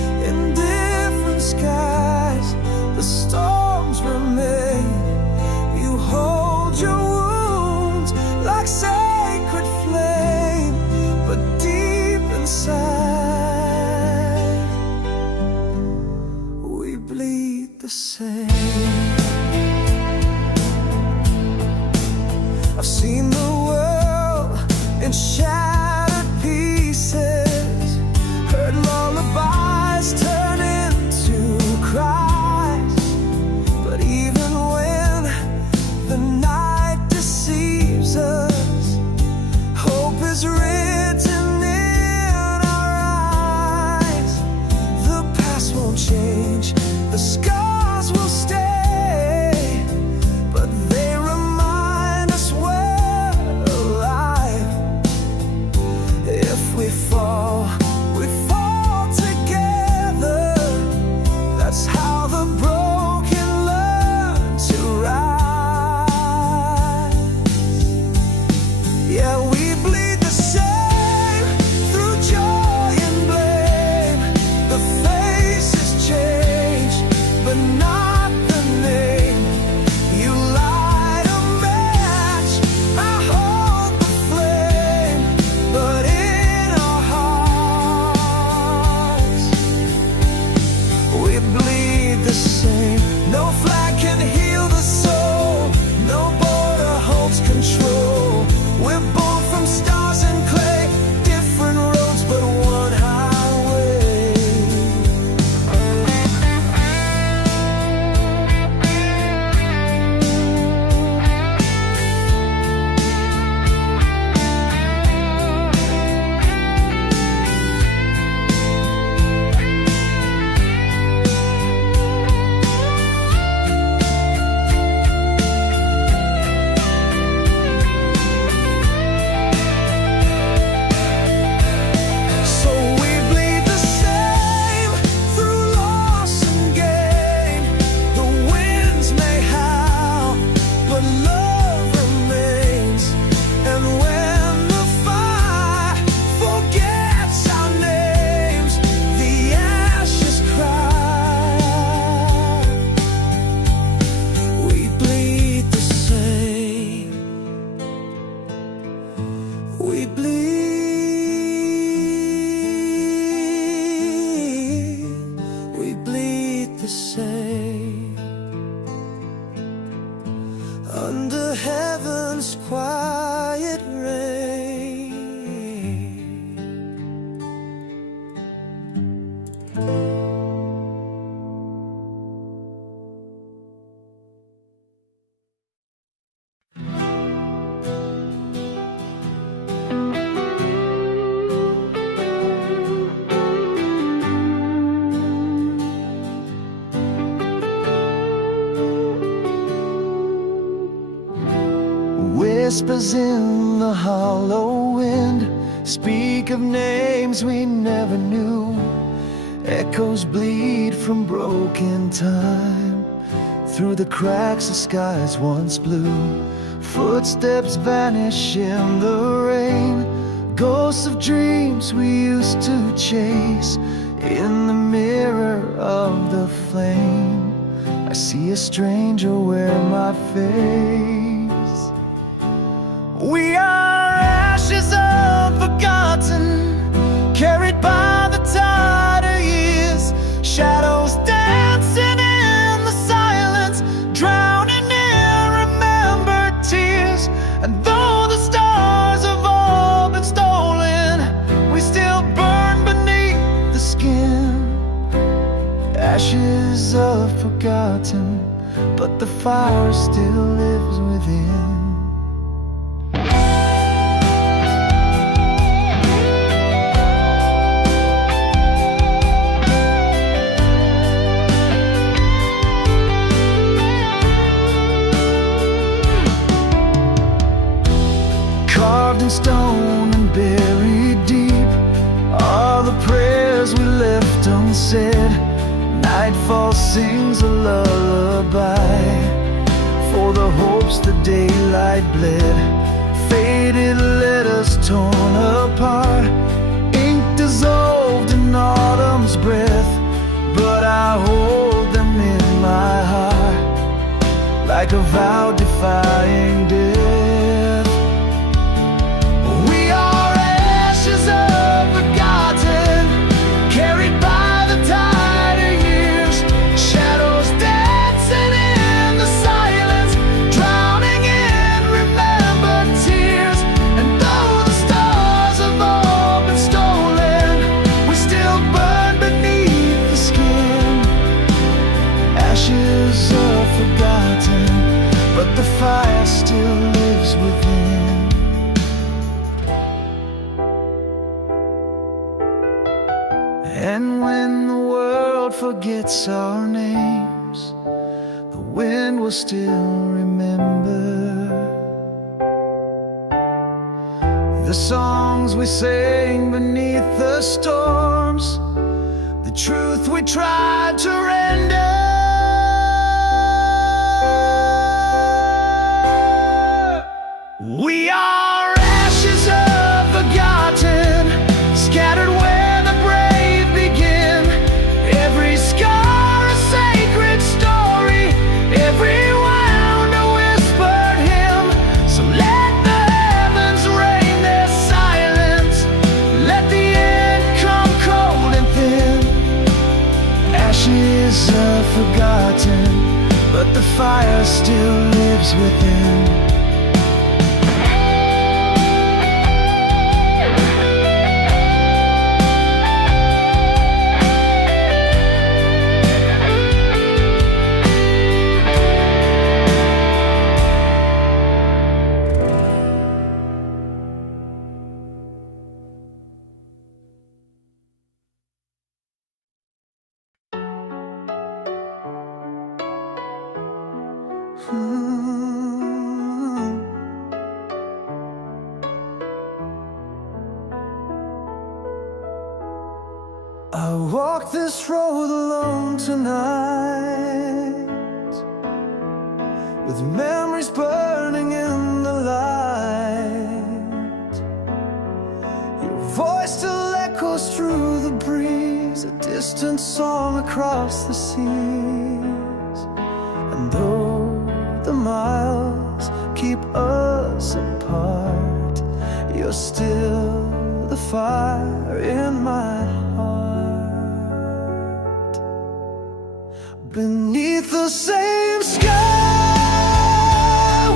under heaven's quiet rain. Whispers in the hollow wind speak of names we never knew. Echoes bleed from broken time through the cracks of skies once blue. Footsteps vanish in the rain, ghosts of dreams we used to chase. In the mirror of the flame, I see a stranger wear my face. We are ashes unforgotten, carried by the tide of years. Shadows dancing in the silence, drowning in remembered tears. And though the stars have all been stolen, we still burn beneath the skin. Ashes of forgotten, but the fire still lives within. Carved in stone and buried deep are the prayers we left unsaid. Nightfall sings a lullaby for the hopes the daylight bled. Faded letters torn apart, ink dissolved in autumn's breath. But I hold them in my heart like a vow defying death. But the fire still lives within. And when the world forgets our names, the wind will still remember the songs we sang beneath the storms, the truth we tried to render. We are ashes of forgotten, scattered where the brave begin. Every scar a sacred story, every wound a whispered hymn. So let the heavens rain their silence, let the end come cold and thin. Ashes of forgotten, but the fire still lives within. I walk this road alone tonight, with memories burning in the light. Your voice still echoes through the breeze, a distant song across the seas. And though the miles keep us apart, you're still the fire in my heart. Beneath the same sky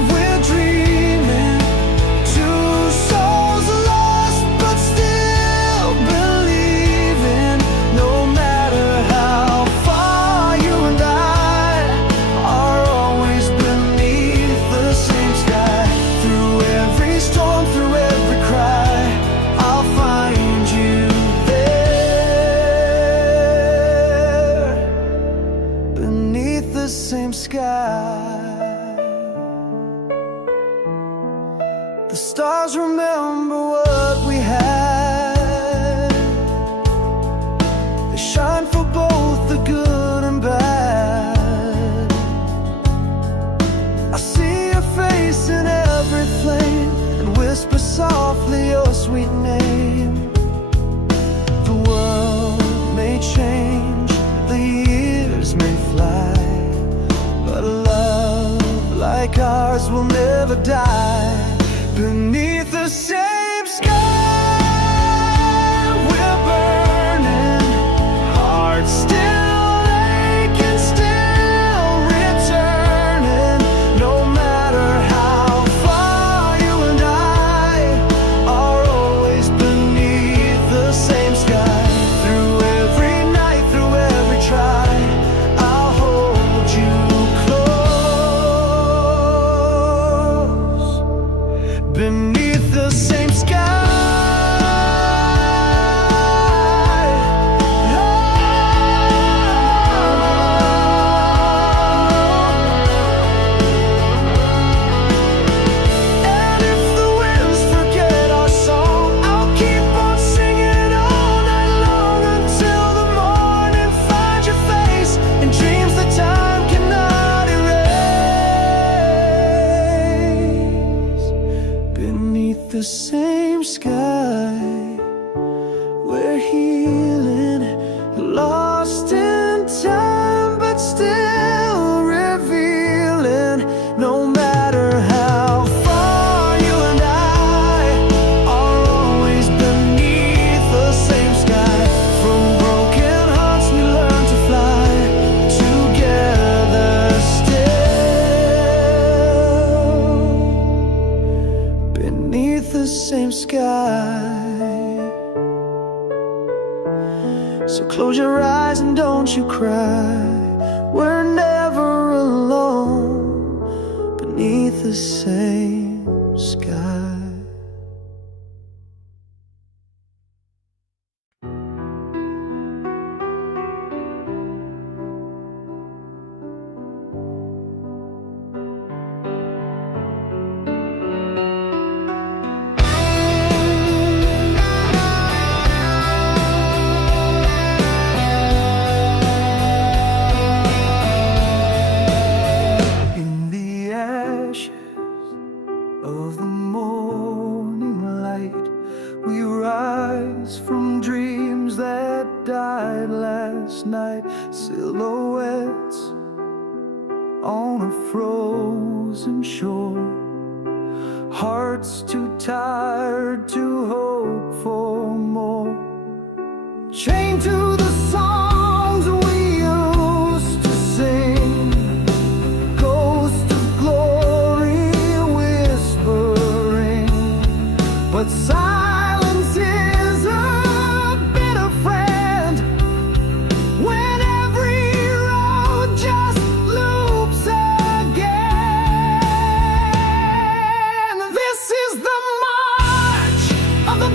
The stars remember what we had. They shine for both the good and bad. I see your face in every flame and whisper softly your sweet name. The world may change, the years may fly, but a love like ours will never die. Beneath the same sky, we're burning, hearts still aching, still returning. No matter how far, you and I are always beneath the same sky. Through every night, through every try, I'll hold you close. Beneath the same sky. And if the winds forget our song, I'll keep on singing all night long until the morning finds your face in dreams that time cannot erase. Beneath the same sky, we're healing, lost in time, but still revealing. No matter how far, you and I are always beneath the same sky. From broken hearts we learn to fly together still. Beneath the same sky. So close your eyes and don't you cry. We're never alone beneath the same sky. In the ashes of the morning light, we rise from dreams that died last night. Silhouettes on a frozen shore, hearts too tired to hope for more. Chained to the songs we used to sing, ghost of glory whispering, but silence is a bitter friend when every road just loops again. This is the march of the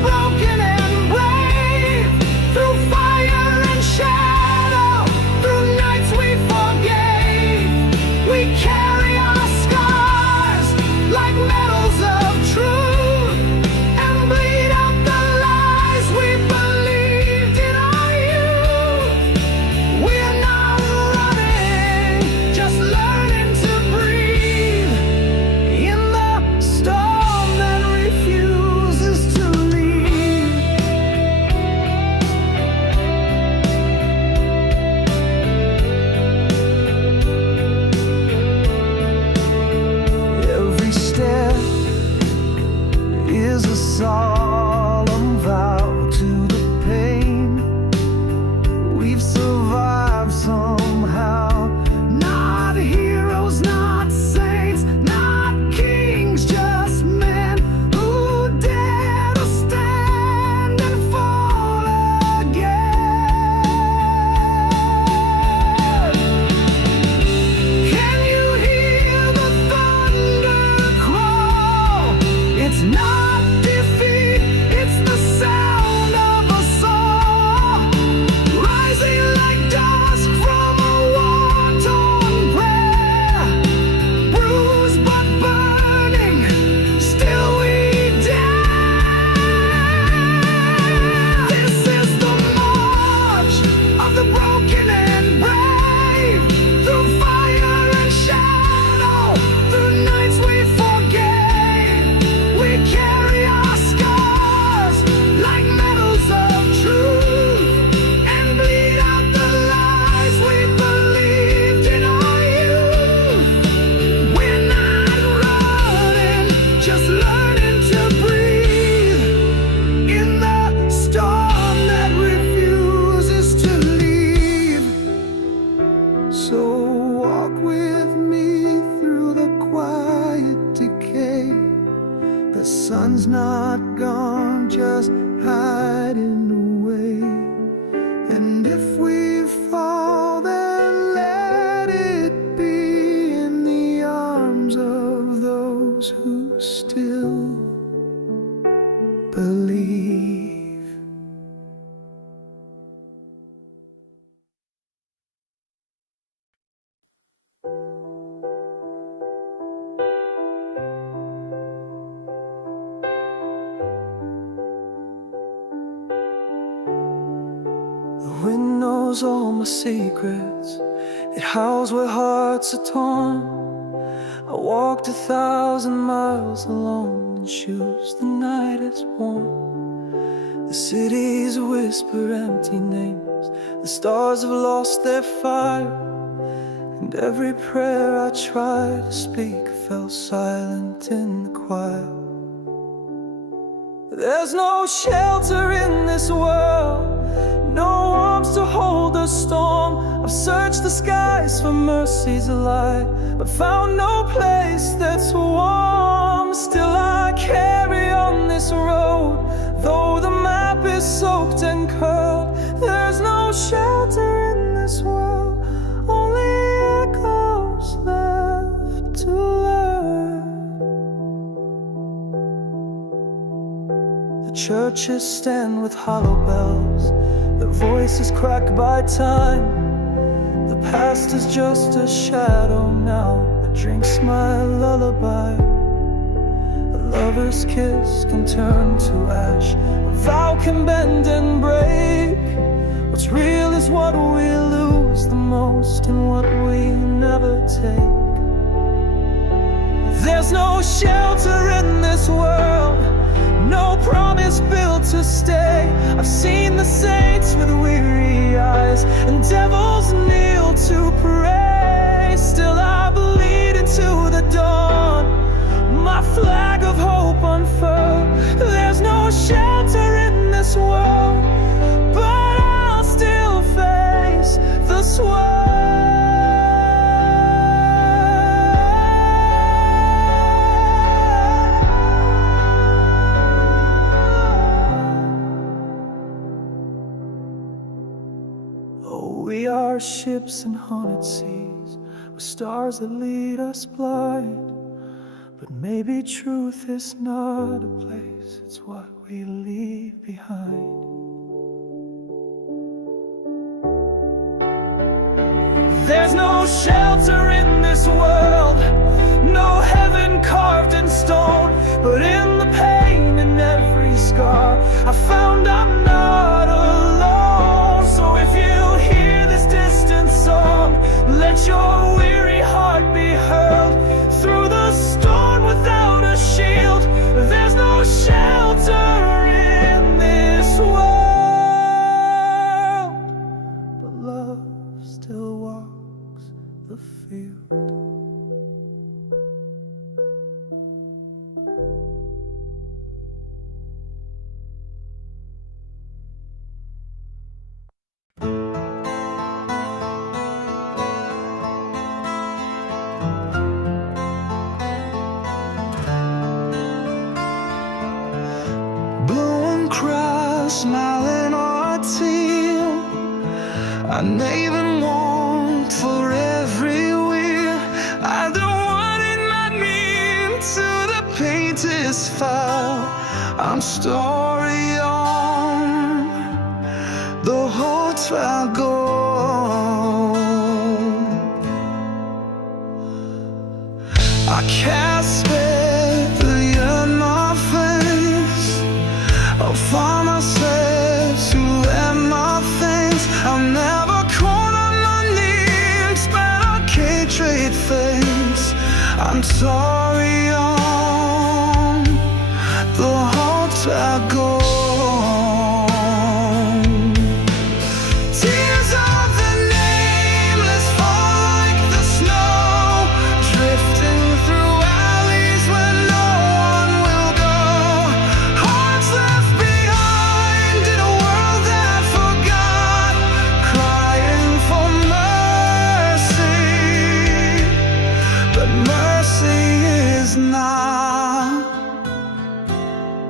Heaven's not gone, just hiding away. And if we fall, then let it be in the arms of those who still believe. The wind knows all my secrets. It howls where hearts are torn. I walked 1,000 miles alone in shoes the night has worn. The cities whisper empty names. The stars have lost their fire. And every prayer I tried to speak fell silent in the choir. There's no shelter in this world, no arms to hold the storm. I've searched the skies for mercy's light, but found no place that's warm. Still I carry on this road, though the map is soaked and curled. There's no shelter in this world, only echoes left to learn. The churches stand with hollow bells, their voices cracked by time. The past is just a shadow now that drinks my lullaby. A lover's kiss can turn to ash, a vow can bend and break. What's real is what we lose the most and what we never take. There's no shelter in this world, no promise built to stay. I've seen the saints with weary eyes and devils kneel to pray. Still I bleed into the dawn, my flag of hope unfurled. There's no shelter in this world, but I'll still face the swirl. We are ships in haunted seas, with stars that lead us blind. But maybe truth is not a place, it's what we leave behind. There's no shelter in this world, no heaven carved in stone. But in the pain and every scar, I found I'm not alone. So if you hear this distant song, let your weary heart be hurled through the storm without a shield. There's no shelter in this world, but love still walks the field. Smiling or a tear, I even want for every wear. I don't want it not mean to the paint is foul. I'm story on the hotel go. I can't spare the yearn my face. I'll find myself to end my things. I'll never call on my knees, but I can't trade face. I'm sorry on the hotel go. Tears of the nameless fall like the snow, drifting through alleys where no one will go. Hearts left behind in a world that forgot, crying for mercy, but mercy is not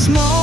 small